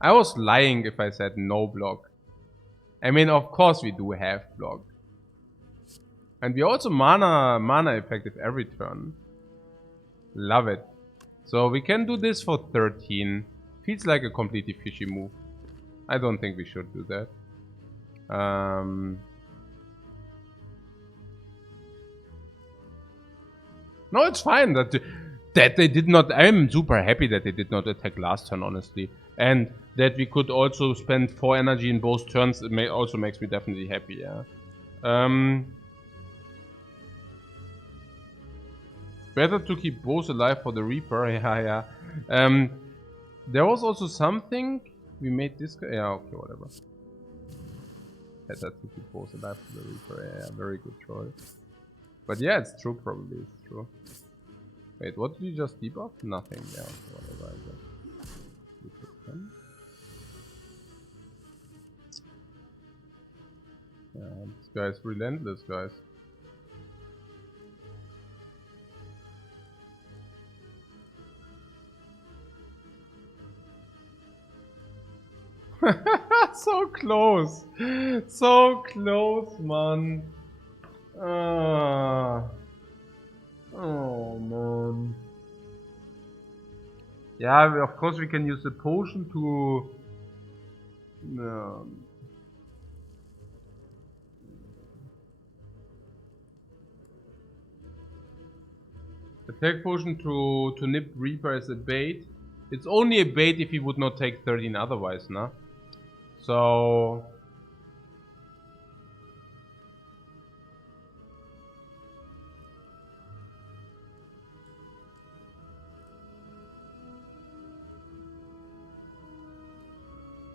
I was lying if I said no block. I mean, of course we do have block. And we also mana effective every turn. Love it. So we can do this for 13. Feels like a completely fishy move. I don't think we should do that. No, it's fine that they did not. I'm super happy that they did not attack last turn, honestly. And that we could also spend 4 energy in both turns, it also makes me definitely happy, yeah. Better to keep both alive for the Reaper, yeah. There was also something, we made this guy, yeah, okay, whatever. Better to keep both alive for the Reaper, yeah, very good choice. But yeah, it's true, probably, it's true. Wait, what did you just debuff? Nothing, yeah, okay, whatever, I guess. Yeah, this guy's relentless, guys. So close! So close, man! Oh, man. Yeah, of course we can use the potion to... Attack potion to nip Reaper as a bait. It's only a bait if he would not take 13 otherwise, nah? So...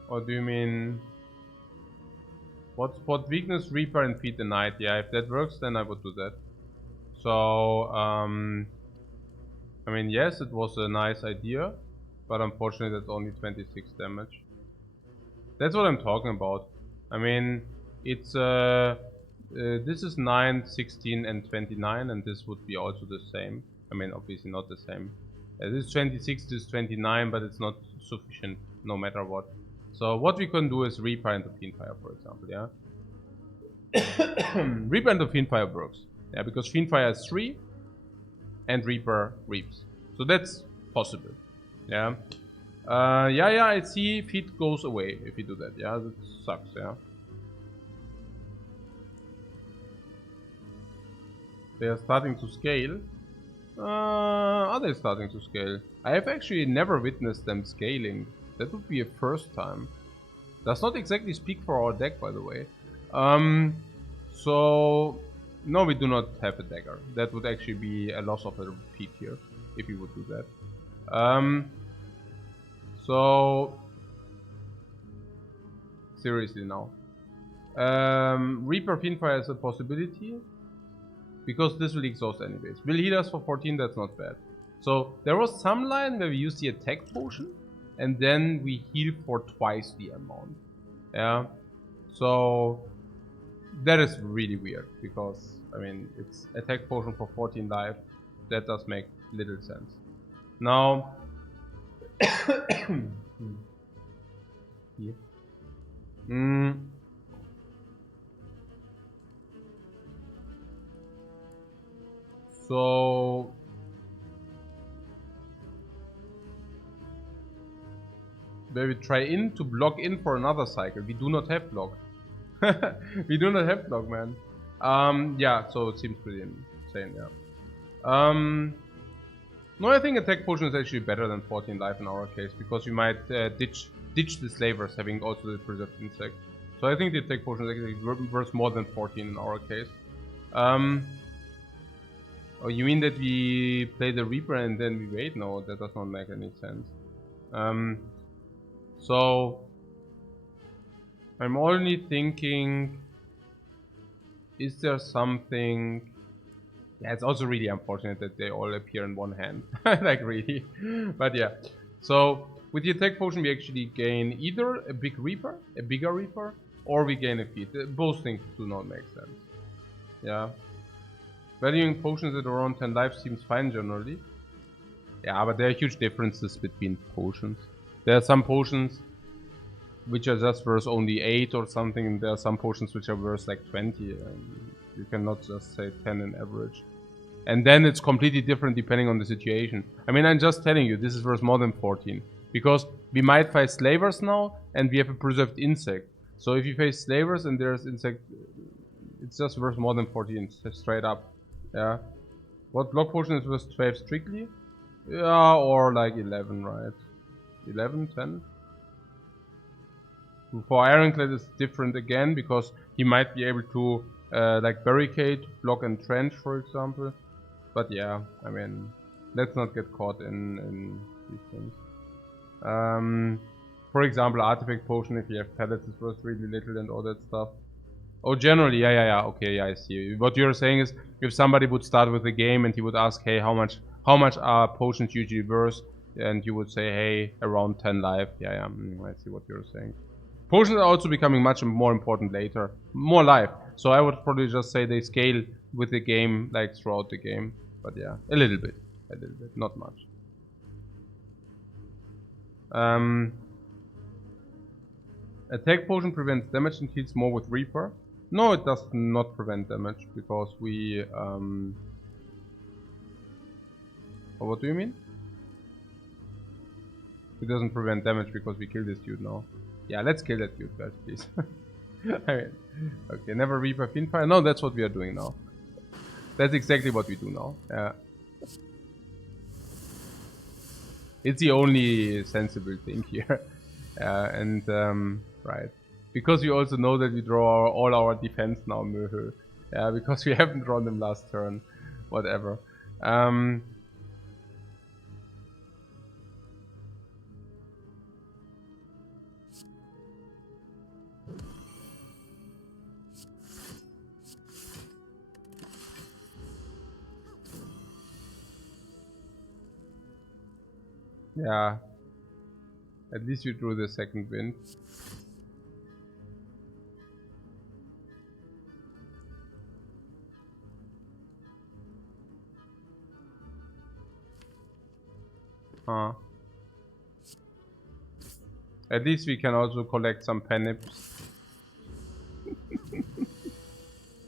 Or do you mean... What weakness, Reaper and Feed the Knight? Yeah, if that works, then I would do that. So, I mean, yes, it was a nice idea, but unfortunately that's only 26 damage. That's what I'm talking about. I mean, it's this is 9, 16 and 29, and this would be also the same. I mean, obviously not the same. This is 26, this is 29, but it's not sufficient no matter what. So what we can do is Reaper into Fiendfire, for example, yeah? Reaper into Fiendfire works. Yeah, because Fiendfire is 3 and Reaper reaps. So that's possible. Yeah. Yeah, I see feet goes away if you do that. Yeah, that sucks, yeah. They are starting to scale. Are they starting to scale? I have actually never witnessed them scaling. That would be a first time. Does not exactly speak for our deck, by the way. So... No, we do not have a dagger. That would actually be a loss of a feat here, if we would do that. So... Seriously now. Reaper Fiendfire is a possibility. Because this will exhaust anyways. Will heal us for 14, that's not bad. So there was some line where we used the attack potion. And then we heal for twice the amount. Yeah. So that is really weird. Because, I mean, it's attack potion for 14 life. That does make little sense. Now... Here. So... Where we try in to block in for another cycle. We do not have block. We do not have block, man. Yeah, so it seems pretty insane, yeah. No, I think attack potion is actually better than 14 life in our case. Because we might ditch the slavers having also the preserved insect. So I think the attack potion is actually worth more than 14 in our case. Oh, you mean that we play the Reaper and then we wait? No, that does not make any sense. So I'm only thinking, is there something... Yeah, it's also really unfortunate that they all appear in one hand. Like, really. But yeah. So with the attack potion we actually gain either a bigger Reaper, or we gain a feat. Both things do not make sense. Yeah. Valuing potions at around 10 life seems fine generally. Yeah, but there are huge differences between potions. There are some potions which are just worth only 8 or something, and there are some potions which are worth like 20. You cannot just say 10 in average. And then it's completely different depending on the situation. I mean, I'm just telling you, this is worth more than 14. Because we might fight slavers now, and we have a preserved insect. So if you face slavers and there's insect, it's just worth more than 14, straight up. Yeah. What block potion is worth 12 strictly? Yeah, or like 11, right? 11, 10? For Ironclad it's different again, because he might be able to like barricade, block and trench, for example. But yeah, I mean, let's not get caught in these things. For example, artifact potion, if you have pellets, is worth really little and all that stuff. Oh, generally, yeah, okay, yeah, I see. What you're saying is, if somebody would start with the game and he would ask, hey, how much are potions usually worth? And you would say, hey, around 10 life. Yeah, I see what you're saying. Potions are also becoming much more important later. More life. So I would probably just say they scale with the game, like throughout the game. But yeah, a little bit, not much. Attack potion prevents damage and heals more with Reaper. No, it does not prevent damage, because we... what do you mean? It doesn't prevent damage because we kill this dude now. Yeah, let's kill that dude first, please. I mean, okay, never Reaper Fiendfire. No, that's what we are doing now. That's exactly what we do now. Yeah. It's the only sensible thing here. Right. Because we also know that we draw all our defense now, Möhö. Yeah, because we haven't drawn them last turn. Whatever. Yeah. At least you drew the second wind. Huh. At least we can also collect some penips.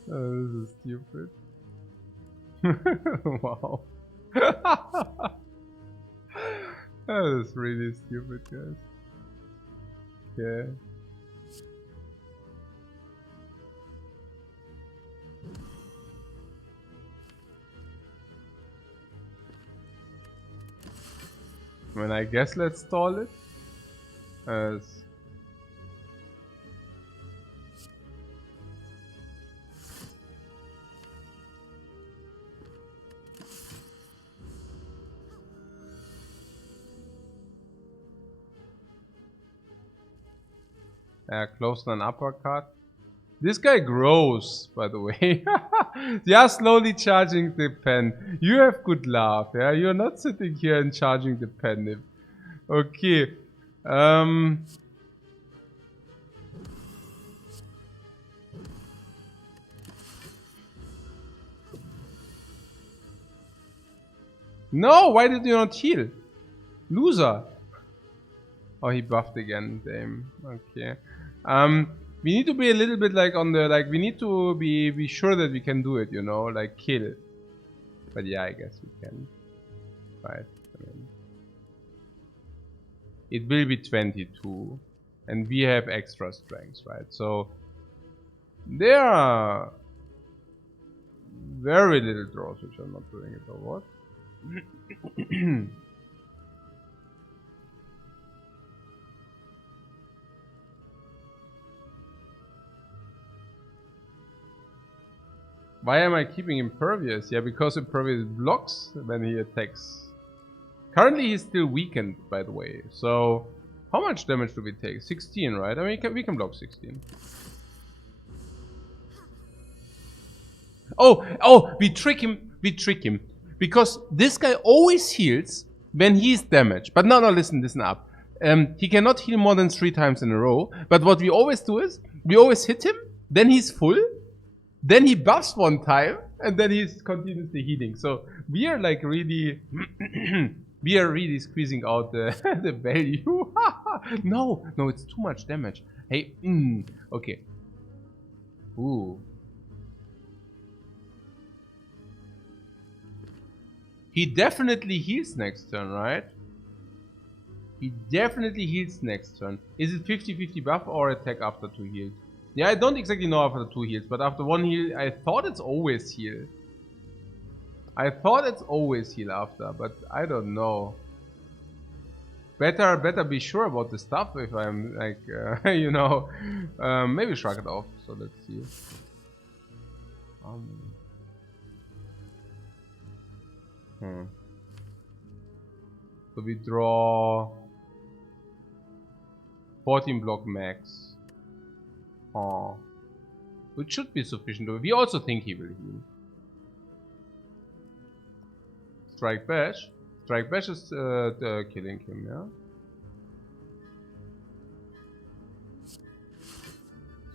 This is stupid. Wow. That is really stupid, guys. Okay. Well, I guess let's stall it. As close to an uppercut. This guy grows, by the way. They are slowly charging the pen. You have good luck, yeah? You're not sitting here and charging the pen. Okay. No, why did you not heal? Loser. Oh, he buffed again, damn. Okay. We need to be a little bit like on the, like, we need to be sure that we can do it, you know, like kill. But yeah, I guess we can. Right. I mean, it will be 22. And we have extra strength, right? So there are very little draws which are not doing it, or what? Why am I keeping Impervious? Yeah, because Impervious blocks when he attacks. Currently he's still weakened, by the way. So how much damage do we take? 16, right? I mean, we can block 16. Oh, we trick him. Because this guy always heals when he's damaged. But no, listen up. He cannot heal more than 3 times in a row. But what we always do is, we always hit him, then he's full, then he buffs 1 time, and then he's continuously healing. So we are like really, we are really squeezing out the, the value. No, it's too much damage. Hey, okay. Ooh. He definitely heals next turn, right? He definitely heals next turn. Is it 50-50 buff or attack after 2 heals? Yeah, I don't exactly know after 2 heals, but after 1 heal, I thought it's always heal. After, but I don't know. Better be sure about the stuff if I'm like, you know, maybe shrug it off. So let's see. So we draw 14 block max. Oh, which should be sufficient. We also think he will heal. Strike Bash. Strike Bash is killing him, yeah.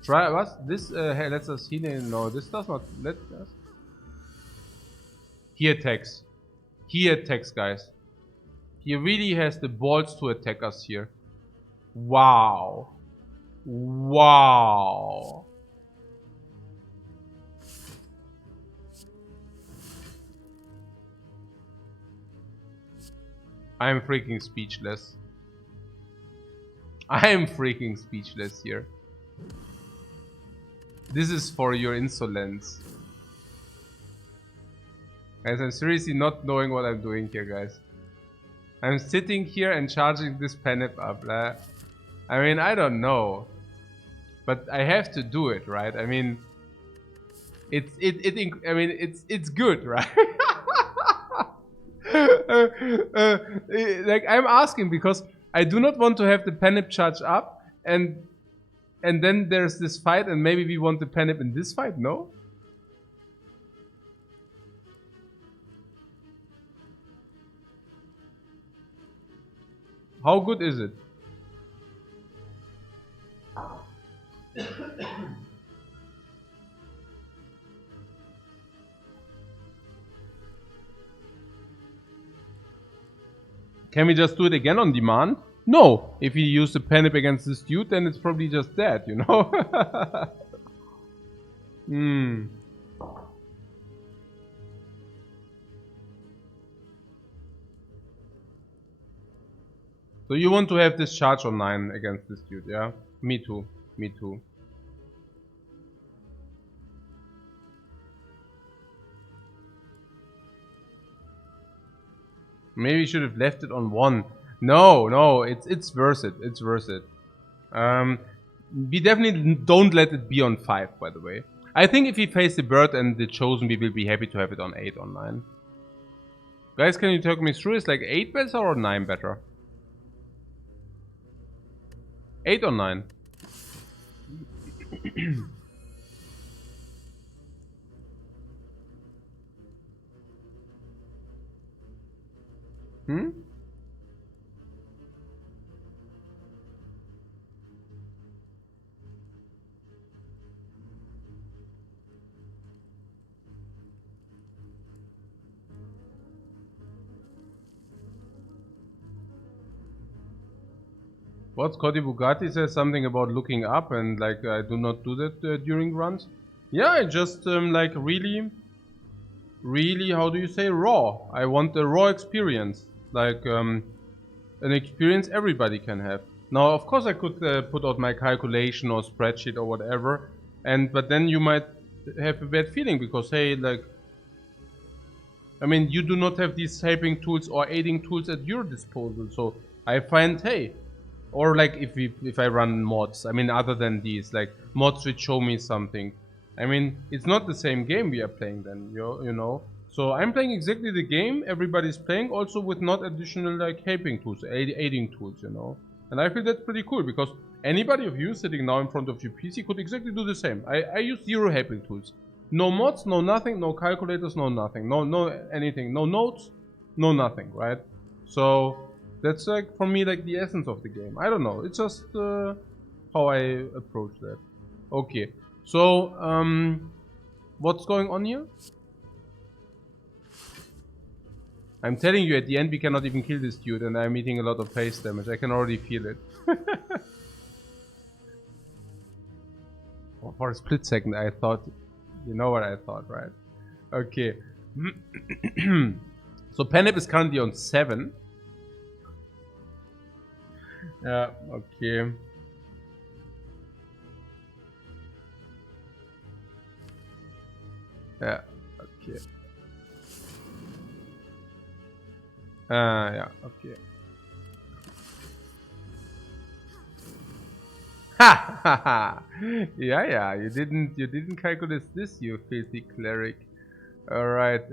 Try what? This lets us heal him. No, this does not let us. He attacks. He attacks, guys. He really has the balls to attack us here. Wow. Wow. I'm freaking speechless. I am freaking speechless here. This is for your insolence. Guys, I'm seriously not knowing what I'm doing here, guys. I'm sitting here and charging this penip up. I mean, I don't know. But I have to do it, right? I mean, it's good, right? Like, I'm asking because I do not want to have the penip charge up and then there's this fight and maybe we want the penip in this fight, no? How good is it? Can we just do it again on demand? No. If we use the panic against this dude, then it's probably just dead, you know? So you want to have this charge on 9 against this dude, yeah? Me too. Me too. Maybe we should have left it on 1. No, it's worth it. It's worth it. We definitely don't let it be on 5, by the way. I think if we face the bird and the chosen, we will be happy to have it on 8 or 9. Guys, can you talk me through? Is like 8 better or 9 better? 8 or 9? Hmm? What? Scotty Bugatti says something about looking up and like I do not do that during runs. Yeah, I just like really, how do you say, raw. I want the raw experience, like an experience everybody can have. Now, of course, I could put out my calculation or spreadsheet or whatever, but then you might have a bad feeling because hey, like, I mean, you do not have these helping tools or aiding tools at your disposal. So I find, hey. Or like if I run mods, I mean other than these, like mods which show me something. I mean, it's not the same game we are playing then, you know. So I'm playing exactly the game everybody's playing, also with not additional like helping tools, aiding tools, you know. And I feel that's pretty cool because anybody of you sitting now in front of your PC could exactly do the same. I use 0 helping tools. No mods, no nothing, no calculators, no nothing, no anything, no notes, no nothing, right? So that's like for me like the essence of the game. I don't know. It's just how I approach that. Okay. So what's going on here? I'm telling you, at the end we cannot even kill this dude, and I'm eating a lot of face damage. I can already feel it. For a split second, I thought, you know what I thought, right? Okay. So Penip is currently on 7. Yeah, okay. Yeah, okay. Yeah, okay. Ha ha ha! Yeah, you didn't calculate this, you filthy cleric. Alright,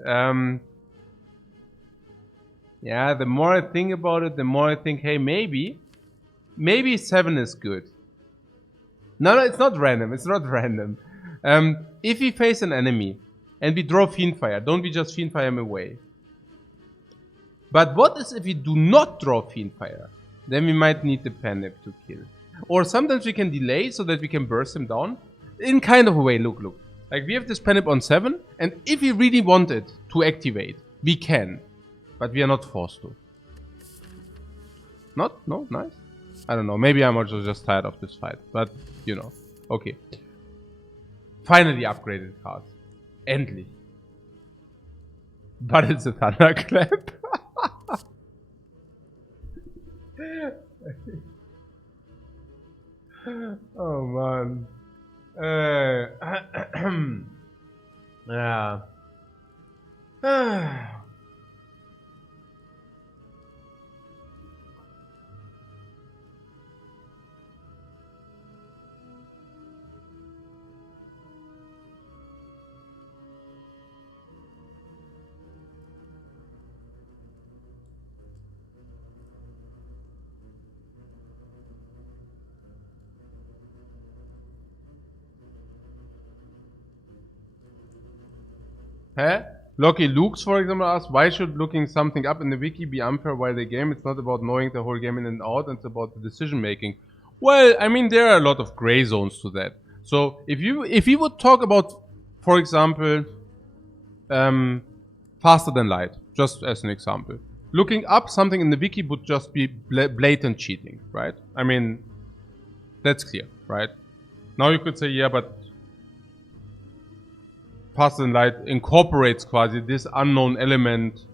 yeah, the more I think about it, the more I think, hey, maybe 7 is good. No, it's not random, it's not random. If we face an enemy, and we draw Fiendfire, don't we just Fiendfire him away? But what is if we do not draw Fiendfire? Then we might need the Panip to kill. Or sometimes we can delay so that we can burst him down. In kind of a way, look. Like we have this Panip on 7, and if we really want it to activate, we can. But we are not forced to. Not? No? Nice? I don't know. Maybe I'm also just tired of this fight. But, you know. Okay. Finally upgraded cards. Endlich. But it's a Thunderclap. Oh man. Yeah. Hä? Lucky Lukes, for example, asks, why should looking something up in the wiki be unfair while the game? It's not about knowing the whole game in and out, it's about the decision making. Well, I mean, there are a lot of gray zones to that. So if you would talk about, for example, faster than light, just as an example, looking up something in the wiki would just be blatant cheating, right? I mean, that's clear, right? Now you could say, yeah, but faster than light incorporates quasi this unknown element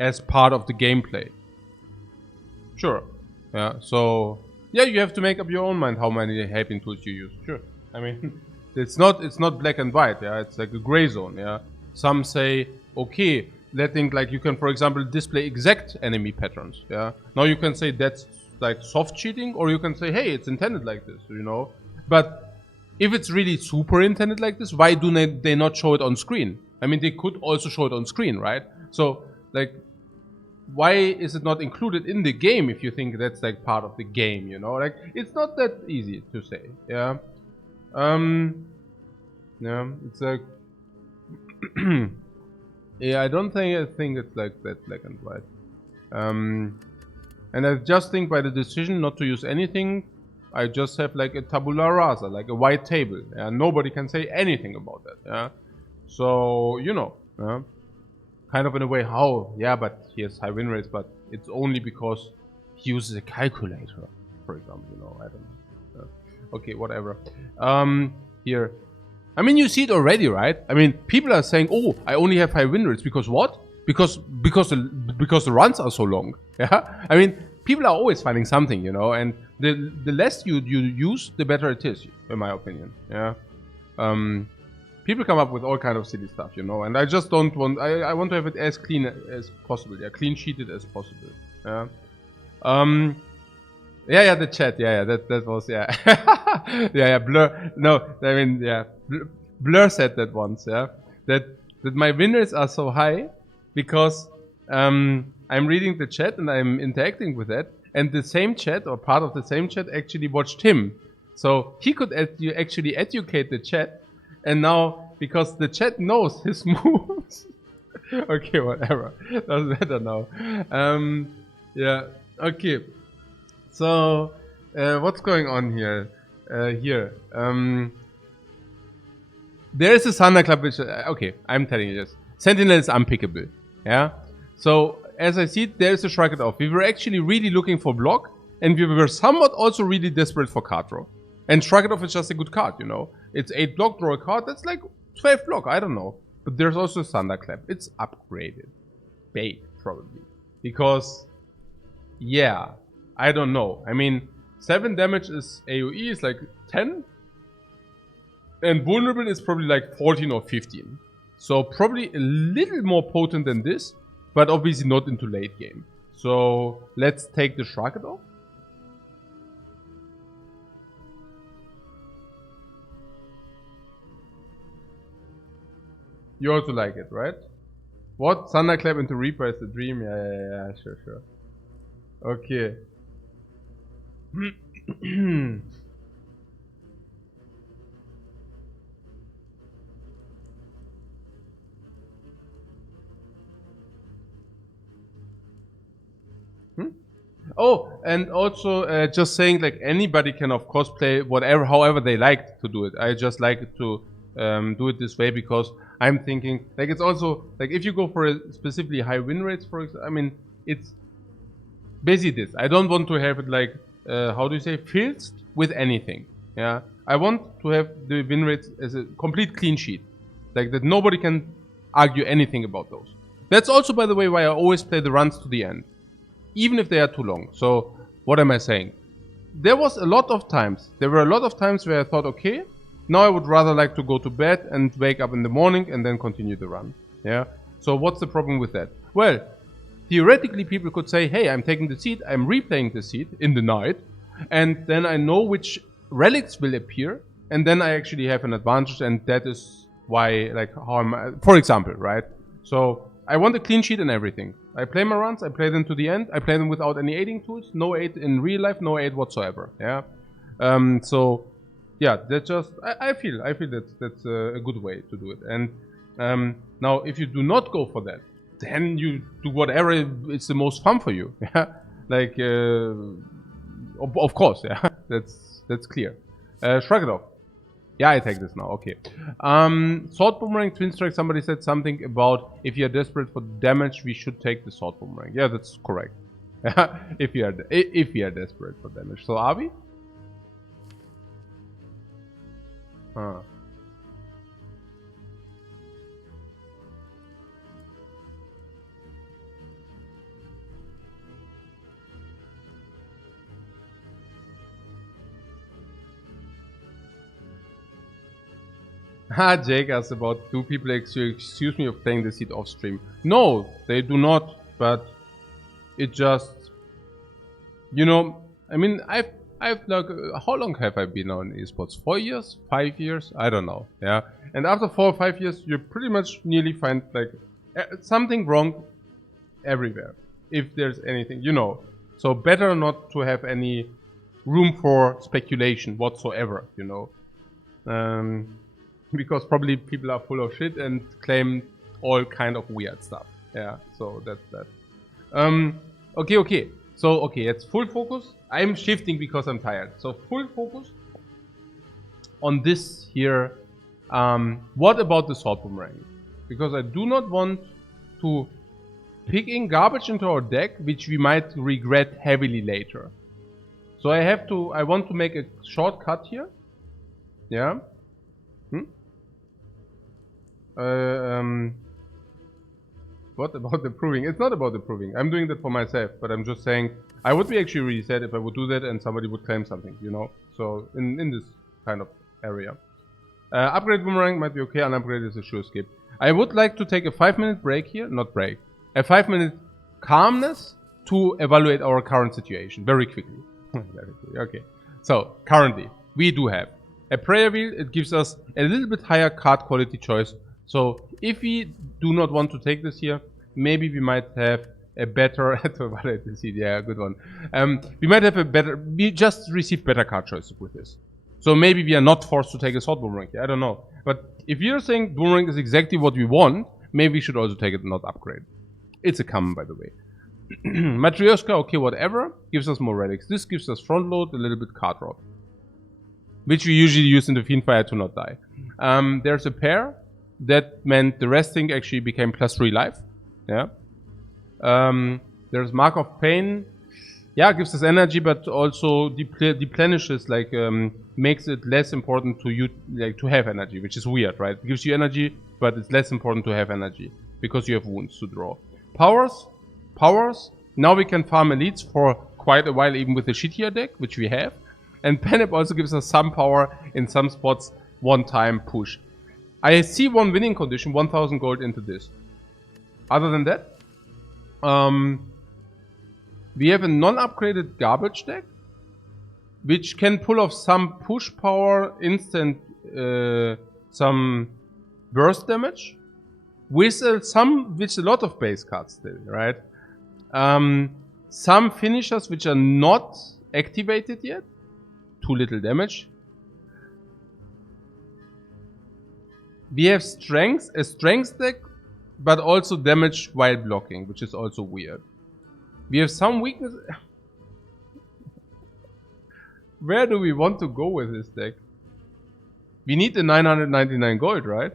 as part of the gameplay. Sure. Yeah, so yeah, you have to make up your own mind how many helping tools you use. Sure. I mean, it's not black and white, yeah, it's like a gray zone, yeah. Some say, okay, letting, like, you can, for example, display exact enemy patterns, yeah. Now you can say that's like soft cheating, or you can say, hey, it's intended like this, you know. But if it's really super intended like this, why do they not show it on screen? I mean, they could also show it on screen, right? So, like, why is it not included in the game if you think that's like part of the game, you know? Like, it's not that easy to say, yeah. Yeah, it's like yeah, I think it's like that black and white. And I just think by the decision not to use anything, I just have like a tabula rasa, like a white table, and nobody can say anything about that, yeah. So, you know, kind of in a way, how, yeah, but he has high win rates, but it's only because he uses a calculator, for example, you know, I don't know. Okay, whatever. Here, I mean, you see it already, right? I mean, people are saying, "Oh, I only have high win rates because what? Because the runs are so long." Yeah, I mean, people are always finding something, you know, and the less you use, the better it is, in my opinion. Yeah. People come up with all kind of silly stuff, you know, and I just don't want. I want to have it as clean as possible. Yeah, clean sheeted as possible. Yeah. Yeah, the chat. Yeah, that was, yeah. yeah, Blur. No, I mean, yeah, Blur said that once. Yeah, that my win rates are so high because I'm reading the chat and I'm interacting with that, and the same chat or part of the same chat actually watched him, so he could actually educate the chat, and now because the chat knows his moves. Okay, whatever. Doesn't matter now. Yeah. Okay. So, what's going on here? There is a Thunderclap which, okay, I'm telling you this. Sentinel is unpickable, yeah? So, as I see it, there is a Shrug It Off. We were actually really looking for block, and we were somewhat also really desperate for card draw. And Shrug It Off is just a good card, you know? It's 8 block, draw a card, that's like 12 block, I don't know. But there's also Thunderclap. It's upgraded. Bait, probably. Because, yeah, I don't know. I mean, 7 damage is AoE is like 10. And vulnerable is probably like 14 or 15. So probably a little more potent than this, but obviously not into late game. So let's take the Shrug It Off. You also like it, right? What? Thunderclap into Reaper is the dream? Yeah, sure. Okay. Oh, and also just saying, like, anybody can of course play whatever, however they like to do it. I just like to do it this way because I'm thinking, like, it's also like if you go for a specifically high win rates, for example, I mean, it's basically this. I don't want to have it like how do you say, filled with anything. Yeah, I want to have the win rates as a complete clean sheet, like that nobody can argue anything about those. That's also, by the way, why I always play the runs to the end, even if they are too long. So what am I saying? There were a lot of times where I thought, okay, now I would rather like to go to bed and wake up in the morning and then continue the run. Yeah. So what's the problem with that? Well, theoretically people could say, hey, I'm taking the seed, I'm replaying the seed in the night, and then I know which relics will appear, and then I actually have an advantage, and that is why, like, how I'm, for example, right? So I want a clean sheet and everything. I play my runs, I play them to the end, I play them without any aiding tools, no aid in real life, no aid whatsoever, yeah? So, yeah, that's just, I feel that's a good way to do it. And Now, if you do not go for that, then you do whatever is the most fun for you. Yeah, like of course, yeah, that's clear. Shrug it off. Yeah, I take this now. Okay. Sword boomerang, twin strike. Somebody said something about if you are desperate for damage, we should take the sword boomerang. Yeah, that's correct. if you are desperate for damage. So are we? Huh. Jake asked about, do people excuse me of playing the seed off stream? No, they do not, but it just, you know, I mean, I've like, how long have I been on esports? 4 years? 5 years? I don't know, yeah. And after 4 or 5 years, you pretty much nearly find like something wrong everywhere, if there's anything, you know. So better not to have any room for speculation whatsoever, you know. Because probably people are full of shit and claim all kind of weird stuff. Yeah, so that's that. Okay. So, okay, it's full focus. I'm shifting because I'm tired. So, full focus on this here. What about the sword boomerang? Because I do not want to pick in garbage into our deck, which we might regret heavily later. So, I want to make a shortcut here. Yeah. What about the proving? It's not about the proving. I'm doing that for myself, but I'm just saying I would be actually really sad if I would do that and somebody would claim something, you know? So in this kind of area. Upgrade boomerang might be okay, unupgrade is a sure skip. I would like to take a 5-minute break here, not break. A 5-minute calmness to evaluate our current situation very quickly. Very quickly. Okay. So currently we do have a prayer wheel. It gives us a little bit higher card quality choice. So if we do not want to take this here, maybe we might have a better to evaluate the seed. Yeah, good one. We might have a better. We just receive better card choices with this. So maybe we are not forced to take a sword boomerang. I don't know. But if you're saying boomerang is exactly what we want, maybe we should also take it and not upgrade. It's a common, by the way. Matryoshka, okay, whatever. Gives us more relics. This gives us front load, a little bit card drop, which we usually use in the Fiendfire to not die. There's a pair. That meant the resting actually became +3 life. Yeah. There's Mark of Pain. Yeah, gives us energy, but also deplenishes, like makes it less important to you, like to have energy, which is weird, right? It gives you energy, but it's less important to have energy because you have wounds to draw. Powers. Now we can farm elites for quite a while, even with the shittier deck, which we have. And Penip also gives us some power in some spots, one-time push. I see one winning condition, 1000 gold into this. Other than that, we have a non-upgraded garbage deck, which can pull off some push power, instant, some burst damage, with a lot of base cards still, right? Some finishers which are not activated yet, too little damage. We have a strength deck, but also damage while blocking, which is also weird. We have some weakness. Where do we want to go with this deck? We need the 999 gold, right?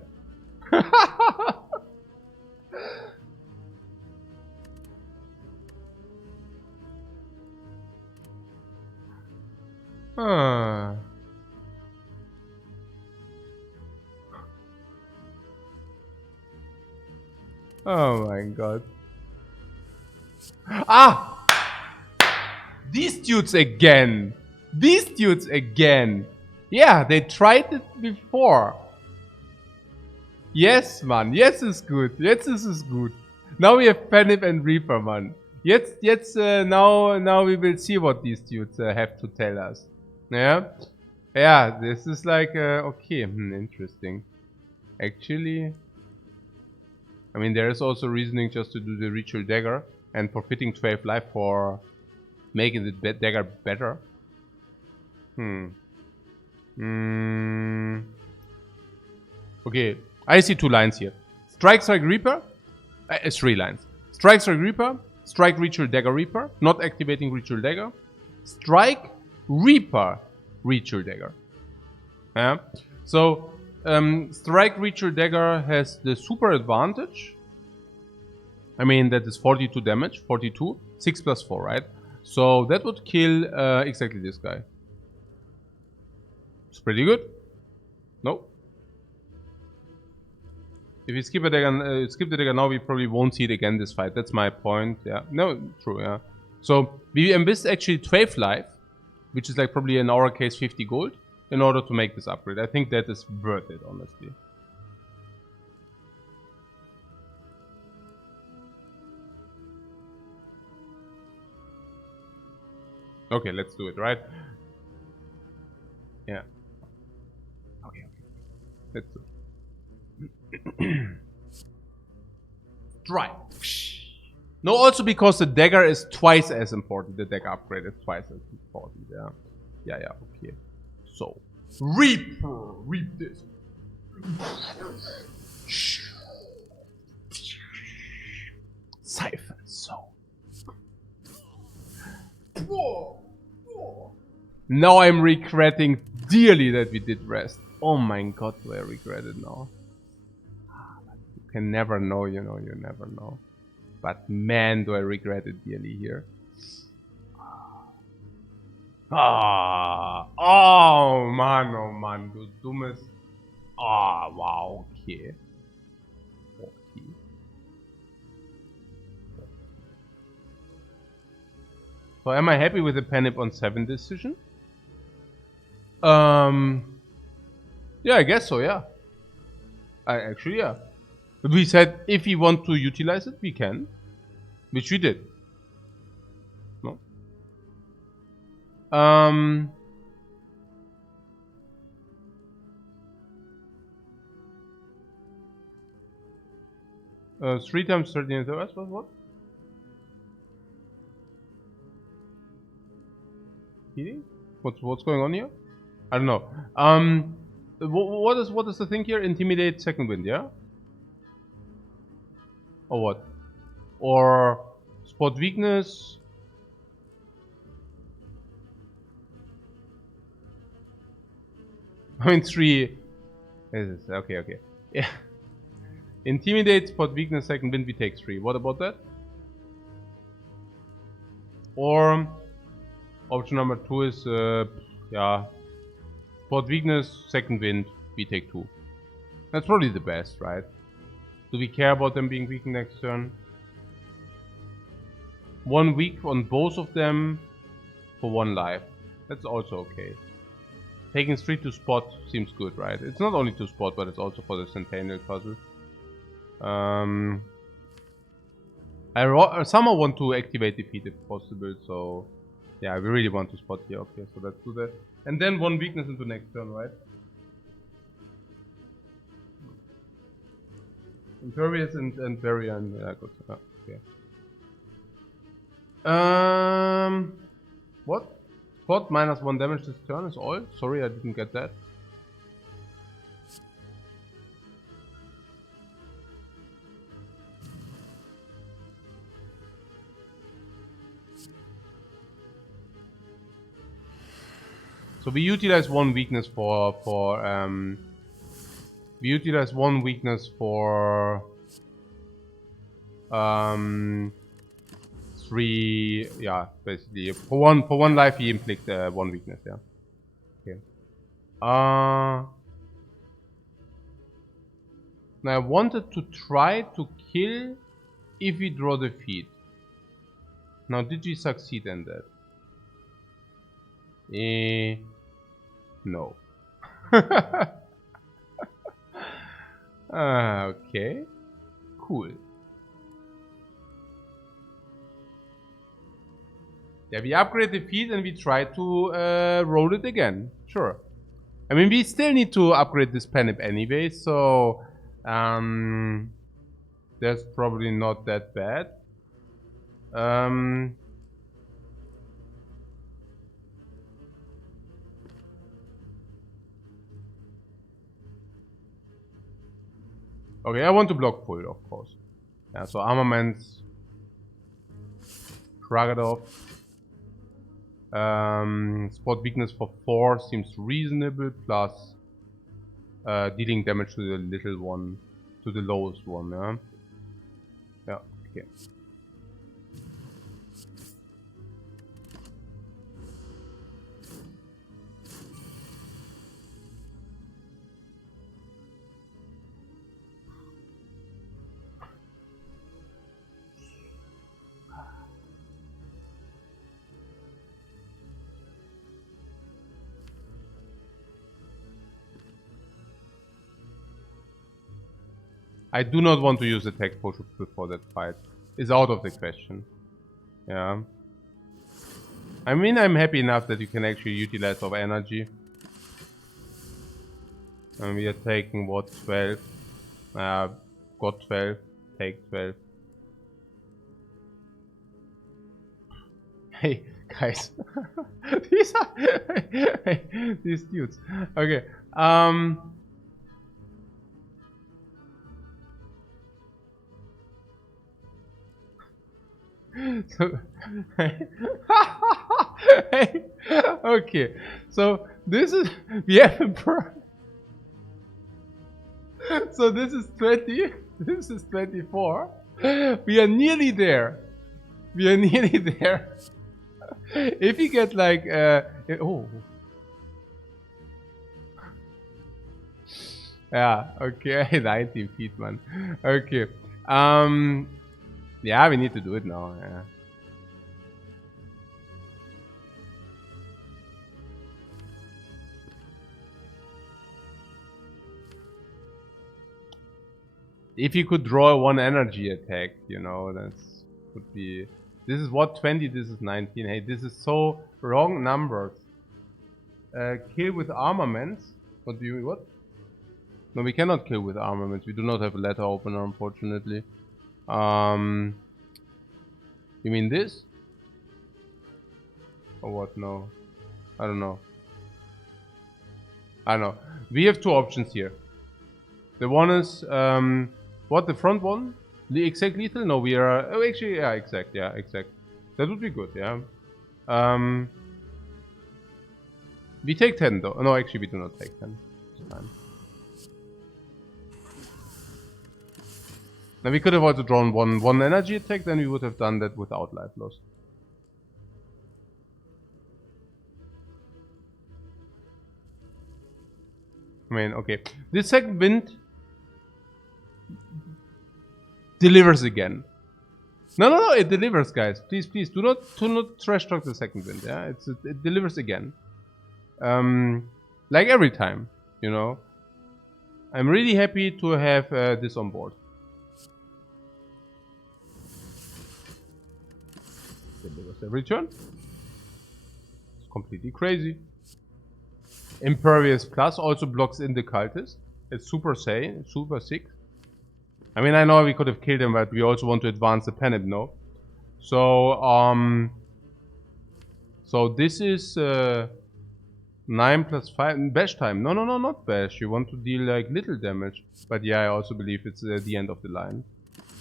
Oh my god. Ah! These dudes again! Yeah, they tried it before. Yes, man. Yes, is good. Yes, this is good. Now we have Penip and Reaper, man. Now we will see what these dudes have to tell us. Yeah? Yeah, this is like, okay, interesting. Actually, I mean, there is also reasoning just to do the Ritual Dagger and forfeiting 12 life for making the dagger better. Okay, I see two lines here. Strike Reaper. 3 lines. Strike Reaper. Strike Ritual Dagger Reaper. Not activating Ritual Dagger. Strike Reaper Ritual Dagger. Yeah. So Strike Ritual Dagger has the super advantage. I mean, that is 42 damage. 42. 6 plus 4, right? So that would kill exactly this guy. It's pretty good. No. If we skip the dagger now, we probably won't see it again this fight. That's my point. Yeah. No, true, yeah. So we invest actually 12 life, which is like probably in our case 50 gold, in order to make this upgrade. I think that is worth it, honestly. Okay, let's do it, right? Yeah. Okay. Let's do it. Strike. No, also because the dagger is twice as important. The dagger upgrade is twice as important, yeah. Yeah, okay. So, Reaper! Reap this. Siphon Soul. Now I'm regretting dearly that we did rest. Oh my god, do I regret it now. You can never know, you know, you never know. But man, do I regret it dearly here. Oh man, du dummes. Wow, okay. So am I happy with the Penip on 7 decision? Yeah, I guess so, yeah. Actually, yeah. But we said if we want to utilize it, we can. Which we did. No? 3 times 13 what? Healing? What's going on here? I don't know. What is the thing here? Intimidate second wind, yeah? Or what? Or spot weakness? I mean 3. Okay. Yeah. Intimidate, spot weakness, second wind, we take 3. What about that? Or option number 2 is yeah. Spot weakness, second wind, we take 2. That's probably the best, right? Do we care about them being weak next turn? 1 weak on both of them for 1 life. That's also okay. Taking 3 to spot seems good, right? It's not only to spot, but it's also for the Centennial puzzle. I somehow want to activate defeat if possible, so yeah, we really want to spot here. Okay, so let's do that. And then 1 weakness into next turn, right? Impervious and barrier, yeah, good. Okay. What? Spot minus 1 damage this turn is all? Sorry, I didn't get that. So we utilize 1 weakness for 3, yeah, basically for one life he inflict 1 weakness, yeah. Okay. Now I wanted to try to kill if we draw defeat. Now did we succeed in that? No. Okay. Cool. Yeah, we upgrade the feat and we try to roll it again. Sure. I mean, we still need to upgrade this Penip anyway, so that's probably not that bad. Okay, I want to block full, of course. Yeah, so armaments. Shrug it off. Spot weakness for 4 seems reasonable, plus dealing damage to the little one, to the lowest one, yeah? Yeah, okay. I do not want to use attack push before that fight. It's out of the question. Yeah. I mean, I'm happy enough that you can actually utilize of energy. And we are taking what, 12? Got 12. Take 12. Hey, guys. these are these dudes. Okay. So, okay, so this is, we have a so this is 20, this is 24. We are nearly there. We are nearly there. If you get like, oh. Yeah, okay, 19 feet, man. Okay. Yeah, we need to do it now, yeah. If you could draw one energy attack, you know, that would be... This is what, 20, this is 19. Hey, this is so wrong numbers. Kill with armaments? What do you... what? No, we cannot kill with armaments. We do not have a letter opener, unfortunately. You mean this? Or what? No. I don't know. I don't know. We have two options here. The one is... what, the front one? The exact lethal? No, we are... Oh, actually, yeah, exact. Yeah, exact. That would be good, yeah. We take 10, though. No, actually, we do not take 10. It's fine. Now, we could have also drawn one energy attack, then we would have done that without life loss. I mean, okay. This second wind delivers again. No, it delivers, guys. Please, do not trash talk the second wind. Yeah, it delivers again. Like every time, you know. I'm really happy to have this on board. Delivers every turn. It's completely crazy. Impervious Plus also blocks in the cultist. It's super sick. I mean, I know we could have killed him, but we also want to advance the pennant, no? So, so this is 9 plus 5. Bash time. No, not bash. You want to deal like little damage. But yeah, I also believe it's the end of the line.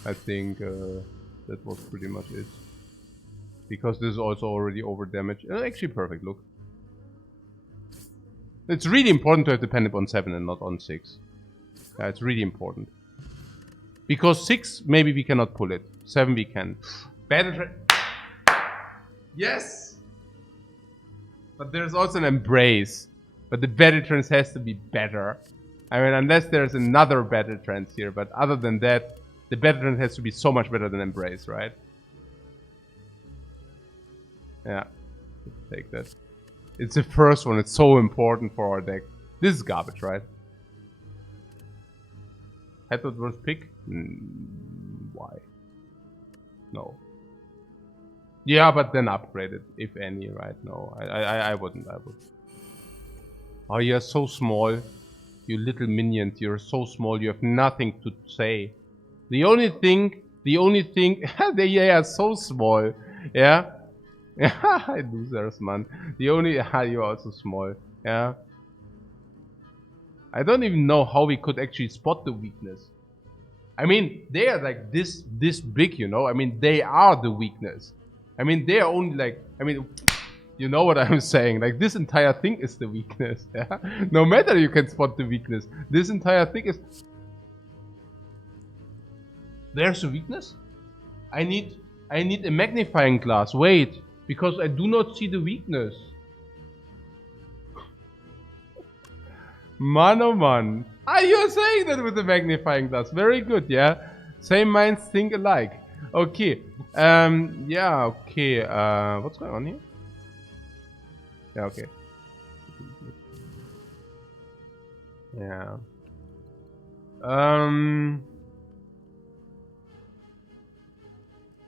I think that was pretty much it. Because this is also already over damage. Actually perfect, look. It's really important to have the pennant on 7 and not on 6. Yeah, it's really important. Because 6, maybe we cannot pull it. 7 we can. Battle yes! But there's also an embrace. But the battle trance has to be better. I mean, unless there's another battle trance here. But other than that, the battle trance has to be so much better than embrace, right? Yeah. Let's take that. It's the first one. It's so important for our deck. This is garbage, right? Headbutt versus pick? Why? No. Yeah, but then upgrade it, if any, right? No, I wouldn't. Oh, you're so small. You little minions. You're so small. You have nothing to say. The only thing. They are so small. Yeah. Yeah, losers, man. The only. You're also small. Yeah. I don't even know how we could actually spot the weakness. I mean, they are like this big, you know? I mean, they are the weakness. I mean, they are only like, I mean, you know what I'm saying? Like, this entire thing is the weakness, yeah? No matter you can spot the weakness. This entire thing is... There's a weakness? I need a magnifying glass. Wait, because I do not see the weakness. Man, oh man. Ah, you're saying that with the magnifying glass. Very good, yeah? Same minds think alike. Okay. Yeah, okay. What's going on here? Yeah, okay. Yeah.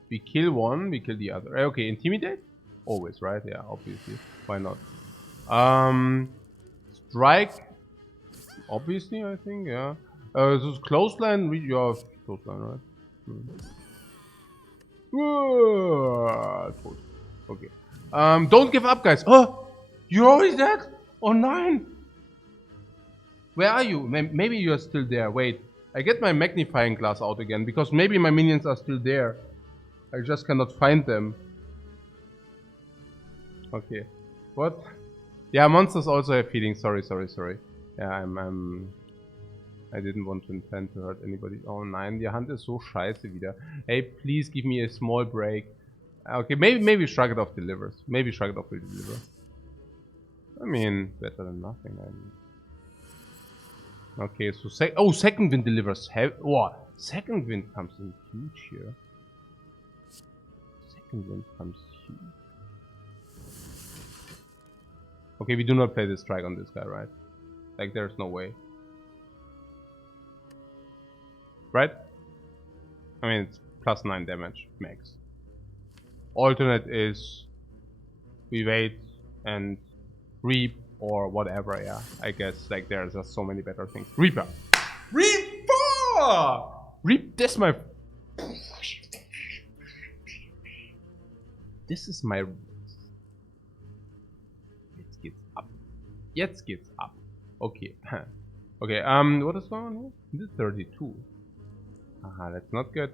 We kill one, we kill the other. Okay, intimidate? Always, right? Yeah, obviously. Why not? Strike. Obviously, I think, yeah. So clothesline, you have clothesline, right? Okay. Don't give up, guys. Oh, you're already dead? Oh, 9. Where are you? Maybe you're still there. Wait, I get my magnifying glass out again because maybe my minions are still there. I just cannot find them. Okay. What? Yeah, monsters also have feelings. Sorry. Yeah, I didn't want to intend to hurt anybody. Oh nein, die Hand ist so scheiße wieder. Hey, please give me a small break. Okay, maybe Shrug It Off delivers. Maybe Shrug It Off will deliver. I mean, better than nothing. I mean. Okay, so second wind delivers. Second wind comes in huge here. Second wind comes huge. Okay, we do not play the strike on this guy, right? Like, there's no way. Right? I mean, it's plus 9 damage, max. Alternate is we wait and reap or whatever, yeah. I guess, like, there's just so many better things. Reaper! Reaper! Reap, this my... This is my... Jetzt geht's ab. Okay. Okay, what is going on here? This is 32. That's not good.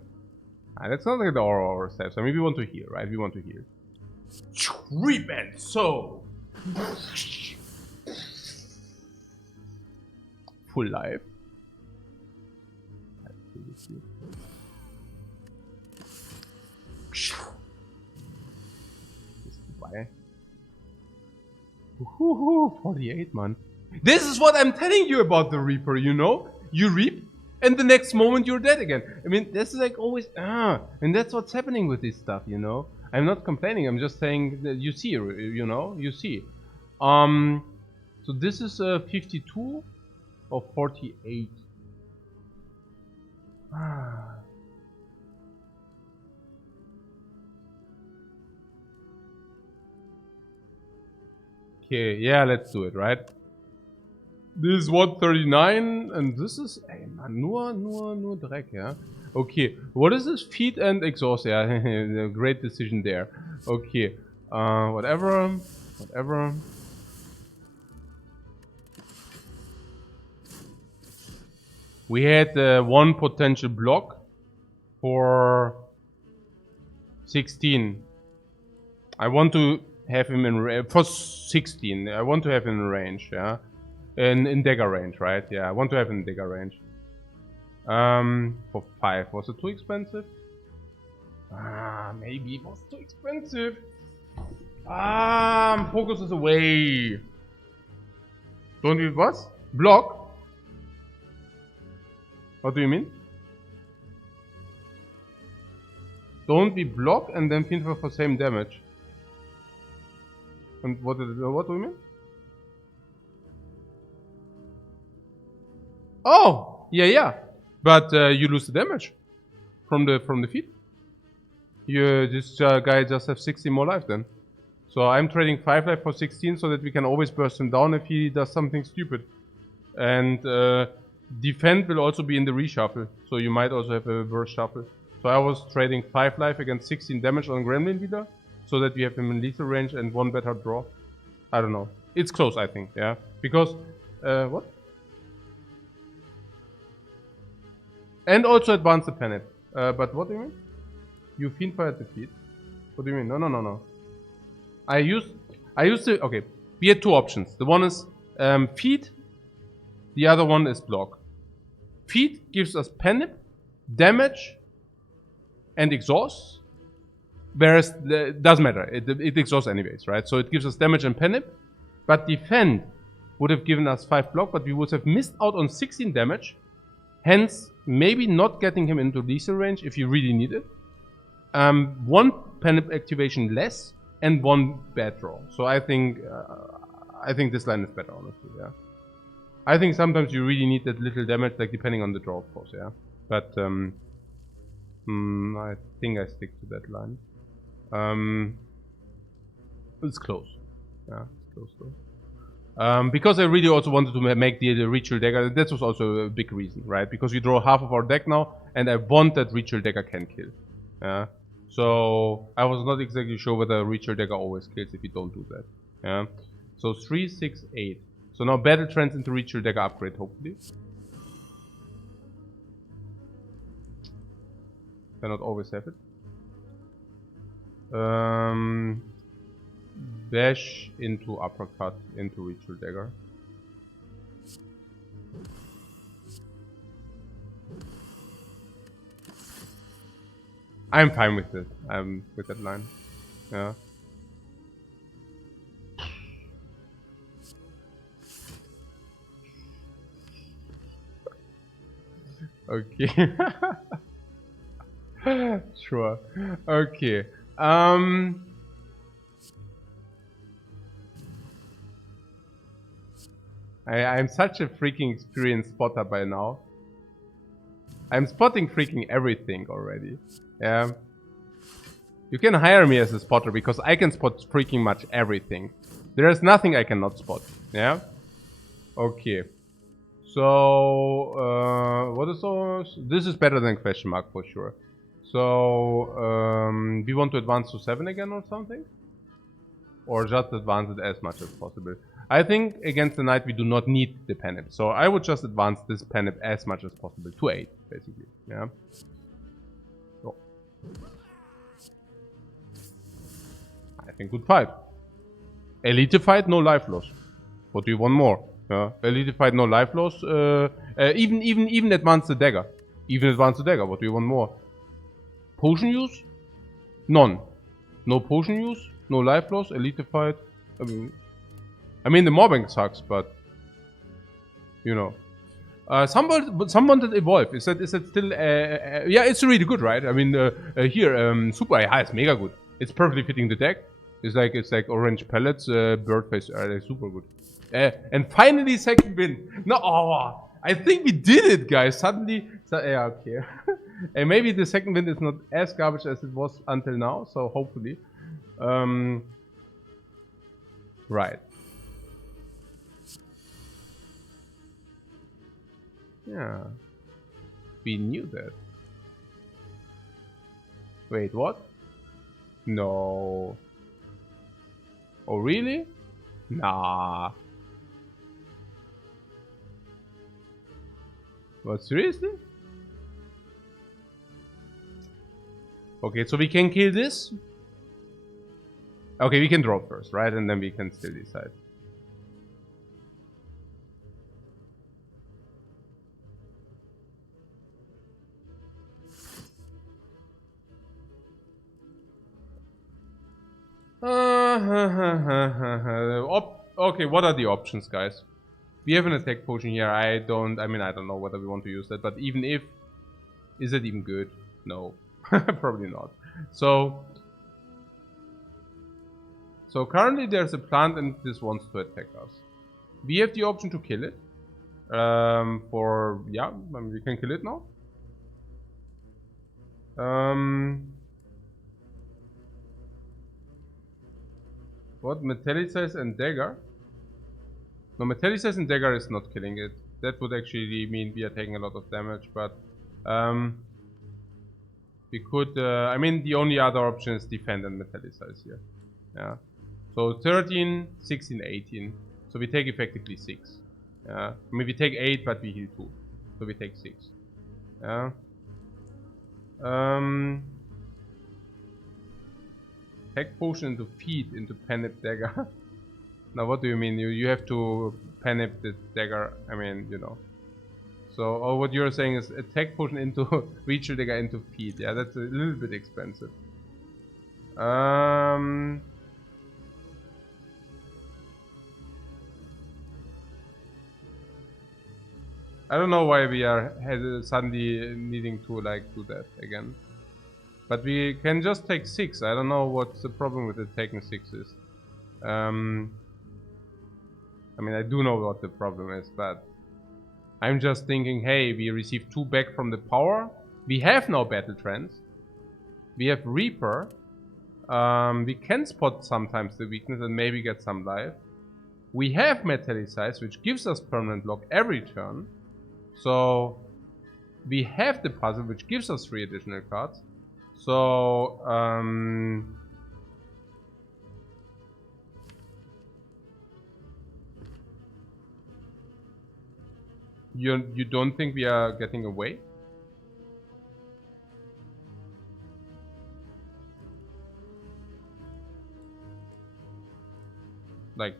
Let's not get our steps. I mean, we want to heal, right? We want to heal. Reap and sow! Full life. Goodbye. 48, man. This is what I'm telling you about the Reaper, you know? You reap, and the next moment you're dead again. I mean, this is like always, and that's what's happening with this stuff, you know? I'm not complaining, I'm just saying that you see, you know? You see. So this is 52 or 48. Okay, yeah, let's do it, right? This is 139, and this is... Ey, man, nur Dreck, yeah? Okay, what is this? Feed and exhaust, yeah, great decision there. Okay, whatever. We had one potential block for 16. I want to have him in for 16. I want to have him in range, yeah, in dagger range, right? Yeah, I want to have him in dagger range. For 5, was it too expensive? Maybe it was too expensive. Focus is away. Don't you what? Block? What do you mean? Don't be block and then pin for same damage. And what do you mean? Oh, yeah. But you lose the damage from the feed. This guy just have 60 more life then. So I'm trading 5 life for 16 so that we can always burst him down if he does something stupid. And defend will also be in the reshuffle, so you might also have a reverse shuffle. So I was trading 5 life against 16 damage on Gremlin Leader, so that we have him in lethal range and one better draw. I don't know. It's close, I think, yeah. Because, what? And also advance the Panic. But what do you mean? You Fiend Fire defeat? What do you mean? No. I used to... Okay. We had two options. The one is feed. The other one is block. Feed gives us Panic, damage, and exhaust. Whereas, doesn't matter. It exhausts anyways, right? So it gives us damage and Panic. But defend would have given us 5 block, but we would have missed out on 16 damage. Hence, maybe not getting him into lethal range if you really need it. 1 Panic activation less, and 1 bad draw. So I think this line is better, honestly, yeah. I think sometimes you really need that little damage, like depending on the draw, of course, yeah. But I think I stick to that line. It's close. Yeah, it's close. Because I really also wanted to make the ritual dagger. That was also a big reason, right? Because we draw half of our deck now, and I want that ritual dagger can kill. Yeah. So I was not exactly sure whether ritual dagger always kills if you don't do that. Yeah. So 3, 6, 8. So now battle trends into ritual dagger upgrade, hopefully. Cannot always have it. Bash into uppercut into ritual dagger. I'm fine with it. I'm with that line. Yeah. Okay. Sure. Okay. I'm such a freaking experienced spotter by now. I'm spotting freaking everything already. Yeah. You can hire me as a spotter because I can spot freaking much everything. There is nothing I cannot spot. Yeah. Okay. So what is those? This is better than question mark for sure. So we want to advance to 7 again or something? Or just advance it as much as possible. I think against the knight we do not need the Panic. So I would just advance this Panic as much as possible to 8, basically. Yeah. So. I think good fight. Elite fight, no life loss. What do you want more? Yeah. Elite fight, no life loss. Even advance the dagger. Even advance the dagger. What do you want more? Potion use? None. No potion use. No life loss. Elite fight. I mean the mobbing sucks, but you know. Someone that evolve. Is that still? Yeah, it's really good, right? I mean, here, super. Yeah, it's mega good. It's perfectly fitting the deck. It's like orange pellets, bird face. They're super good. And finally, second win. No, I think we did it, guys. Suddenly, yeah, okay. And maybe the second win is not as garbage as it was until now. So hopefully, right. Yeah. We knew that. Wait, what? No. Oh, really? Nah. What, seriously? Okay, so we can kill this? Okay, we can draw first, right? And then we can still decide. Okay, what are the options, guys? We have an attack potion here. I don't know whether we want to use that, but even if, is it even good? No, probably not. So currently there's a plant and this wants to attack us. We have the option to kill it. Yeah, I mean, we can kill it now. What? Metallicize and dagger? No, Metallicize and dagger is not killing it. That would actually mean we are taking a lot of damage, but we could, I mean, the only other option is defend and Metallicize here. Yeah. So 13, 16, 18. So we take effectively 6. Yeah. I mean, we take 8, but we heal 2. So we take 6. Yeah. Tech potion into feet into penip dagger. Now what do you mean? You have to penip the dagger. I mean, you know. So what you're saying is attack potion into reach dagger into feet. Yeah, that's a little bit expensive. I don't know why we are suddenly needing to like do that again. But we can just take 6. I don't know what the problem with it taking 6 is. I mean, I do know what the problem is, but I'm just thinking, hey, we received 2 back from the power. We have no battle trance. We have Reaper. We can spot sometimes the weakness and maybe get some life. We have Metallicize, which gives us permanent block every turn. So we have the puzzle, which gives us 3 additional cards. So you don't think we are getting away? Like,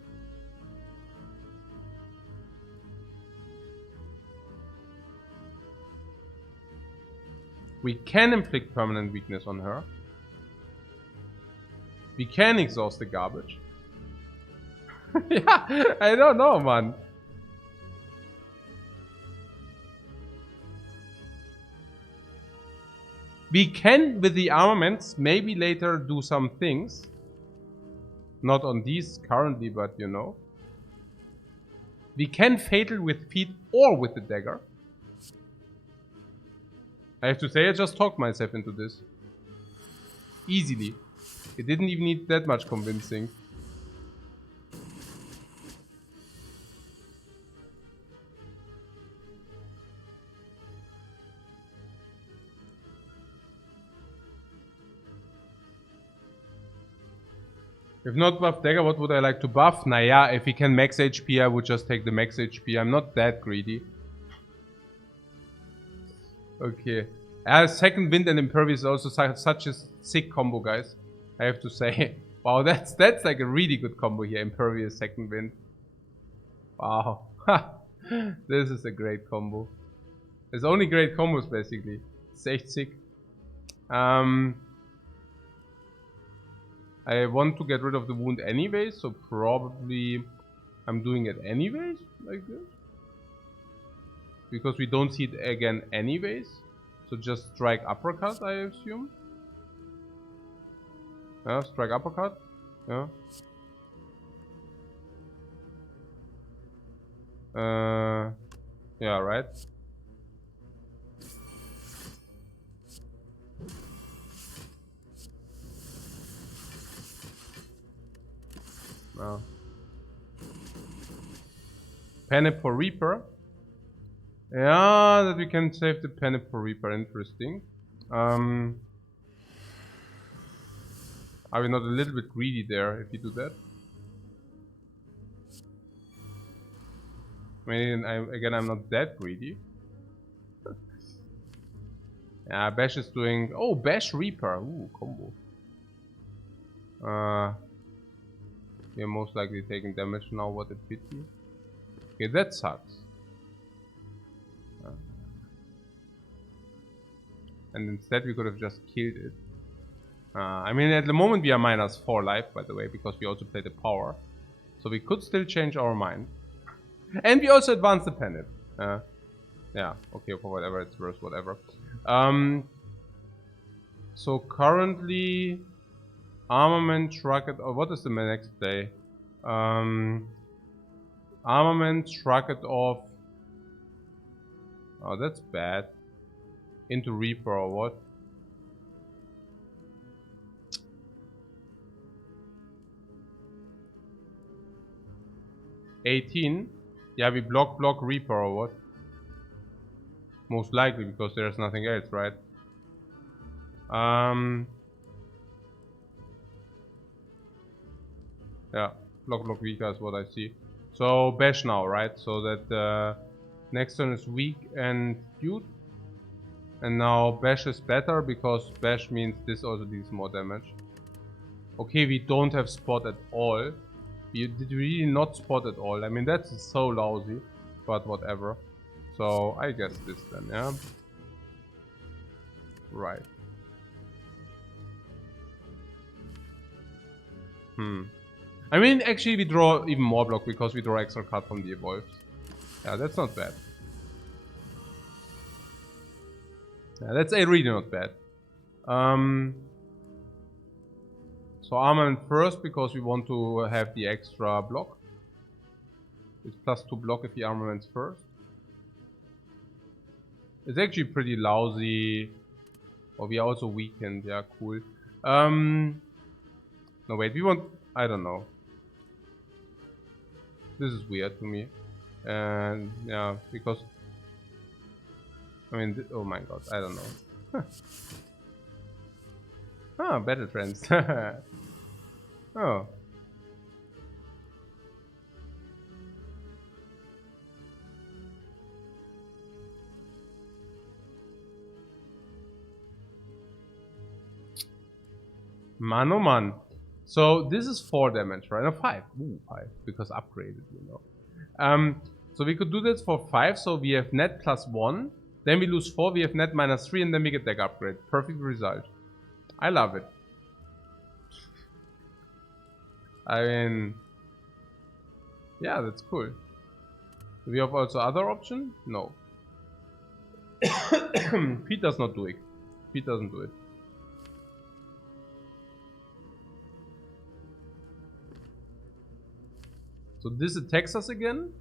we can inflict permanent weakness on her. We can exhaust the garbage. Yeah, I don't know, man. We can, with the armaments, maybe later do some things. Not on these currently, but you know. We can fatal with feet or with the dagger. I have to say, I just talked myself into this. Easily. It didn't even need that much convincing. If not buff dagger, what would I like to buff? Naya, if he can max HP, I would just take the max HP. I'm not that greedy. Okay. Second wind and impervious is also such a sick combo, guys. I have to say. Wow, that's like a really good combo here. Impervious, second wind. Wow. This is a great combo. There's only great combos, basically. It's echt sick. I want to get rid of the wound anyways, so probably I'm doing it anyways, like this. Because we don't see it again anyways. So just strike uppercut, I assume. Yeah, strike uppercut. Yeah. Yeah, right. Wow. Penny for Reaper. Yeah, that we can save the Penny for Reaper. Interesting. Are we not a little bit greedy there if you do that? I mean, I'm not that greedy. Yeah, Bash is doing... Oh, Bash Reaper. Ooh, combo. We're most likely taking damage now, what a pity. Okay, that sucks. And instead we could have just killed it. I mean, at the moment we are -4 life, by the way, because we also play the power. So we could still change our mind. And we also advance the planet. Yeah, okay, for whatever it's worth, whatever. So currently, armament, rocket, or what is the next day? Armament, rocket off. Oh, that's bad. Into Reaper or what? $18? Yeah, we block Reaper or what? Most likely, because there's nothing else, right? Yeah, block Vika is what I see. So Bash now, right? So that next turn is weak and cute. And now bash is better because bash means this also deals more damage. Okay, we don't have spot at all. We did really not spot at all. I mean, that's so lousy, but whatever. So I guess this then, yeah. Right. I mean, actually we draw even more block because we draw extra card from the evolves. Yeah, that's not bad. Yeah, that's really not bad. So armament first because we want to have the extra block. It's +2 block if the armament's first. It's actually pretty lousy. Oh, we are also weakened. Yeah, cool. No, wait, we want... I don't know. This is weird to me. And yeah, because... I mean, oh my god, I don't know. Ah, battle trends. Oh. Man, oh man. So this is 4 damage, right? No, 5. Ooh, 5. Because upgraded, you know. So we could do this for 5. So we have net +1. Then we lose 4. We have net -3. And then we get deck upgrade. Perfect result. I love it. I mean... Yeah, that's cool. Do we have also other option? No. Pete does not do it. Pete doesn't do it. So this attacks us again,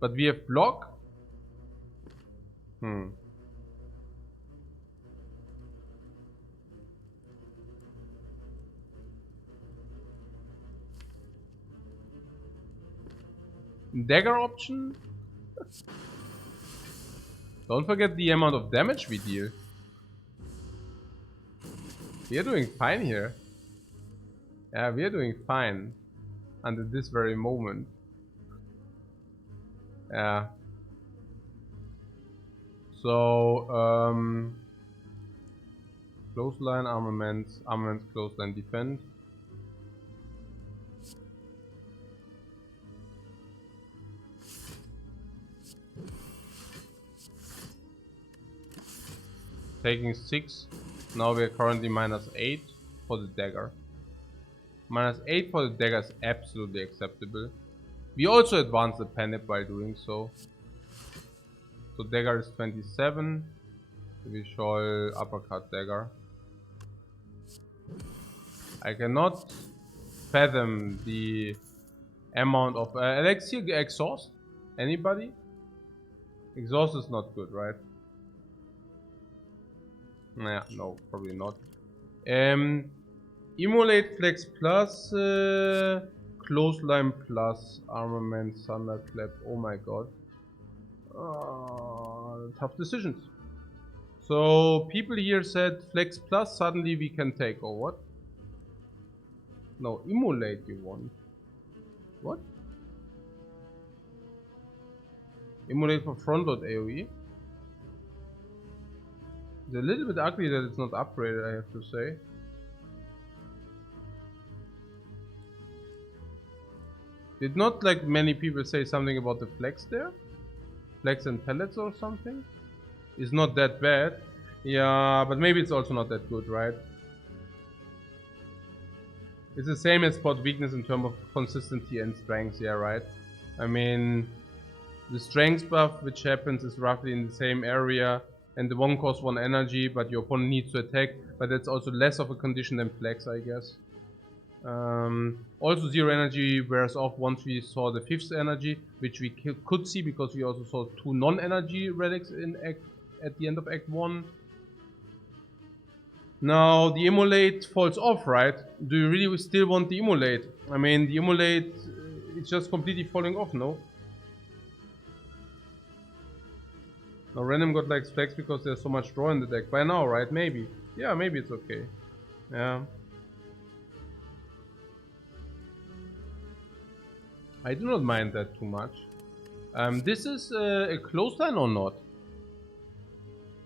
but we have block. Dagger option. Don't forget the amount of damage we deal. We are doing fine here. Yeah, we are doing fine. Under this very moment. Yeah. So, close line armaments, close line defend. Taking 6. Now we are currently -8 for the dagger. -8 for the dagger is absolutely acceptable. We also advance the panic by doing so. So dagger is 27. We shall uppercut dagger. I cannot fathom the amount of elixir exhaust. Anybody? Exhaust is not good, right? Nah, no, probably not. Immolate flex plus, clothesline plus, armament, thunderclap. Oh my god. Tough decisions. So people here said flex plus, suddenly we can take, or what? No, immolate you want. What? Immolate for front load AoE. It's a little bit ugly that it's not upgraded, I have to say. Did not like many people say something about the flex there? Flex and pellets or something? It's not that bad. Yeah, but maybe it's also not that good, right? It's the same as spot weakness in terms of consistency and strength, yeah, right? I mean, the strength buff which happens is roughly in the same area, and the one costs 1 energy, but your opponent needs to attack, but that's also less of a condition than flex, I guess. Also 0 energy wears off once we saw the 5th energy, which we could see because we also saw 2 non-energy relics in at the end of Act 1. Now the immolate falls off, right? Do you really still want the immolate? I mean, the immolate it's just completely falling off, no? Now random got like flex because there's so much draw in the deck. By now, right? Maybe. Yeah, maybe it's okay. Yeah. I do not mind that too much. This is a close line or not?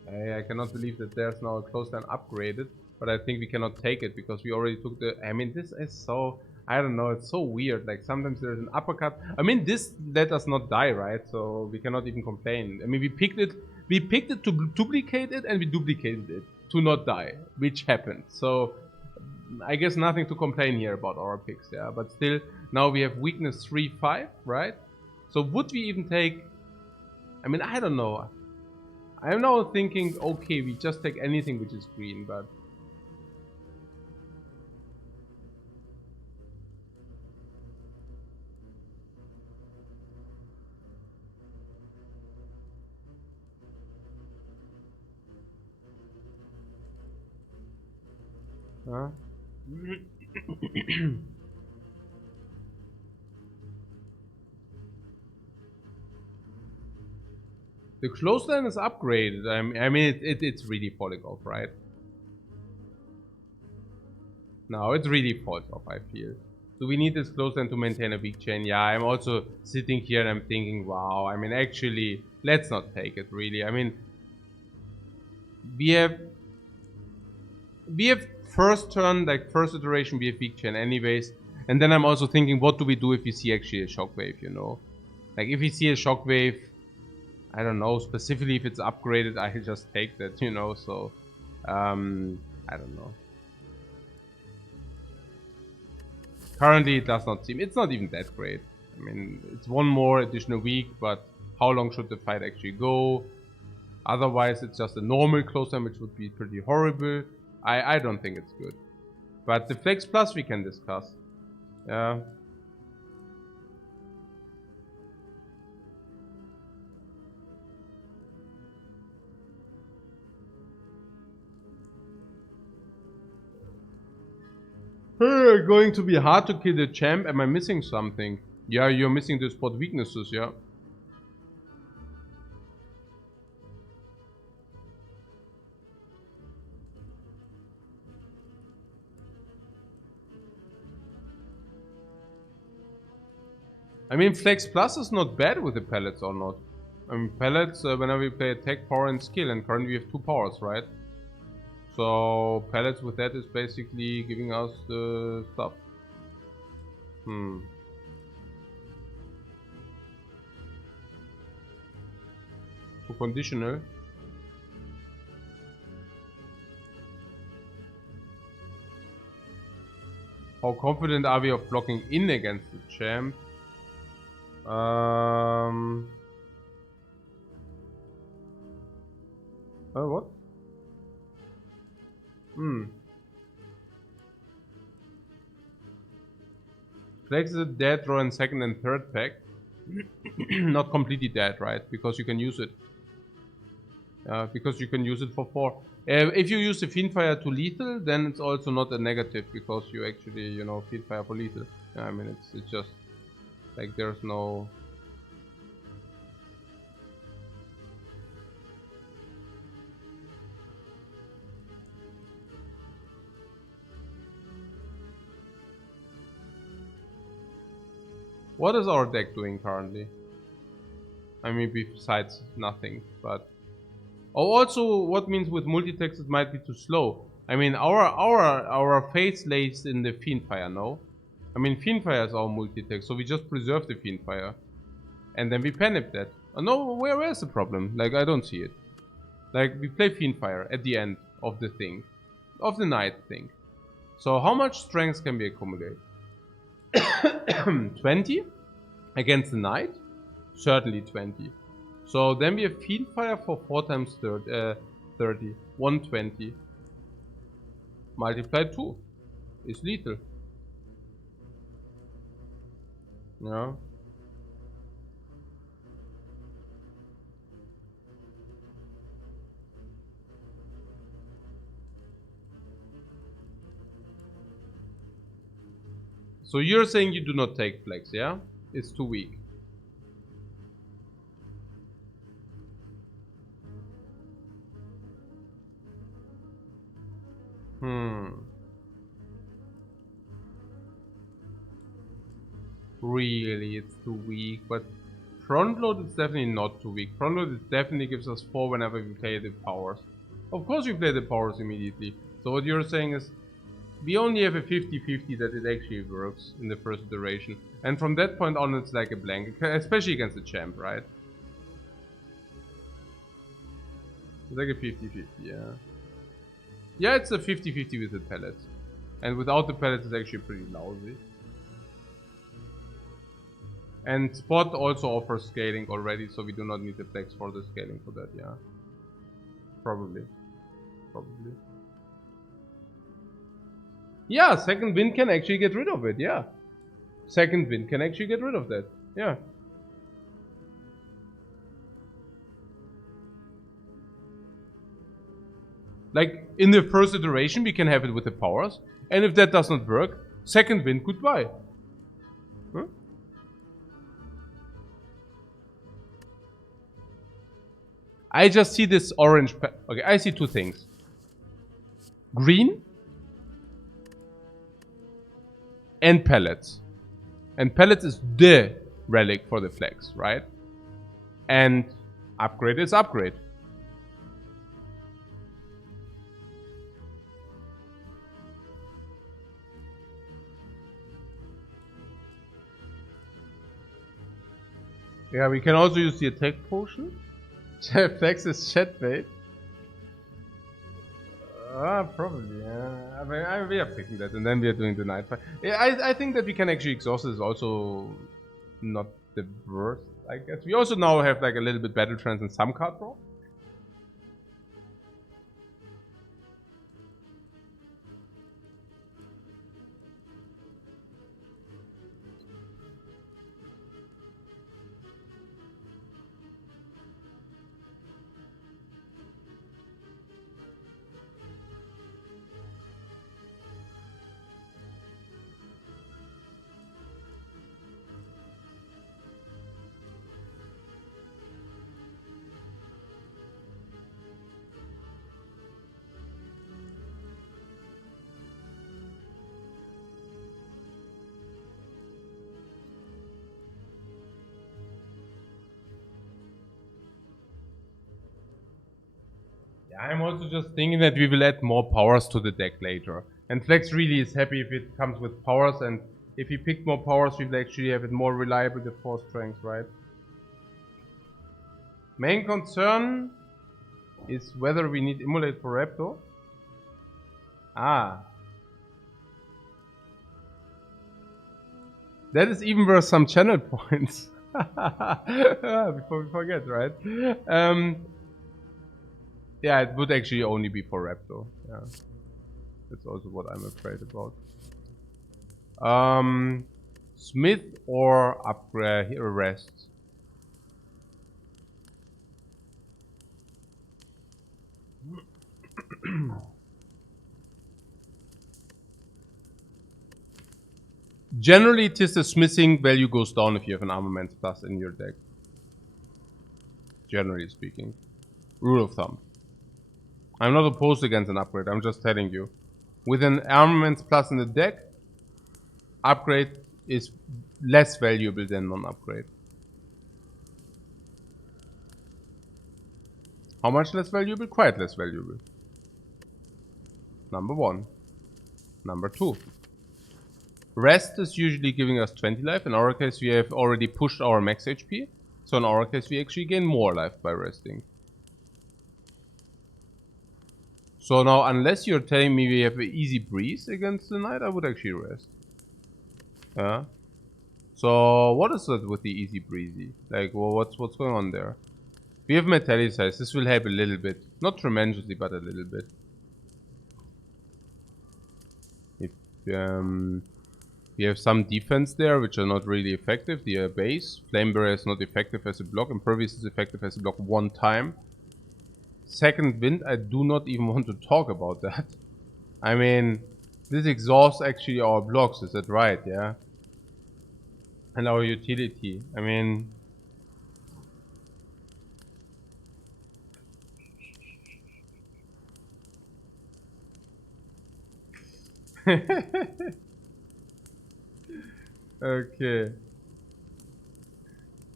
I cannot believe that there's now a clothesline upgraded, but I think we cannot take it because we already took the. I mean, this is so. I don't know. It's so weird. Like sometimes there's an uppercut. I mean, this let us not die, right? So we cannot even complain. I mean, we picked it. We picked it to duplicate it, and we duplicated it to not die, which happened. So I guess nothing to complain here about our picks, yeah. But still, now we have weakness 3-5, right? So would we even take? I mean, I don't know. I'm now thinking, okay, we just take anything which is green, but huh? The clothesline is upgraded. I mean, it's really falling off, right? No, it really falls off, I feel. Do we need this clothesline to maintain a weak chain? Yeah, I'm also sitting here and I'm thinking, wow, I mean, actually, let's not take it, really. I mean, we have first turn, like first iteration, we have weak chain anyways. And then I'm also thinking, what do we do if we see actually a shockwave, you know? Like, if we see a shockwave, I don't know, specifically if it's upgraded, I just take that, you know, so, I don't know. Currently, it does not seem, it's not even that great. I mean, it's one more additional week, but how long should the fight actually go? Otherwise, it's just a normal clothesline, which would be pretty horrible. I don't think it's good. But the Flex Plus we can discuss. Yeah. Going to be hard to kill the champ. Am I missing something? Yeah, you're missing the spot weaknesses, yeah. I mean, Flex Plus is not bad with the pellets or not. I mean, pellets, whenever we play attack, power, and skill, and currently we have 2 powers, right? So, pellets with that is basically giving us the stuff. Too conditional. How confident are we of blocking in against the champ? What? Flex is dead, draw in second and third pack. Not completely dead, right? Because you can use it. Because you can use it for 4. If you use the Fiendfire to lethal, then it's also not a negative because you actually, you know, Fiendfire for lethal. I mean, it's just like there's no. What is our deck doing currently? I mean, besides nothing, but. Oh, also, what means with multi-text it might be too slow. I mean, our face lays in the Fiendfire, no? I mean, Fiendfire is our multi-text, so we just preserve the Fiendfire. And then we panic that. Oh, no, where's the problem? Like, I don't see it. Like, we play Fiendfire at the end of the thing. Of the night thing. So, how much strength can we accumulate? 20? Against the knight? Certainly 20. So then we have Fiendfire for 4 times 30. 120. Multiplied 2 is lethal. Yeah. So you're saying you do not take Flex, yeah? It's too weak. Really, it's too weak, but Front load is definitely not too weak. Front load definitely gives us 4 whenever we play the powers. Of course we play the powers immediately. So what you're saying is, we only have a 50-50 that it actually works in the first iteration. And from that point on it's like a blank, especially against the champ, right? It's like a 50-50, yeah. Yeah, it's a 50-50 with the pellets. And without the pellets it's actually pretty lousy. And Spot also offers scaling already, so we do not need the flex for the scaling for that, yeah. Probably. Yeah, second wind can actually get rid of it, yeah. Second wind can actually get rid of that, yeah. Like, in the first iteration we can have it with the powers, and if that does not work, second wind goodbye. Huh? I just see this orange. Okay, I see two things. Green and pellets. And pellets is the relic for the flex, right? And upgrade is upgrade. Yeah, we can also use the attack potion. Flex is chat bait. Probably, yeah. I mean, we are picking that, and then we are doing the night fight. Yeah, I think that we can actually exhaust is also not the worst, I guess. We also now have like a little bit battle trance and some card draw. I'm also just thinking that we will add more powers to the deck later. And Flex really is happy if it comes with powers, and if he picked more powers, we will actually have it more reliable with 4 strength, right? Main concern is whether we need Immolate for Raptor. Ah. That is even worth some channel points. Before we forget, right? Yeah, it would actually only be for Raptor. Yeah. That's also what I'm afraid about. Smith or upgrade rest? Generally, it is the smithing value goes down if you have an armaments plus in your deck. Generally speaking. Rule of thumb. I'm not opposed against an upgrade, I'm just telling you. With an armaments plus in the deck, upgrade is less valuable than non-upgrade. How much less valuable? Quite less valuable. Number 1. Number 2. Rest is usually giving us 20 life. In our case, we have already pushed our max HP. So in our case, we actually gain more life by resting. So now, unless you're telling me we have an easy breeze against the knight, I would actually rest. Yeah. So what is that with the easy breezy? Like, well, what's going on there? We have metallicize. This will help a little bit, not tremendously, but a little bit. If we have some defense there, which are not really effective. The base flame barrier is not effective as a block. Impervious is effective as a block 1 time. Second wind, I do not even want to talk about that. I mean, this exhausts actually our blocks, is that right? Yeah. And our utility. I mean, okay.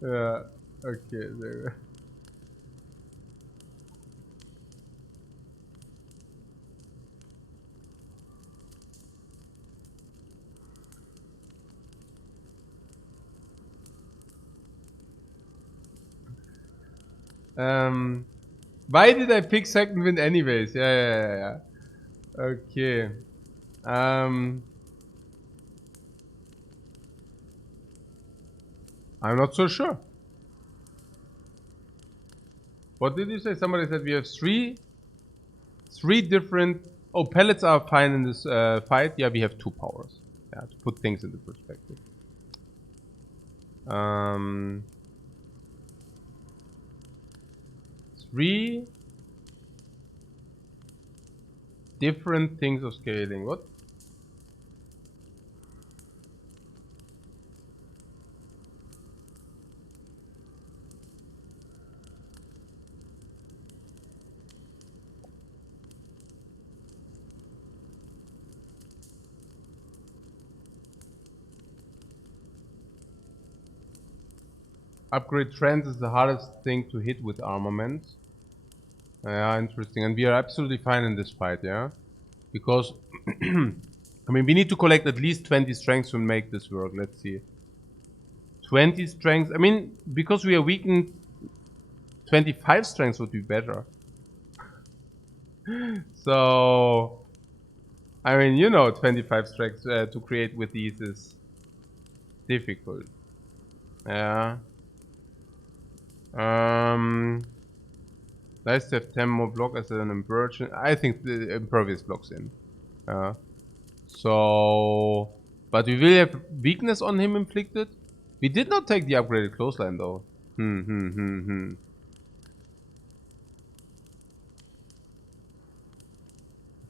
Yeah. Okay, there. Why did I pick second wind anyways? Yeah. Okay. I'm not so sure. What did you say? Somebody said we have three different. Oh, pellets are fine in this fight. Yeah, we have 2 powers. Yeah, to put things into perspective. Three different things of scaling. What? Upgrade trends is the hardest thing to hit with armament. Yeah, interesting. And we are absolutely fine in this fight, yeah? Because, I mean, we need to collect at least 20 strengths to make this work. Let's see. 20 strengths. I mean, because we are weakened, 25 strengths would be better. So, I mean, you know, 25 strengths to create with these is difficult. Yeah. Nice to have 10 more block as an impervious. I think the impervious blocks in. So, but we will have weakness on him inflicted. We did not take the upgraded clothesline though. Do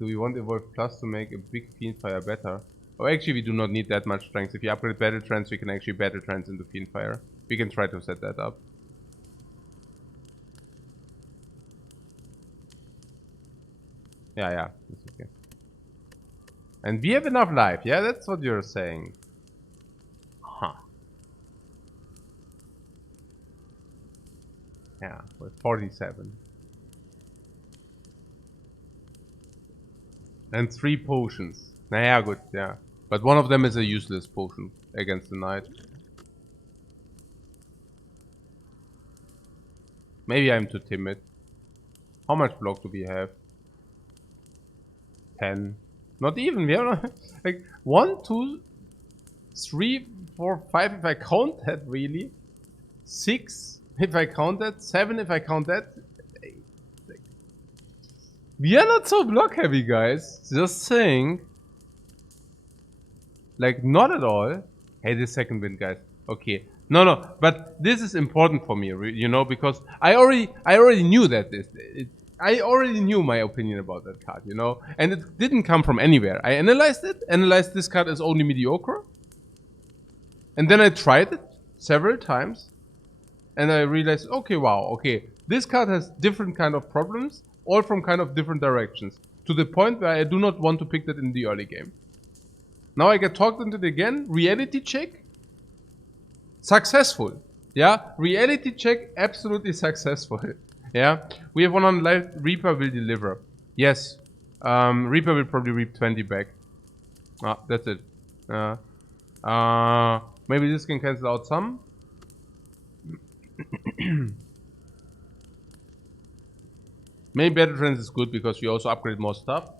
we want Evolve Plus to make a big Fiendfire better? Oh, actually we do not need that much strength. If you upgrade Battle Trance, we can actually Battle Trance into Fiendfire. We can try to set that up. Yeah, that's okay. And we have enough life, yeah? That's what you're saying. Huh. Yeah, with 47. And 3 potions. Naja, good, yeah. But one of them is a useless potion against the knight. Maybe I'm too timid. How much block do we have? 10. Not even. We have like 1, 2, 3, 4, 5 if I count that really. 6 if I count that. 7 if I count that. 8, 6. We are not so block heavy, guys. Just saying. Like, not at all. Hey, this second wind, guys. Okay. No, but this is important for me, you know, because I already knew that I already knew my opinion about that card, you know, and it didn't come from anywhere. I analyzed this card is only mediocre, and then I tried it several times, and I realized, okay, wow, okay, this card has different kind of problems, all from kind of different directions, to the point where I do not want to pick that in the early game. Now I get talked into it again, reality check. Successful. Yeah, reality check, absolutely successful. Yeah, we have one on live. Reaper will deliver. Yes, Reaper will probably reap 20 back. Ah, that's it. Maybe this can cancel out some. Maybe Battle Trance is good because we also upgrade more stuff.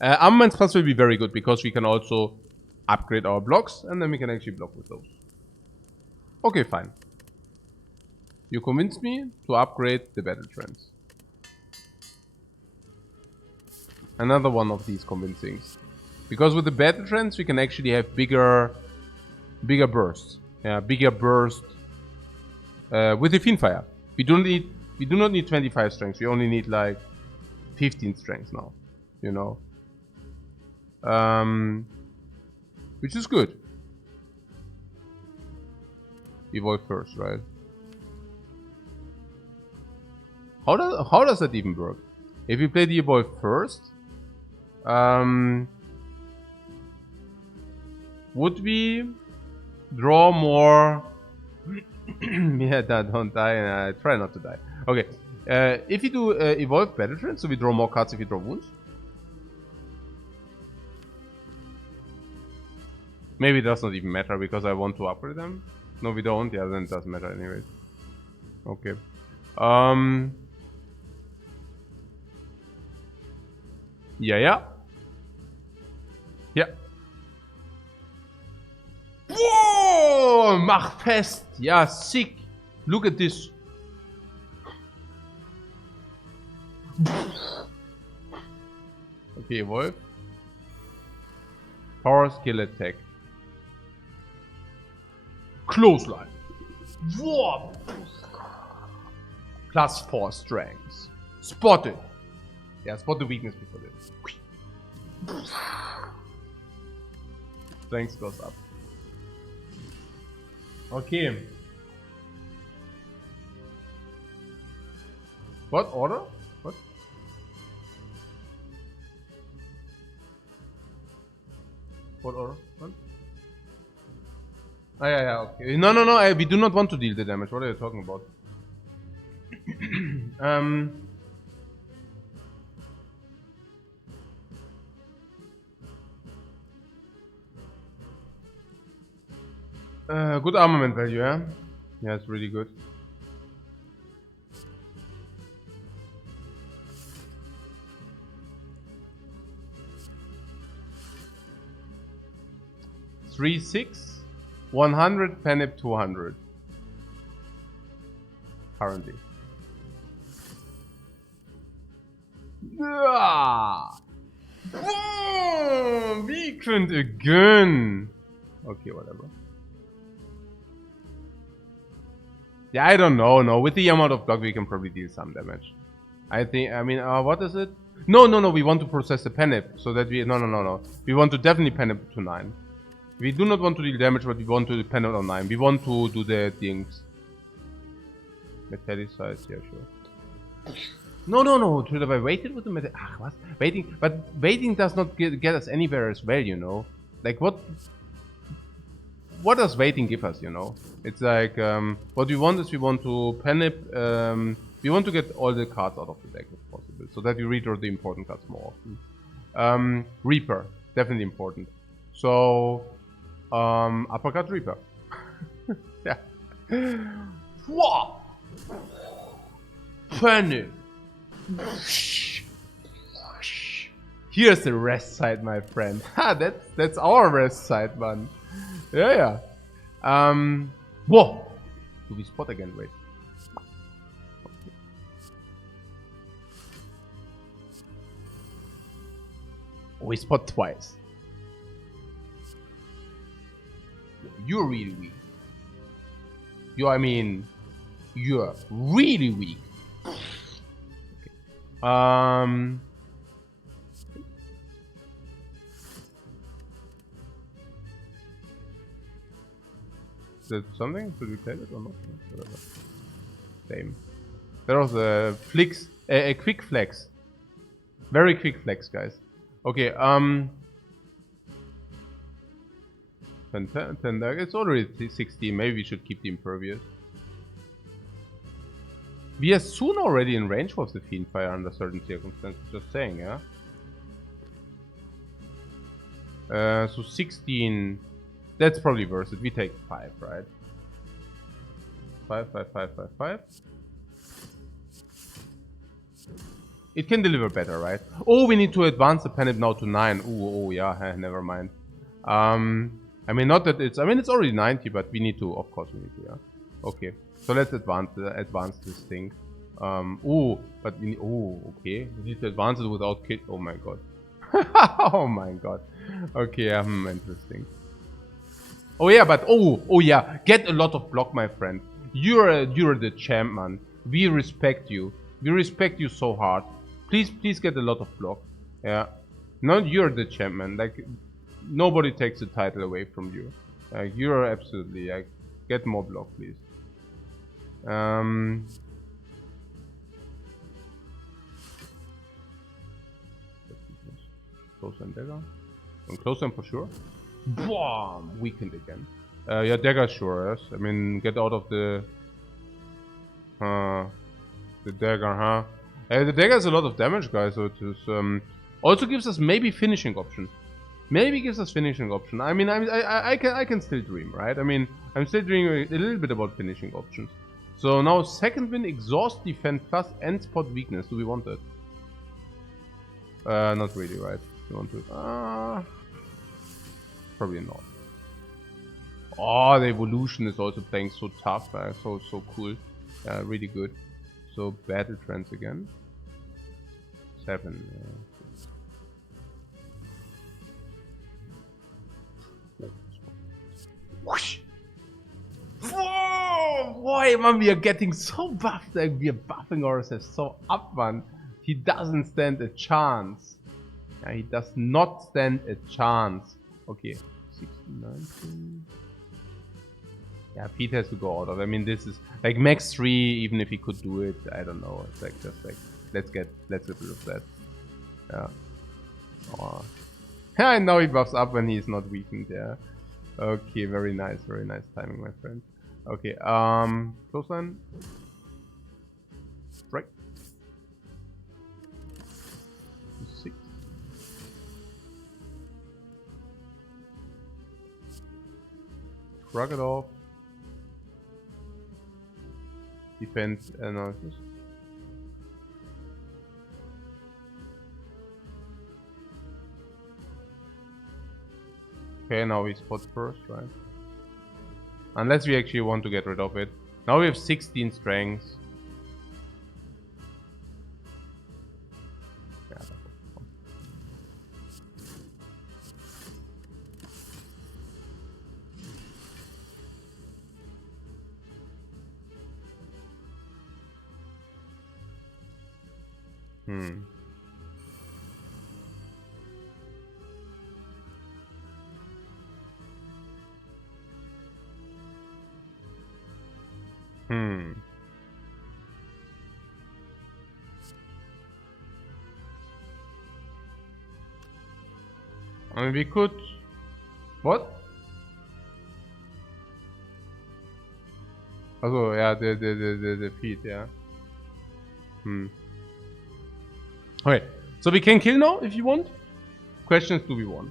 Armaments Plus will be very good because we can also upgrade our blocks and then we can actually block with those. Okay, fine. You convinced me to upgrade the Battle Trance. Another one of these convincings. Because with the Battle Trance we can actually have bigger bursts. Yeah, bigger burst with the Fiendfire. We do not need 25 strength. We only need like 15 strength now. You know. Which is good. Evolve first, right? How does that even work? If we play the Evolve first, would we draw more Yeah, don't die. Try not to die. Okay. If you do evolve battle trend, so we draw more cards if you draw wounds. Maybe it does not even matter because I want to upgrade them. No, we don't. Yeah, then it doesn't matter anyways. Okay. Yeah. Ja. Whoa! Mach fest! Yeah, sick! Look at this. Okay, evolve. Power skill attack. Clothesline. Whoa! +4 strength. Spotted. Yeah, spot the weakness before this. Strength goes up. Okay. What order? What? What order? What? Ah, yeah, okay. No, we do not want to deal the damage. What are you talking about? Good armament value, yeah? Yeah, it's really good. Three, 6, 100, Penip 200. Currently. Weakened again. Okay, whatever. Yeah, I don't know. No, with the amount of block, we can probably deal some damage. I mean, what is it? No. We want to process the Penip so that we. No. We want to definitely Penip to 9. We do not want to deal damage, but we want to Penip on 9. We want to do the things. Metallicize, yeah, sure. No. Should have I waited with the metal? Ah, what? Waiting, but waiting does not get us anywhere as well, you know. Like what? What does waiting give us, you know? It's like what we want is we want to Penip. We want to get all the cards out of the deck if possible, so that we redraw the important cards more often. Reaper, definitely important. So uppercut Reaper. Yeah. Whoa! Penip. Here's the rest side, my friend. Ha, that's our rest side, man. Yeah. Whoa! Do we spot again? Wait. We spot twice. You're really weak. I mean, you're really weak. Okay. Is that something? Should we play it or not? Whatever. Same. There was a flex, a quick flex. Very quick flex, guys. Okay, 10, it's already 16. Maybe we should keep the impervious. We are soon already in range of the Fiendfire under certain circumstances. Just saying, yeah. So 16. That's probably worth it. We take 5, right? 5. It can deliver better, right? Oh, we need to advance the Penip now to 9. Oh yeah, never mind. I mean, not that it's. I mean, it's already 90, but we need to. Of course, we need to. Yeah. Okay. So let's advance this thing. But we need. Okay. We need to advance it without kit. Oh my god. Oh my god. Okay. Interesting. Oh yeah, but oh yeah. Get a lot of block, my friend. You're the champ, man. We respect you. We respect you so hard. Please get a lot of block. Yeah. Not you're the champ, man. Like nobody takes the title away from you. Like you're absolutely like get more block, please. Close and dagger. And close them for sure. Boom! Weakened again. Yeah, dagger sure, yes. I mean, get out of the dagger, huh? The dagger has a lot of damage, guys, so it is, also gives us maybe finishing option. Maybe gives us finishing option. I mean, I can still dream, right? I mean, I'm still dreaming a little bit about finishing options. So now second win, exhaust, defend plus, and spot weakness. Do we want that? Not really, right? You want to? Probably not. Oh, the evolution is also playing so tough, so cool. Yeah, really good. So battle trends again. 7. Whoosh! Whoa! Boy, man, we are getting so buffed. Like, we are buffing ourselves so up, man. He doesn't stand a chance. Yeah, he does not stand a chance. Okay, 16, 19. Yeah, Pete has to go out of. I mean, this is like max 3. Even if he could do it, I don't know. It's like just like let's get rid of that. Yeah. Oh. Yeah, I know he buffs up when he's not weakened. Yeah. Okay, very nice timing, my friend. Okay, close line. Strike. 6. Shrug it off. Defense analysis. Okay, now we spot first, right? Unless we actually want to get rid of it. Now we have 16 strengths. Yeah, that was fun. I mean, we could... What? Also, yeah, the feet, yeah. Okay, so we can kill now if you want. Questions, do we want?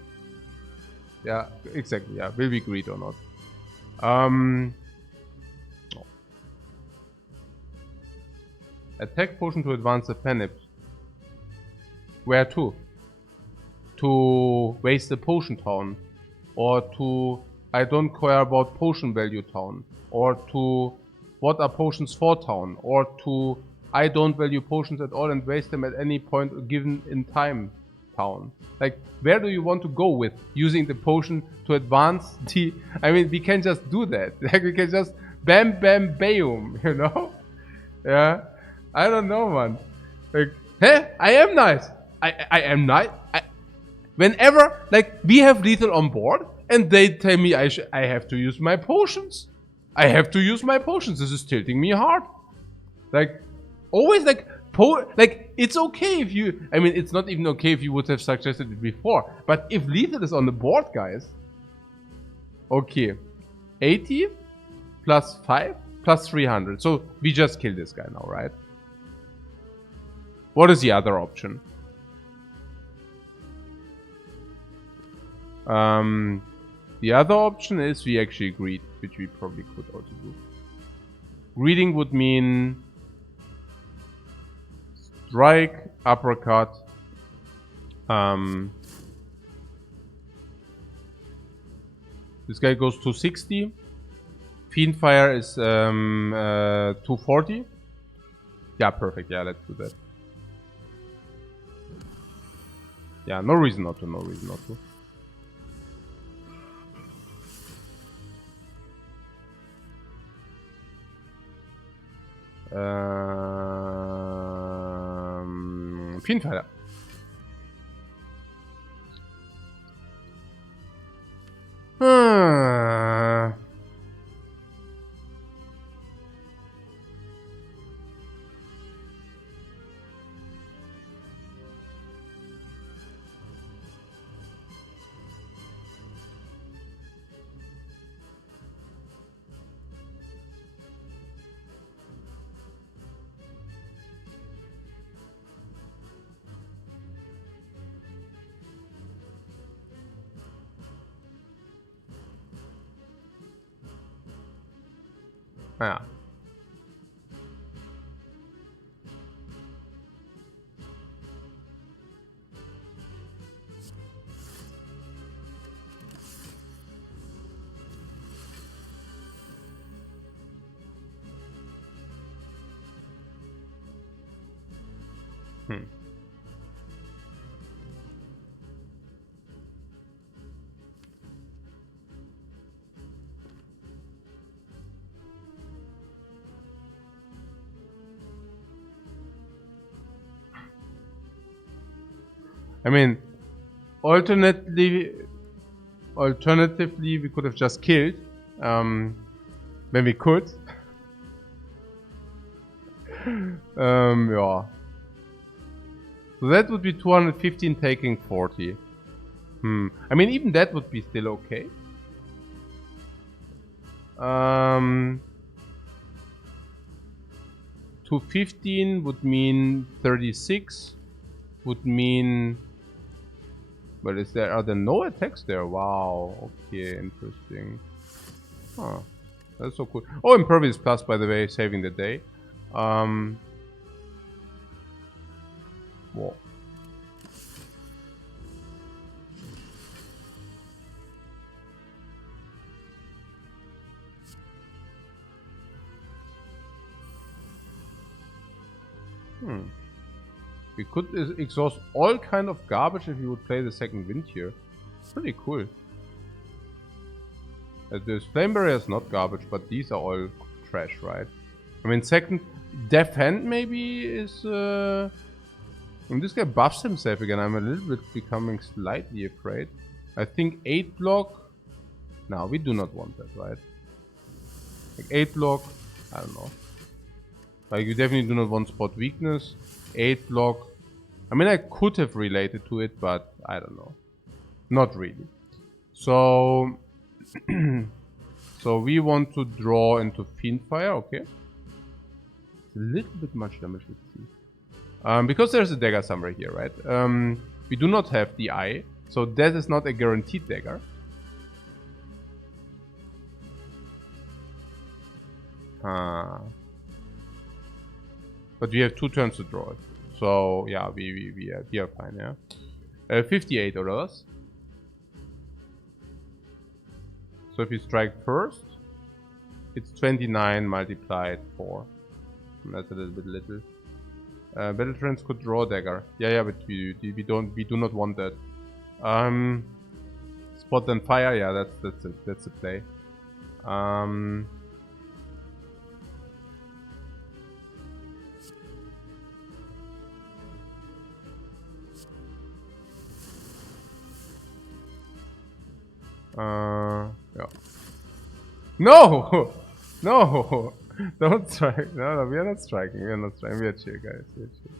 Yeah, exactly, yeah. Will we greed or not? No. Attack potion to advance the panic. Where to? To waste the potion town. Or to I don't care about potion value town. Or to what are potions for town. Or to I don't value potions at all and waste them at any point given in time town. Like, where do you want to go with using the potion to advance the... I mean, we can just do that. Like, we can just bam bam bam, you know? Yeah. I don't know, man. Like, hey, I am nice. I am nice. Whenever, like, we have lethal on board, and they tell me I have to use my potions. I have to use my potions. This is tilting me hard. Like, always, like, it's okay if you... I mean, it's not even okay if you would have suggested it before. But if lethal is on the board, guys... Okay. 80 plus 5 plus 300. So, we just kill this guy now, right? What is the other option? The other option is we actually greed, which we probably could also do. Greeding would mean strike, uppercut. This guy goes to 60. Fiendfire is 240. Yeah, perfect. Yeah, let's do that. Yeah, no reason not to. No reason not to. Fiendfire. Yeah. Hmm. I mean, alternatively, we could have just killed. When we could. Yeah. So that would be 215 taking 40. I mean, even that would be still okay. 215 would mean 36. Would mean... Well, are there no attacks there? Wow. Okay, interesting. Huh. That's so cool. Oh, Impervious Plus, by the way, saving the day. Whoa. We could exhaust all kind of garbage if we would play the second wind here. Pretty cool. This Flame Barrier is not garbage, but these are all trash, right? I mean, second Death Hand maybe is... When this guy buffs himself again, I'm a little bit becoming slightly afraid. I think 8 block... No, we do not want that, right? Like 8 block, I don't know. Like, you definitely do not want spot weakness. 8 block. I mean, I could have related to it, but I don't know. Not really. So... so we want to draw into Fiendfire, okay. It's a little bit much damage, let's see. Because there's a dagger somewhere here, right? We do not have the eye, so that is not a guaranteed dagger. But we have 2 turns to draw it. So yeah, we are fine, yeah. 58 orders. So if you strike first, it's 29 multiplied 4. That's a little bit little. Battle Trance could draw dagger. Yeah, but we do not want that. Spot and fire. Yeah, that's a play. Yeah. No! No! Don't strike. No, we are not striking. We are not striking. We are chill, guys. We are chill.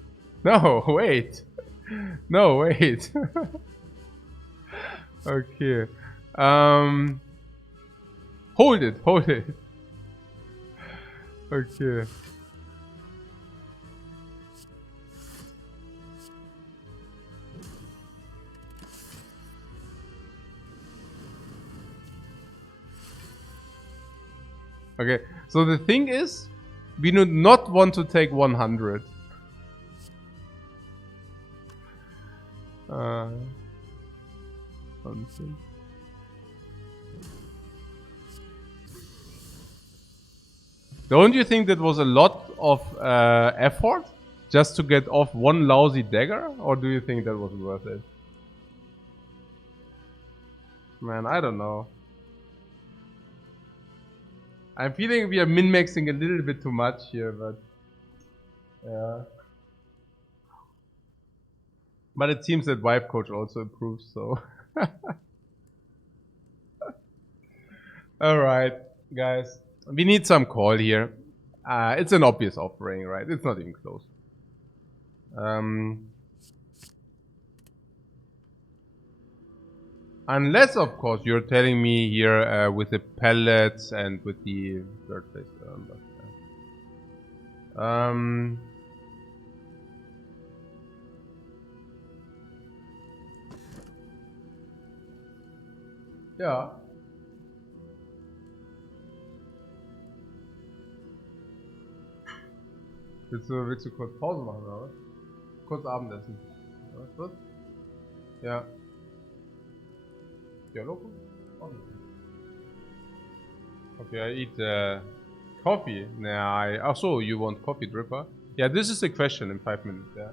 No, wait! No, wait! Okay. Hold it, hold it. Okay. Okay, so the thing is, we do not want to take 100. Don't you think that was a lot of effort just to get off one lousy dagger? Or do you think that was worth it? Man, I don't know. I'm feeling we are min-maxing a little bit too much here, but... Yeah. But it seems that Lifecoach also approves, so... Alright, guys. We need some call here. It's an obvious offering, right? It's not even close. Unless, of course, you're telling me here with the pellets and with the third place. Yeah. Willst du kurz Pause machen, oder was? Kurz Abendessen. Was? Ja. Ja, loco? Okay, I eat coffee. Nah, also, you want coffee dripper? Yeah, this is the question in 5 minutes, yeah.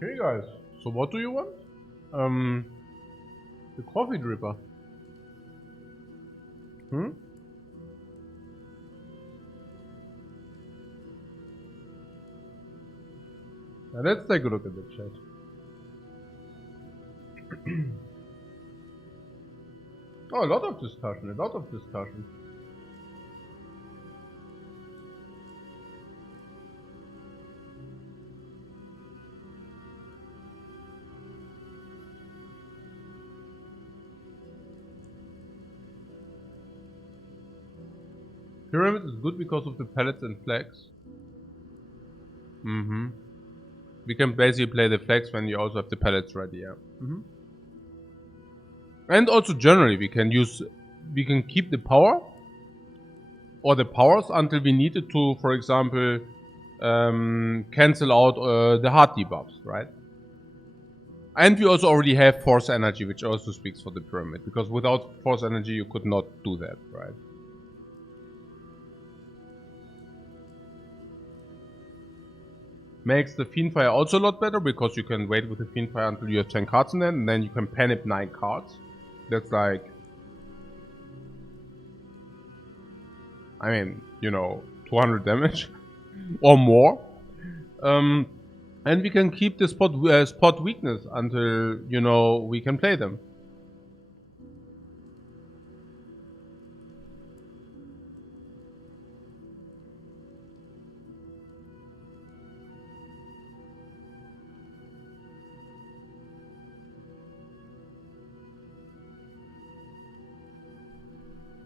Hey guys, so what do you want? The coffee dripper. Hmm? Now let's take a look at the chat. Oh, a lot of discussion, a lot of discussion. Pyramid is good because of the pellets and flags. Mm-hmm. We can basically play the flags when you also have the pellets ready, yeah. Mm-hmm. And also generally we can keep the power or the powers until we need it to, for example, cancel out the hard debuffs, right? And we also already have force energy, which also speaks for the pyramid, because without force energy you could not do that, right? Makes the Fiendfire also a lot better, because you can wait with the Fiendfire until you have 10 cards in it, and then you can panic 9 cards. That's like, I mean, you know, 200 damage or more. And we can keep the spot weakness until, you know, we can play them.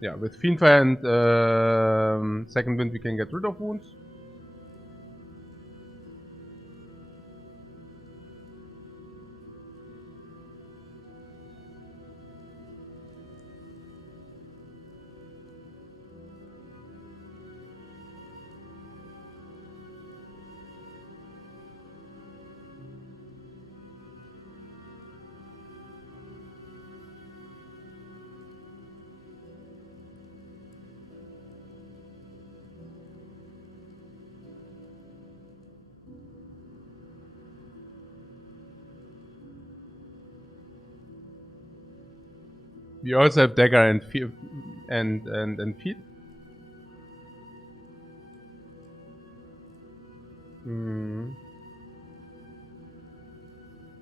Yeah, with Fiendfire and Second Wind we can get rid of wounds. We also have dagger and feet.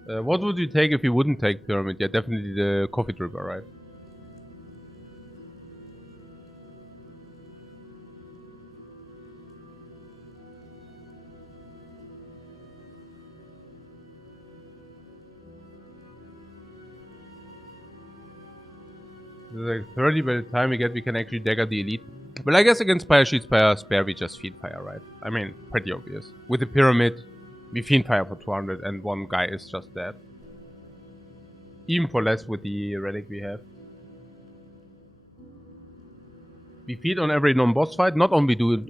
What would you take if you wouldn't take pyramid? Yeah, definitely the coffee dripper, right? There's like 30 by the time we can actually dagger the elite. But I guess against Spire Shield, Spare, we just Fiendfire, right? I mean, pretty obvious. With the pyramid, we Fiendfire for 200 and one guy is just dead. Even for less with the relic we have. We feed on every non-boss fight. Not only do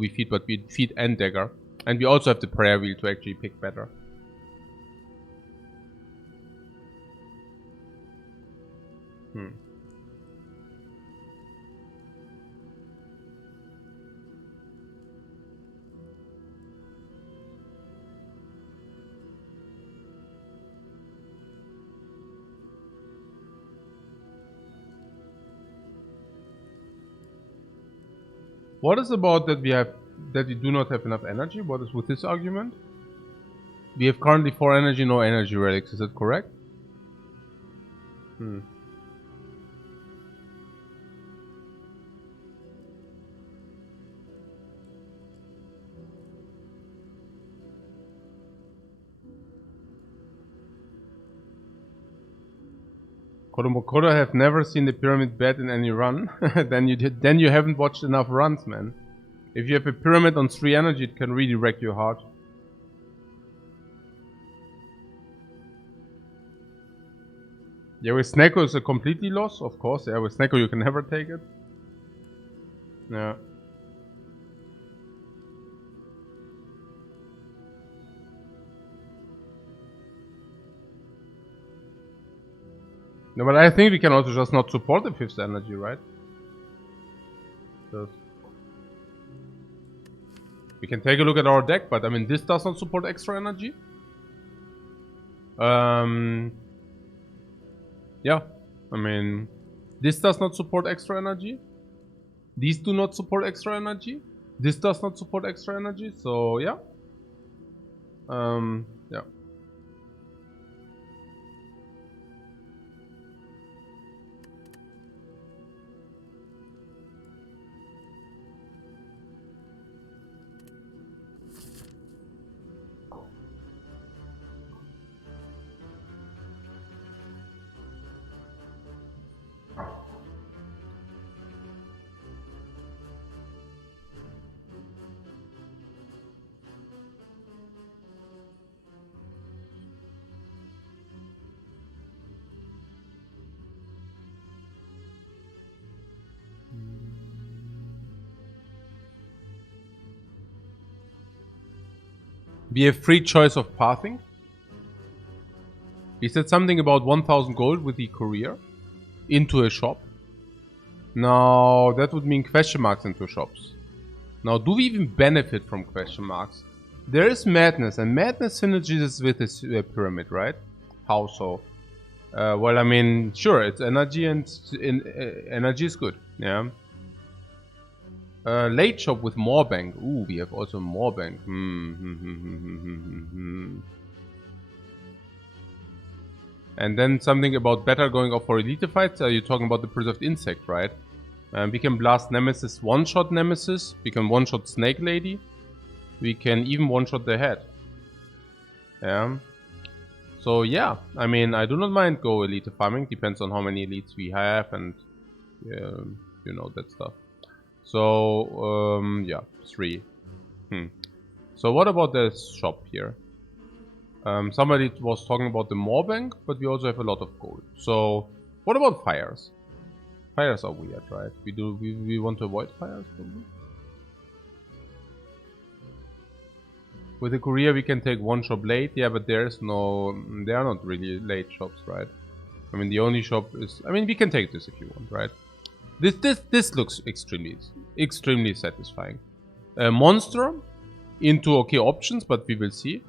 we feed, but we feed and dagger. And we also have the prayer wheel to actually pick better. What is about that we do not have enough energy? What is with this argument? We have currently 4 energy, no energy relics, is that correct? Kodo have never seen the pyramid bed in any run. then you haven't watched enough runs, man. If you have a pyramid on 3 energy, it can really wreck your heart. Yeah, with Sneko is a completely loss, of course. Yeah, with Sneko you can never take it. Yeah. No, but I think we can also just not support the 5th energy, right? Just we can take a look at our deck, but I mean, this does not support extra energy. Yeah, I mean, this does not support extra energy. These do not support extra energy. This does not support extra energy. So yeah. Yeah. We have free choice of pathing. He said something about 1000 gold with the courier into a shop. Now, that would mean question marks into shops. Now, do we even benefit from question marks? There is madness, and madness synergies with this pyramid, right? How so? Well, I mean, sure, it's energy, and energy is good, yeah. Late shop with more bank. Ooh, we have also more bank. And then something about better going off for elite fights. Are you talking about the preserved insect, right? We can blast Nemesis, one-shot Nemesis. We can one-shot Snake Lady. We can even one-shot the head. Yeah. So yeah, I mean, I do not mind go elite farming. Depends on how many elites we have and you know that stuff. So yeah, 3. So what about the shop here? Somebody was talking about the more bank, but we also have a lot of gold. So what about fires? Fires are weird, right? We want to avoid fires probably. With the courier we can take one shop late, yeah, but there are not really late shops, right? I mean, the only shop is, I mean, we can take this if you want, right? This looks extremely satisfying. Monster into okay options, but we will see.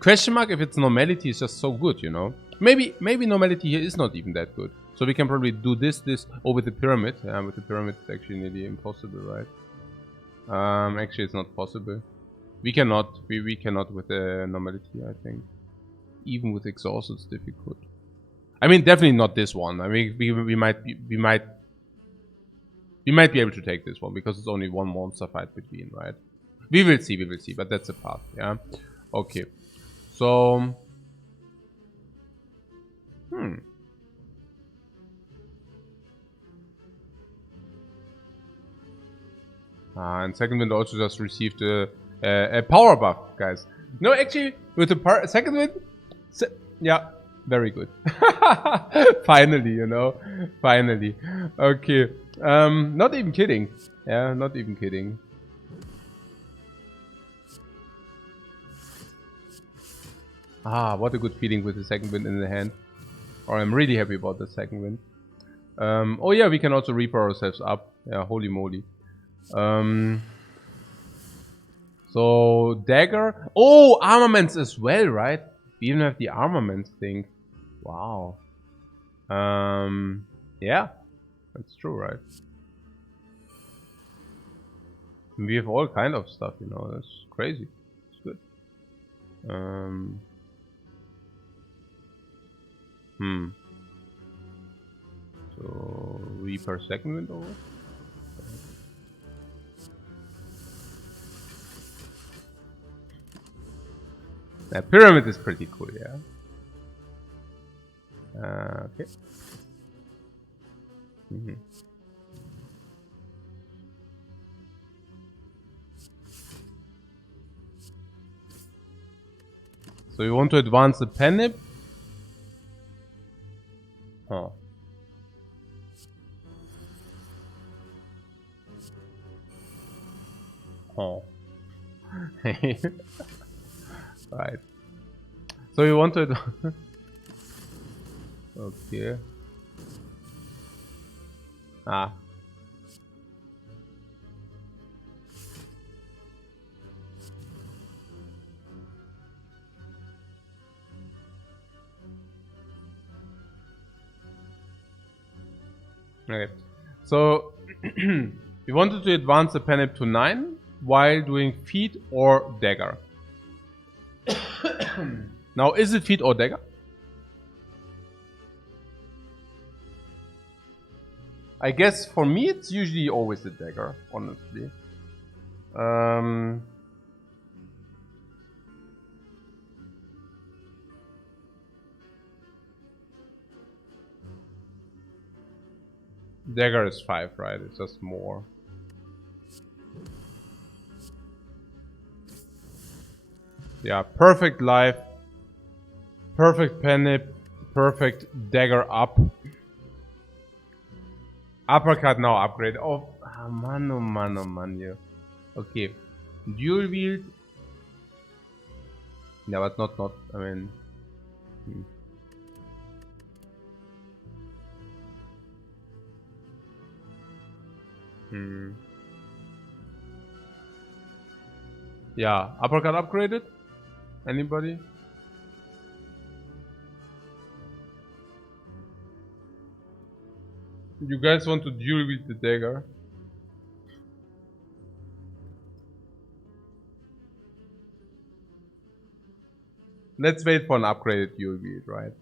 Question mark if its normality is just so good, you know. Maybe normality here is not even that good. So we can probably do this with the pyramid. Yeah, with the pyramid it's actually nearly impossible, right? Actually it's not possible. We cannot with the normality, I think. Even with exhaust it's difficult. I mean, definitely not this one. I mean, we might be able to take this one because it's only one monster fight between, right? We will see, but that's a path, yeah. Okay. So and second wind also just received a power buff, guys. No, actually, with the second wind, yeah, very good. Finally, you know, finally. Okay, not even kidding. Yeah, not even kidding. Ah, what a good feeling with the second wind in the hand. Or I'm really happy about the second wind. Oh yeah, we can also reaper ourselves up. Yeah, holy moly. So dagger. Oh, armaments as well, right? We even have the armaments thing. Wow. Yeah, that's true, right? We have all kind of stuff, you know. That's crazy. It's good. So reaper second wind over. That pyramid is pretty cool, yeah. Okay. So you want to advance the penip? Oh. Oh. Right. So you want to okay. Ah. Okay. So we wanted to advance the penip to 9 while doing feet or dagger. Now, is it feet or dagger? I guess for me it's usually always a dagger, honestly. Dagger is 5, right? It's just more. Yeah, perfect life. Perfect penip. Perfect dagger up. Uppercut now upgrade. Oh, man, oh man, oh man, yeah. Okay. Dual wield. Yeah, but not, I mean. Yeah, uppercut upgraded? Anybody? You guys want to duel with the dagger? Let's wait for an upgraded dual wield, right?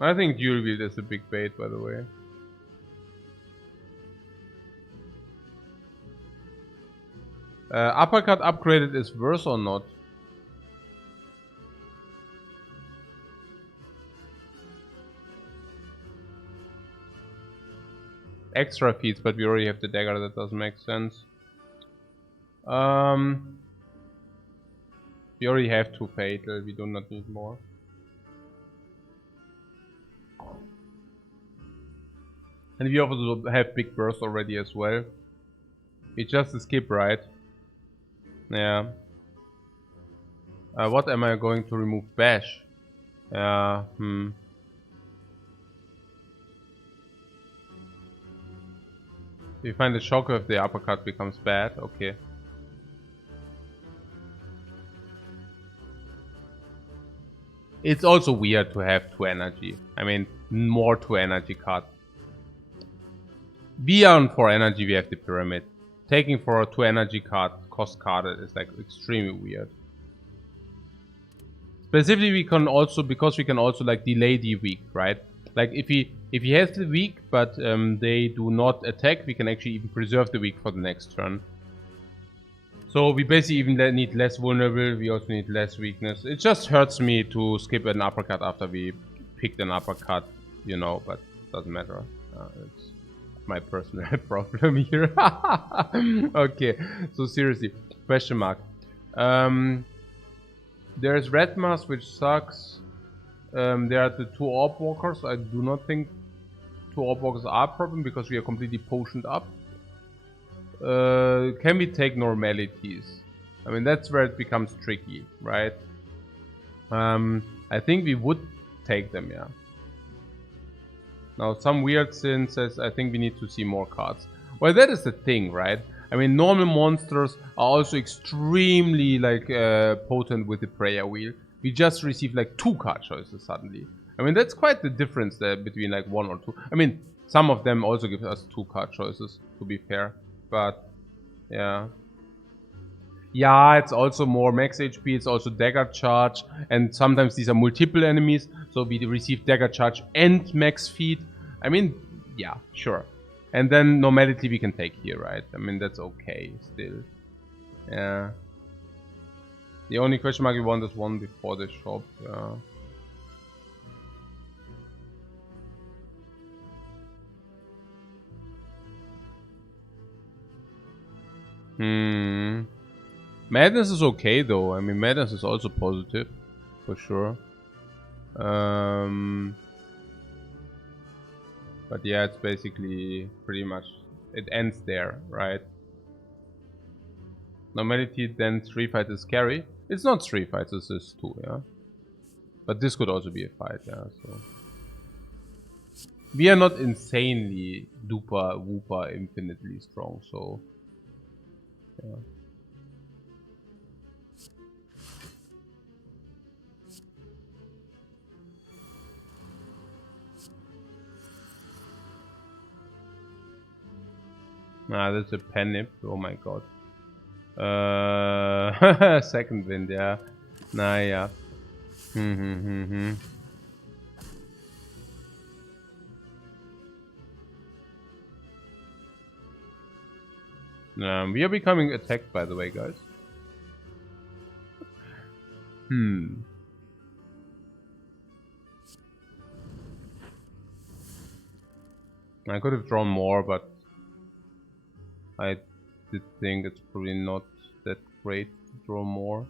I think dual wield is a big bait, by the way. Uppercut upgraded is worse or not? Extra feats, but we already have the dagger. That doesn't make sense. We already have 2 fatal. We do not need more. And we also have big burst already as well. We just skip, right? Yeah. What am I going to remove? Bash. We find the shocker if the uppercut becomes bad. Okay. It's also weird to have 2 energy. I mean, more 2 energy cards. Beyond 4 energy, we have the pyramid. Taking for a 2 energy card, cost card is like extremely weird. Specifically, we can also, because we can also like delay the weak, right? Like if he has the weak, but they do not attack, we can actually even preserve the weak for the next turn. So we basically even need less vulnerable, we also need less weakness. It just hurts me to skip an uppercut after we picked an uppercut, you know, but doesn't matter. It's my personal problem here. Okay, so seriously, question mark. There's Red Mask, which sucks. There are the 2 Orb Walkers. I do not think 2 Orb Walkers are a problem because we are completely potioned up. Can we take normalities? I mean, that's where it becomes tricky, right? I think we would take them, yeah. Now, some weird sin says I think we need to see more cards. Well, that is the thing, right? I mean, normal monsters are also extremely like potent with the prayer wheel. We just received like 2 card choices suddenly. I mean, that's quite the difference there between like 1 or 2. I mean, some of them also give us 2 card choices, to be fair. But, yeah. Yeah, it's also more max HP, it's also dagger charge, and sometimes these are multiple enemies, so we receive dagger charge and max feed. I mean, yeah, sure. And then normality we can take here, right? I mean, that's okay still. Yeah. The only question mark we want is one before the shop. Madness is okay though. I mean, madness is also positive, for sure. But yeah, it's basically pretty much, it ends there, right? Normality, then 3 fights is scary. It's not 3 fights, it's just 2, yeah? But this could also be a fight, yeah, so. We are not insanely duper whooper infinitely strong, so. Yeah. Ah, that's a penip. Oh my god. Second wind, yeah. Nah, yeah. We are becoming attacked, by the way, guys. I could have drawn more, but I did think it's probably not that great to draw more.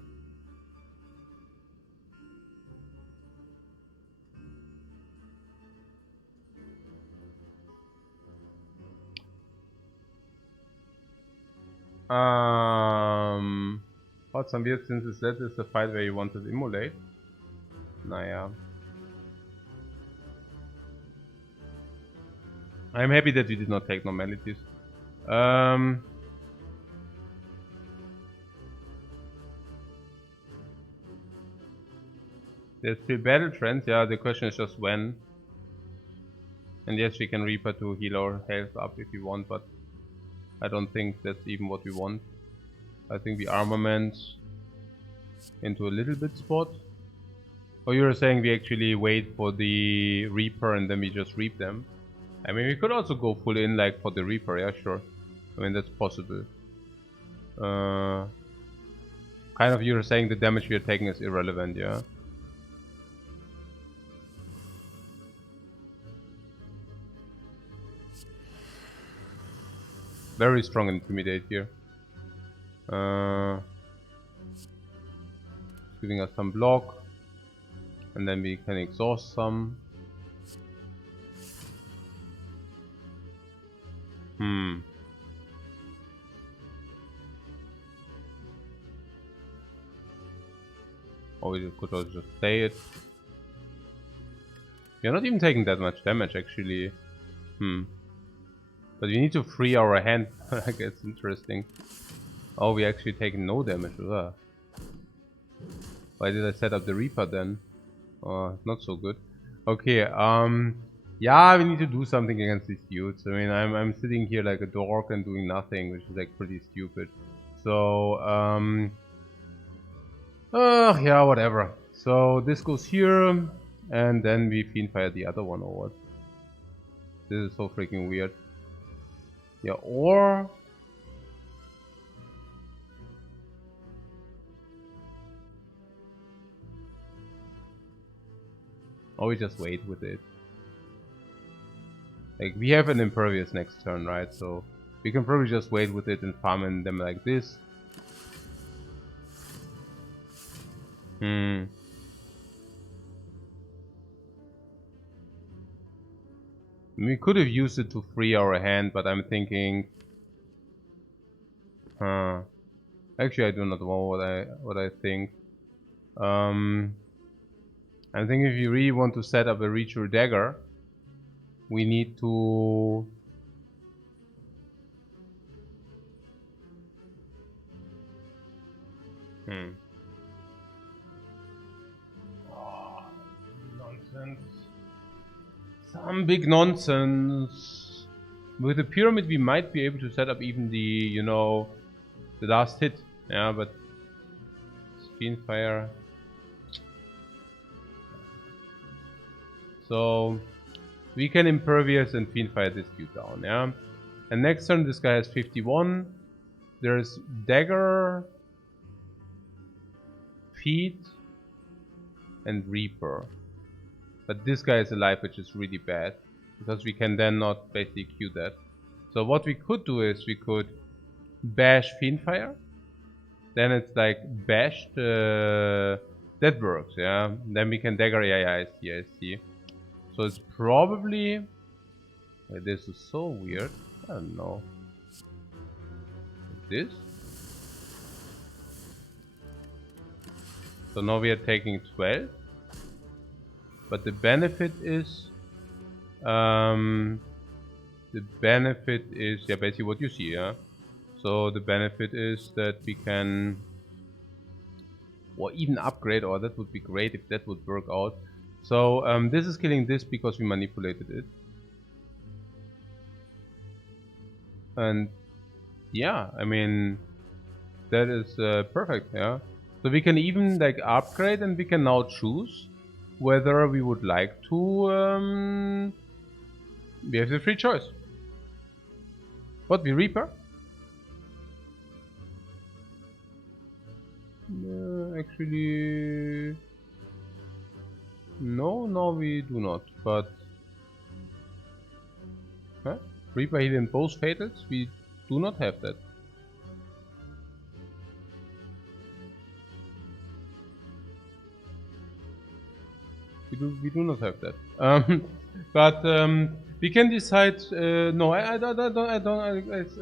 But some weird since that is the fight where you want to immolate. Naja. I'm happy that we did not take normalities. There's still battle trends, yeah, the question is just when. And yes, we can Reaper to heal our health up if we want, but I don't think that's even what we want. I think we armament into a little bit spot. Oh, you're saying we actually wait for the Reaper and then we just reap them? I mean, we could also go full in like for the Reaper, yeah, sure. I mean, that's possible. Kind of you're saying the damage we are taking is irrelevant, yeah? Very strong Intimidate here. Giving us some block. And then we can exhaust some. Or we could also just play it. We are not even taking that much damage actually. But we need to free our hand. I guess it's interesting. Oh, we actually taking no damage. Ugh. Why did I set up the Reaper then? Oh, not so good. Okay, yeah, we need to do something against these dudes. I mean, I'm sitting here like a dork and doing nothing, which is like pretty stupid. So, yeah, whatever. So this goes here, and then we Fiendfire the other one or what? This is so freaking weird. Yeah, or... or we just wait with it. Like, we have an Impervious next turn, right? So we can probably just wait with it and farm them like this. We could have used it to free our hand, but I'm thinking... Actually, I do not know what I think. I'm thinking if you really want to set up a Reacher Dagger, we need to... Oh, nonsense. Some big nonsense. With the pyramid, we might be able to set up even the, you know, the last hit. Yeah, but Fiendfire. So we can Impervious and Fiendfire this dude down. Yeah, and next turn this guy has 51. There's Dagger, Feet, and Reaper. But this guy is alive, which is really bad, because we can then not basically Q that. So what we could do is we could bash Fiendfire. Then it's like bashed. That works, yeah. Then we can dagger. Yeah, I see. So it's probably... Wait, this is so weird. I don't know. This? So now we are taking 12. But the benefit is... the benefit is... Yeah, basically what you see, yeah? So the benefit is that we can... Or even upgrade, or that would be great if that would work out. So this is killing this because we manipulated it. And yeah, I mean, that is perfect, yeah. So we can even like upgrade, and we can now choose whether we would like to... we have the free choice. What, we Reaper? Actually... No, we do not, but... Huh? Reaper heal in both fatals? We do not have that. We do not have that. But we can decide. No, I don't. It's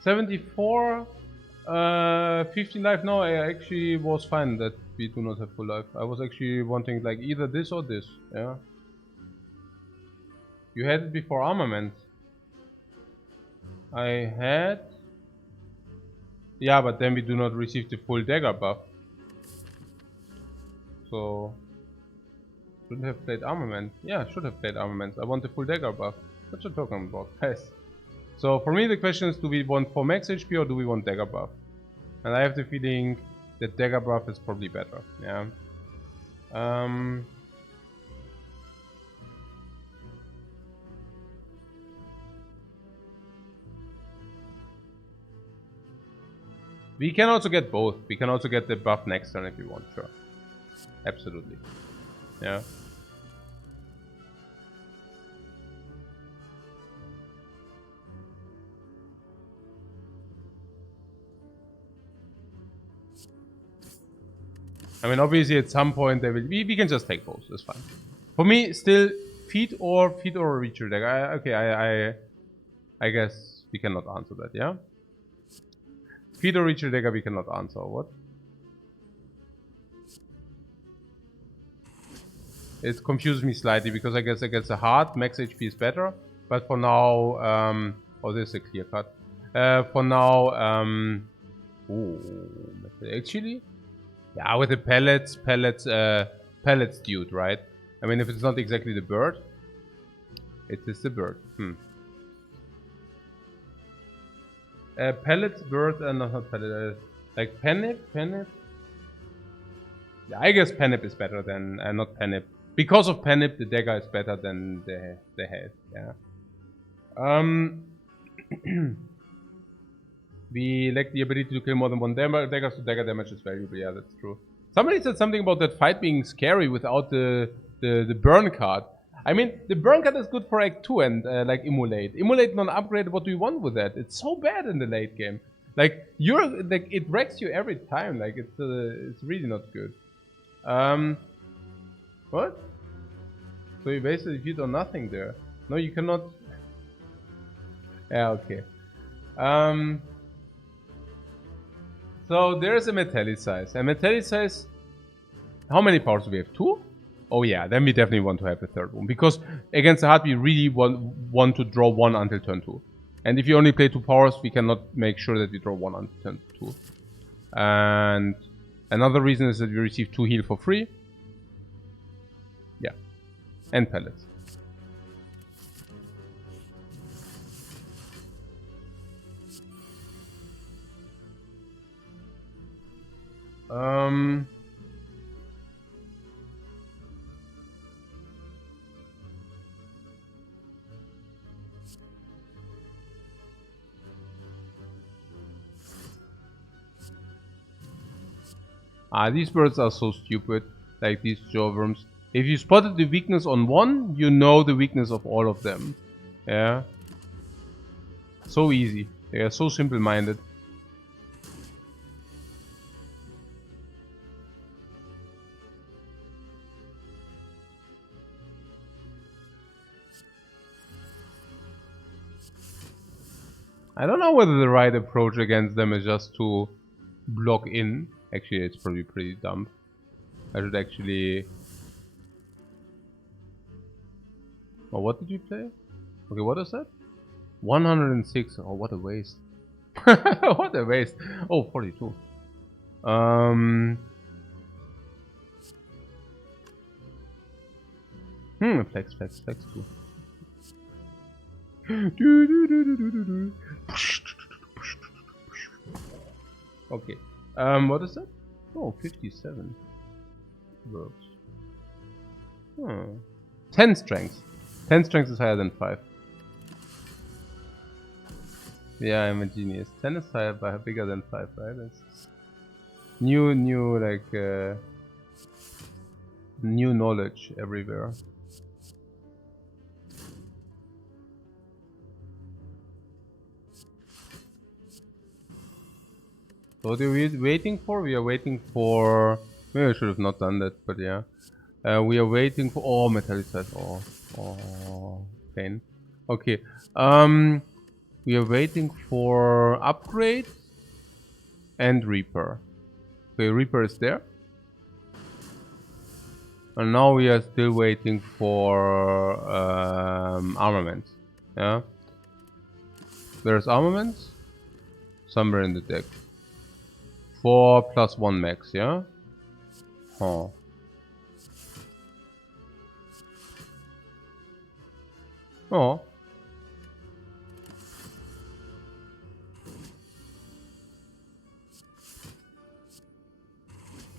74, 15 life. No, I actually was fine that we do not have full life. I was actually wanting like either this or this. Yeah. You had it before armament. I had. Yeah, but then we do not receive the full dagger buff. So. Should have played armament. Yeah, should have played armament. I want the full dagger buff. What you talking about? Yes. So for me the question is, do we want 4 max HP or do we want dagger buff? And I have the feeling that dagger buff is probably better. Yeah. We can also get both. We can also get the buff next turn if you want, sure. Absolutely. Yeah. I mean, obviously at some point they will. We can just take both. That's fine. For me, still feet or reacher dagger. I guess we cannot answer that. Yeah. Feet or reacher dagger we cannot answer. What? It confuses me slightly because I guess against the heart, max HP is better. But for now, oh, this is a clear cut. For now, actually, yeah, with the pellets, dude, right? I mean, if it's not exactly the bird, it is the bird. Pellets, bird, and not pellet, like penip. Yeah, I guess penip is better than not penip. Because of penip, the dagger is better than the head. Yeah. We lack the ability to kill more than one dagger, so dagger damage is valuable. Yeah, that's true. Somebody said something about that fight being scary without the burn card. I mean, the burn card is good for Act 2 and like Immolate. Immolate non-upgrade, what do you want with that? It's so bad in the late game. Like, it wrecks you every time. Like, it's really not good. What? So you basically hit on nothing there. No, you cannot. Yeah, okay. So there's a metallicize. A metallicize. How many powers do we have? 2? Oh yeah, then we definitely want to have a third one. Because against the heart we really want to draw 1 until turn 2. And if you only play 2 powers, we cannot make sure that we draw 1 until turn 2. And another reason is that we receive 2 heal for free. Yeah. And pellets. These birds are so stupid, like these jawworms. If you spotted the weakness on one, you know the weakness of all of them. Yeah. So easy. They are so simple-minded. I don't know whether the right approach against them is just to block in. Actually, it's probably pretty dumb. I should actually... Oh, what did you play? Okay, what is that? 106. Oh, what a waste. What a waste. Oh, 42. Flex too. Okay. What is that? Oh, 57. Works. 10 strength. 10 strength is higher than 5. Yeah, I'm a genius. 10 is higher, but bigger than 5, right? That's new, like, new knowledge everywhere. So what are we waiting for? We are waiting for... Maybe I should have not done that, but yeah. We are waiting for... Oh, metallized. Oh, pain. Okay. We are waiting for upgrade and Reaper. Okay, Reaper is there. And now we are still waiting for armaments. Yeah. There's armaments somewhere in the deck. 4 + 1 max, yeah? Huh. Oh.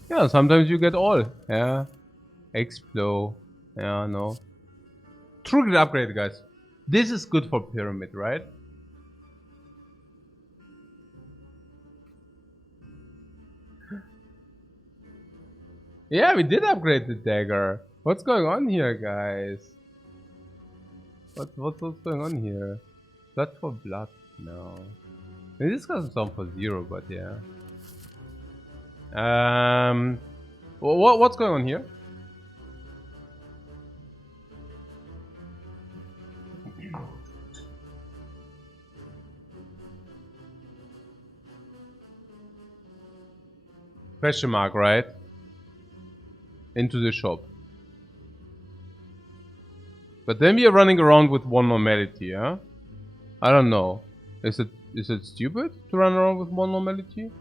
Yeah, sometimes you get all. Yeah. Explode. Yeah, no. True grid upgrade, guys. This is good for pyramid, right? Yeah, we did upgrade the dagger. What's going on here, guys? What's going on here? Blood for blood? No. I mean, this doesn't sound for 0, but yeah. What's going on here? Question mark, right? Into the shop. But then we are running around with one normality, yeah? I don't know. Is it stupid to run around with one normality?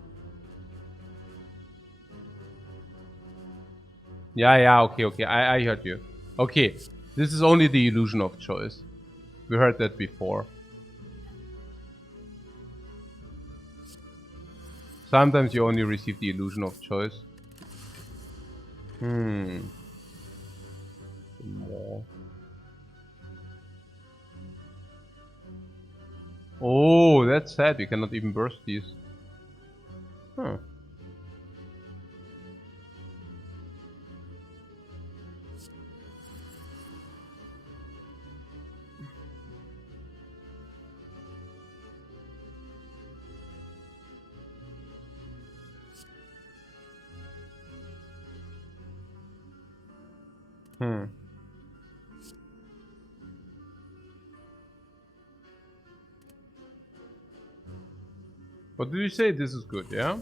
Yeah, okay. I heard you. Okay, this is only the illusion of choice. We heard that before. Sometimes you only receive the illusion of choice. More. Oh, that's sad. We cannot even burst these. Huh. What did you say? This is good, yeah?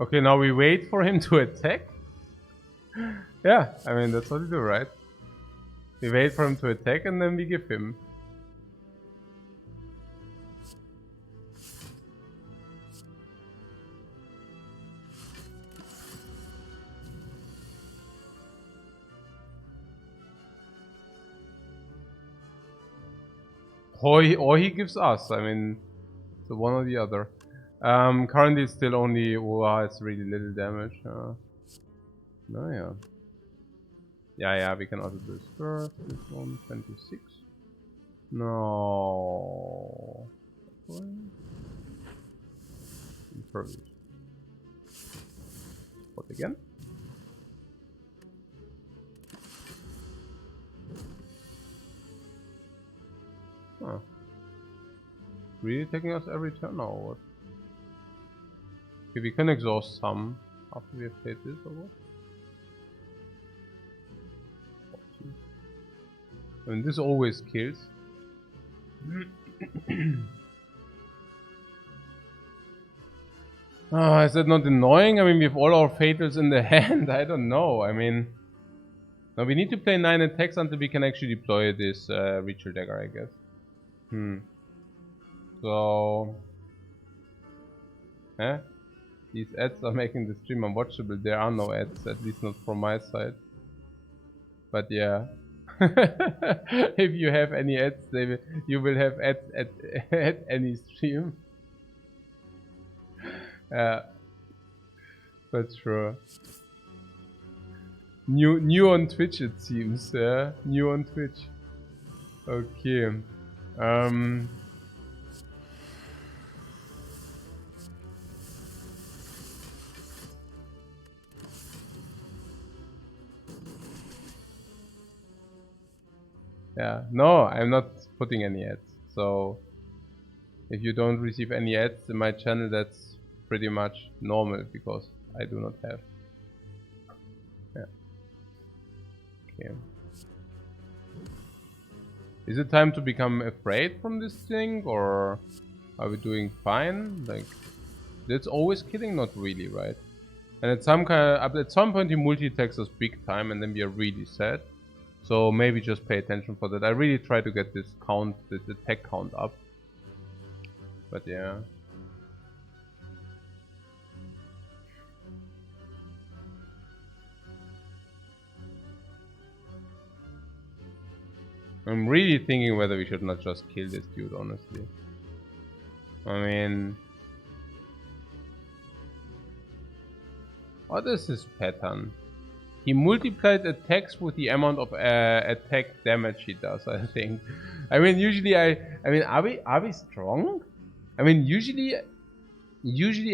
Okay, now we wait for him to attack? Yeah, I mean, that's what we do, right? We wait for him to attack and then we give him. Or he gives us, I mean, so one or the other. Currently it's still only, wow, it's really little damage. No, yeah. Yeah, we can also do this first. This one, 26. No. Impervious. What again? Huh. Really taking us every turn or what? Okay, we can exhaust some after we have played this or what? And this always kills. Oh, is that not annoying? I mean, we have all our fatals in the hand. I don't know. I mean, now we need to play 9 attacks until we can actually deploy this ritual dagger, I guess. So, these ads are making the stream unwatchable. There are no ads, at least not from my side. But yeah, if you have any ads, you will have ads at any stream. That's true. New on Twitch, it seems. Yeah, new on Twitch. Okay. Yeah, no, I'm not putting any ads. So if you don't receive any ads in my channel, that's pretty much normal because I do not have. Yeah. Okay. Is it time to become afraid from this thing, or are we doing fine? Like, that's always killing, not really, right? And at some point he multi-attacks us big time, and then we are really sad. So maybe just pay attention for that. I really try to get this count, this attack count up. But yeah. I'm really thinking whether we should not just kill this dude, honestly. I mean, what is his pattern? He multiplied attacks with the amount of attack damage he does, I think. I mean, usually are we strong? I mean, usually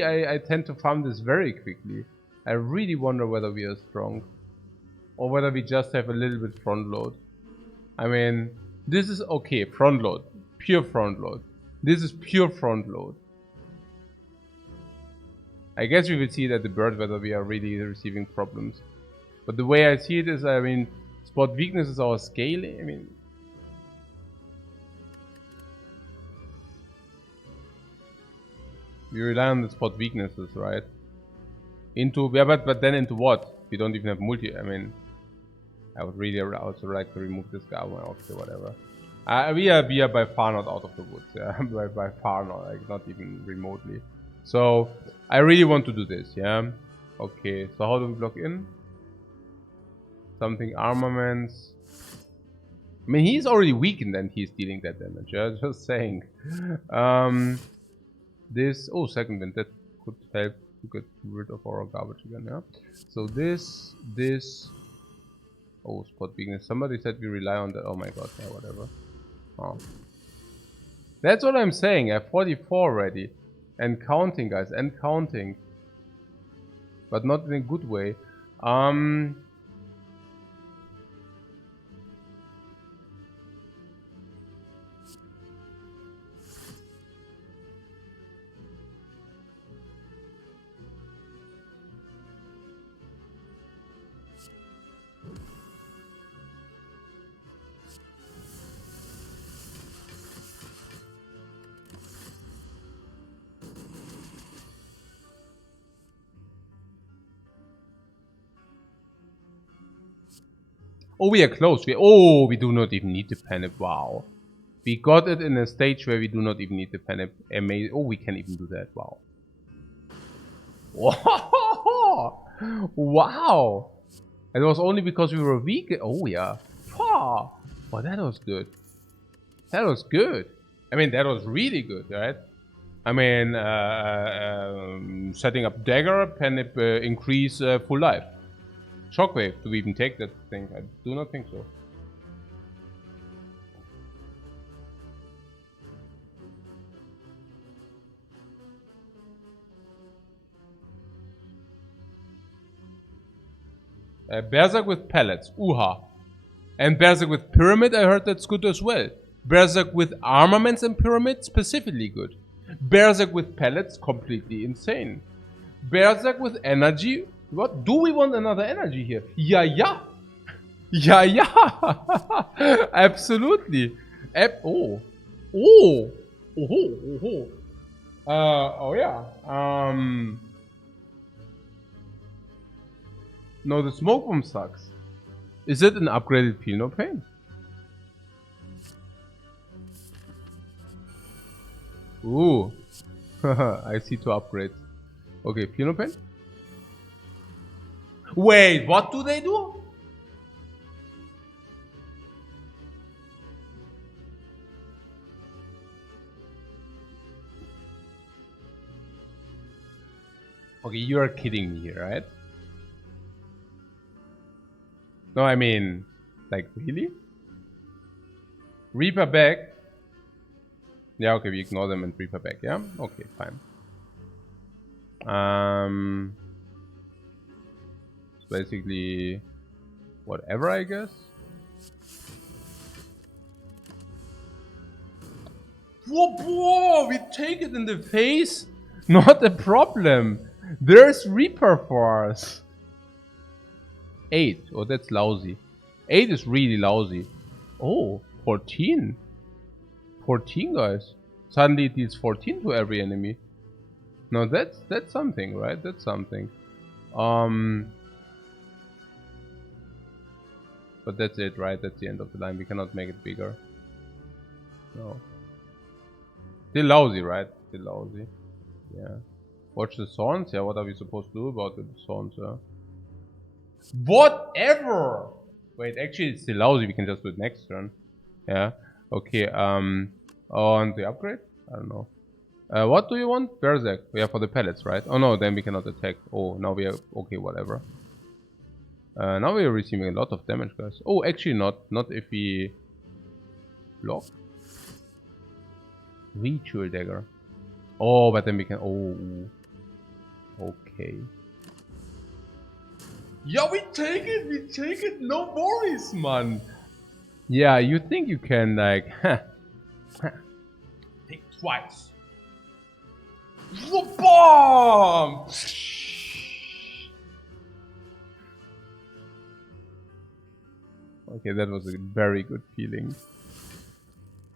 I tend to farm this very quickly. I really wonder whether we are strong, or whether we just have a little bit front load. I mean, this is okay, front load, pure front load. This is pure front load. I guess we will see it at the bird whether we are really receiving problems. But the way I see it is, I mean, spot weakness is our scale. I mean, we rely on the spot weaknesses, right? Into, yeah, but then into what? We don't even have multi. I mean, I would really also like to remove this guy. Okay, whatever. We are by far not out of the woods. Yeah, by far not, like not even remotely. So I really want to do this. Yeah. Okay. So how do we block in? Something armaments. I mean, he's already weakened and he's dealing that damage. Yeah, just saying. This second wind, that could help to get rid of our garbage again. Yeah. So this. Oh, spot weakness. Somebody said we rely on that. Oh my god. Yeah, whatever. Oh. That's what I'm saying. I have 44 already, and counting, guys, and counting. But not in a good way. Oh, we are close. We do not even need the panic. Wow. We got it in a stage where we do not even need the panic. Amazing. Oh, we can even do that. Wow. Wow. And it was only because we were weak. Oh, yeah. Wow, that was good. That was good. I mean, that was really good, right? I mean, setting up dagger, can it increase full life? Shockwave, do we even take that thing? I do not think so. Berserk with pellets, uha. And Berserk with pyramid, I heard that's good as well. Berserk with armaments and pyramid, specifically good. Berserk with pellets, completely insane. Berserk with energy. What? Do we want another energy here? Yeah. Ja, ja. Absolutely. Oh. Oh. Oh. Oh yeah. No, the smoke bomb sucks. Is it an upgraded Feel No Pain? Ooh. I see 2 upgrades. Okay, Feel No Pain? Wait, what do they do? Okay, you are kidding me here, right? No, I mean, like, really? Reaper back? Yeah, okay, we ignore them and Reaper back, yeah? Okay, fine. It's basically whatever, I guess. Whoa, we take it in the face? Not a problem. There's Reaper for us. 8. Oh, that's lousy. 8 is really lousy. Oh, 14. 14, guys. Suddenly it deals 14 to every enemy. No, that's something, right? That's something. But that's it, right? That's the end of the line. We cannot make it bigger. No. Still lousy, right? Still lousy. Yeah. Watch the Swords? Yeah, what are we supposed to do about the Swords? Yeah? Whatever! Wait, actually it's still lousy. We can just do it next turn. Yeah. Okay, on the upgrade? I don't know. What do you want? Berserk. Yeah, for the pellets, right? Oh no, then we cannot attack. Oh, now we are... Okay, whatever. Now we are receiving a lot of damage, guys. Oh, actually not. Not if we... block. Ritual dagger. Oh, but then we can... Oh. Okay. Yeah, we take it. No worries, man. Yeah, you think you can, like... Think twice. Bomb! Okay, that was a very good feeling.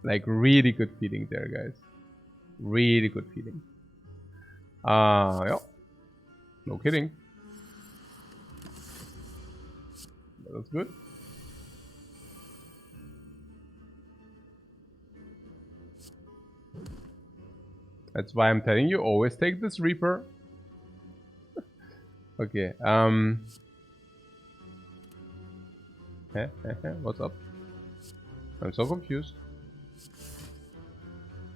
Like, really good feeling there, guys. Really good feeling. Yeah. No kidding. That was good. That's why I'm telling you, always take this Reaper. Okay, what's up? I'm so confused.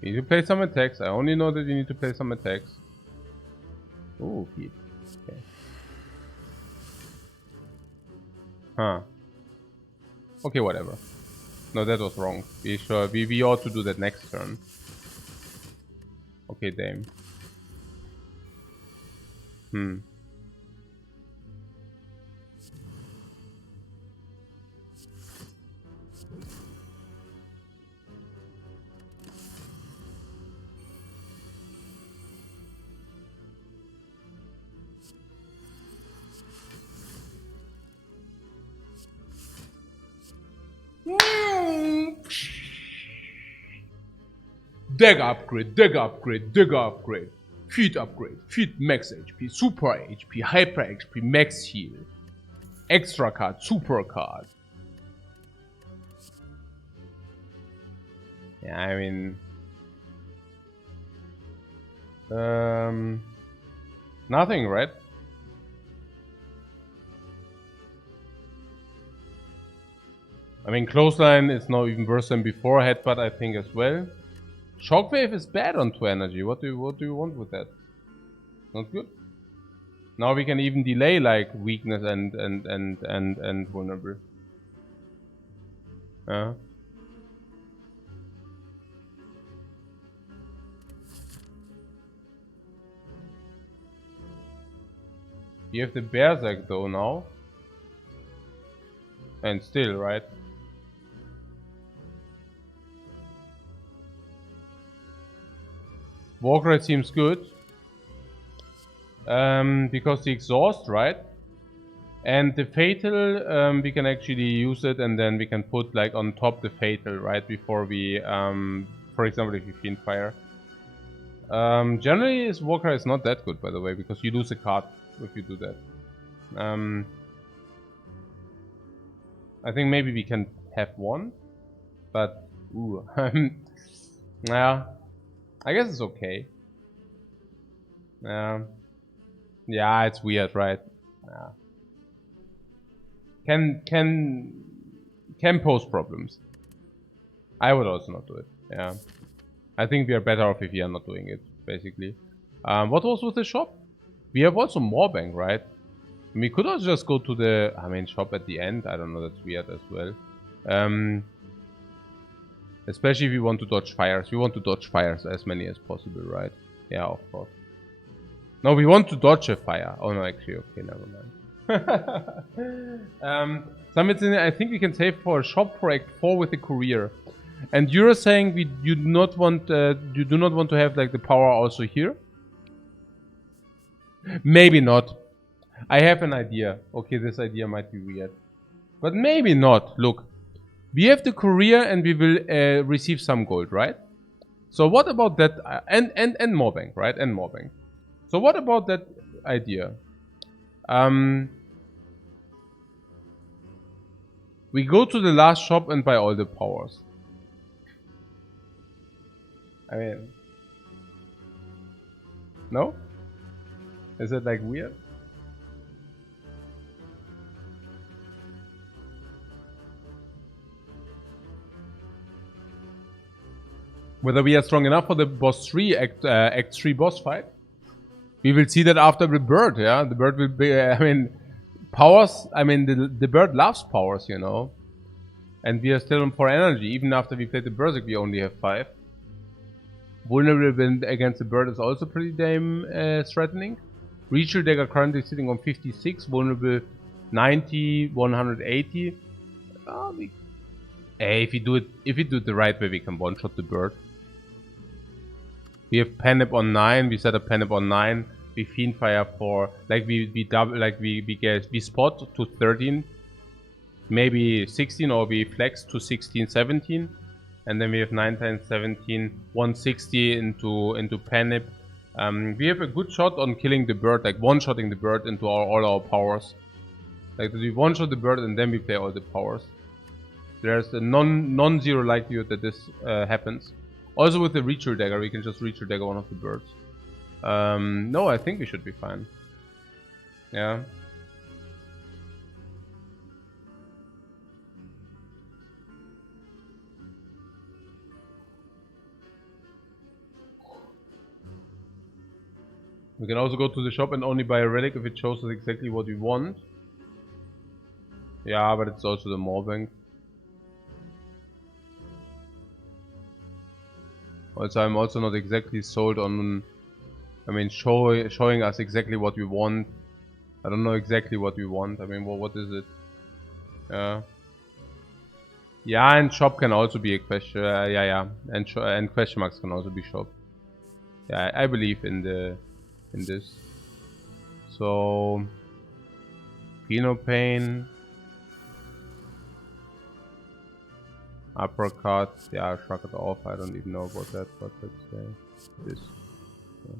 You need to play some attacks. I only know that you need to play some attacks. Ooh, feet. Okay. Huh. Okay, whatever. No, that was wrong. We ought to do that next turn. Okay, Dame. Dagger upgrade. Feet upgrade. Feet max HP, super HP, hyper HP, max heal. Extra card, super card. Yeah, I mean... nothing, right? I mean, Clothesline is now even worse than before. Headbutt, I think, as well. Shockwave is bad on 2 energy. What do you want with that? Not good. Now we can even delay like weakness and vulnerable. You have the Berserk though now. And still, right? Walker seems good. Because the exhaust, right? And the fatal, we can actually use it, and then we can put like on top the fatal right before we, for example, if you fiend fire. Generally, his Walker is not that good, by the way, because you lose a card if you do that. I think maybe we can have one, but ooh, yeah, I guess it's okay. Yeah, it's weird, right? Yeah. Can pose problems. I would also not do it. Yeah, I think we are better off if we are not doing it. Basically, what was with the shop? We have also more bank, right? We could also just go to the, shop at the end. I don't know, that's weird as well. Especially if we want to dodge fires. We want to dodge fires as many as possible, right? Yeah, of course. No, we want to dodge a fire. Oh no, actually, okay, never mind. Something I think we can save for a shop for Act 4 with a courier. And you're saying you do not want to have like the power also here? Maybe not. I have an idea. Okay, this idea might be weird. But maybe not. Look. We have the courier and we will receive some gold, right? So what about that? And more bank, right? And more bank. So what about that idea? We go to the last shop and buy all the powers. I mean, no? Is it like weird? Whether we are strong enough for the boss 3, Act 3 boss fight? We will see that after the bird, yeah? The bird will be, powers, the bird loves powers, you know? And we are still on 4 energy. Even after we played the Berserk, we only have 5. Vulnerable against the bird is also pretty damn threatening. Ritual Dagger currently sitting on 56, vulnerable 90, 180. If we do it the right way, we can one-shot the bird. We have Panip on 9, we set a Panip on 9, we Fiend Fire for, like we double, like we spot to 13, maybe 16, or we flex to 16, 17, and then we have 9 times 17, 160 into Panip. We have a good shot on killing the bird, like one-shotting the bird into all our powers. Like we one-shot the bird and then we play all the powers. There's a non-zero likelihood that this happens. Also with the Ritual Dagger, we can just Ritual Dagger one of the birds. No, I think we should be fine. Yeah. We can also go to the shop and only buy a relic if it shows us exactly what we want. Yeah, but it's also the Moorbank. Also, I'm also not exactly sold on, showing us exactly what we want. I don't know exactly what we want. What is it? Yeah, and shop can also be a question. Yeah, and question marks can also be shop. Yeah, I believe in this. So, Pain. Uppercut, yeah, shrug it off. I don't even know about that, but let's say this. Yeah.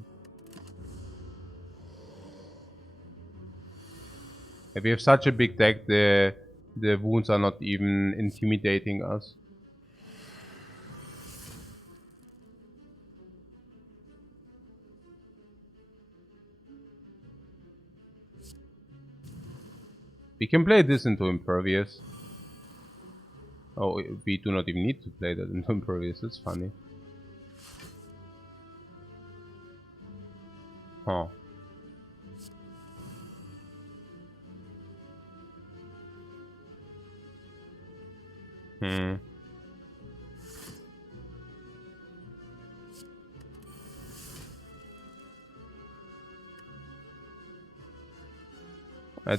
If we have such a big deck, the wounds are not even intimidating us. We can play this into Impervious. Oh, we do not even need to play that into Impervious. That's funny. Huh.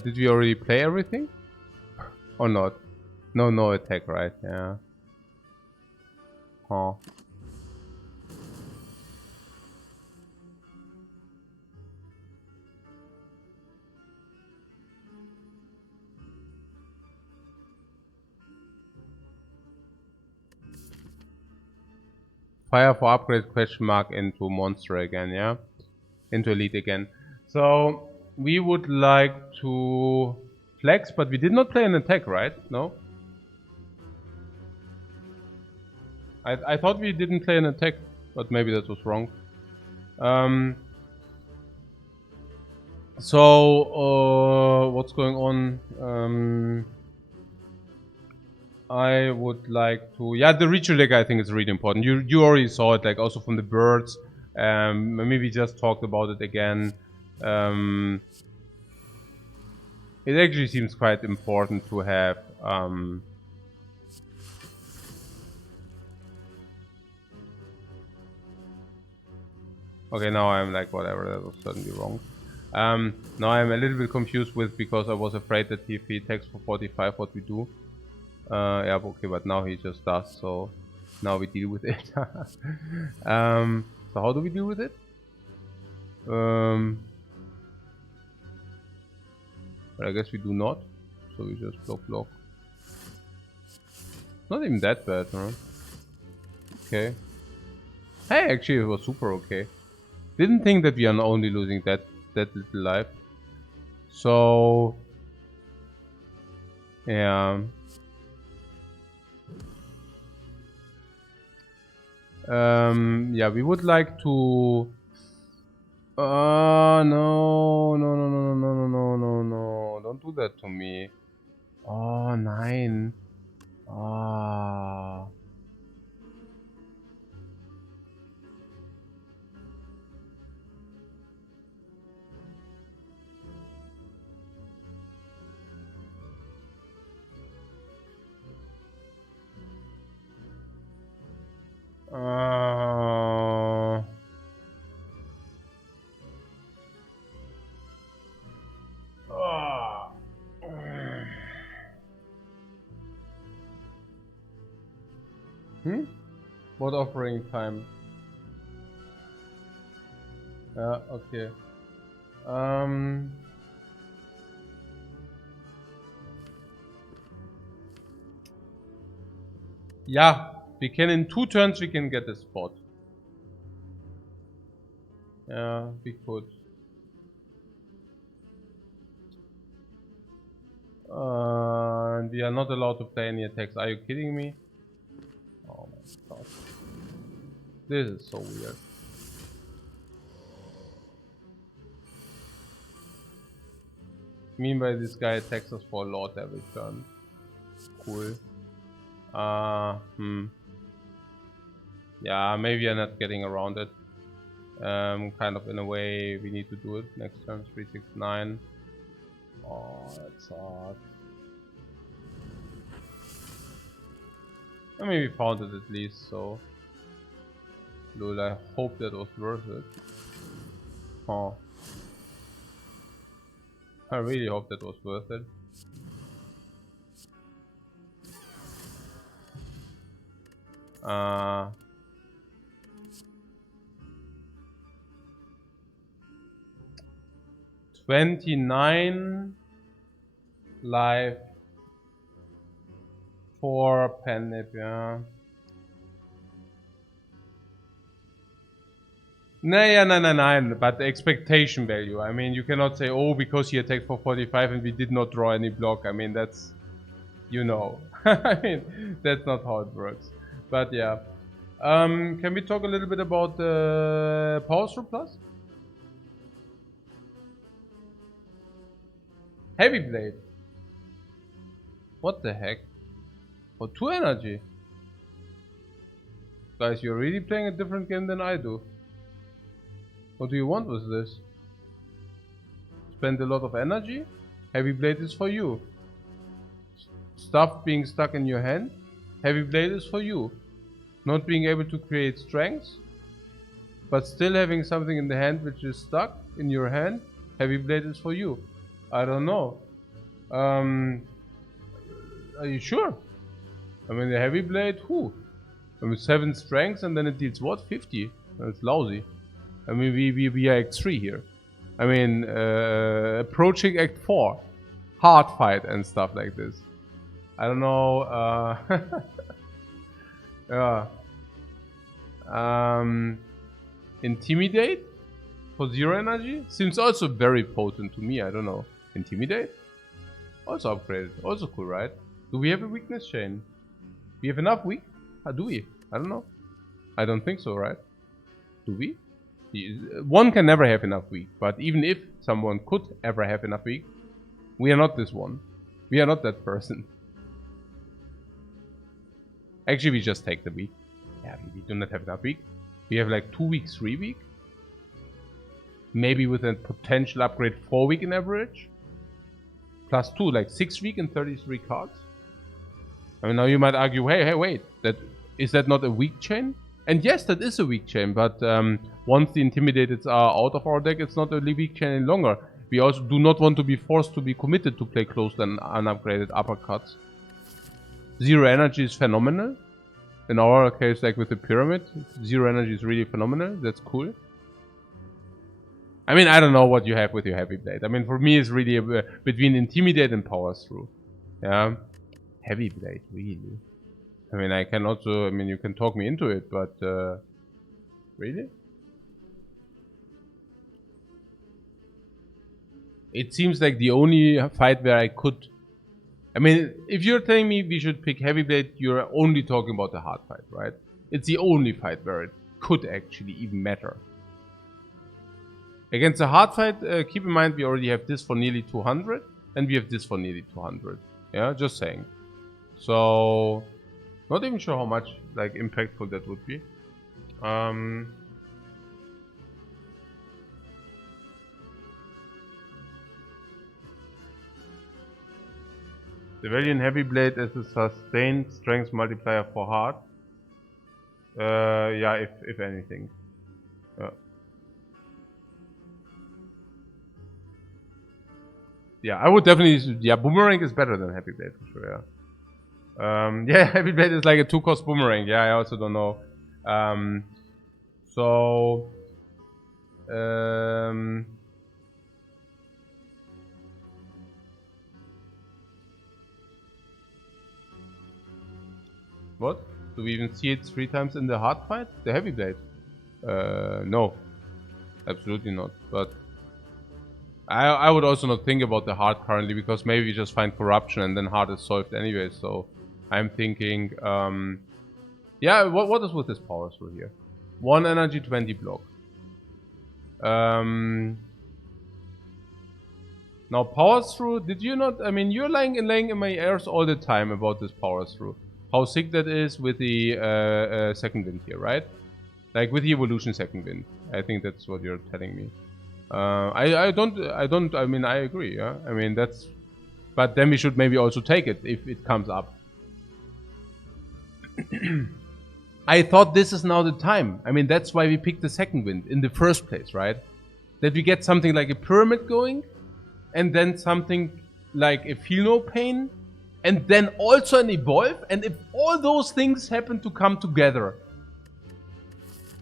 Did we already play everything? Or not? No attack, right? Yeah. Huh. Fire for upgrade question mark into monster again, yeah? Into elite again. So we would like to flex, but we did not play an attack, right? No? I thought we didn't play an attack, but maybe that was wrong. So what's going on? I would like to, yeah, the ritual deck I think is really important. You already saw it, like also from the birds. Maybe we just talked about it again. It actually seems quite important to have. Okay, now I'm like, whatever, that was certainly wrong. Now I'm a little bit confused with, because I was afraid that if he attacks for 45, what we do. Yeah, okay, but now he just does, so now we deal with it. So how do we deal with it? But I guess we do not, so we just block. Not even that bad, huh? Okay. Hey, actually it was super okay. Didn't think that we are only losing that little life. So yeah. Yeah, we would like to. No, don't do that to me. Oh, 9. Ah. What offering time? Okay. Yeah, we can in 2 turns we can get a spot. Yeah, we could. And we are not allowed to play any attacks. Are you kidding me? Oh my god. This is so weird. Meanwhile, this guy attacks us for a lot every turn. Cool. Yeah, maybe I'm not getting around it. Kind of in a way we need to do it. Next turn, 3, 6, 9. Oh, that sucks. I mean, we found it at least, so. Lol, I hope that was worth it. Oh. I really hope that was worth it. Uh, 29 life for Pennip, yeah. No, but the expectation value. I mean, you cannot say, oh, because he attacked for 45 and we did not draw any block. I mean, that's, you know. I mean, that's not how it works. But yeah. Can we talk a little bit about the power surplus? Heavy blade. What the heck? For 2 energy. Guys, you're really playing a different game than I do. What do you want with this? Spend a lot of energy? Heavy blade is for you. Stuff being stuck in your hand? Heavy blade is for you. Not being able to create strength, but still having something in the hand which is stuck in your hand? Heavy blade is for you. I don't know. Are you sure? I mean, the heavy blade, who? I mean, 7 strengths and then it deals what? 50? That's lousy. I mean, we are Act 3 here. I mean, approaching Act 4. Hard fight and stuff like this. I don't know. Yeah. Intimidate for 0 energy seems also very potent to me. I don't know. Intimidate? Also upgraded. Also cool, right? Do we have a weakness chain? We have enough weak? How do we? I don't know. I don't think so, right? Do we? One can never have enough weak, but even if someone could ever have enough weak, we are not this one. We are not that person. Actually, we just take the weak. Yeah, we do not have enough weak. We have like 2 week, 3 week. Maybe with a potential upgrade 4 week in average. Plus 2, like 6 week and 33 cards. I mean, now you might argue, hey, wait, is that not a weak chain? And yes, that is a weak chain, but once the Intimidateds are out of our deck, it's not a weak chain any longer. We also do not want to be forced to be committed to play closed and unupgraded uppercuts. 0 energy is phenomenal. In our case, like with the pyramid, 0 energy is really phenomenal. That's cool. I mean, I don't know what you have with your Heavy Blade. I mean, for me, it's really between Intimidate and Power Through. Yeah. Heavy Blade, really. I mean, I can also, I mean, you can talk me into it, but really? It seems like the only fight where I could... I mean, if you're telling me we should pick Heavy Blade, you're only talking about the hard fight, right? It's the only fight where it could actually even matter. Against the hard fight, keep in mind we already have this for nearly 200, and we have this for nearly 200. Yeah, just saying. So, not even sure how much like impactful that would be. The value in Heavy Blade is a sustained strength multiplier for hard. Yeah, if anything. Yeah. Yeah, I would definitely. Yeah, Boomerang is better than Heavy Blade for sure. Yeah. Yeah, Heavy Blade is like a 2-cost Boomerang. Yeah, I also don't know. So. What? Do we even see it 3 times in the hard fight? The Heavy Blade? No. Absolutely not. But I would also not think about the hard currently, because maybe we just find corruption and then hard is solved anyway. So I'm thinking, yeah, what is with this power through here? 1 energy, 20 block. Now power through, did you not, I mean, you're laying in my ears all the time about this power through. How sick that is with the second wind here, right? Like with the evolution second wind. I think that's what you're telling me. I mean, I agree, yeah? I mean, that's... But then we should maybe also take it if it comes up. I thought this is now the time. I mean, that's why we picked the second wind in the first place, right? That we get something like a pyramid going, and then something like a Feel No Pain, and then also an Evolve, and if all those things happen to come together,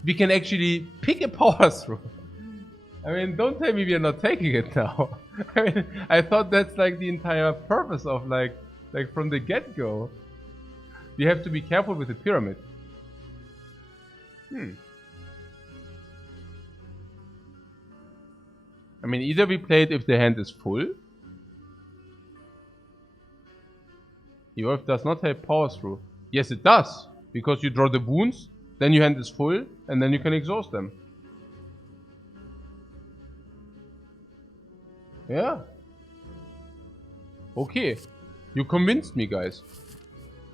we can actually pick a power through. I mean, don't tell me we are not taking it now. I mean, I thought that's like the entire purpose of like from the get-go. We have to be careful with the pyramid. I mean, either we play it if the hand is full. Evolve does not have power through. Yes, it does. Because you draw the wounds, then your hand is full, and then you can exhaust them. Yeah. Okay. You convinced me, guys.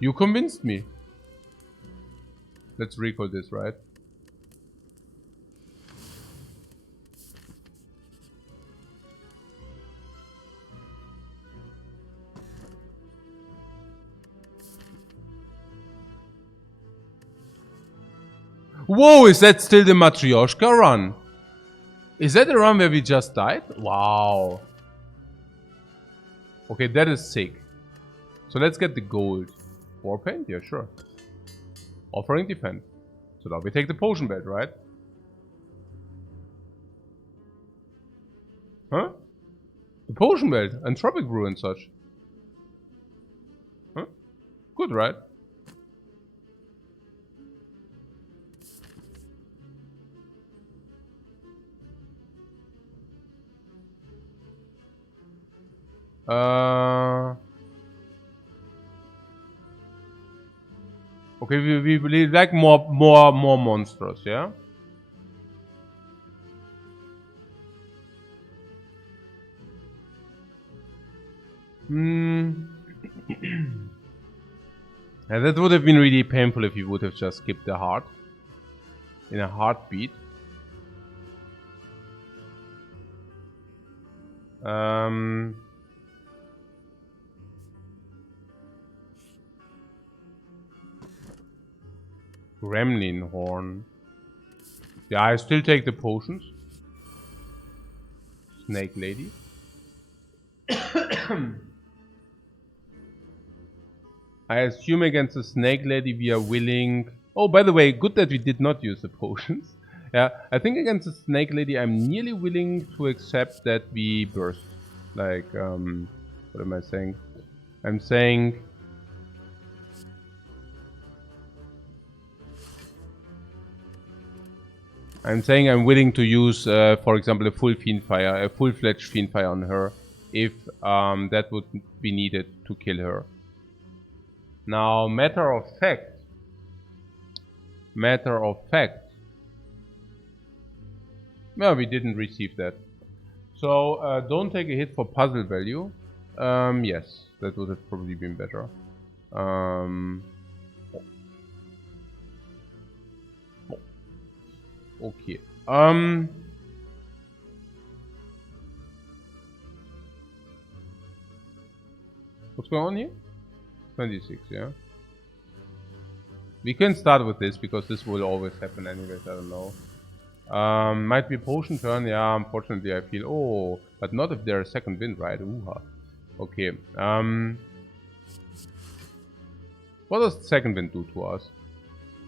You convinced me. Let's recall this, right? Whoa, is that still the Matryoshka run? Is that the run where we just died? Wow. Okay, that is sick. So let's get the gold. War Paint? Yeah, sure. Offering Defense. So now we take the Potion Belt, right? Huh? The Potion Belt. Entropic Brew and such. Huh? Good, right? Okay, we like more monsters, yeah? Hmm. Yeah, that would have been really painful if you would have just skipped the heart. In a heartbeat. Gremlin horn. Yeah, I still take the potions. Snake lady. I assume against the snake lady we are willing... Oh, by the way, good that we did not use the potions. Yeah, I think against the snake lady I'm nearly willing to accept that we burst. Like, what am I saying? I'm saying... I'm willing to use, for example, a full-fledged fiend fire on her, if that would be needed to kill her. Now, matter of fact. No, we didn't receive that. So, don't take a hit for puzzle value. Yes, that would have probably been better. Okay. What's going on here? 26, yeah. We can start with this because this will always happen anyways, I don't know. Might be potion turn, yeah, unfortunately I feel, oh, but not if there's second wind, right? Ooh-ha. Okay, what does second wind do to us?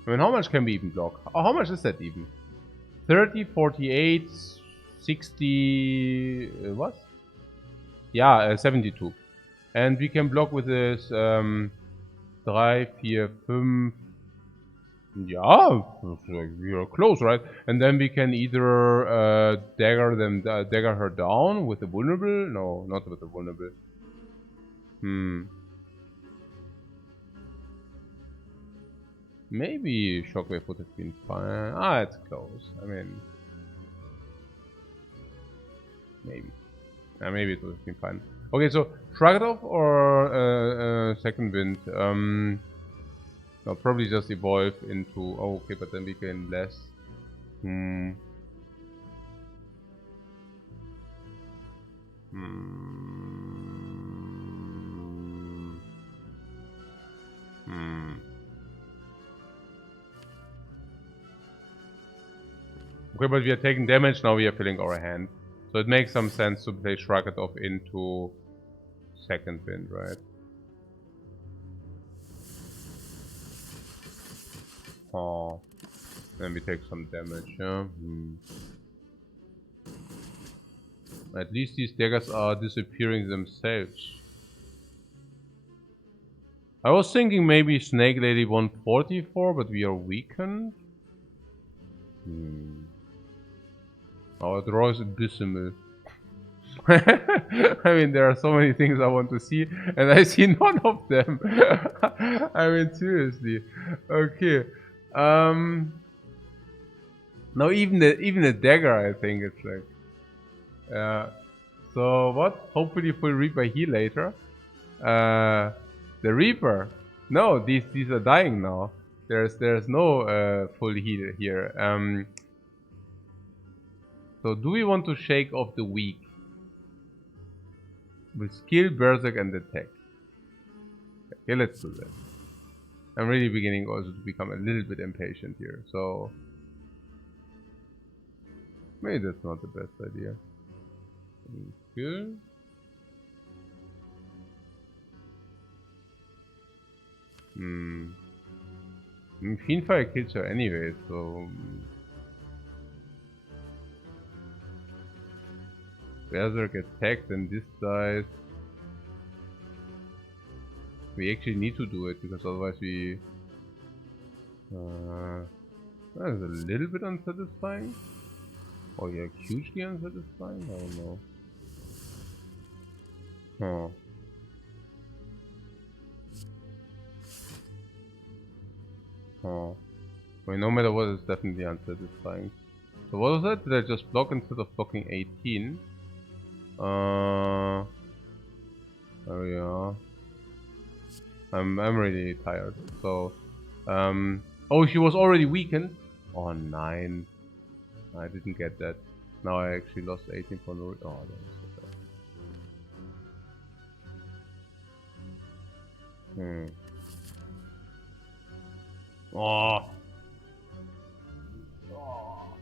I mean, how much can we even block? Oh, how much is that even? 30, 48, 60, what? Yeah, 72. And we can block with this, 3, 4, 5. Yeah, we are close, right? And then we can either dagger her down with the vulnerable. No, not with the vulnerable. Maybe shockwave would have been fine. Ah, it's close. I mean, maybe. Maybe it would have been fine. Okay, so shrug it off or second wind. No, probably just evolve into. Oh, okay, but then we gain less. Okay, but we are taking damage, now we are filling our hand. So it makes some sense to play Shrug It Off into second wind, right? Oh. Then we take some damage, yeah? At least these daggers are disappearing themselves. I was thinking maybe Snake Lady 144, but we are weakened. Our draw is abysmal. I mean, there are so many things I want to see, and I see none of them. I mean, seriously. Okay. No, even the dagger, I think it's like. So what? Hopefully, full Reaper heal later. The Reaper. No, these are dying now. There's no full heal here. So do we want to shake off the weak? With skill, berserk, and attack. Okay, let's do that. I'm really beginning also to become a little bit impatient here, so maybe that's not the best idea. Good. Fiendfire kills her anyway, so Berserk attacked and this dies. We actually need to do it because otherwise we that is a little bit unsatisfying. Or yeah, hugely unsatisfying? I don't know. Oh. Oh. I mean, no matter what, it's definitely unsatisfying. So what was that? Did I just block instead of blocking 18? There we are. I'm really tired. So, oh, she was already weakened. Oh, 9. I didn't get that. Now I actually lost 18 for no. Oh, that was so bad. Oh. Oh.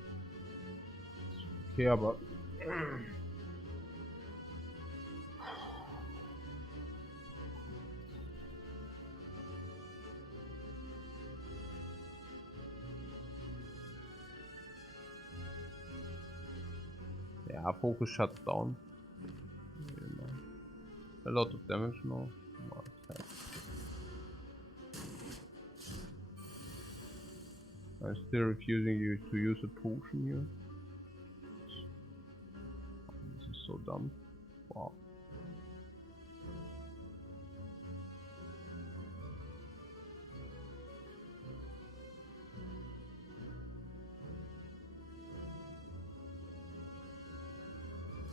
Okay, aber. Yeah, focus shuts down. A lot of damage now. I'm still refusing you to use a potion here. This is so dumb. Wow.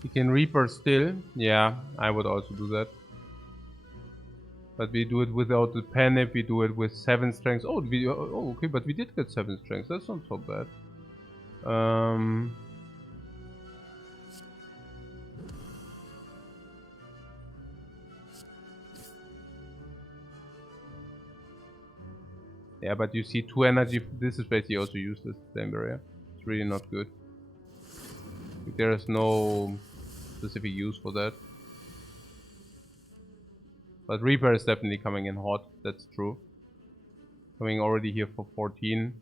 You can Reaper still. Yeah, I would also do that. But we do it without the panic, we do it with 7 strengths. Oh, okay, but we did get 7 strengths. That's not so bad. Yeah, but you see 2 energy. This is basically also useless, flame barrier. It's really not good. There is no specific use for that. But Reaper is definitely coming in hot, that's true. Coming already here for 14.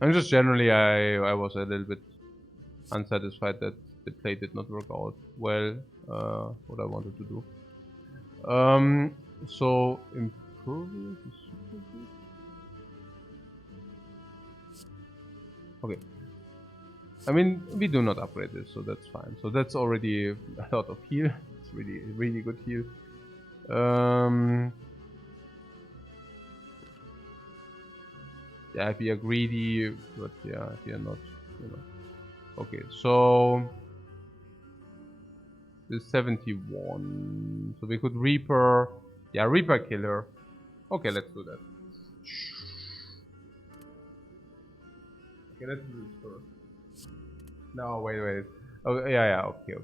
And just generally I was a little bit unsatisfied that the play did not work out well, what I wanted to do. So impervious is super good. Okay. I mean, we do not upgrade this, so that's fine. So that's already a lot of heal. It's really good heal. Yeah, if you are greedy, but yeah, if you're not, you know. Okay, so this 71. So we could Reaper. Yeah, Reaper killer. Okay, let's do that. Okay, let's do this first. No, wait. Oh, yeah, okay.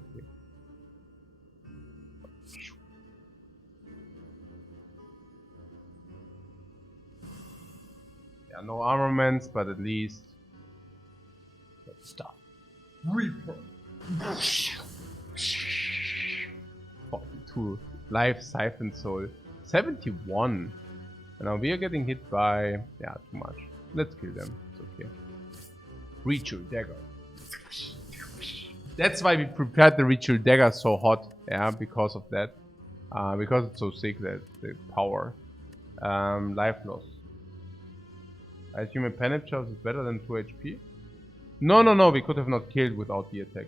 Yeah, no armaments, but at least stuff. Reaper. 42. Life, Siphon Soul. 71. And now we are getting hit by... Yeah, too much. Let's kill them. It's okay. Ritual Dagger. That's why we prepared the Ritual Dagger so hot. Yeah, because of that. Because it's so sick, that the power. Life loss. I assume a Penetrance is better than 2 HP? No, we could have not killed without the attack.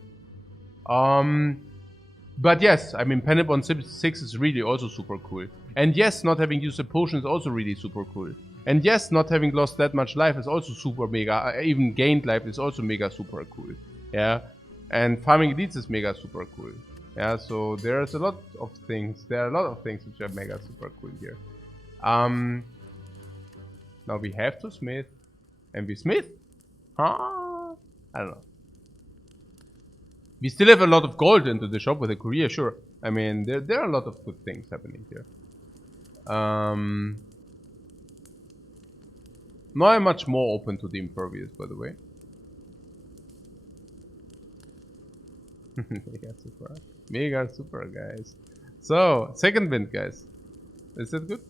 But yes, I mean, Panic on 6 is really also super cool. And yes, not having used a potion is also really super cool. And yes, not having lost that much life is also super mega, even gained life is also mega super cool. Yeah, and farming elites is mega super cool. Yeah, so there's a lot of things, there are a lot of things which are mega super cool here. Now we have to smith, and we smith? Huh? I don't know. We still have a lot of gold into the shop with a courier, sure. I mean, there are a lot of good things happening here. Now I'm much more open to the impervious, by the way. Mega super, guys. So, second wind, guys. Is that good?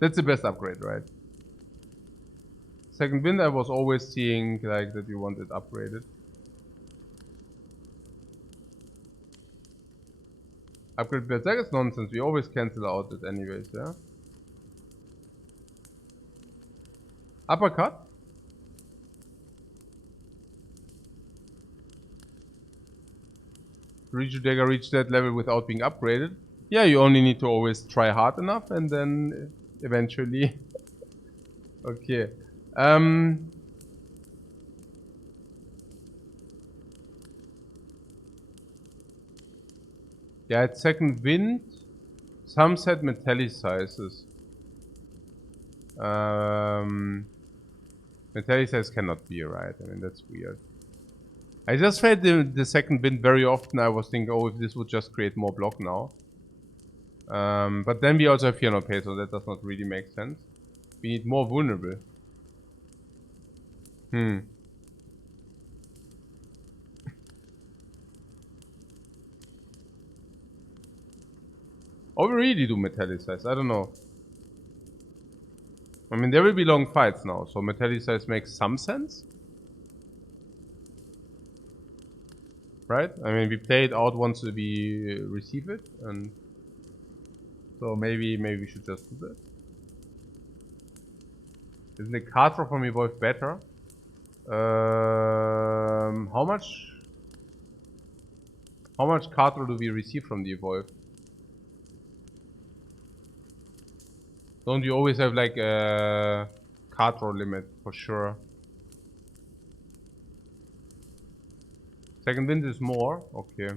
That's the best upgrade, right? Second wind, I was always seeing like that you want it upgraded. Upgrade Berserk is nonsense. We always cancel out it anyways, yeah? Uppercut? reach the dagger, reach that level without being upgraded. Yeah, you only need to always try hard enough and then eventually. Okay. Yeah, it's second wind. Some said metallicizes. Metallicize cannot be right. I mean, that's weird. I just felt the second wind very often. I was thinking, oh, if this would just create more block now. But then we also have Fear No Pain, so that does not really make sense. We need more vulnerable. Or we really do metallicize, I don't know. I mean, there will be long fights now, so metallicize makes some sense. Right? I mean, we play it out once we receive it, and so maybe we should just do that. Isn't the card draw from Evolve better? How much card draw do we receive from the Evolve? Don't you always have like a card draw limit for sure? Second wind is more? Okay.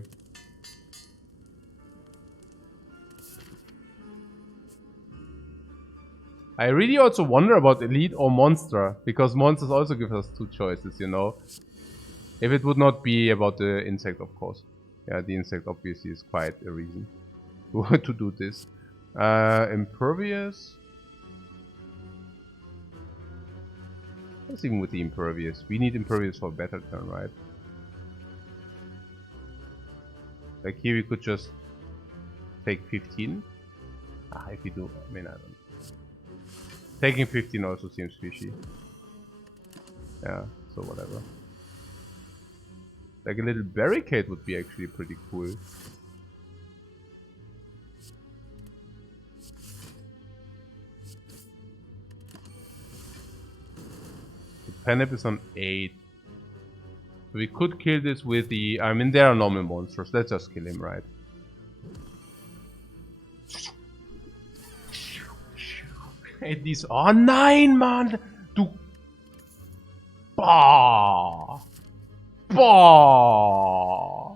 I really also wonder about Elite or Monster, because Monsters also give us two choices, you know. If it would not be about the insect, of course. Yeah, the insect obviously is quite a reason to do this. Impervious? What's even with the Impervious? We need Impervious for a better turn, right? Like here we could just take 15. If we do, I mean, I don't know. Taking 15 also seems fishy. Yeah, so whatever. Like a little barricade would be actually pretty cool. The Penip is on 8. So we could kill this with the... I mean, there are normal monsters. Let's just kill him, right? These are 9, man! Du... Bah! Bah!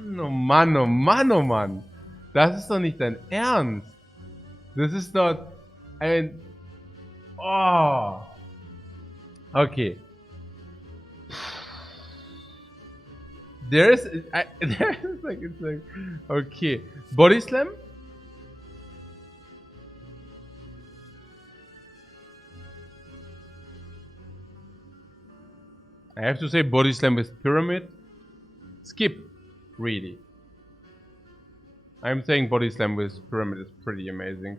Mann, oh Mann, oh Mann, oh Mann! Das ist doch nicht dein Ernst! Das ist doch... ein... Oh! Okay. There's like, it's like... Okay. Body Slam? I have to say Body Slam with Pyramid. Skip. Really. I'm saying Body Slam with Pyramid is pretty amazing.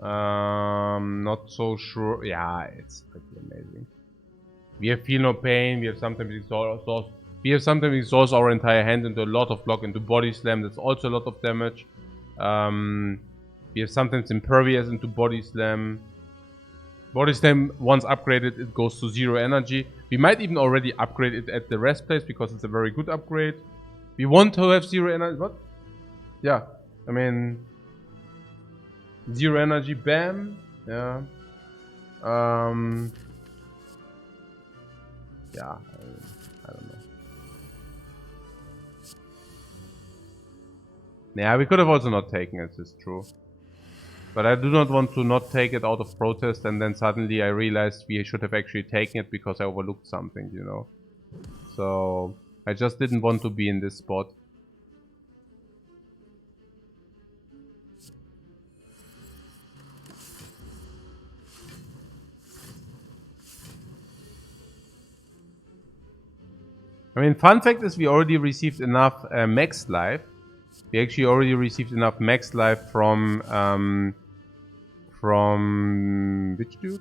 Not so sure. Yeah, it's pretty amazing. We have Feel No Pain. We have sometimes exhaust. We have sometimes exhaust our entire hand into a lot of block into Body Slam. That's also a lot of damage. We have sometimes Impervious into Body Slam. Body Slam, once upgraded, it goes to 0 energy. We might even already upgrade it at the rest place because it's a very good upgrade. We want to have 0 energy. What? Yeah, I mean, 0 energy, bam. Yeah. Yeah, I don't know. Yeah, we could have also not taken it, it's true. But I do not want to not take it out of protest and then suddenly I realized we should have actually taken it because I overlooked something, you know. So I just didn't want to be in this spot. I mean, fun fact is we already received enough max life. We actually already received enough max life from which dude?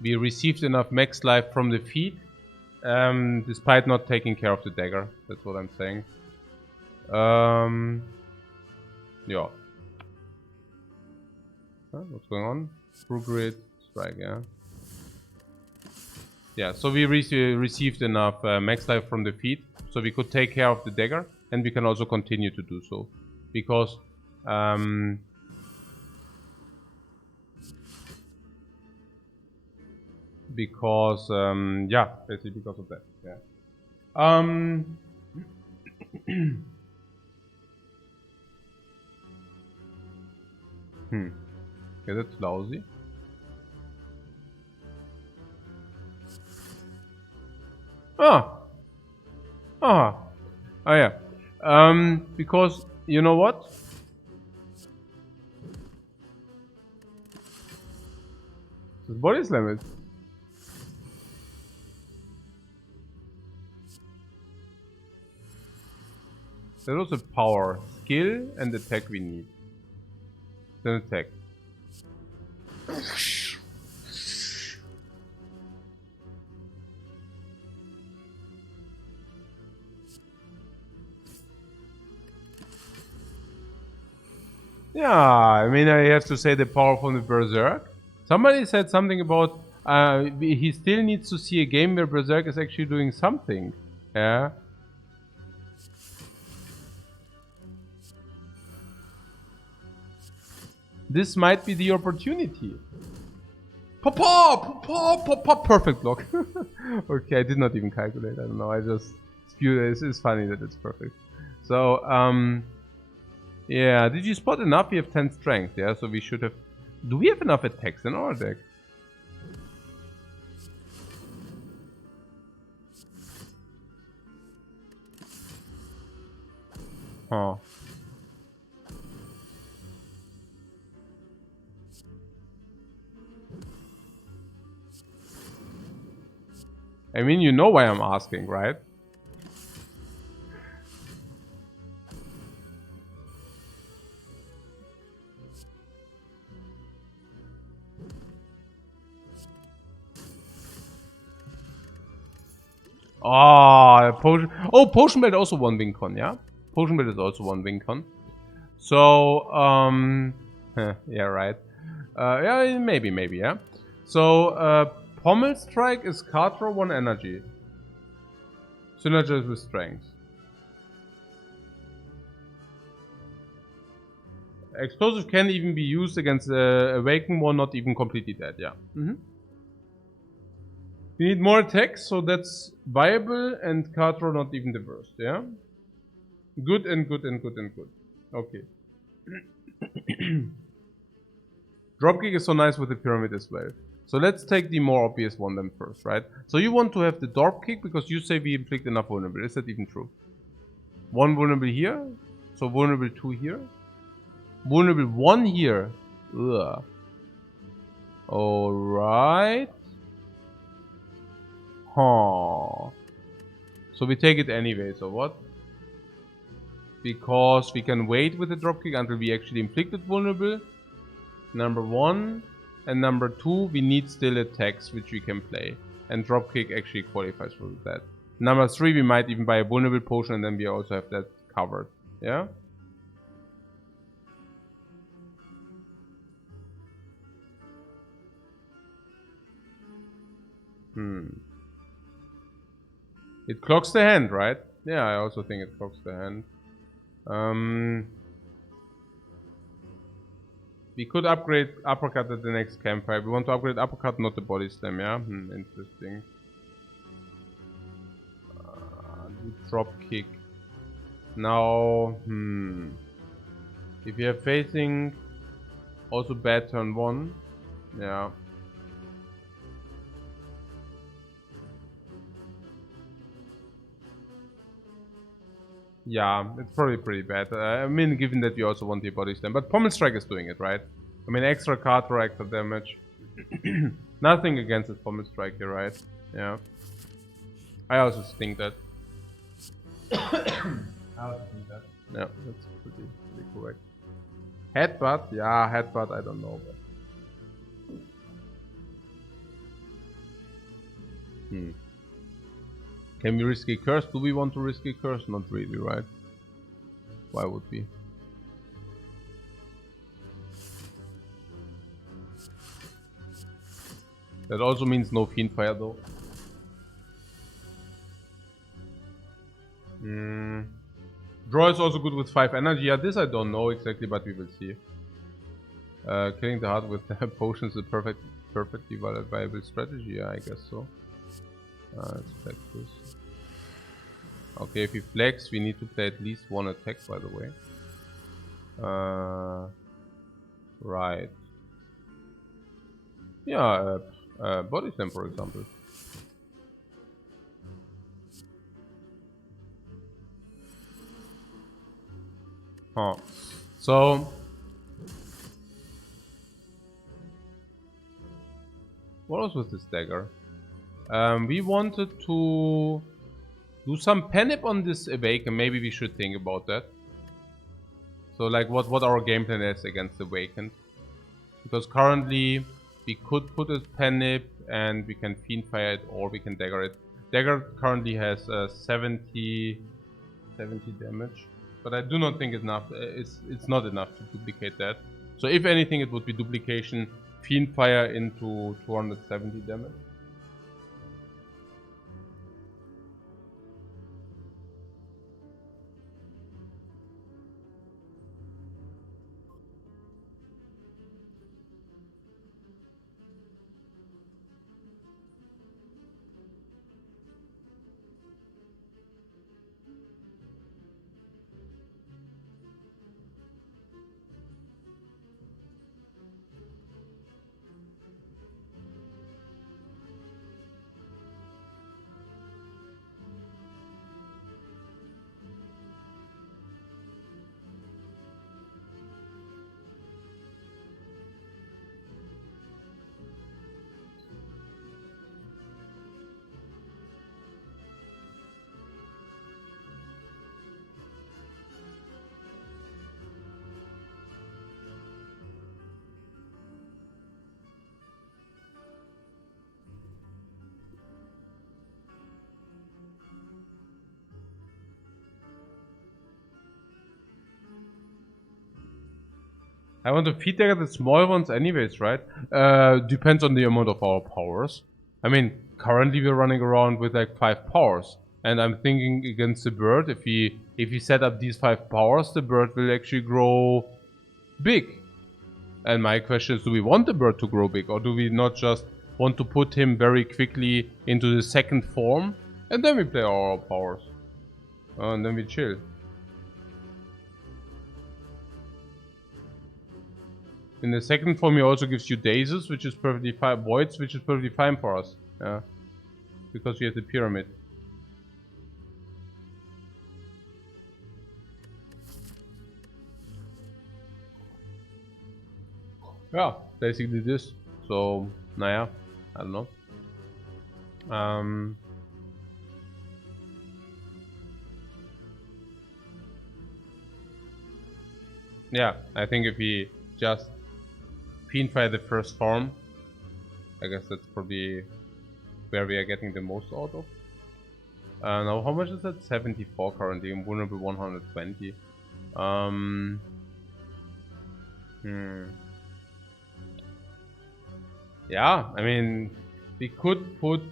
We received enough max life from the feet, despite not taking care of the dagger. That's what I'm saying. Yeah. Huh? What's going on? True grid strike, yeah. Yeah, so we received enough max life from the feed, so we could take care of the dagger, and we can also continue to do so. Because yeah, basically because of that. Yeah. Okay, that's lousy. Oh yeah. Because you know what? This body slam it. That was a power, skill, and attack we need. Then attack. Yeah, I mean, I have to say the power from the Berserk. Somebody said something about he still needs to see a game where Berserk is actually doing something. Yeah. This might be the opportunity. Pop, pop, pop, pop, pop, perfect block. Okay, I did not even calculate. I don't know. I just spewed it. It's funny that it's perfect. So, yeah, did you spot enough? We have 10 strength, yeah? So we should have... Do we have enough attacks in our deck? Huh. I mean, you know why I'm asking, right? Ah, potion. Oh, potion belt also one win con, yeah. Potion belt is also one win con. So, yeah, right. Yeah, maybe, yeah. So, pommel strike is card draw 1 energy. Synergize with strength. Explosive can even be used against Awaken one, not even completely dead, yeah. We need more attacks, so that's viable, and card draw not even the worst, yeah? Good and good and good and good. Okay. Dropkick is so nice with the pyramid as well. So let's take the more obvious one then first, right? So you want to have the dropkick because you say we inflict enough vulnerable. Is that even true? 1 vulnerable here. So vulnerable 2 here. Vulnerable 1 here. Ugh. Alright. Huh. So we take it anyway, so what? Because we can wait with the dropkick until we actually inflicted vulnerable. Number 1. And number 2, we need still attacks which we can play. And dropkick actually qualifies for that. Number 3, we might even buy a vulnerable potion and then we also have that covered. Yeah? It clocks the hand, right? Yeah, I also think it clocks the hand. We could upgrade uppercut at the next campfire. We want to upgrade uppercut, not the body slam, yeah? Interesting. Drop kick. Now, if you have facing, also bad turn 1. Yeah. Yeah, it's probably pretty bad. I mean, given that you also want the body slam. But Pommel Strike is doing it, right? I mean, extra card draw, extra damage. Nothing against this Pommel Strike here, right? Yeah. I also think that. Yeah, that's pretty correct. Headbutt? Yeah, headbutt, I don't know. But... Can we risk a curse? Do we want to risk a curse? Not really, right? Why would we? That also means no Fiend Fire though. Draw is also good with 5 energy. Yeah, this I don't know exactly, but we will see. Killing the heart with potions is a perfectly viable strategy. Yeah, I guess so. Let's flex this. Okay, if we flex, we need to play at least one attack, by the way. Right. Yeah, body slam, for example. Huh. So, what was with this dagger? We wanted to do some panic on this Awaken. Maybe we should think about that. So, like, what our game plan is against Awakened. Because currently, we could put a panic and we can Fiend Fire it or we can dagger it. Dagger currently has 70 damage. But I do not think it's not enough to duplicate that. So if anything, it would be duplication, Fiend Fire into 270 damage. I want to feed dagger the small ones anyways, right? Depends on the amount of our powers. I mean, currently we're running around with like 5 powers. And I'm thinking against the bird, if we set up these 5 powers, the bird will actually grow big. And my question is, do we want the bird to grow big? Or do we not just want to put him very quickly into the second form? And then we play our powers. And then we chill. In the second form, he also gives you dazes, which is perfectly fine. Voids, which is perfectly fine for us. Yeah. Because we have the pyramid. Yeah, basically this. So, naja, I don't know. Yeah, I think if we just Fiend Fire the first form, I guess that's probably where we are getting the most out of. Now, how much is that? 74 currently, invulnerable 120. Yeah, I mean, we could put...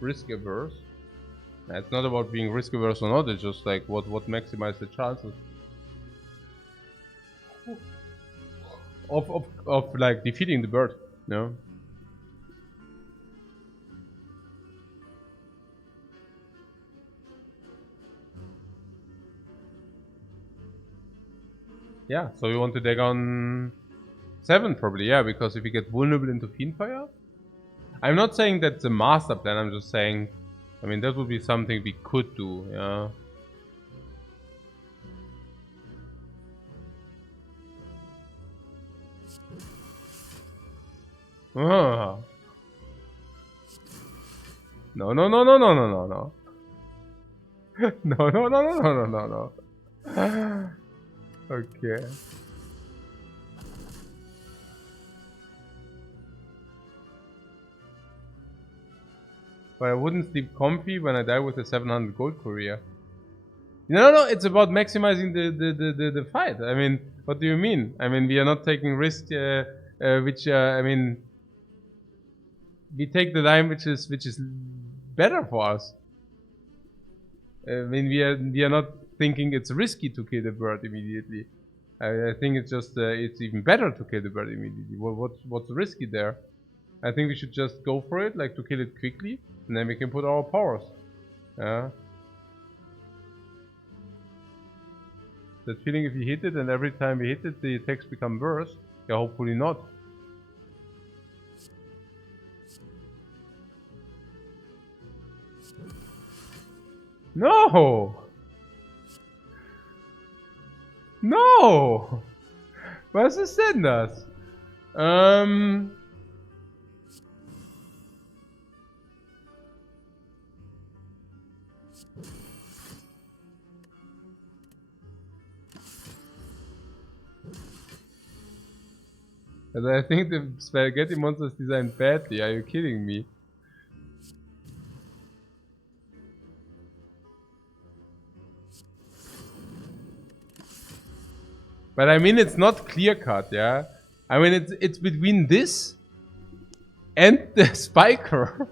risk averse. It's not about being risk averse or not, it's just like what maximizes the chances of like defeating the bird, you know? Yeah, so we want to take on 7 probably, yeah, because if we get vulnerable into Fiend Fire, I'm not saying that's a master plan, I'm just saying, I mean, that would be something we could do, yeah. Ah. No, no, no, no, no, no, no, no. No, no, no, no, no, no, no, no. Okay. But I wouldn't sleep comfy when I die with a 700 gold courier. No, it's about maximizing the fight. I mean, what do you mean? I mean, we are not taking risk, I mean, we take the line which is better for us. I mean, we are not thinking it's risky to kill the bird immediately. I think it's just it's even better to kill the bird immediately. What's risky there? I think we should just go for it, like to kill it quickly, and then we can put our powers. Yeah. That feeling if you hit it and every time we hit it the attacks become worse. Yeah, hopefully not. No! No! Was ist denn das? I think the spaghetti monster is designed badly. Are you kidding me? But I mean, it's not clear cut, yeah. I mean, it's between this and the spiker.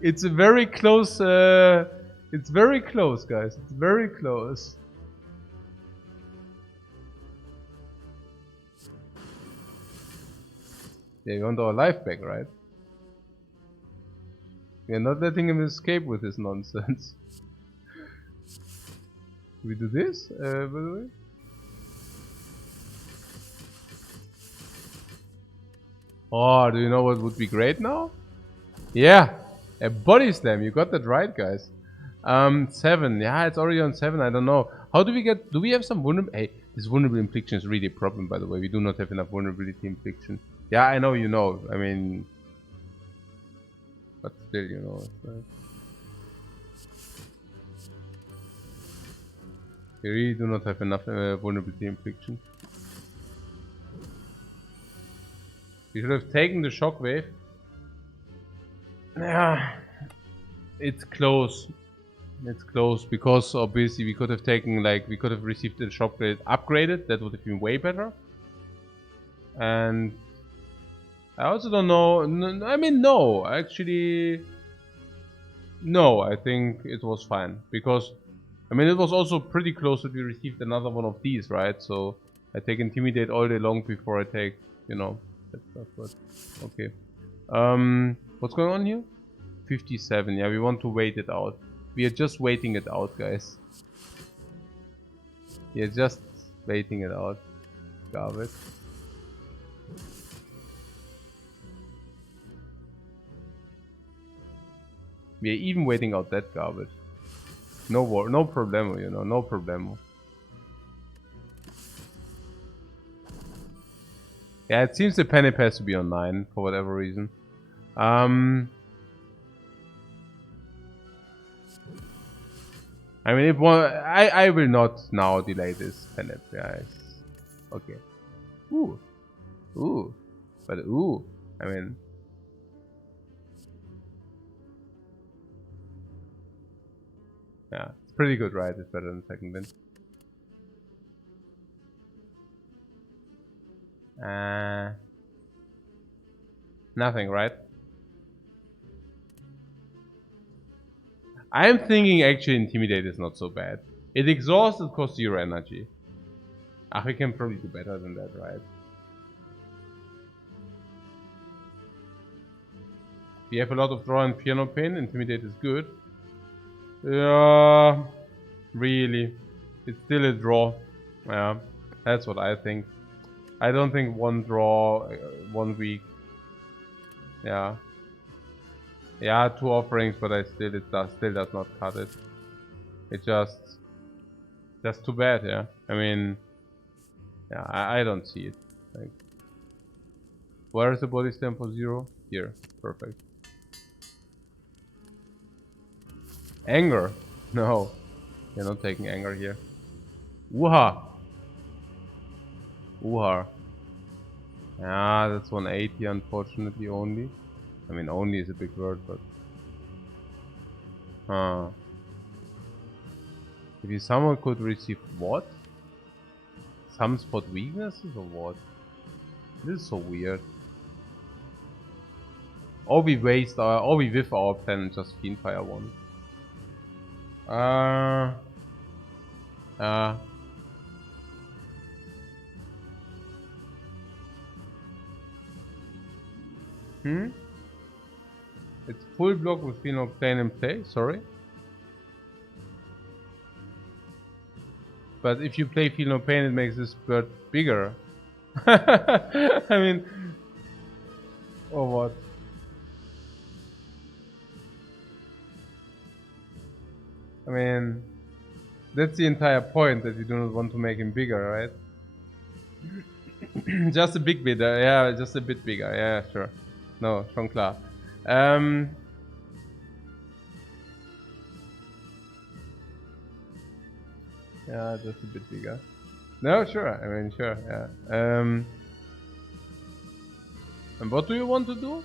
It's a very close. It's very close, guys. It's very close. Yeah, you want our life back, right? We are not letting him escape with this nonsense. Do we do this, by the way? Oh, do you know what would be great now? Yeah, a body slam. You got that right, guys. 7. Yeah, it's already on 7. I don't know. How do we get... Do we have some vulnerable... Hey, this vulnerable infliction is really a problem, by the way. We do not have enough vulnerability infliction. Yeah, I know you know. I mean... But still, you know. We really do not have enough vulnerability infliction. We should have taken the shockwave. Yeah, it's close. It's close because obviously we could have taken we could have received the shockwave upgraded. That would have been way better. And I also don't know. I mean, no, actually, no. I think it was fine because I mean it was also pretty close that we received another one of these, right? So I take intimidate all day long before I take, you know, that stuff. But okay. What's going on here? 57. Yeah, we want to wait it out. We are just waiting it out, guys. We are just waiting it out. Garbage. We are even waiting out that garbage. No problemo, you know, no problemo. Yeah, it seems the penny has to be on 9 for whatever reason. I mean, if one, I will not now delay this penny, guys. Okay. Ooh, but ooh, I mean. Yeah, it's pretty good, right? It's better than second win. Nothing, right? I'm thinking actually Intimidate is not so bad. It exhausts, it costs 0 energy. Ah, we can probably do better than that, right? We have a lot of draw and piano pain. Intimidate is good. Yeah, really. It's still a draw. Yeah, that's what I think. I don't think one draw, 1 week. Yeah. Yeah, 2 offerings, but it still does not cut it. It just too bad, yeah. I mean, yeah, I don't see it. Like, where is the body stamp for 0? Here, perfect. Anger? No, you're not taking anger here. Wooha! Wooha. Yeah, that's 180 unfortunately only. I mean, only is a big word, but... Maybe someone could receive what? Some spot weaknesses or what? This is so weird. Or we waste our, or we whiff our plan and just Fiendfire one. It's full block with no plane in play, sorry. But if you play Feel No Pain, it makes this bird bigger. I mean, or what? I mean, that's the entire point, that you do not want to make him bigger, right? Just a bit bigger, yeah, just a bit bigger, yeah, sure. No, schon klar. Yeah, just a bit bigger. No, sure, I mean, sure, yeah. And what do you want to do?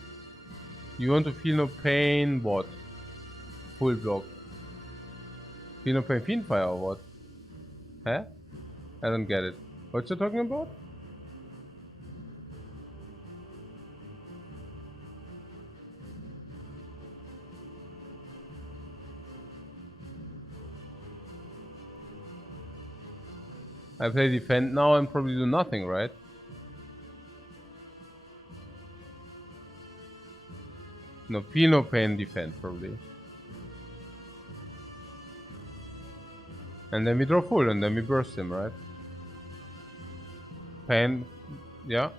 You want to feel no pain, what? Full block. Feel no pain, Fiendfire or what? Huh? I don't get it. What you talking about? I play defend now and probably do nothing, right? No, feel no pain, defend probably. And then we draw full and then we burst him, right? Pain, yeah.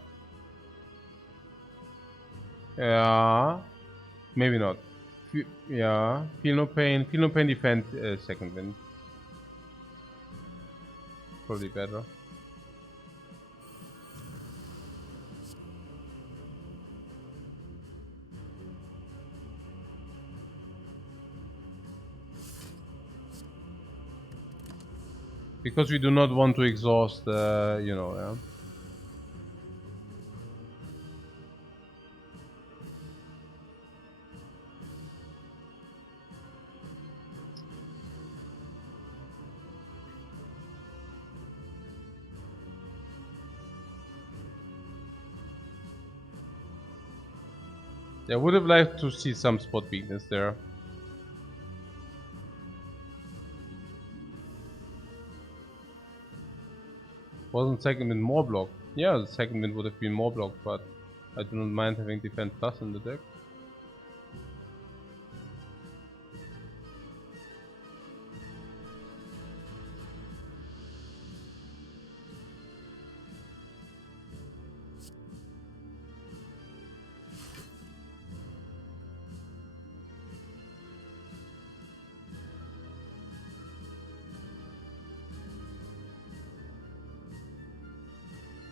Yeah. Maybe not. Yeah. Feel no pain, defend, second wind. Probably better. Because we do not want to exhaust, you know, yeah. I would have liked to see some spot weakness there. Wasn't second wind more block? Yeah, the second wind would have been more block, but I do not mind having defend plus in the deck.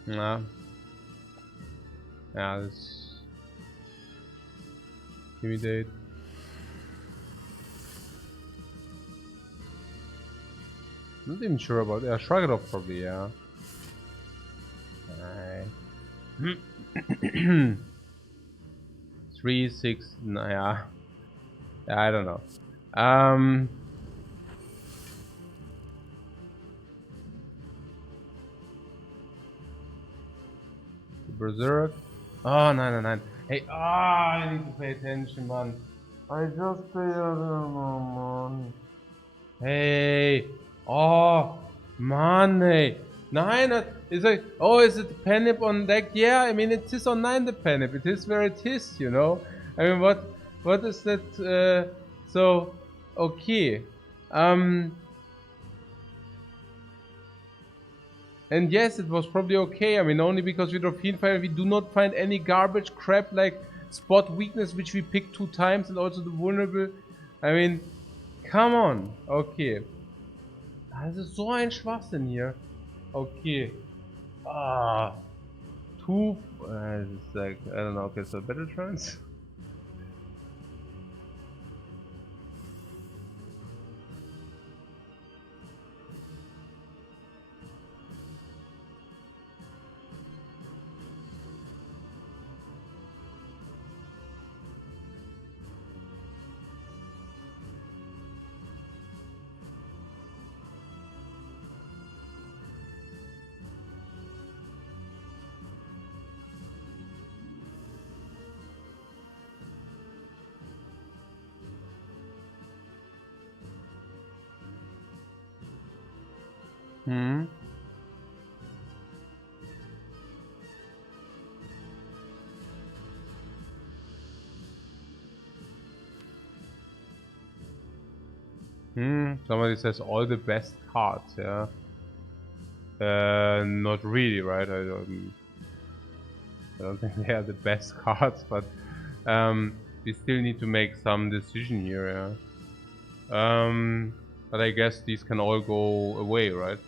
Nah. Yeah, this intimidate. Not even sure about it. Yeah, shrug it off probably, yeah. Alright. 3, 6, yeah. I don't know. Berserk. Oh, 999. Hey, I need to pay attention, man. I just pay attention, man. Hey, oh, man, hey. 9, is it, oh, is it Penip on deck? Yeah, I mean, it is on 9 the Penip. It is where it is, you know. I mean, what is that, so, okay. And yes, it was probably okay. I mean, only because we draw Fiendfire, we do not find any garbage crap like spot weakness, which we picked 2 times, and also the vulnerable. I mean, come on. Okay. Das ist so ein Schwachsinn hier. Okay. 2. It's like, I don't know. Okay, so battle trance. Hmm. Somebody says all the best cards, yeah. Not really, right? I don't think they are the best cards, but we still need to make some decision here, yeah. But I guess these can all go away, right?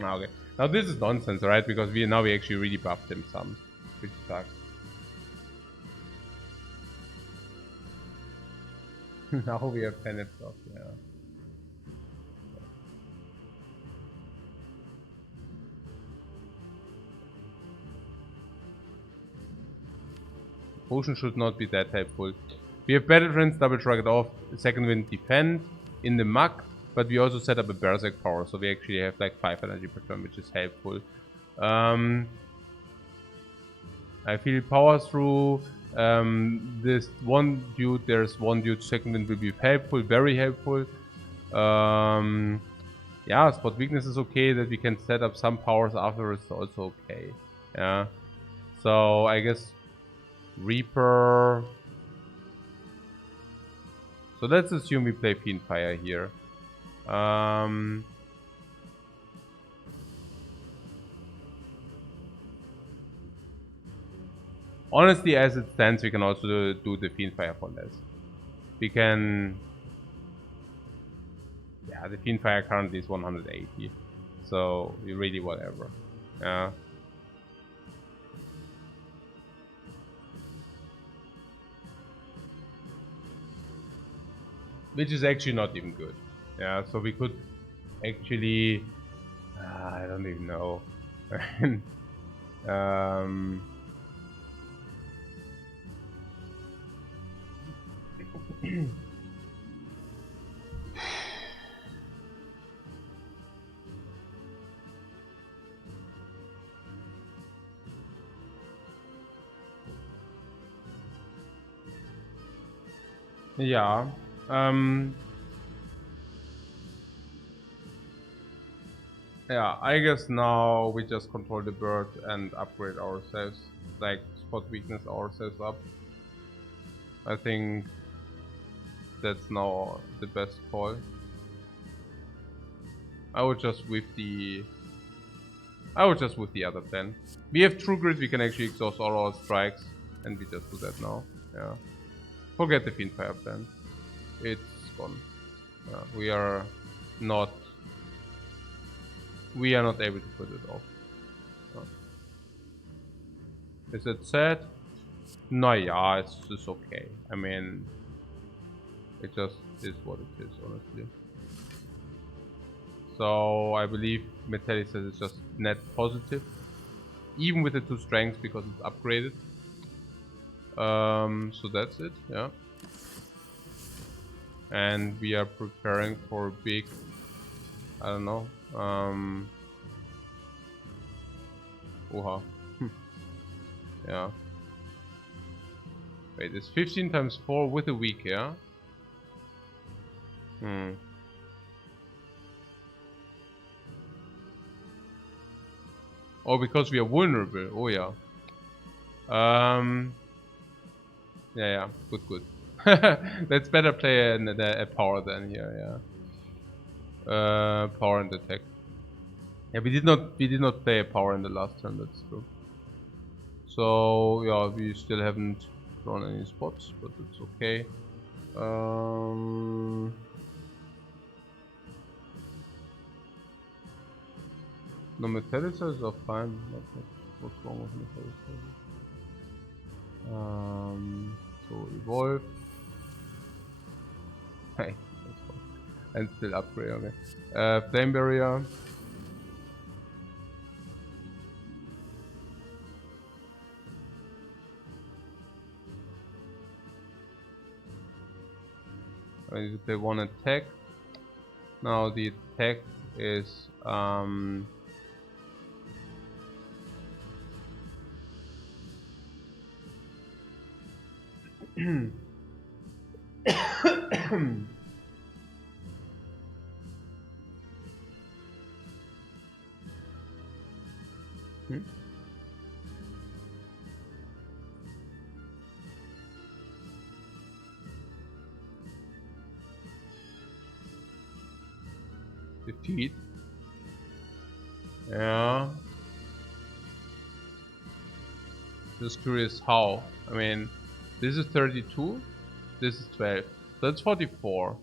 Okay. Now this is nonsense, right? Because we actually really buffed him some, which sucks. Now we have Planet off, yeah. Potion should not be that helpful. We have Battle Trance, Double Shrug it off, Second Wind Defend in the muck, but we also set up a Berserk power, so we actually have like 5 energy per turn, which is helpful. I feel power through this one dude, there's one dude, Second Wind will be helpful, very helpful. Yeah, Spot Weakness is okay, that we can set up some powers afterwards is also okay. Yeah. So I guess Reaper. So let's assume we play Fiendfire here. Honestly, as it stands, we can also do the Fiendfire for less. We can... Yeah, the Fiendfire currently is 180. So, really whatever. Yeah. Which is actually not even good. Yeah, so we could actually... I don't even know. Yeah. Yeah, I guess now we just control the bird and upgrade ourselves, like spot weakness ourselves up. I think that's now the best call. I would just with the other plan. We have True Grit, we can actually exhaust all our strikes, and we just do that now. Yeah. Forget the Fiendfire plan. It's gone. We are not able to put it off. Is it sad? No, yeah, it's just okay. I mean, it just is what it is, honestly. So I believe Metallic says it's just net positive, even with the 2 strengths because it's upgraded. So that's it, yeah. And we are preparing for a big, I don't know, yeah. Wait, it's 15 times 4 with a week, yeah? Oh, because we are vulnerable. Oh, yeah. Yeah, good. Let's better play a power then here, yeah. Power and attack. Yeah, we did not play a power in the last turn, that's true. So, yeah, we still haven't drawn any spots, but it's okay. No, Metallicers are fine. What's wrong with Metallicers? So evolve. Hey, that's fine. And still upgrade, okay. Flame barrier. I need to play 1 attack. Now the attack is defeat. Yeah. Just curious how. I mean, this is 32, this is 12. So that's 44.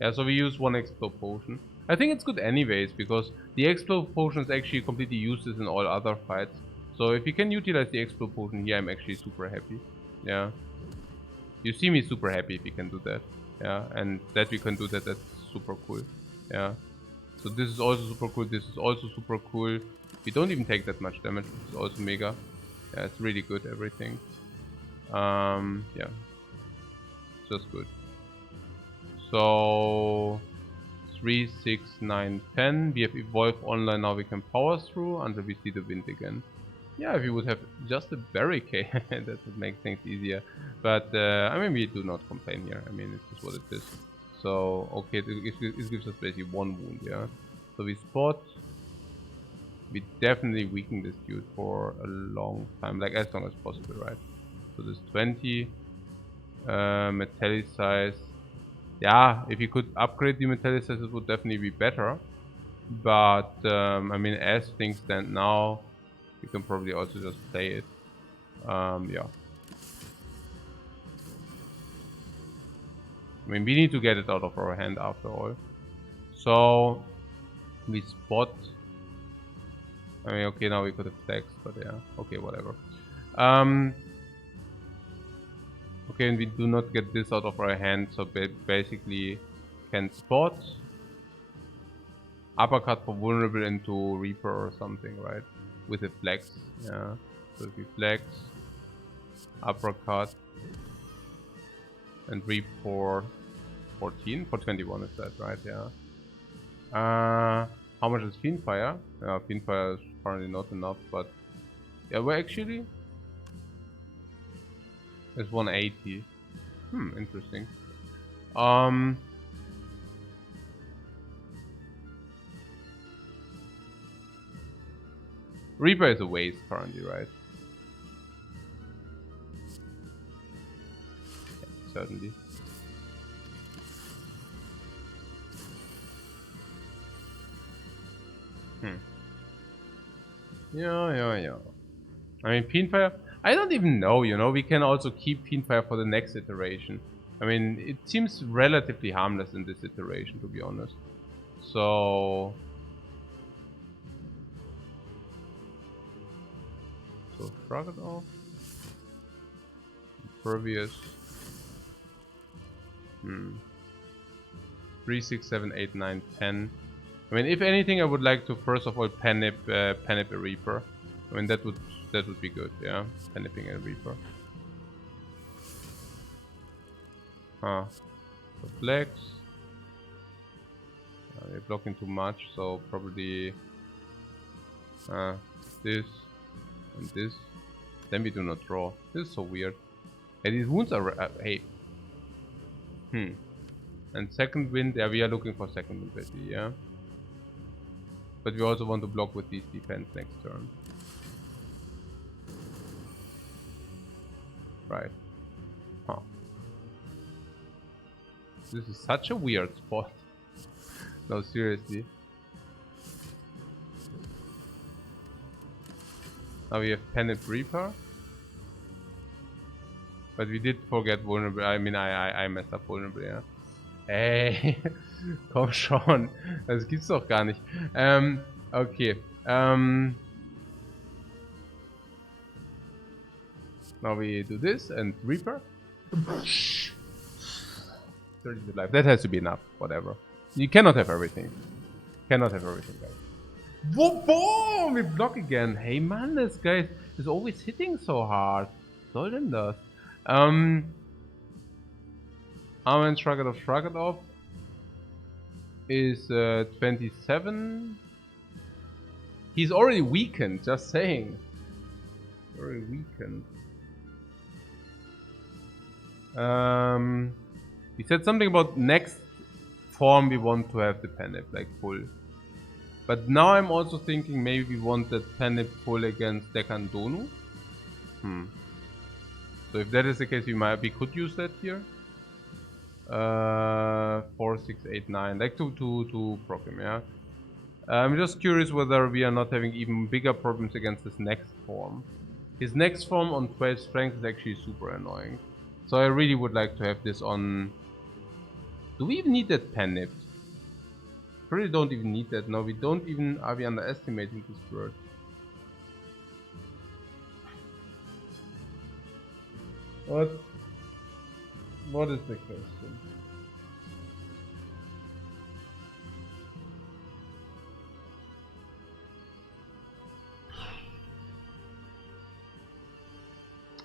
Yeah, so we use one explode potion. I think it's good anyways, because the explode potion is actually completely useless in all other fights. So if you can utilize the explode potion here, I'm actually super happy. Yeah. You see me super happy if you can do that. Yeah, and that we can do that, that's super cool. Yeah. So this is also super cool, this is also super cool. We don't even take that much damage, which is also mega. Yeah, it's really good, everything. Yeah. Just good. So 3, 6, 9, 10. We have evolved online, now we can power through until we see the wind again. Yeah, if we would have just a barricade, that would make things easier. But I mean, we do not complain here. I mean, it's just what it is. So okay, it gives us basically 1 wound, yeah. So we spot. We definitely weaken this dude for a long time, like as long as possible, right? So this 20 metallicize. Yeah, if you could upgrade the metallicize, it would definitely be better. But I mean, as things stand now, you can probably also just play it. Yeah. I mean, we need to get it out of our hand after all. So we spot. I mean, okay, now we could have flex, but yeah, okay, whatever. Okay, and we do not get this out of our hand, so basically can spot, uppercut for vulnerable into Reaper or something, right? With a flex, yeah. So if we flex, uppercut, and Reap for 14, for 21 is that, right? Yeah. How much is Fiendfire? Fiendfire is apparently not enough, but yeah, well, actually, it's 180. Interesting. Reaper is a waste currently, right? Yeah, certainly. Yeah. I mean, Fiendfire, I don't even know, you know, we can also keep Fiendfire for the next iteration. I mean, it seems relatively harmless in this iteration, to be honest. So shrug it off. Impervious. 3, 6, 7, 8, 9, 10. I mean, if anything, I would like to first of all panip a Reaper. I mean, that would be good, yeah. Panipping a Reaper. So flex. We're blocking too much, so probably this and this. Then we do not draw. This is so weird. Hey, these wounds are hey. And second wind, yeah, we are looking for second wind basically, yeah. But we also want to block with these defense next turn. Right. Huh. This is such a weird spot. No, seriously. Now we have Panic Reaper. But we did forget vulnerable. I mean, I messed up vulnerable, ja. Ey, komm schon. Das gibt's doch gar nicht. Okay. Now we do this and Reaper. 30 to life. That has to be enough. Whatever. You cannot have everything. Cannot have everything, guys. Whoa, boom! We block again. Hey man, this guy is always hitting so hard. Was soll denn das? Armand Shrug It Off is 27. He's already weakened, just saying. Very weakened. He said something about next form we want to have the Panip, like full. But now I'm also thinking maybe we want that Panip full against Dekan Donu. So if that is the case, we could use that here. 4, 6, 8, 9, like to proc him, yeah. I'm just curious whether we are not having even bigger problems against his next form. His next form on 12 strength is actually super annoying. So I really would like to have this on... Do we even need that Panipped? Probably don't even need that. No, we don't even... Are we underestimating this bird? What is the question?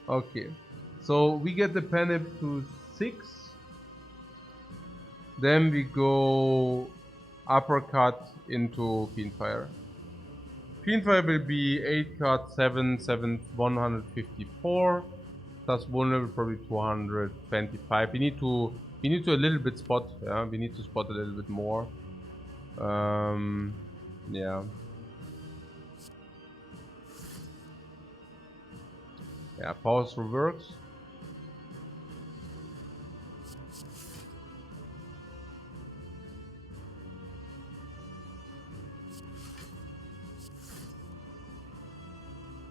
Okay, so we get the Panipped to 6. Then we go uppercut into Fiendfire. Fiendfire will be 8 card 7, 154. Plus vulnerable probably 225. We need to a little bit spot, yeah. We need to spot a little bit more. Yeah. Yeah, power through works.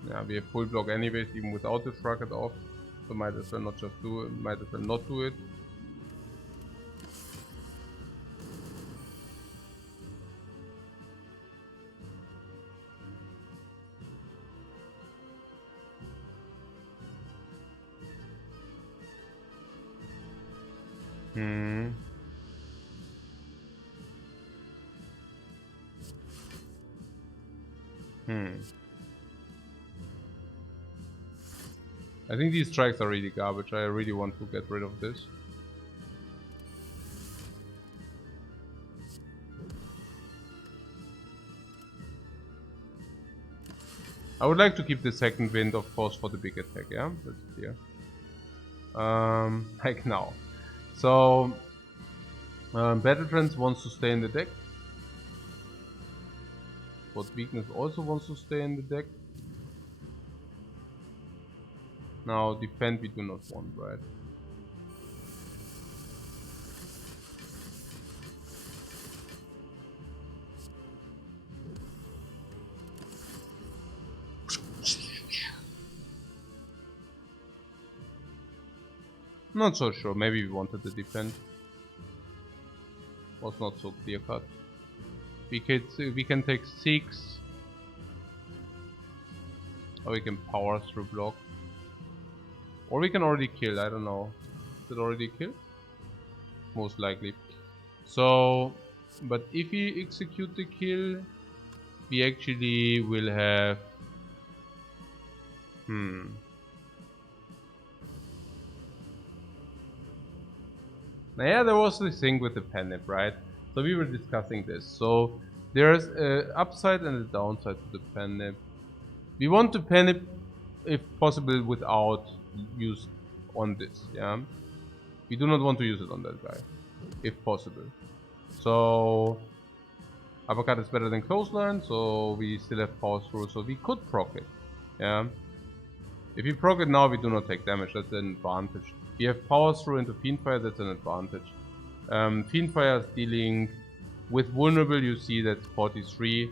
Yeah, we have full block anyways, even without the Shrug off. So might as well not just do it, might as well not do it. I think these strikes are really garbage. I really want to get rid of this. I would like to keep the second wind, of course, for the big attack, yeah? That's clear. Like now. So, Battle Trance wants to stay in the deck. But Weakness also wants to stay in the deck. Now, Defend we do not want, right? Not so sure, maybe we wanted to defend. Was not so clear cut. We can take 6. Or we can power through block. Or we can already kill, I don't know. Is it already kill? Most likely. So, but if we execute the kill, we actually will have... Yeah, there was this thing with the Panipped, right? So we were discussing this. So there's an upside and a downside to the Panipped. We want to Panipped, if possible, without use on this, yeah? We do not want to use it on that guy, if possible. So uppercut is better than clothesline, so we still have power through, so we could proc it, yeah? If we proc it now, we do not take damage, that's an advantage. We have power through into Fiendfire, that's an advantage. Fiendfire is dealing with vulnerable, you see that's 43.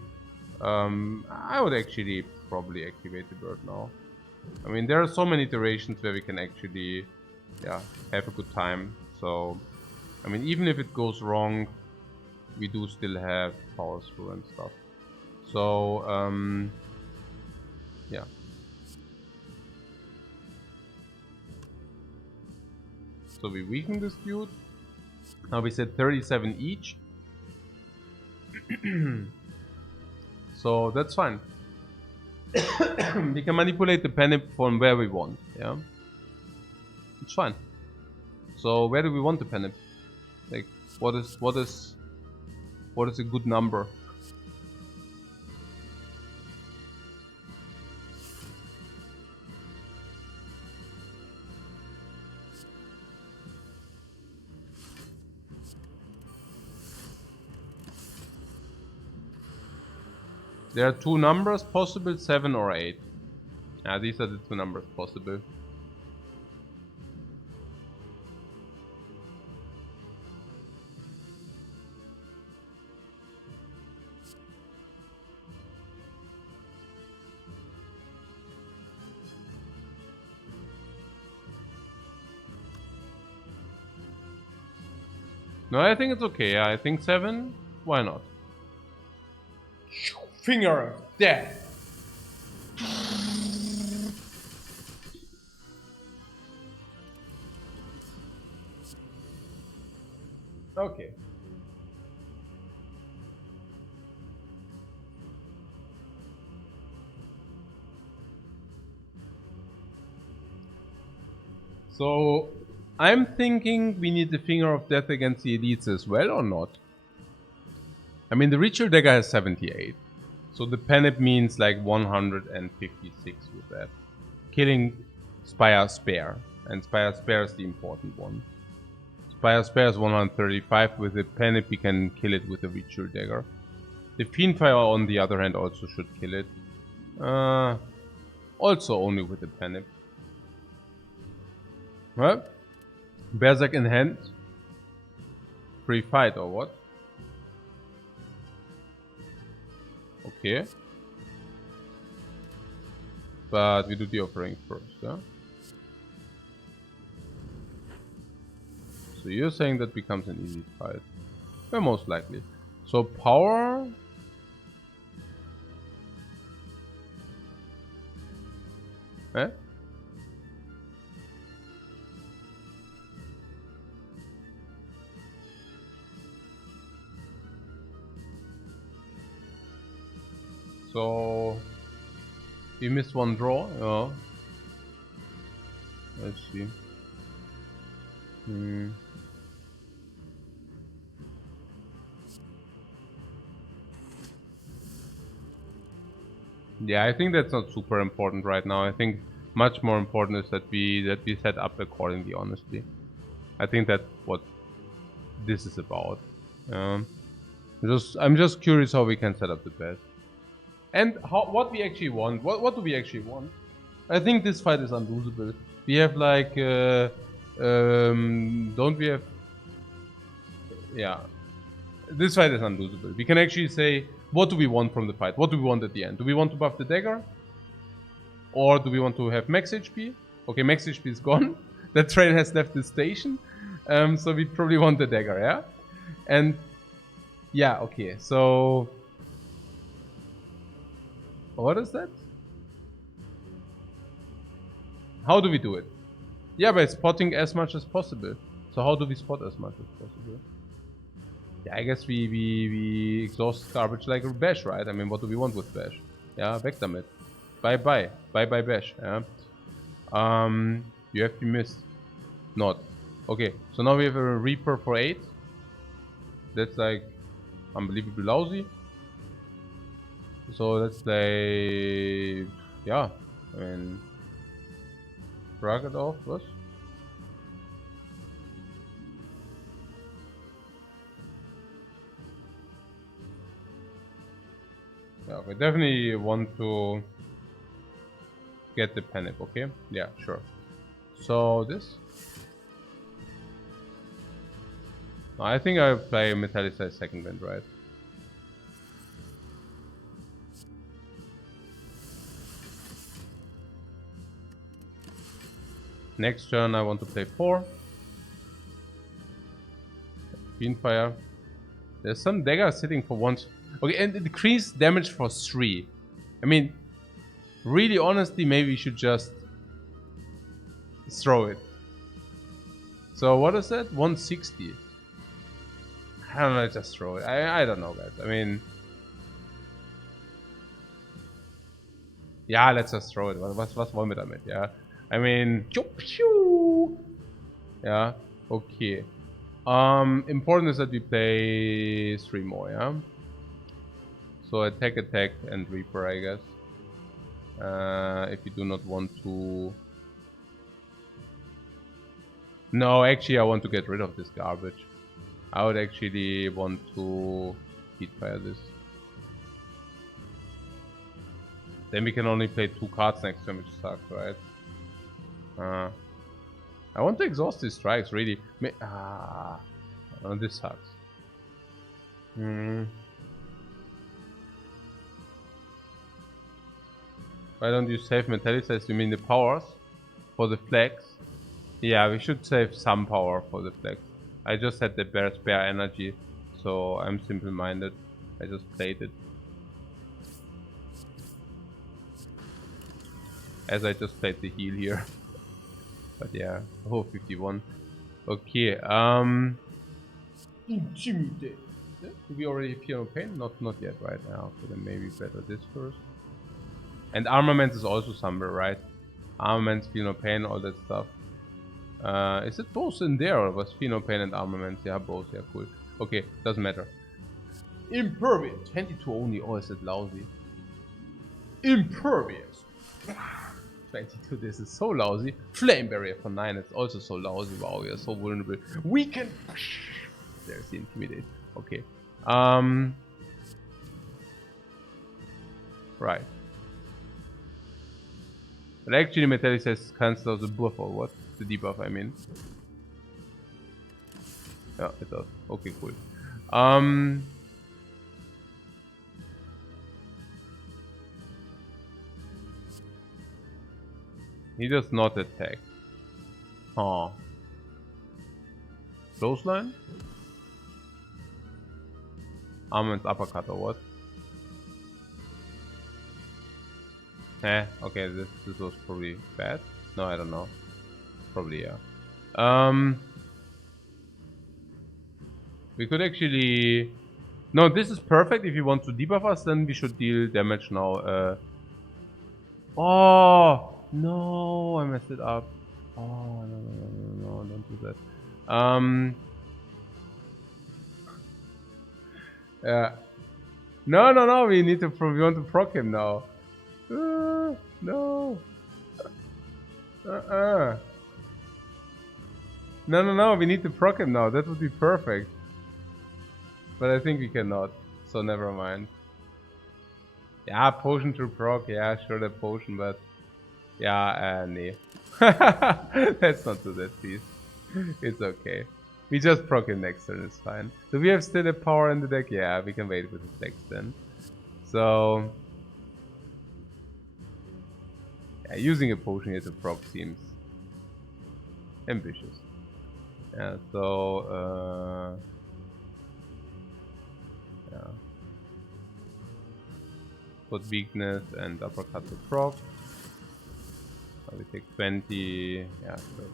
I would actually probably activate the bird now. I mean, there are so many iterations where we can actually, yeah, have a good time. So, I mean, even if it goes wrong, we do still have power through and stuff. So, yeah. So we weaken this dude. Now we said 37 each. So that's fine. We can manipulate the Panipped from where we want, yeah? It's fine. So where do we want the Panipped? Like, what is a good number? There are 2 numbers possible, 7 or 8. Yeah, these are the 2 numbers possible. No, I think it's okay. I think 7. Why not? Finger of death. Okay. So, I'm thinking we need the Finger of Death against the elites as well, or not? I mean, the Ritual Dagger has 78. So the Penip means like 156 with that. Killing Spire Spare. And Spire Spare is the important one. Spire Spare is 135. With the Penip we can kill it with the Ritual Dagger. The Fiendfire on the other hand also should kill it. Also only with the Penip. Well, Berserk in hand. Free fight or what? Okay. But we do the offering first, yeah? So you're saying that becomes an easy fight. Well, most likely. So power... Eh? So we missed one draw. Oh. Let's see. Yeah, I think that's not super important right now. I think much more important is that we set up accordingly. Honestly, I think that's what this is about. I'm just curious how we can set up the best. And what we actually want. What do we actually want? I think this fight is unlosable. We have like... don't we have... Yeah. This fight is unlosable. We can actually say, what do we want from the fight? What do we want at the end? Do we want to buff the dagger? Or do we want to have max HP? Okay, max HP is gone. That train has left the station. So we probably want the dagger, yeah? And... Yeah, okay, so... What is that? How do we do it? Yeah, by spotting as much as possible. So how do we spot as much as possible? Yeah, I guess we exhaust garbage like a bash, right? I mean, what do we want with bash? Yeah, backdam it. Bye-bye. Bye-bye bash, yeah? You have to miss. Not. Okay, so now we have a Reaper for 8. That's like unbelievably lousy. So that's like... Yeah, I mean... Drag it off, was? Yeah, we definitely want to get the Penip, okay? Yeah, sure. So this? I think I play Metallicized second wind, right? Next turn I want to play 4. Fiendfire. There's some dagger sitting for once. Okay, and it decreased damage for 3. I mean, really honestly, maybe we should just throw it. So what is that? 160. I don't know, just throw it. I don't know, guys. I mean... Ja, let's just throw it. Was wollen wir damit, ja? I mean, yeah, okay. Important is that we play 3 more, yeah? So attack, and Reaper, I guess. If you do not want to... No, actually I want to get rid of this garbage. I would actually want to Heatfire this. Then we can only play 2 cards next turn, which sucks, right? I want to exhaust these strikes, really. This sucks. Why don't you save Metallicized? You mean the powers? For the flex? Yeah, we should save some power for the flex. I just had the spare energy, so I'm simple-minded. I just played it. As I just played the heal here. But yeah, oh, 51. Okay, Intimidate. Do we already feel no pain? Not yet, right now. So then maybe better this first. And armaments is also somewhere, right? Armaments, feel no pain, all that stuff. Is it both in there or was feel no pain and armaments? Yeah, both. Yeah, cool. Okay, doesn't matter. Impervious. 22 only. Oh, is it lousy? Impervious. 22, this is so lousy. Flame barrier for 9, it's also so lousy. Wow, we are so vulnerable. We can. There's the intimidate. Okay. Right. But actually, Metallic says cancel the buff or what? The debuff, I mean. Yeah, it does. Okay, cool. He does not attack. Huh. Clothesline? Armament uppercut or what? Okay, this was probably bad. No, I don't know. Probably, yeah. We could actually... No, this is perfect. If you want to debuff us, then we should deal damage now. Oh, no, I messed it up. Oh, no, don't do that. Yeah. No, we need to... We want to proc him now. No. No, we need to proc him now. That would be perfect. But I think we cannot, so never mind. Yeah, potion to proc, yeah, sure, the potion, but... Yeah, nee. Let's not do that, please. It's okay. We just proc him next turn, it's fine. Do we have still a power in the deck? Yeah, we can wait with the flex then. So... Yeah, using a potion here to proc seems... ambitious. Yeah, so... yeah. Put weakness and uppercut to proc. So we take 20. Yeah, sure.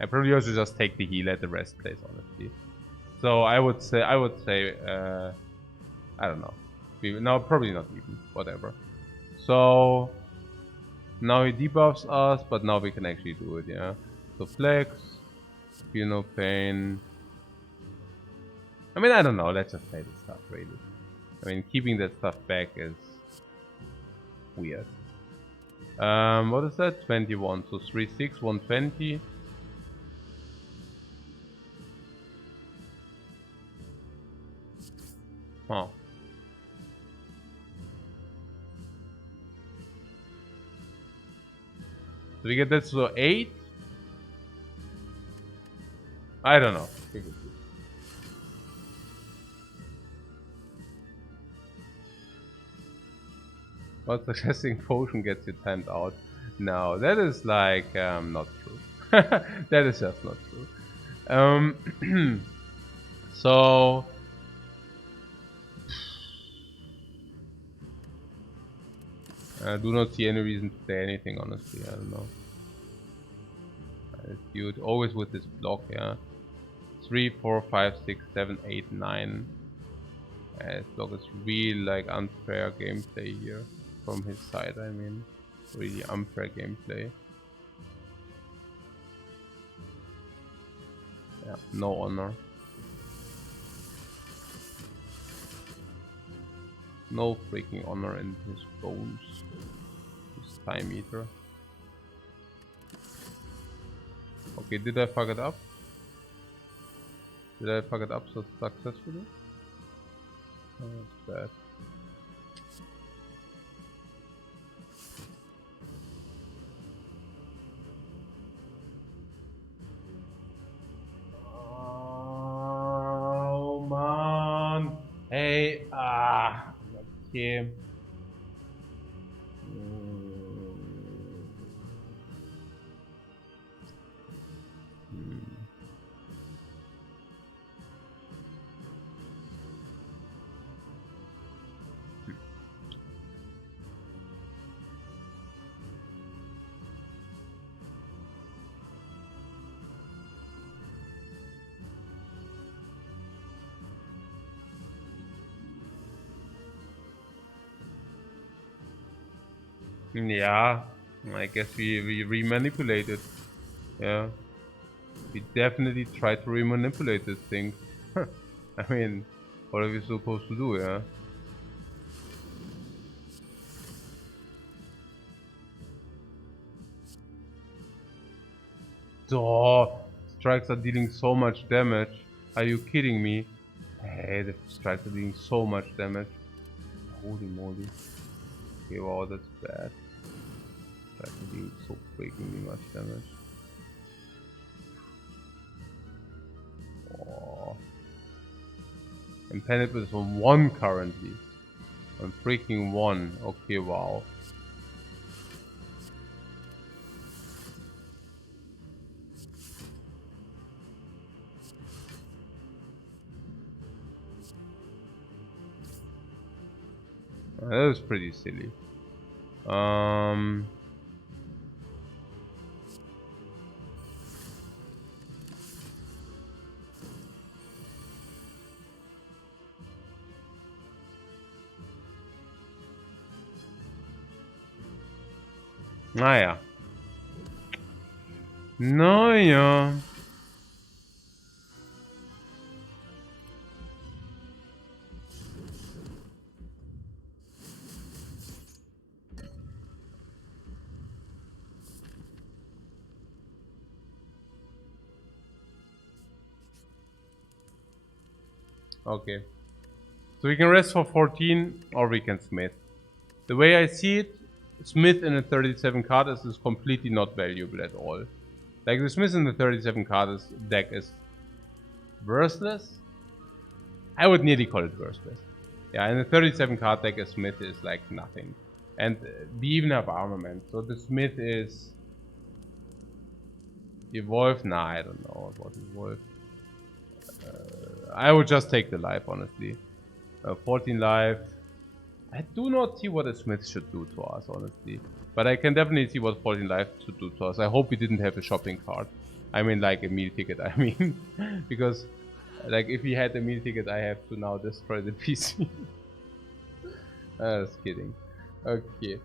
I probably also just take the heal at the rest place, honestly. So I would say, I don't know. No, probably not even. Whatever. So now he debuffs us, but now we can actually do it, yeah. So flex, feel no pain. I mean, I don't know. Let's just play this stuff, really. I mean, keeping that stuff back is weird. What is that? 21. So 3, 6, 120. Huh. Do we get that to 8? I don't know. What suggesting potion gets you timed out? No, that is like not true. That is just not true. So I do not see any reason to play anything, honestly. I don't know. Dude, always with this block, yeah. 3, 4, 5, 6, 7, 8, 9. This block is really like unfair gameplay here. From his side, I mean. Really unfair gameplay. Yeah, no honor. No freaking honor in his bones. His time eater. Okay, did I fuck it up? Did I fuck it up so successfully? Oh, that's bad. Oh man. Hey, okay. Yeah, I guess we re-manipulated. Yeah, we definitely tried to re-manipulate this thing. I mean, what are we supposed to do, yeah? Oh, strikes are dealing so much damage. Are you kidding me? Hey, the strikes are dealing so much damage. Holy moly. Okay, wow, that's bad. Strikes are dealing so freaking much damage. Oh. And Panic is on 1 currently. On freaking 1. Okay, wow. That was pretty silly. Naja. Naja. Okay. So we can rest for 14 or we can smith. The way I see it, smith in a 37 card is completely not valuable at all. Like the smith in the 37 card deck is worthless. I would nearly call it worthless. Yeah, in the 37 card deck a smith is like nothing. And we even have armament. So the smith is evolved? Nah, I don't know about evolved. I would just take the life, honestly. 14 life. I do not see what a smith should do to us, honestly. But I can definitely see what 14 life should do to us. I hope we didn't have a shopping cart. I mean, like a meal ticket, I mean. Because, like, if we had a meal ticket, I have to now destroy the PC. Just kidding. Okay.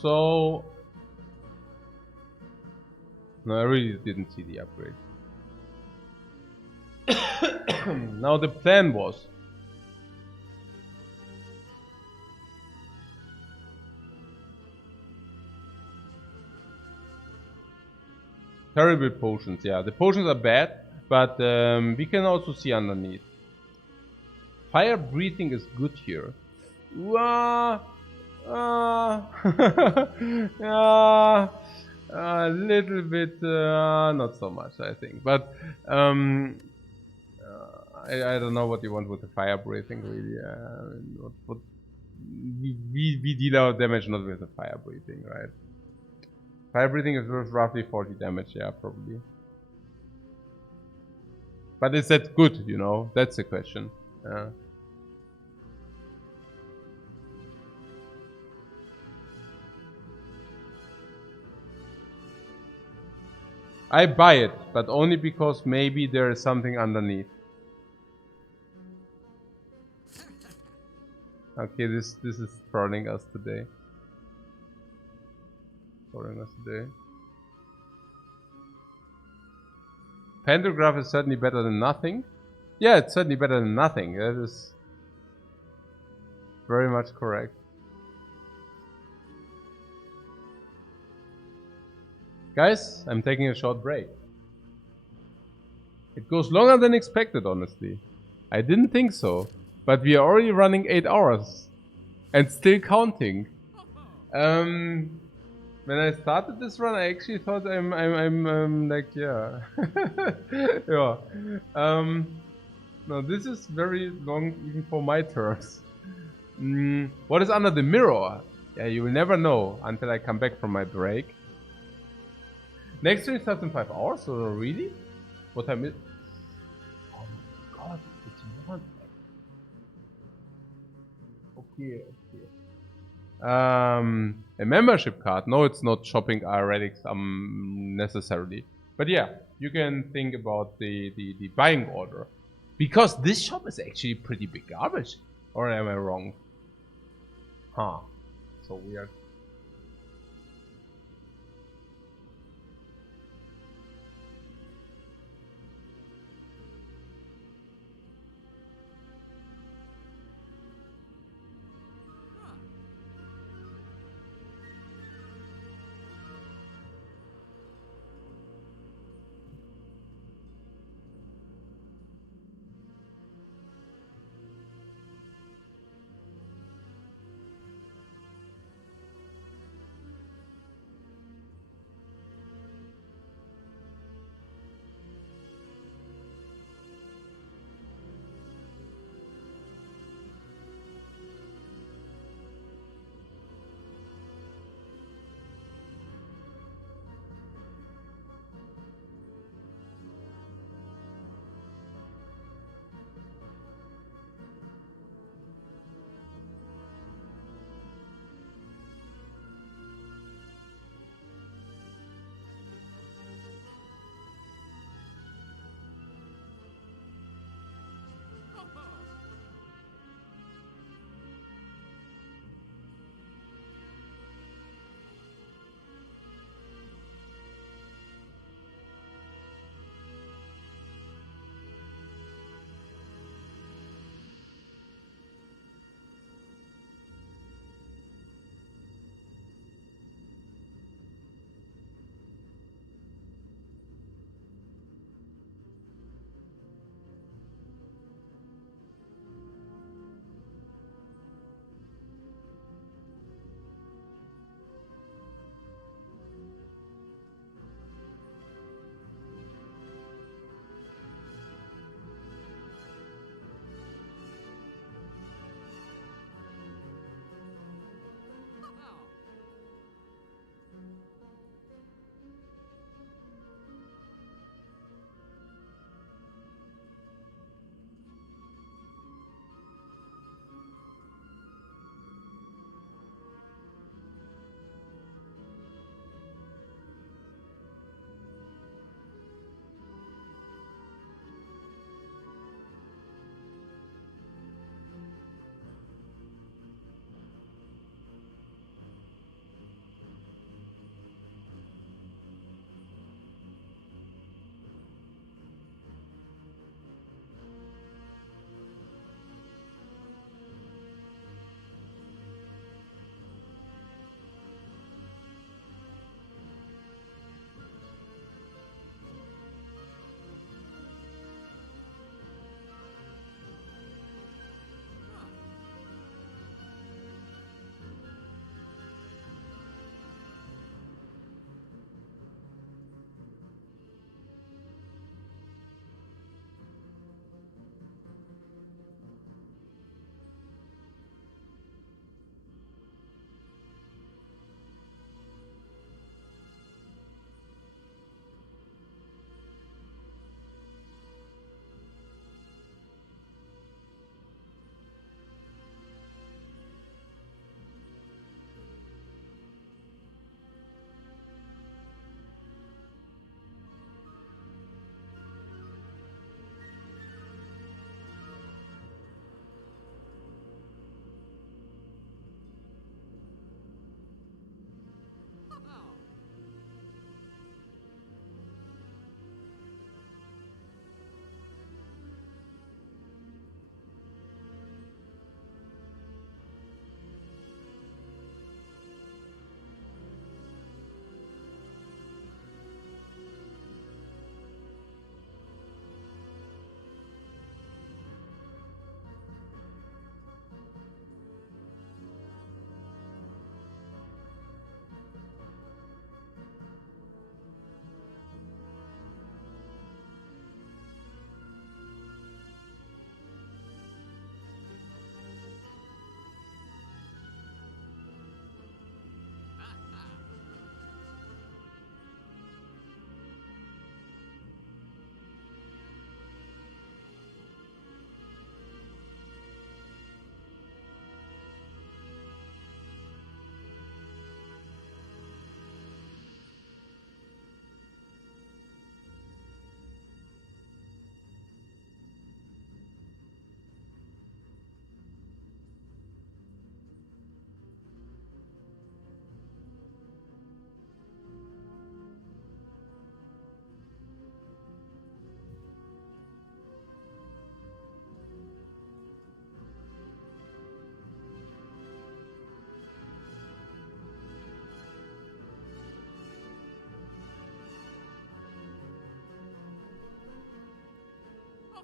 So... No, I really didn't see the upgrade. Now the plan was terrible potions. Yeah, the potions are bad, but we can also see underneath. Fire breathing is good here. Yeah, a little bit, not so much, I think. But I don't know what you want with the fire breathing, really. We deal our damage not with the fire breathing, right? Fire breathing is worth roughly 40 damage, yeah, probably. But is that good, you know? That's the question. I buy it, but only because maybe there is something underneath. Okay, this is trolling us today. Pantograph is certainly better than nothing. Yeah, it's certainly better than nothing. That is very much correct. Guys, I'm taking a short break. It goes longer than expected, honestly. I didn't think so. But we are already running 8 hours. And still counting. When I started this run, I actually thought I'm like, yeah. Yeah. No, this is very long even for my terms. What is under the mirror? Yeah, you will never know until I come back from my break. Next stream starts in 5 hours, so really? What time is... Oh my god, it's 1. Okay. A membership card. No, it's not shopping relics necessarily. But yeah, you can think about the buying order. Because this shop is actually pretty big garbage. Or am I wrong? Huh. So weird.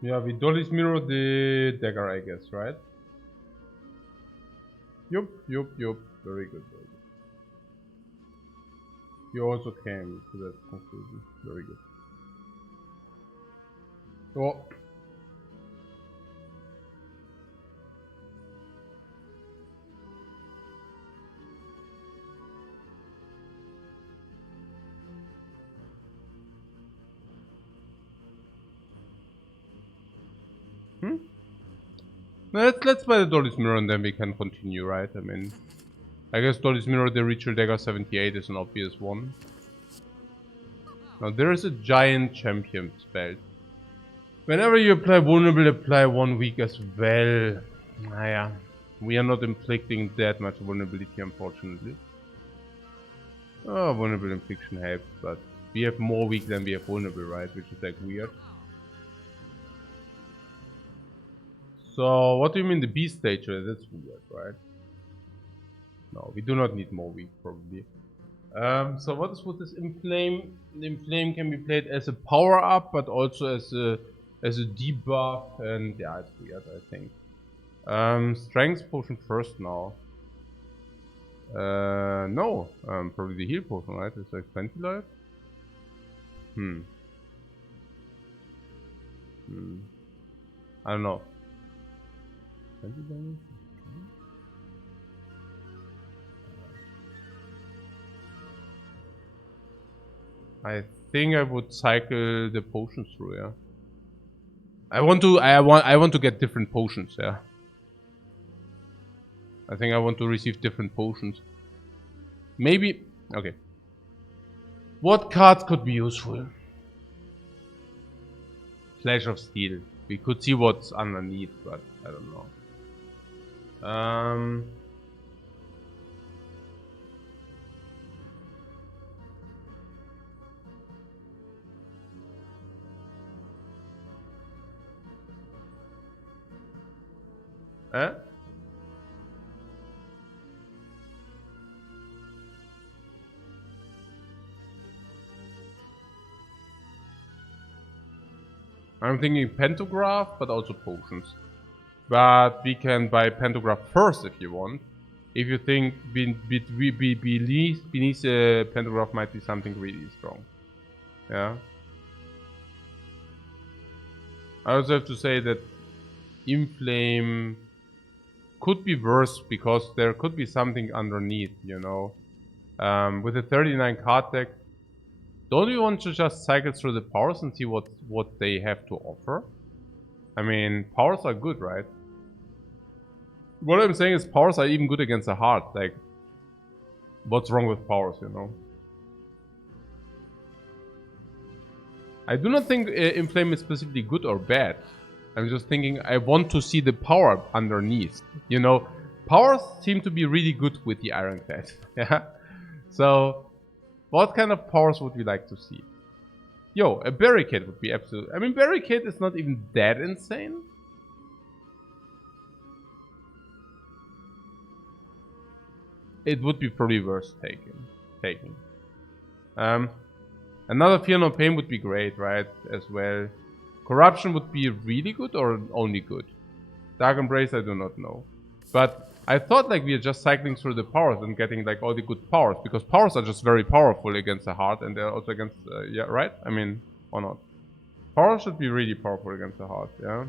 Yeah, we Dolly's mirror the dagger, I guess, right? Yup. Very good, very good. You also came to that conclusion. Very good. Oh. Let's buy the Dolly's mirror and then we can continue, right? I mean, I guess Dolly's mirror, the Ritual Dagger 78 is an obvious one. Now there is a giant champion spell. Whenever you apply vulnerable, apply 1 week as well. Yeah, we are not inflicting that much vulnerability, unfortunately. Oh, vulnerable infliction helps, but we have more weak than we have vulnerable, right? Which is like weird. So, what do you mean the beast stage? That's weird, right? No, we do not need more weak, probably. So what is with this Inflame? The Inflame can be played as a power up, but also as a debuff, and yeah, it's weird, I think. Strength potion first now. No, probably the heal potion, right? It's like 20 life. I don't know. 20 damage? I think I would cycle the potions through, yeah. I want to get different potions, yeah. I think I want to receive different potions. Maybe, okay. What cards could be useful? Flash of Steel. We could see what's underneath, but I don't know. Eh? I'm thinking Pantograph, but also potions. But we can buy Pantograph first if you want. If you think beneath Pantograph might be something really strong. Yeah. I also have to say that Inflame could be worse because there could be something underneath, you know. With a 39 card deck, don't you want to just cycle through the powers and see what they have to offer? I mean, powers are good, right? What I'm saying is powers are even good against a heart. Like, what's wrong with powers, you know? I do not think Inflame is specifically good or bad. I'm just thinking I want to see the power underneath. You know, powers seem to be really good with the Ironclad. Yeah. So, what kind of powers would we like to see? Yo, a barricade would be absolute. I mean, barricade is not even that insane. It would be probably worth taking. Another Fear No Pain would be great, right? As well. Corruption would be really good or only good? Dark Embrace, I do not know. But I thought like we are just cycling through the powers and getting like all the good powers. Because powers are just very powerful against the heart and they're also against... yeah, right? I mean, or not? Powers should be really powerful against the heart, yeah?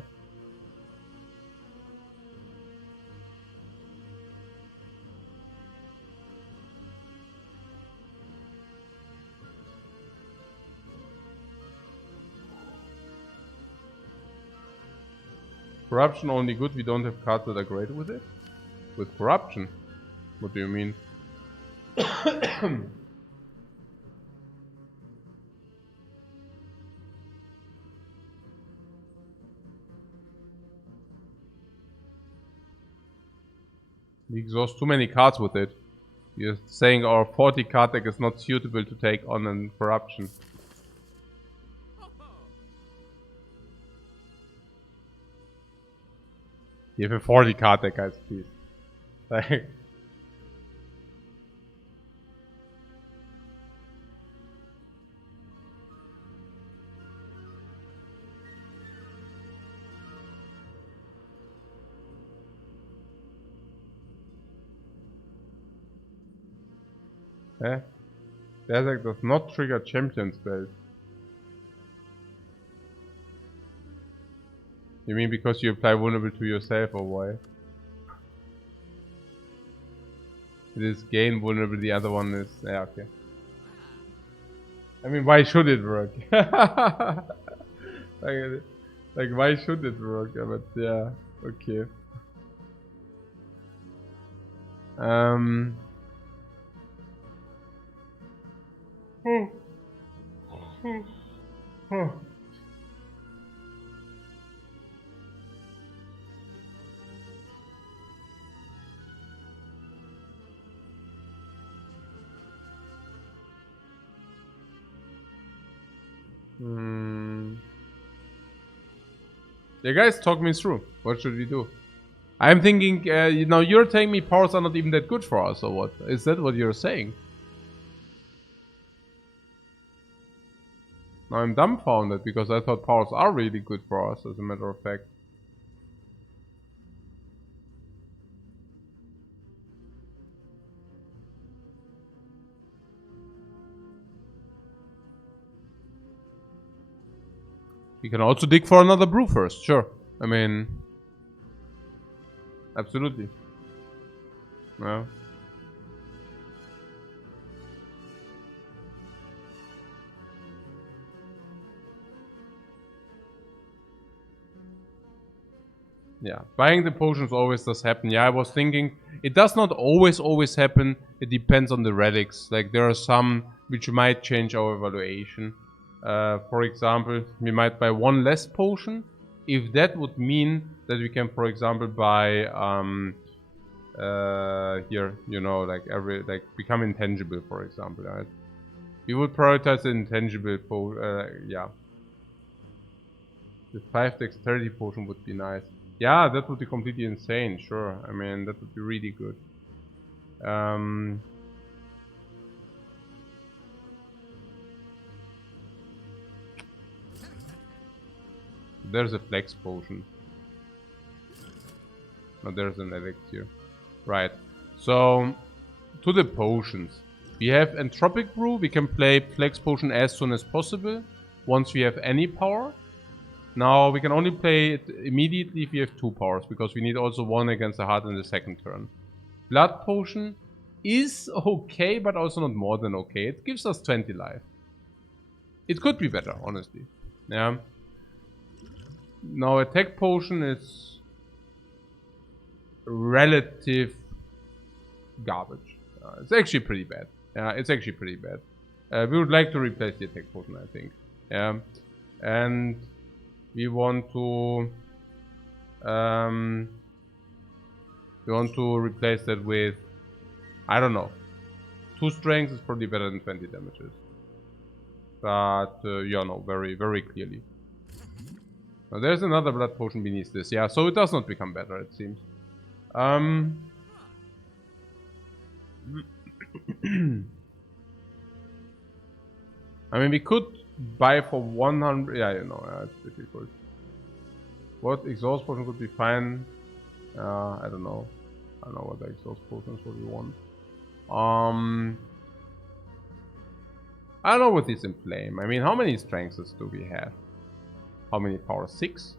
Corruption only good, we don't have cards that are great with it? With corruption? What do you mean? We exhaust too many cards with it. You're saying our 40 card deck is not suitable to take on a corruption. You have a 40 card deck, guys, please. Like, Eh? Berserk does not trigger champion spells. You mean because you apply vulnerable to yourself, or why? It is gain vulnerable, the other one is... Yeah, okay. I mean, why should it work? like, why should it work? But yeah, okay. Yeah, guys, talk me through. What should we do? I'm thinking, you're telling me powers are not even that good for us, or what? Is that what you're saying? Now I'm dumbfounded, because I thought powers are really good for us, as a matter of fact. We can also dig for another brew first, sure. I mean... Absolutely. Yeah. Yeah, buying the potions always does happen. Yeah, I was thinking, it does not always happen. It depends on the relics. Like, there are some which might change our evaluation. For example, we might buy one less potion. If that would mean that we can, for example, buy, here, become intangible, for example, right? We would prioritize the intangible yeah. The 5 dexterity potion would be nice. Yeah, that would be completely insane, sure. I mean, that would be really good. There's a flex potion. No, there's an elixir. Right. So, to the potions. We have Entropic Brew. We can play flex potion as soon as possible, once we have any power. Now, we can only play it immediately if we have 2 powers, because we need also 1 against the heart in the second turn. Blood potion is okay, but also not more than okay. It gives us 20 life. It could be better, honestly. Yeah. Now, attack potion is relative garbage. It's actually pretty bad. Yeah, it's actually pretty bad. We would like to replace the attack potion, I think. Yeah. And we want to replace that with, I don't know. 2 strength is probably better than 20 damages. But, yeah, no, very, very clearly. Now, there's another blood potion beneath this. Yeah, so it does not become better, it seems. I mean, we could buy for 100... Yeah, it's difficult. What exhaust potion could be fine? I don't know. I don't know what the exhaust potions would we want. I don't know what is in flame. I mean, how many strengths do we have? How many powers? 6?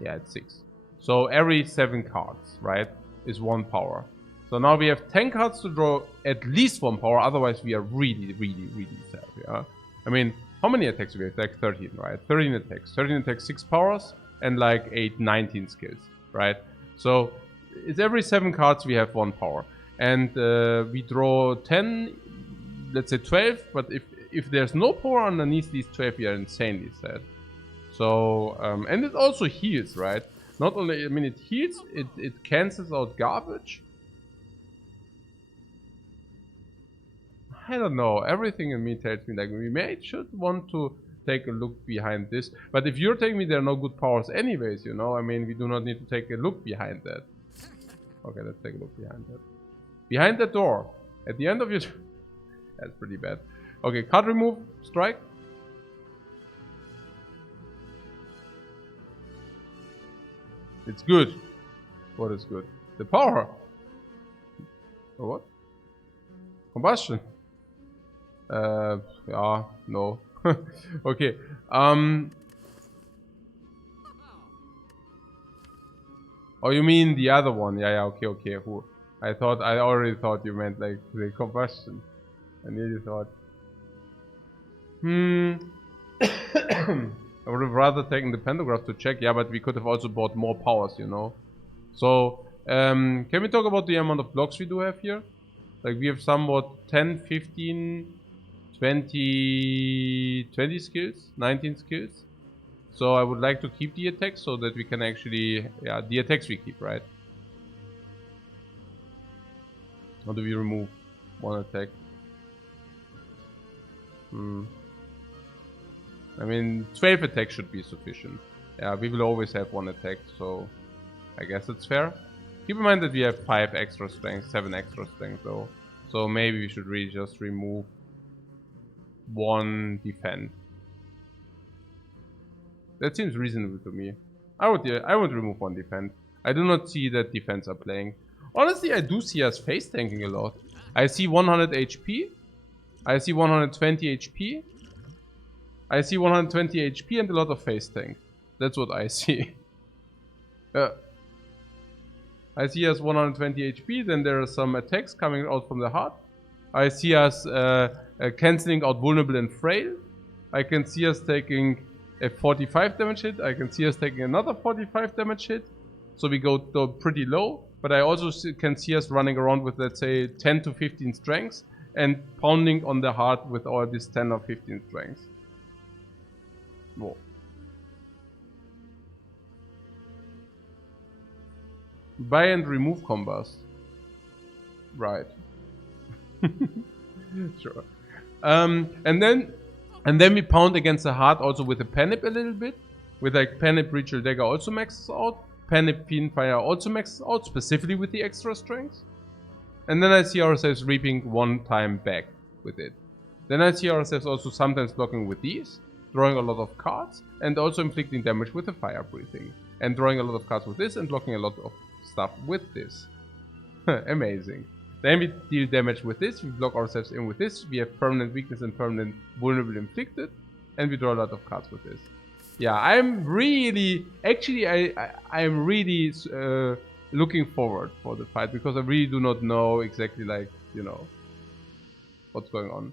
Yeah, it's 6. So every 7 cards, right, is 1 power. So now we have 10 cards to draw at least 1 power, otherwise we are really, really, really sad, yeah? I mean, how many attacks do we have? Like 13, right? 13 attacks. 13 attacks, 6 powers, and like 8, 19 skills, right? So it's every 7 cards we have 1 power. And we draw 10, let's say 12, but if there's no power underneath these 12, we are insanely sad. So, and it also heals, right? Not only, I mean, it heals, it cancels out garbage. I don't know, everything in me tells me like we should want to take a look behind this. But if you're telling me there are no good powers anyways, I mean, we do not need to take a look behind that. Okay, let's take a look behind that. Behind the door, at the end of your... That's pretty bad. Okay, card remove, strike. It's good. What is good? The power. Oh, what? Combustion. Yeah, no. Okay. Oh, you mean the other one? Yeah, okay, okay. Who? I already thought you meant like the combustion. I nearly thought. I would have rather taken the pantograph to check. Yeah, but we could have also bought more powers, you know. So, can we talk about the amount of blocks we do have here? Like we have somewhat 10, 15, 20 skills, 19 skills. So I would like to keep the attacks so that we can actually, yeah, the attacks we keep, right? Or do we remove one attack? I mean, 12 attacks should be sufficient. Yeah, we will always have one attack, so I guess it's fair. Keep in mind that we have 5 extra strength, 7 extra strength though. So maybe we should really just remove one defend. That seems reasonable to me. I would remove one defend. I do not see that defense are playing. Honestly, I do see us face tanking a lot. I see 100 HP. I see 120 HP. I see 120 HP and a lot of face tank. That's what I see. I see us 120 HP, then there are some attacks coming out from the heart. I see us cancelling out vulnerable and frail. I can see us taking a 45 damage hit. I can see us taking another 45 damage hit. So we go pretty low. But I also can see us running around with, let's say, 10 to 15 strengths and pounding on the heart with all this 10 or 15 strengths. Whoa. Buy and remove combust. Right. Sure. And then we pound against the heart also with a Panip a little bit. With like Panip Ritual Dagger also maxes out. Panip Fiendfire also maxes out, specifically with the extra strength. And then I see ourselves reaping one time back with it. Then I see ourselves also sometimes blocking with these, drawing a lot of cards, and also inflicting damage with the fire breathing. And drawing a lot of cards with this and blocking a lot of stuff with this. Amazing. Then we deal damage with this, we block ourselves in with this, we have permanent weakness and permanent vulnerable inflicted, and we draw a lot of cards with this. Yeah, I'm really, actually I'm really looking forward for the fight, because I really do not know exactly, like, you know, what's going on.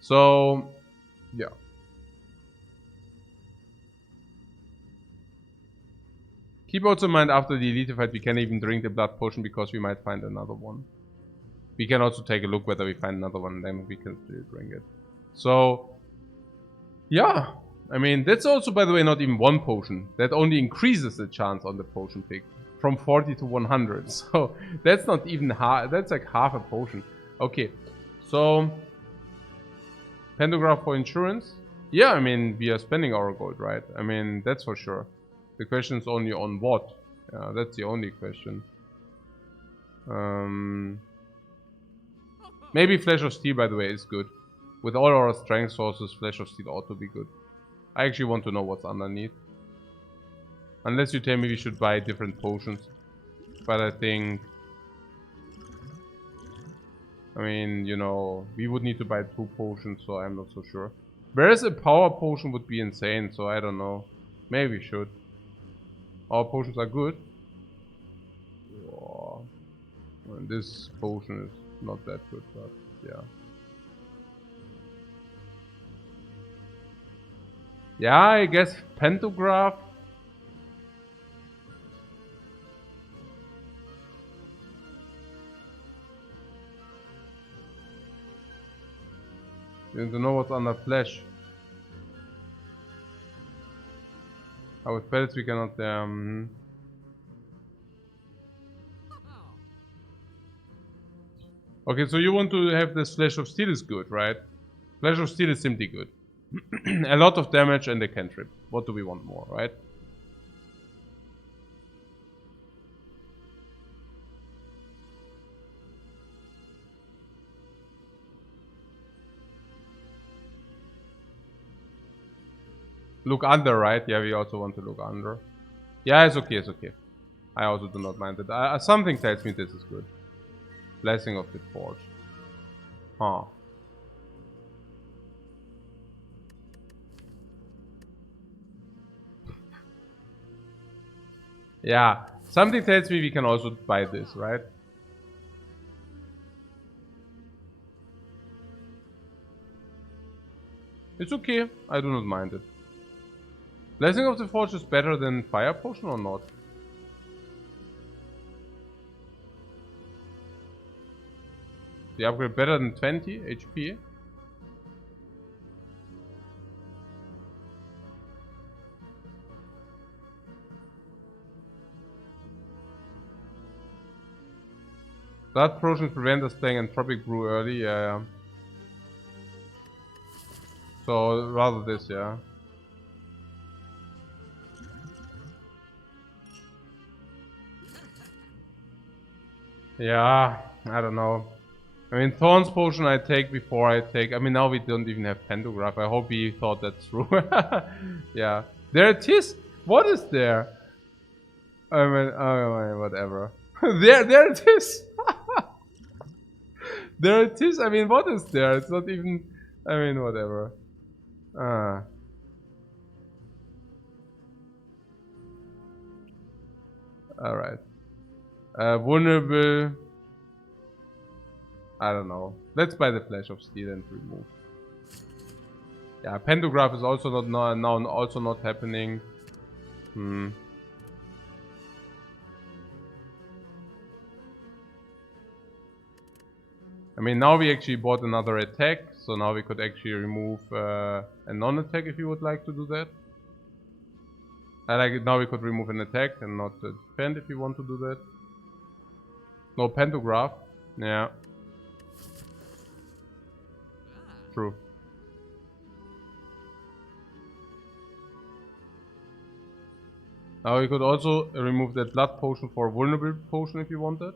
So, yeah. Keep also in mind, after the elite fight, we can even drink the blood potion because we might find another one. We can also take a look whether we find another one, and then we can still drink it. So, yeah. I mean, that's also, by the way, not even one potion. That only increases the chance on the potion pick from 40 to 100. So, that's not even half. That's like half a potion. Okay. So, pantograph for insurance. Yeah, I mean, we are spending our gold, right? I mean, that's for sure. The question is only on what. Yeah, that's the only question. Maybe Flash of Steel, by the way, is good. With all our strength sources, Flash of Steel ought to be good. I actually want to know what's underneath. Unless you tell me we should buy different potions. But I think... I mean, you know, we would need to buy 2 potions, so I'm not so sure. Whereas a power potion would be insane, so I don't know. Maybe we should. Our potions are good. Oh. This potion is not that good, but yeah. Yeah, I guess pantograph. You don't know what's under flesh. With pellets we cannot... Okay, so you want to have this Flash of Steel is good, right? Flash of Steel is simply good. A lot of damage and a cantrip. What do we want more, right? Look under, right? Yeah, we also want to look under. Yeah, it's okay, it's okay. I also do not mind it. Something tells me this is good. Blessing of the Forge. Huh. Yeah, something tells me we can also buy this, right? It's okay, I do not mind it. Blessing of the Forge is better than Fire Potion or not? The upgrade better than 20 HP? Blood potions prevent us playing Entropic Brew early, yeah. So, rather this, yeah. Yeah, I don't know. I mean, Thorn's Potion I take before I take... I mean, now we don't even have Pantograph. I hope he thought that through. Yeah. There it is! What is there? I mean, whatever. there it is! There it is! I mean, what is there? It's not even... I mean, whatever. Alright. Vulnerable... I don't know. Let's buy the Flash of Steel and remove. Yeah, Pantograph is also not now also not happening. I mean, now we actually bought another attack, so now we could actually remove a non-attack if you would like to do that. Now we could remove an attack and not defend if you want to do that. No Pantograph. Yeah. True. Now we could also remove that blood potion for a vulnerable potion if you want that.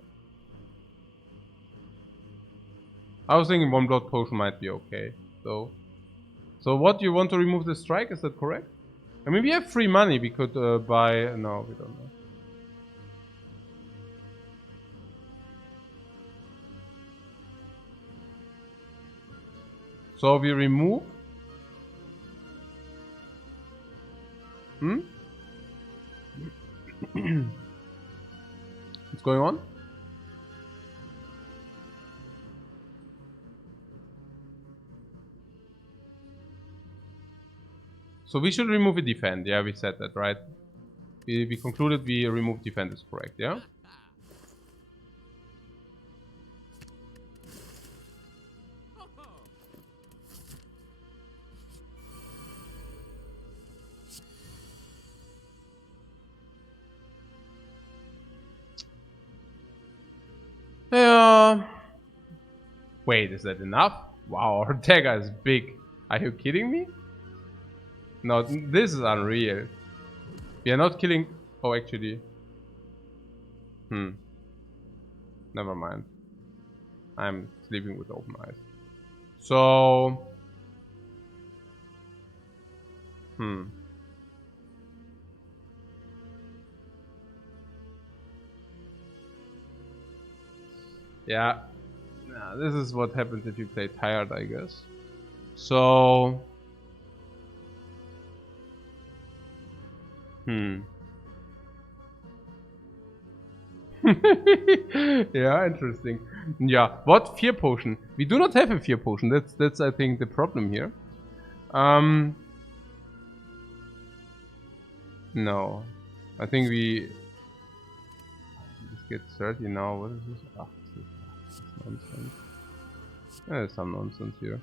I was thinking one blood potion might be okay, though. So what, you want to remove the strike, is that correct? I mean, we have free money, we could buy... No, we don't know. So we remove... What's going on? So we should remove a defend, yeah, we said that, right? We concluded we remove defend is correct, yeah? Yeah. Wait, is that enough? Wow, our dagger is big. Are you kidding me? No, this is unreal. We are not killing... Oh, actually. Never mind. I'm sleeping with open eyes. So... Yeah. This is what happens if you play tired, I guess. So... Yeah, interesting. Yeah, what? Fear potion? We do not have a fear potion. That's I think the problem here. No. I think we... Let's get 30 now. What is this? This is nonsense. There's some nonsense here.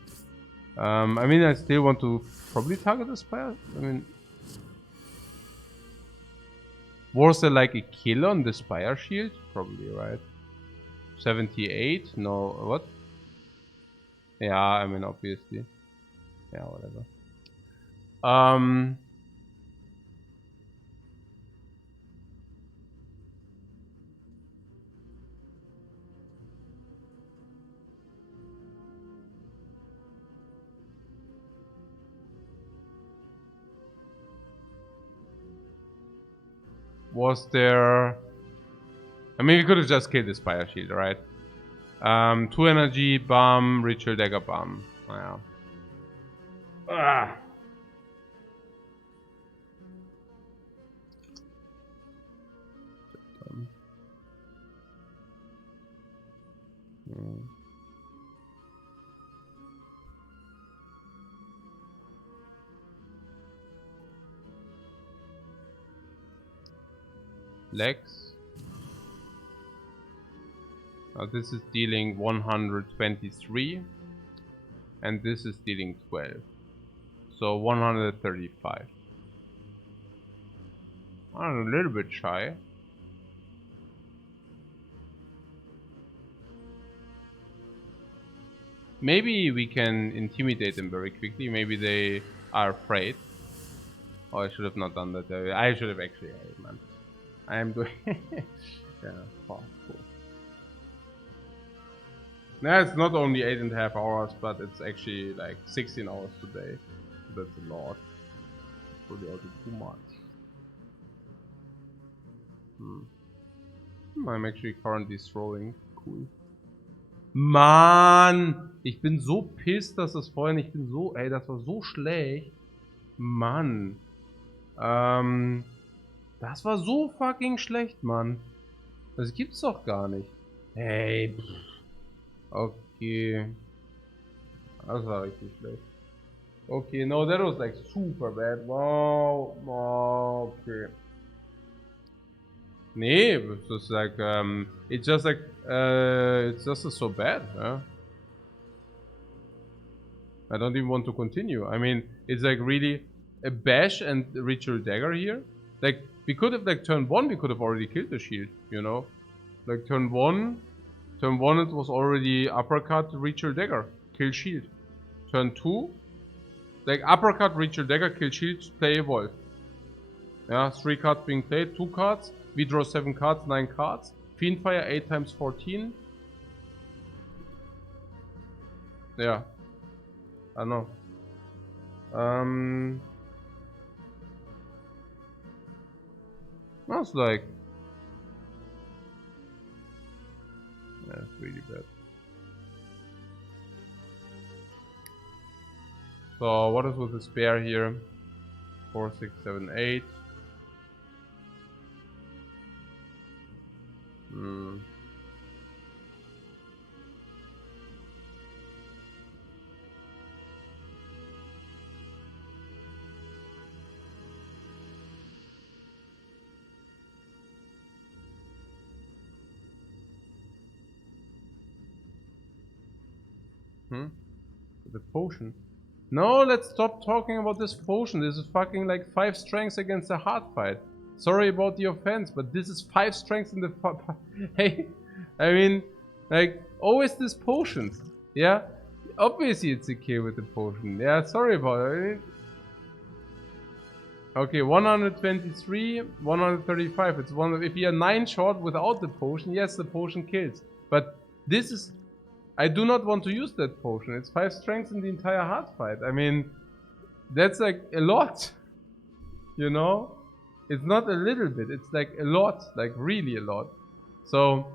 I mean, I still want to probably target the Spire. I mean... Was there like a kill on the Spire shield? Probably, right? 78? No, what? Yeah, I mean, obviously. Yeah, whatever. Was there... I mean, we could have just killed the Spire shield, right? 2 energy, bam, ritual dagger, bam. Yeah. Ah. Legs. This is dealing 123 and this is dealing 12, so 135. I'm a little bit shy. Maybe we can intimidate them very quickly. Maybe they are afraid. Oh, I should have not done that. I should have actually, man. I am doing. Yeah, cool. Now it's not only 8.5 hours, but it's actually like 16 hours today. So that's a lot. Probably also too much. I'm actually currently throwing. Cool. Mann! Ich bin so pissed, dass das vorhin, ich bin so, ey, das war so schlecht. Mann. Das war so fucking schlecht, Mann. Das gibt's doch gar nicht. Hey. Okay. Das war richtig schlecht. Okay, no, that was like super bad. Wow. Okay. Nee, it's just like, it's just like, it's just so bad, huh? I don't even want to continue. I mean, it's like really a bash and a ritual dagger here. Like, we could have, like, turn 1, we could have already killed the shield, you know? Like, turn 1 it was already uppercut, ritual dagger, kill shield. Turn 2, like, uppercut, ritual dagger, kill shield, play evolve. Yeah, 3 cards being played, 2 cards. We draw 7 cards, 9 cards. Fiendfire 8 times 14. Yeah. I don't know. That's like... Yeah, it's really bad. So, what is with the Spire here? 4, 6, 7, 8. The potion. No, let's stop talking about this potion. This is fucking like 5 strengths against a hard fight. Sorry about the offense, but this is 5 strengths in the... Hey, I mean, like, always this potions. Yeah? Obviously it's a kill with the potion. Yeah, sorry about it. Okay, 123, 135. It's one. If you are 9 short without the potion, yes, the potion kills. But this is... I do not want to use that potion. It's 5 strengths in the entire hard fight. I mean, that's like a lot. You know? It's not a little bit. It's like a lot. Like really a lot. So...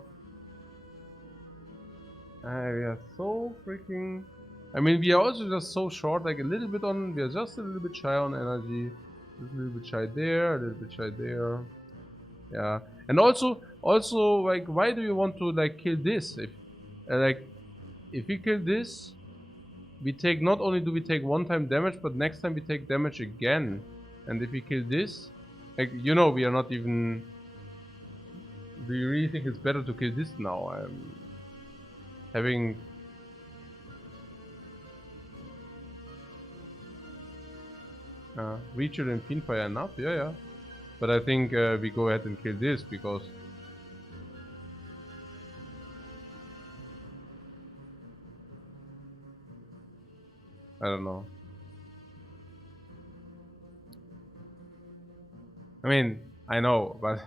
we are so freaking... I mean, we are also just so short. Like a little bit on... We are just a little bit shy on energy. A little bit shy there. A little bit shy there. Yeah. And also, like, why do you want to, like, kill this? If, like... If we kill this, we take, not only do we take 1-time damage, but next time we take damage again. And if we kill this, like, you know, we are not even... Do you really think it's better to kill this now? I'm having... Ritual and Fiendfire enough? Yeah. But I think we go ahead and kill this, because... I don't know. I mean, I know, but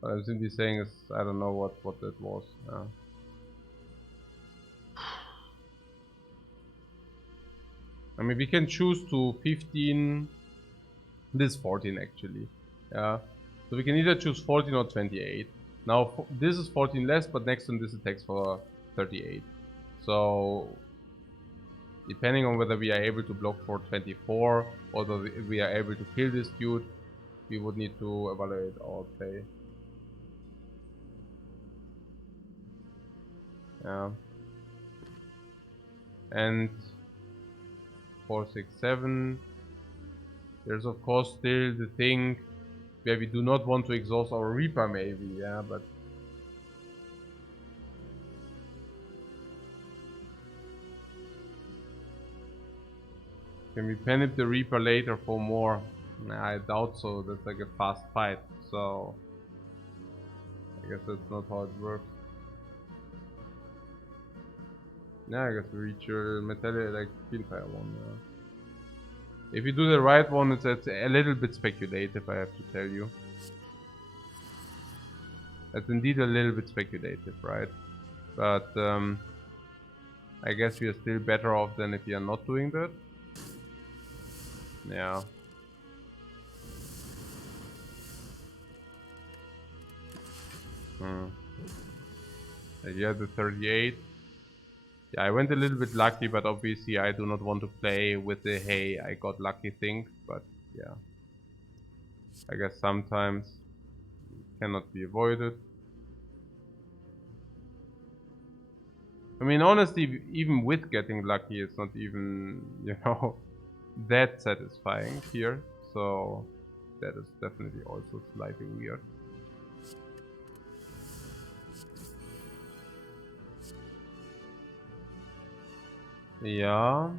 what I'm simply saying is, I don't know what that was. I mean, we can choose to 15, this 14 actually. Yeah. So we can either choose 14 or 28. Now, this is 14 less, but next one this attacks for 38. So depending on whether we are able to block for 24 or whether we are able to kill this dude, we would need to evaluate our play. Yeah. And 4, 6, 7. There's of course still the thing where we do not want to exhaust our Reaper maybe, yeah, but can we panic the Reaper later for more? Nah, I doubt so. That's like a fast fight, so I guess that's not how it works. Yeah, I guess we reach your metallic like Fire one. Yeah. If you do the right one, it's a little bit speculative, I have to tell you. That's indeed a little bit speculative, right? But I guess we are still better off than if we are not doing that. Yeah. Yeah, the 38. Yeah, I went a little bit lucky, but obviously I do not want to play with the hey, I got lucky thing. But yeah, I guess sometimes it cannot be avoided. I mean, honestly, even with getting lucky, it's not even, you know, that satisfying here. So that is definitely also slightly weird. Yeah.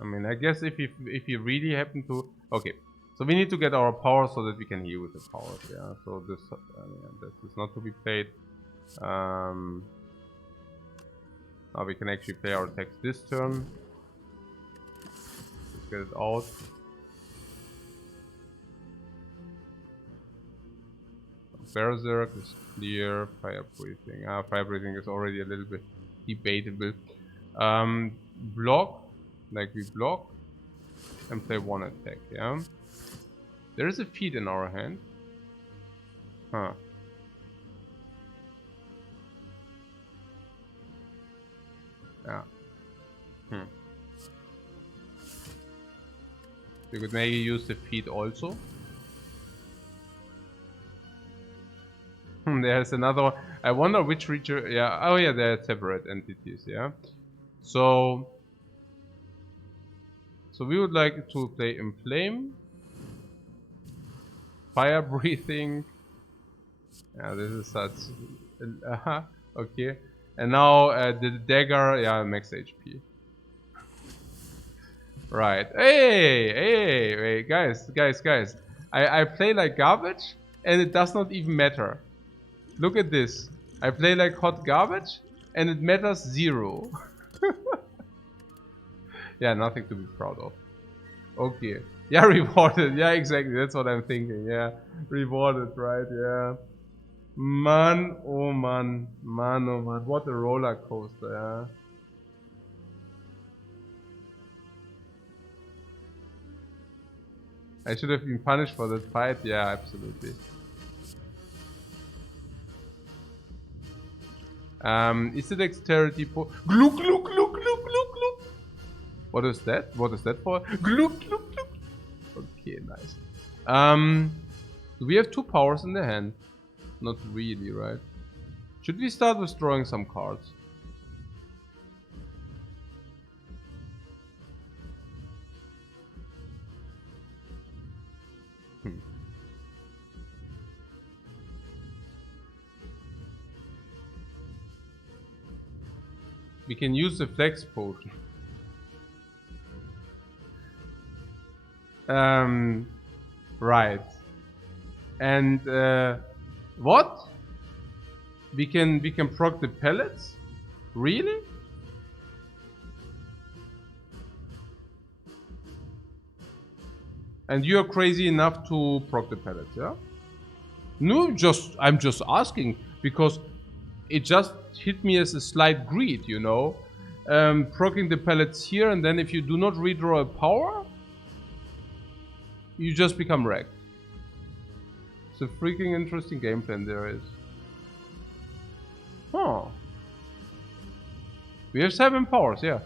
I mean, I guess if you really happen to, okay, so we need to get our power so that we can heal with the powers. Yeah. So this is not to be played. Now we can actually play our attacks this turn. Let's get it out. Berserk is clear. Fire breathing. Fire breathing is already a little bit debatable. Block, like we block, and play one attack. Yeah. There is a feat in our hand. Huh. Yeah. You could maybe use the feat also. There's another one. I wonder which creature. Yeah. Oh yeah, they're separate entities. Yeah. So we would like to play Inflame, Fire Breathing. Yeah, this is such. Okay. And now the dagger. Yeah, max HP. Right. Hey, guys. I play like garbage, and it does not even matter. Look at this. I play like hot garbage, and it matters 0. Yeah, nothing to be proud of. Okay. Yeah, rewarded. Yeah, exactly. That's what I'm thinking. Yeah, rewarded, right? Yeah. Man, oh man. What a roller coaster, yeah. I should have been punished for that fight. Yeah, absolutely. Is the dexterity for gluk gluk gluk gluk gluk gluk? What is that? What is that for? Gluk gluk gluk. Okay, nice. Do we have 2 powers in the hand? Not really, right? Should we start with drawing some cards? We can use the flex potion. Right. And what? We can proc the pellets? Really? And you're crazy enough to proc the pellets, yeah? No, I'm just asking because it just hit me as a slight greed, you know? Proccing the pellets here, and then if you do not redraw a power, you just become wrecked. It's a freaking interesting game plan there is. Huh. We have 7 powers, yeah.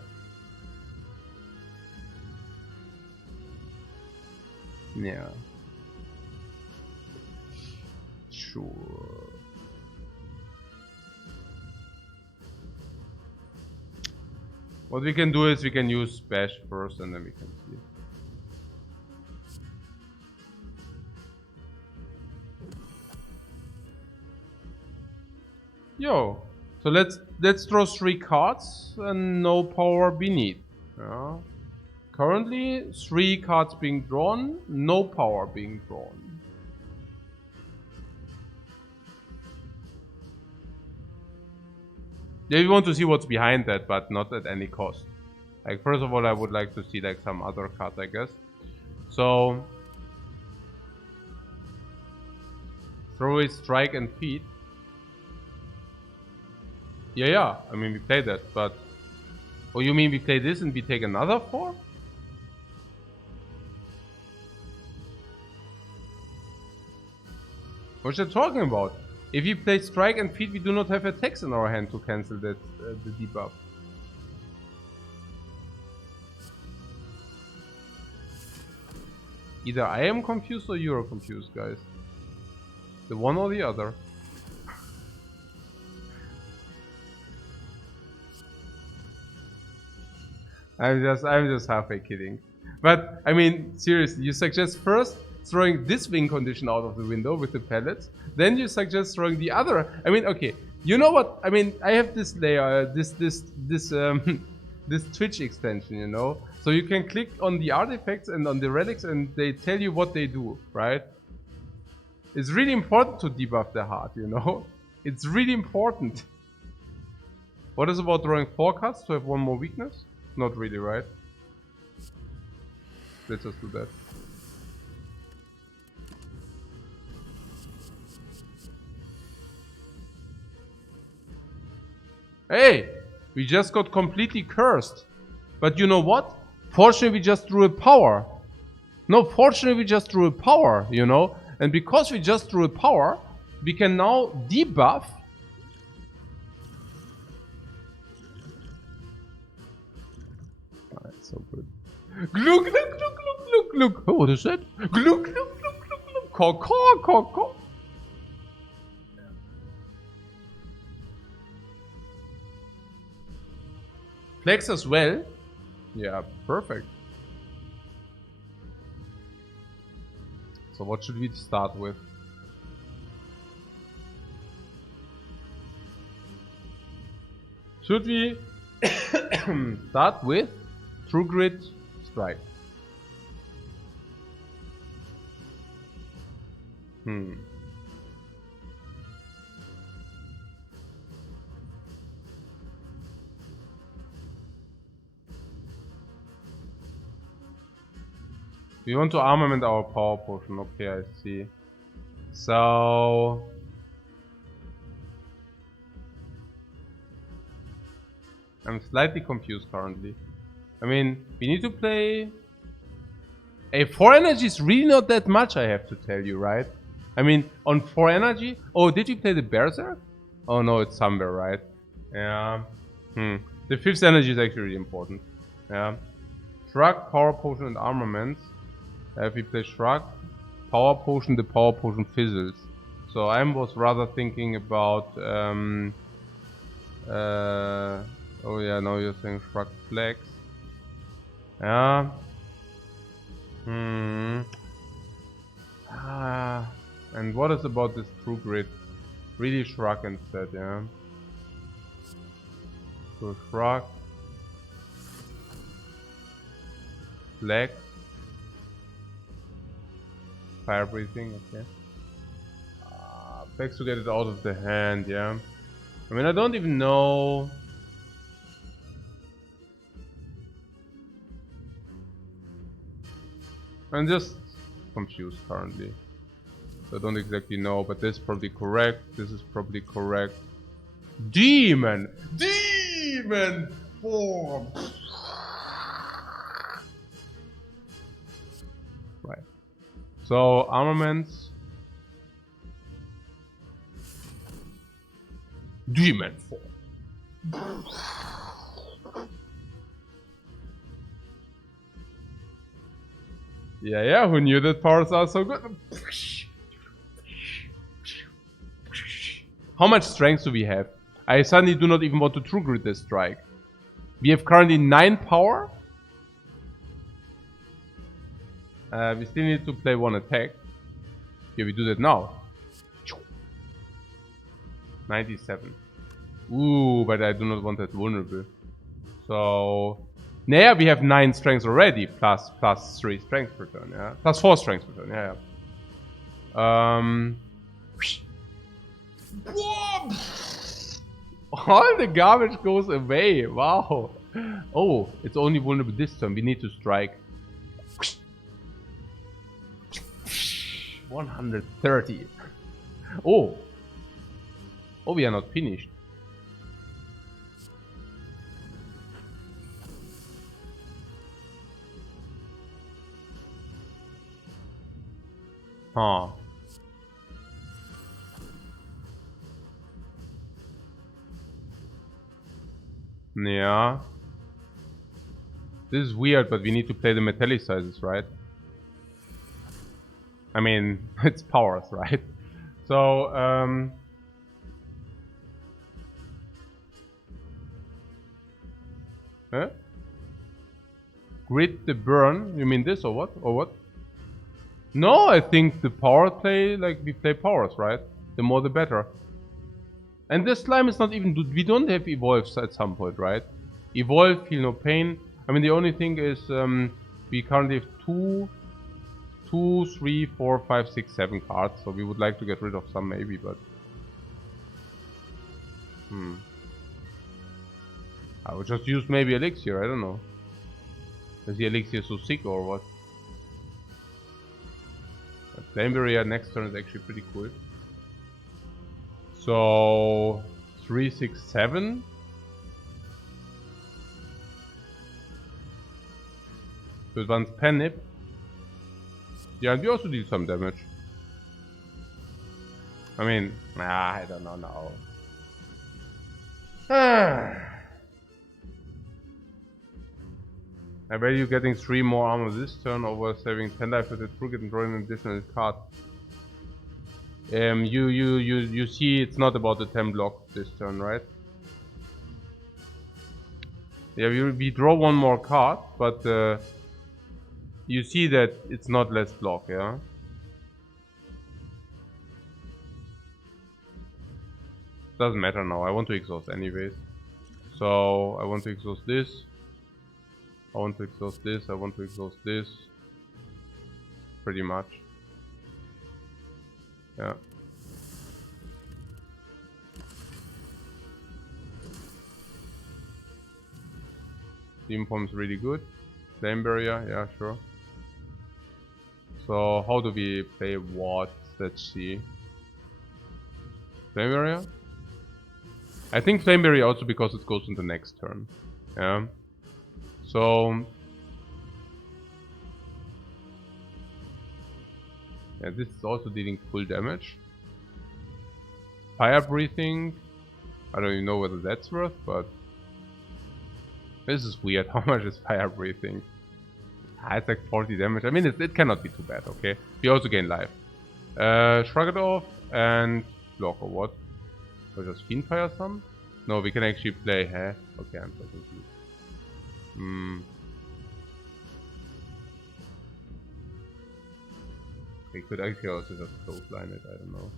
Yeah. Sure. What we can do is we can use Bash first and then we can see. Yo, so let's draw 3 cards and no power beneath. Yeah. Currently 3 cards being drawn, no power being drawn. Yeah, we want to see what's behind that, but not at any cost. Like, first of all, I would like to see like some other cards, I guess. So throw a strike and feed. Yeah. I mean, we play that, but... Oh, you mean we play this and we take another 4? What are you talking about? If we play strike and feed, we do not have attacks in our hand to cancel that the debuff. Either I am confused or you are confused, guys. The one or the other. I'm just halfway kidding. But I mean, seriously, you suggest first throwing this win condition out of the window with the pellets, then you suggest throwing the other. I mean, okay, you know what? I mean, I have this layer, this Twitch extension, you know, so you can click on the artifacts and on the relics, and they tell you what they do, right? It's really important to debuff the heart, you know. It's really important. What is about drawing 4 cards to have 1 more weakness? Not really, right? Let's just do that. Hey! We just got completely cursed. But you know what? Fortunately, we just drew a power. No, fortunately, we just drew a power, you know? And because we just drew a power, we can now debuff. Oh, that's so good. Glug, glug, glug, glug, glug, glug. Oh, what is that? Glug, glug, glug, glug, glug. Caw, caw, caw, caw. Flex as well? Yeah, perfect. So what should we start with? Should we start with True Grit Strike? We want to armament our power potion. Okay, I see. So I'm slightly confused currently. I mean, we need to play... A 4 energy is really not that much, I have to tell you, right? I mean, on 4 energy... Oh, did you play the Berserk? Oh no, it's somewhere, right? Yeah. The 5th energy is actually really important. Yeah. Shrug, power potion and armament. If we play Shrug, power potion, the power potion fizzles. So I was rather thinking about... oh yeah, now you're saying Shrug Flex. Yeah. And what is about this True Grit? Really Shrug instead, yeah. So Shrug. Flex. Fire breathing, okay. Flex to get it out of the hand, yeah. I mean, I don't even know. I'm just confused currently. I don't exactly know, but this is probably correct. This is probably correct. Demon! Demon form! Right. So, armaments. Demon 4. Yeah, who knew that powers are so good? How much strength do we have? I suddenly do not even want to true grit this strike. We have currently 9 power. We still need to play 1 attack. Okay, we do that now. 97. Ooh, but I do not want that vulnerable. So, yeah, we have 9 strength already, plus 3 strength per turn, yeah. Plus 4 strength per turn, yeah. All the garbage goes away. Wow. Oh, it's only vulnerable this turn. We need to strike. 130. Oh. Oh, we are not finished. Huh. Yeah. This is weird, but we need to play the metallicizes, right? I mean, it's powers, right? So, huh? Grit the burn? You mean this or what? Or what? No, I think the power play, like we play powers, right? The more the better. And this slime is not even, we don't have evolves at some point, right? Evolve, feel no pain. I mean, the only thing is, we currently have 2, 3, 4, 5, 6, 7 cards. So we would like to get rid of some maybe, but... I would just use maybe Elixir, I don't know. Is the Elixir so sick or what? Flame Barrier next turn is actually pretty cool. So 3, 6, 7. To advance Penip. Yeah, and we also deal some damage. I mean, I don't know now. I bet you getting 3 more armor this turn over saving 10 life with the frigate and drawing an additional card. You see it's not about the 10 block this turn, right? Yeah, we draw 1 more card, but you see that it's not less block, yeah? Doesn't matter now, I want to exhaust anyways. So, I want to exhaust this. I want to exhaust this, I want to exhaust this. Pretty much. Yeah. Steam Bomb's really good. Flame Barrier, yeah, sure. So, how do we play what? Let's see. Flame Barrier? I think Flame Barrier also because it goes in the next turn. Yeah. So... yeah, this is also dealing full damage. Fire Breathing. I don't even know whether that's worth, but... this is weird. How much is Fire Breathing? It's like 40 damage. I mean, it cannot be too bad, okay? We also gain life. Shrug it off and block or what? Or just Fiend Fire some? No, we can actually play, huh? Okay, I'm so confused. We could actually also just clothesline it, I don't know.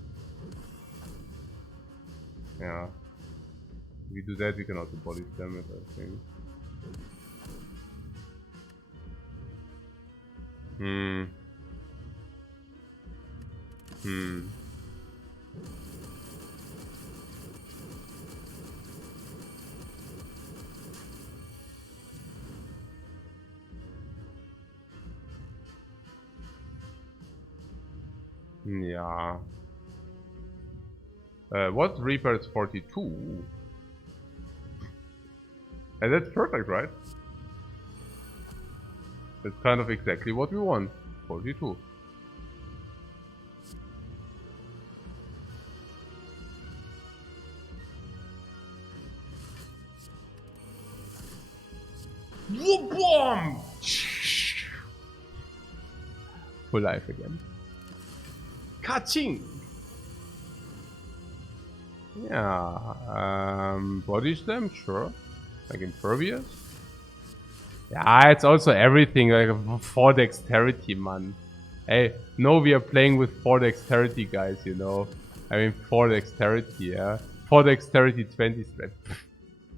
Yeah. If we do that, we can also body slam it, I think. Yeah. What Reaper is 42? And that's perfect, right? That's kind of exactly what we want. 42. Whoop-bomb! Full life again. Ka-ching! Yeah, body slam, sure. Like impervious. Yeah, it's also everything, like 4 dexterity, man. Hey, no, we are playing with 4 dexterity, guys, you know. I mean, 4 dexterity, yeah. 4 dexterity, 20 strength.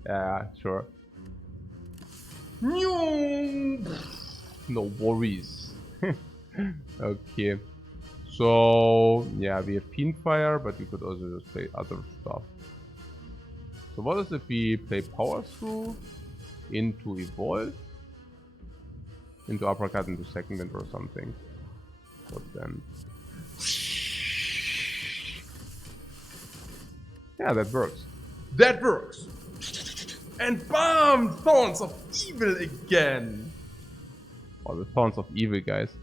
Yeah, sure. No worries. Okay. So, yeah, we have Fiendfire, but we could also just play other stuff. So what is if we play Power Through into Evolve? Into Uppercut into Second Wind or something. What then? Yeah, that works. That works! And BAM! Thorns of Evil again! Oh, the Thorns of Evil, guys.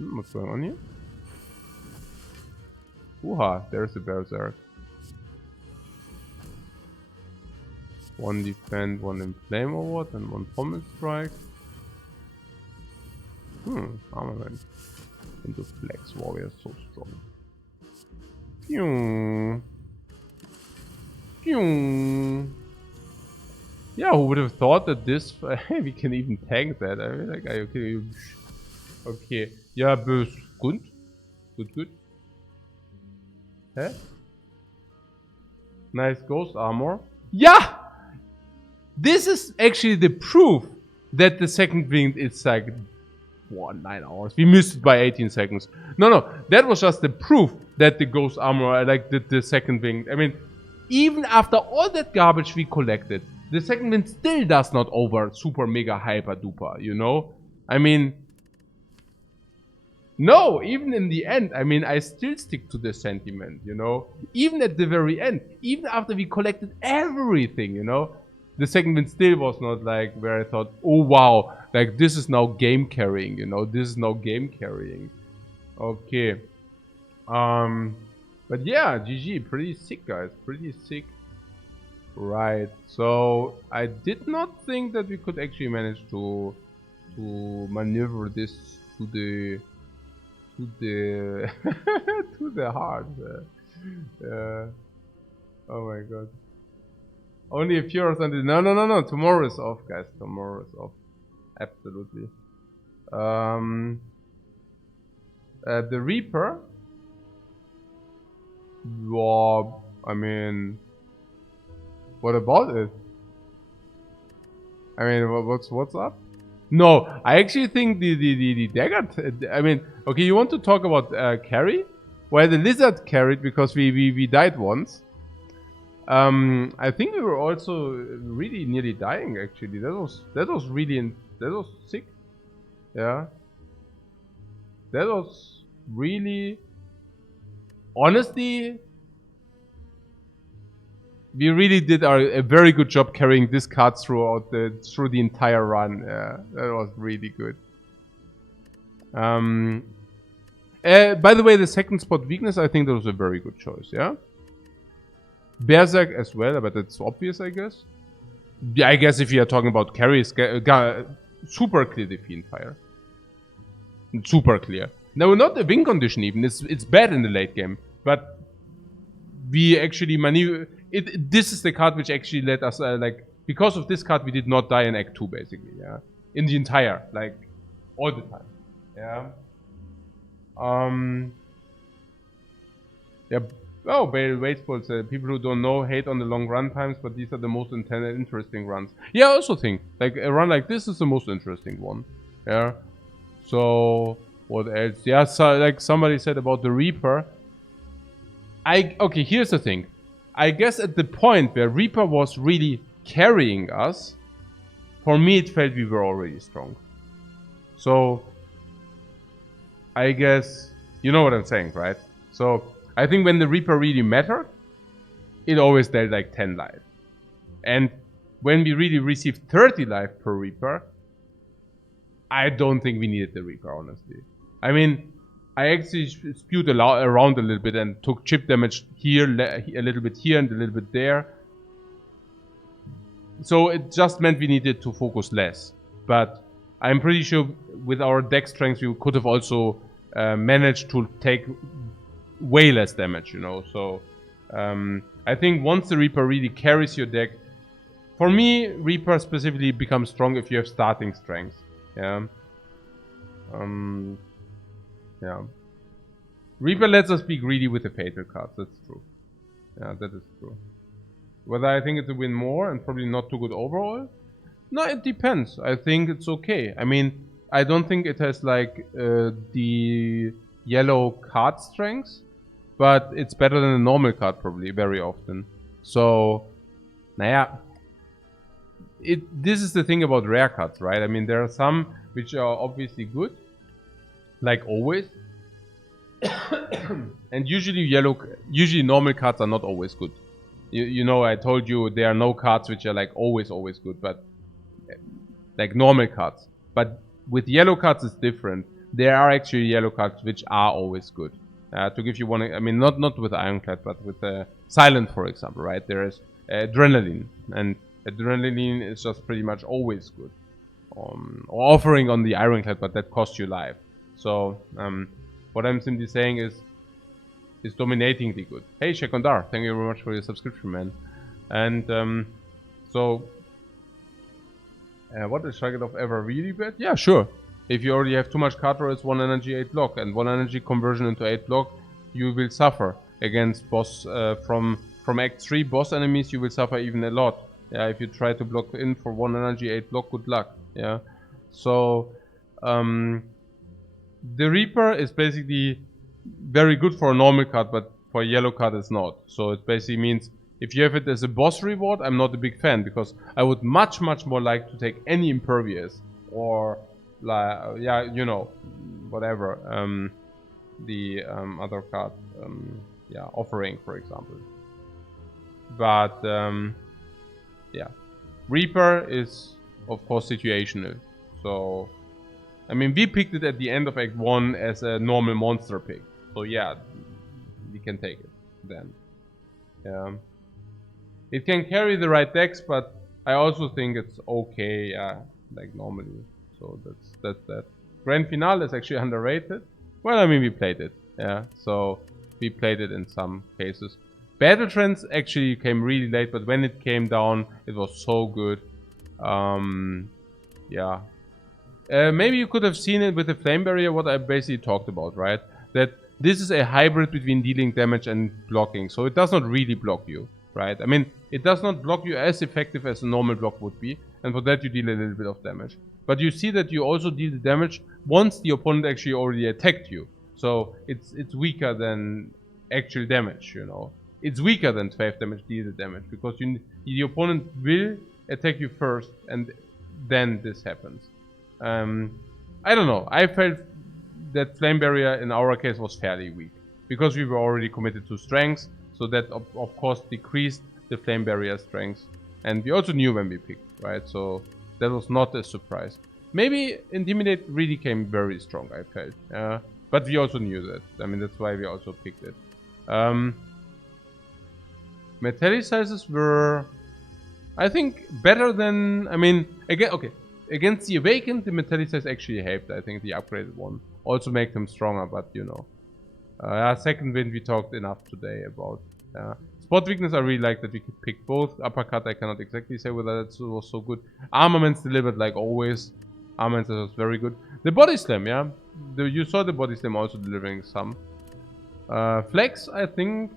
What's going on here? Ooha, there's a Berserk. 1 defend, 1 inflame or what, and 1 pommel strike. Armament. Into Flex Warrior, so strong. Pew. Pew. Yeah, who would have thought that this... we can even tank that. I mean, like, okay. Okay. Yeah, good. Good. Huh? Nice ghost armor. Yeah! This is actually the proof that the second wind is like... 9 hours. We missed it by 18 seconds. No. That was just the proof that the ghost armor, like the second wind. I mean, even after all that garbage we collected, the second wind still does not over super mega hyper duper, you know? I mean... No, even in the end, I mean, I still stick to the sentiment, you know? Even at the very end, even after we collected everything, you know? The second wind still was not like where I thought, oh wow, like this is now game carrying, you know? This is now game carrying. Okay. But yeah, GG, pretty sick, guys. Pretty sick. Right, so I did not think that we could actually manage to maneuver this to the to the heart. Oh my god. Only a few hours until... No. Tomorrow is off, guys. Tomorrow is off. Absolutely. The Reaper. Yeah, I mean... What about it? I mean, what's up? No, I actually think the dagger... I mean, okay, you want to talk about carry? Well, the lizard carried because we died once. I think we were also really nearly dying, actually. That was really... That was sick. Yeah. That was really... Honestly... We really did a very good job carrying this card through the entire run. Yeah, that was really good. By the way, the second spot weakness, I think that was a very good choice. Yeah. Berserk as well, but that's obvious, I guess. Yeah, I guess if you are talking about carries, super clear the Fiendfire. Super clear. No, not the win condition even. It's bad in the late game, but we actually maneuver. This is the card which actually let us, like, because of this card we did not die in Act 2, basically, yeah? In the entire, like, all the time, yeah? Yeah, oh, Bale Wasteful said, people who don't know hate on the long run times, but these are the most interesting runs. Yeah, I also think, like, a run like this is the most interesting one, yeah? So, what else? Yeah, so, like somebody said about the Reaper. Okay, here's the thing. I guess at the point where Reaper was really carrying us, for me it felt we were already strong. So, I guess, you know what I'm saying, right? So, I think when the Reaper really mattered, it always dealt like 10 life. And when we really received 30 life per Reaper, I don't think we needed the Reaper, honestly. I mean, I actually spewed around a little bit and took chip damage here, a little bit here and a little bit there. So it just meant we needed to focus less. But I'm pretty sure with our deck strength, we could have also managed to take way less damage, you know. So I think once the Reaper really carries your deck, for me, Reaper specifically becomes strong if you have starting strength. Yeah. Yeah. Reaper lets us be greedy with the Fatal cards. That's true. Yeah, that is true. Whether I think it's a win more and probably not too good overall? No, it depends. I think it's okay. I mean, I don't think it has like the yellow card strength, but it's better than a normal card probably very often. So, naja, this is the thing about rare cards, right? I mean, there are some which are obviously good, like always. And usually normal cards are not always good. You know, I told you there are no cards which are like always good, but like normal cards. But with yellow cards it's different. There are actually yellow cards which are always good. To give you one, I mean not with Ironclad, but with Silent, for example, right? There is Adrenaline, and Adrenaline is just pretty much always good. Or offering on the Ironclad, but that costs you life. So what I'm simply saying is dominatingly good. Hey Shekondar, thank you very much for your subscription, man. And so what is Strike It Off ever really bad? Yeah, sure. If you already have too much card draw, it's 1 energy 8 block, and 1 energy conversion into 8 block, you will suffer against boss from Act 3 boss enemies. You will suffer even a lot. Yeah, if you try to block in for 1 energy 8 block, good luck. Yeah, so the Reaper is basically very good for a normal card, but for a yellow card it's not. So it basically means if you have it as a boss reward, I'm not a big fan, because I would much more like to take any Impervious or like, yeah, you know, whatever, the other card, yeah, Offering, for example. But yeah, Reaper is of course situational. So I mean, we picked it at the end of Act 1 as a normal monster pick. So yeah, we can take it then. Yeah. It can carry the right decks, but I also think it's okay, yeah, like normally. So that's that. Grand Finale is actually underrated. Well, I mean, we played it, yeah. So we played it in some cases. Battle Trends actually came really late, but when it came down, it was so good. Yeah. Maybe you could have seen it with the Flame Barrier, what I basically talked about, right? That this is a hybrid between dealing damage and blocking. So it does not really block you, right? I mean, it does not block you as effective as a normal block would be. And for that you deal a little bit of damage. But you see that you also deal the damage once the opponent actually already attacked you. So it's weaker than actual damage, you know. It's weaker than 12 damage deal the damage. Because the opponent will attack you first and then this happens. I don't know. I felt that Flame Barrier in our case was fairly weak. Because we were already committed to strength. So that of course decreased the Flame Barrier strength. And we also knew when we picked, right? So that was not a surprise. Maybe Intimidate really came very strong, I felt. But we also knew that. I mean, that's why we also picked it. Metallicizes were, I think, better than... I mean, again, okay. Against the Awakened, the Metallicize actually helped. I think the upgraded one. Also make them stronger, but you know. Second Wind we talked enough today about. Spot Weakness, I really like that we could pick both. Uppercut, I cannot exactly say whether that was so good. Armaments delivered like always. Armaments was very good. The Body Slam, yeah. You saw the Body Slam also delivering some. Flex, I think.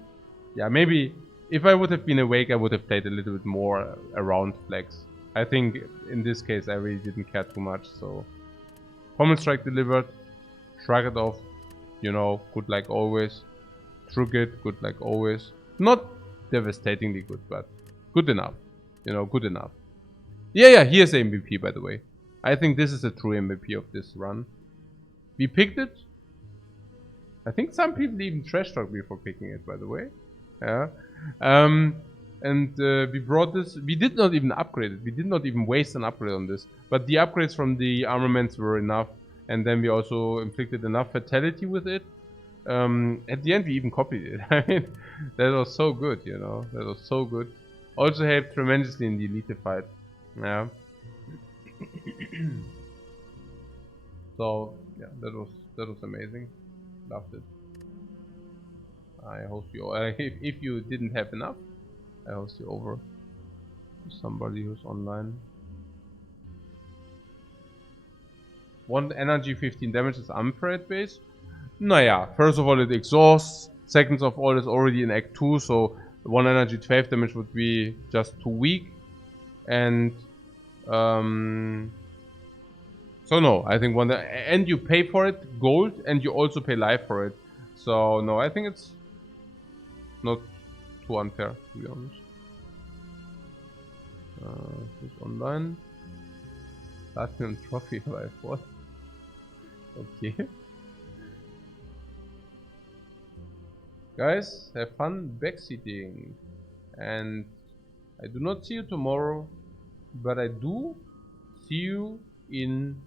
Yeah, maybe if I would have been awake, I would have played a little bit more around Flex. I think in this case I really didn't care too much, so Pommel Strike delivered, Shrug It Off, you know, good like always. Trugit, good like always. Not devastatingly good, but good enough. You know, good enough. Yeah, here's the MVP, by the way. I think this is a true MVP of this run. We picked it. I think some people even trash talked me for picking it, by the way. Yeah. And we brought this, we did not even upgrade it, we did not even waste an upgrade on this, but the upgrades from the armaments were enough, and then we also inflicted enough fatality with it. At the end we even copied it. I mean, that was so good, you know, that was so good. Also helped tremendously in the elite fight. Yeah. So yeah, that was amazing. Loved it. I host you. If you didn't have enough, I host you over to somebody who's online. 1 energy, 15 damage is unparade base. Naja, first of all it exhausts. Second of all it's already in Act 2, so 1 energy, 12 damage would be just too weak. And so no, I think and you pay for it gold, and you also pay life for it. So no, I think it's not too unfair, to be honest. Who's online? Platinum trophy life, what? Okay. Guys, have fun backseating. And I do not see you tomorrow, but I do see you in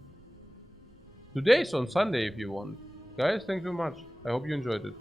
2 days on Sunday if you want. Guys, thank you very much. I hope you enjoyed it.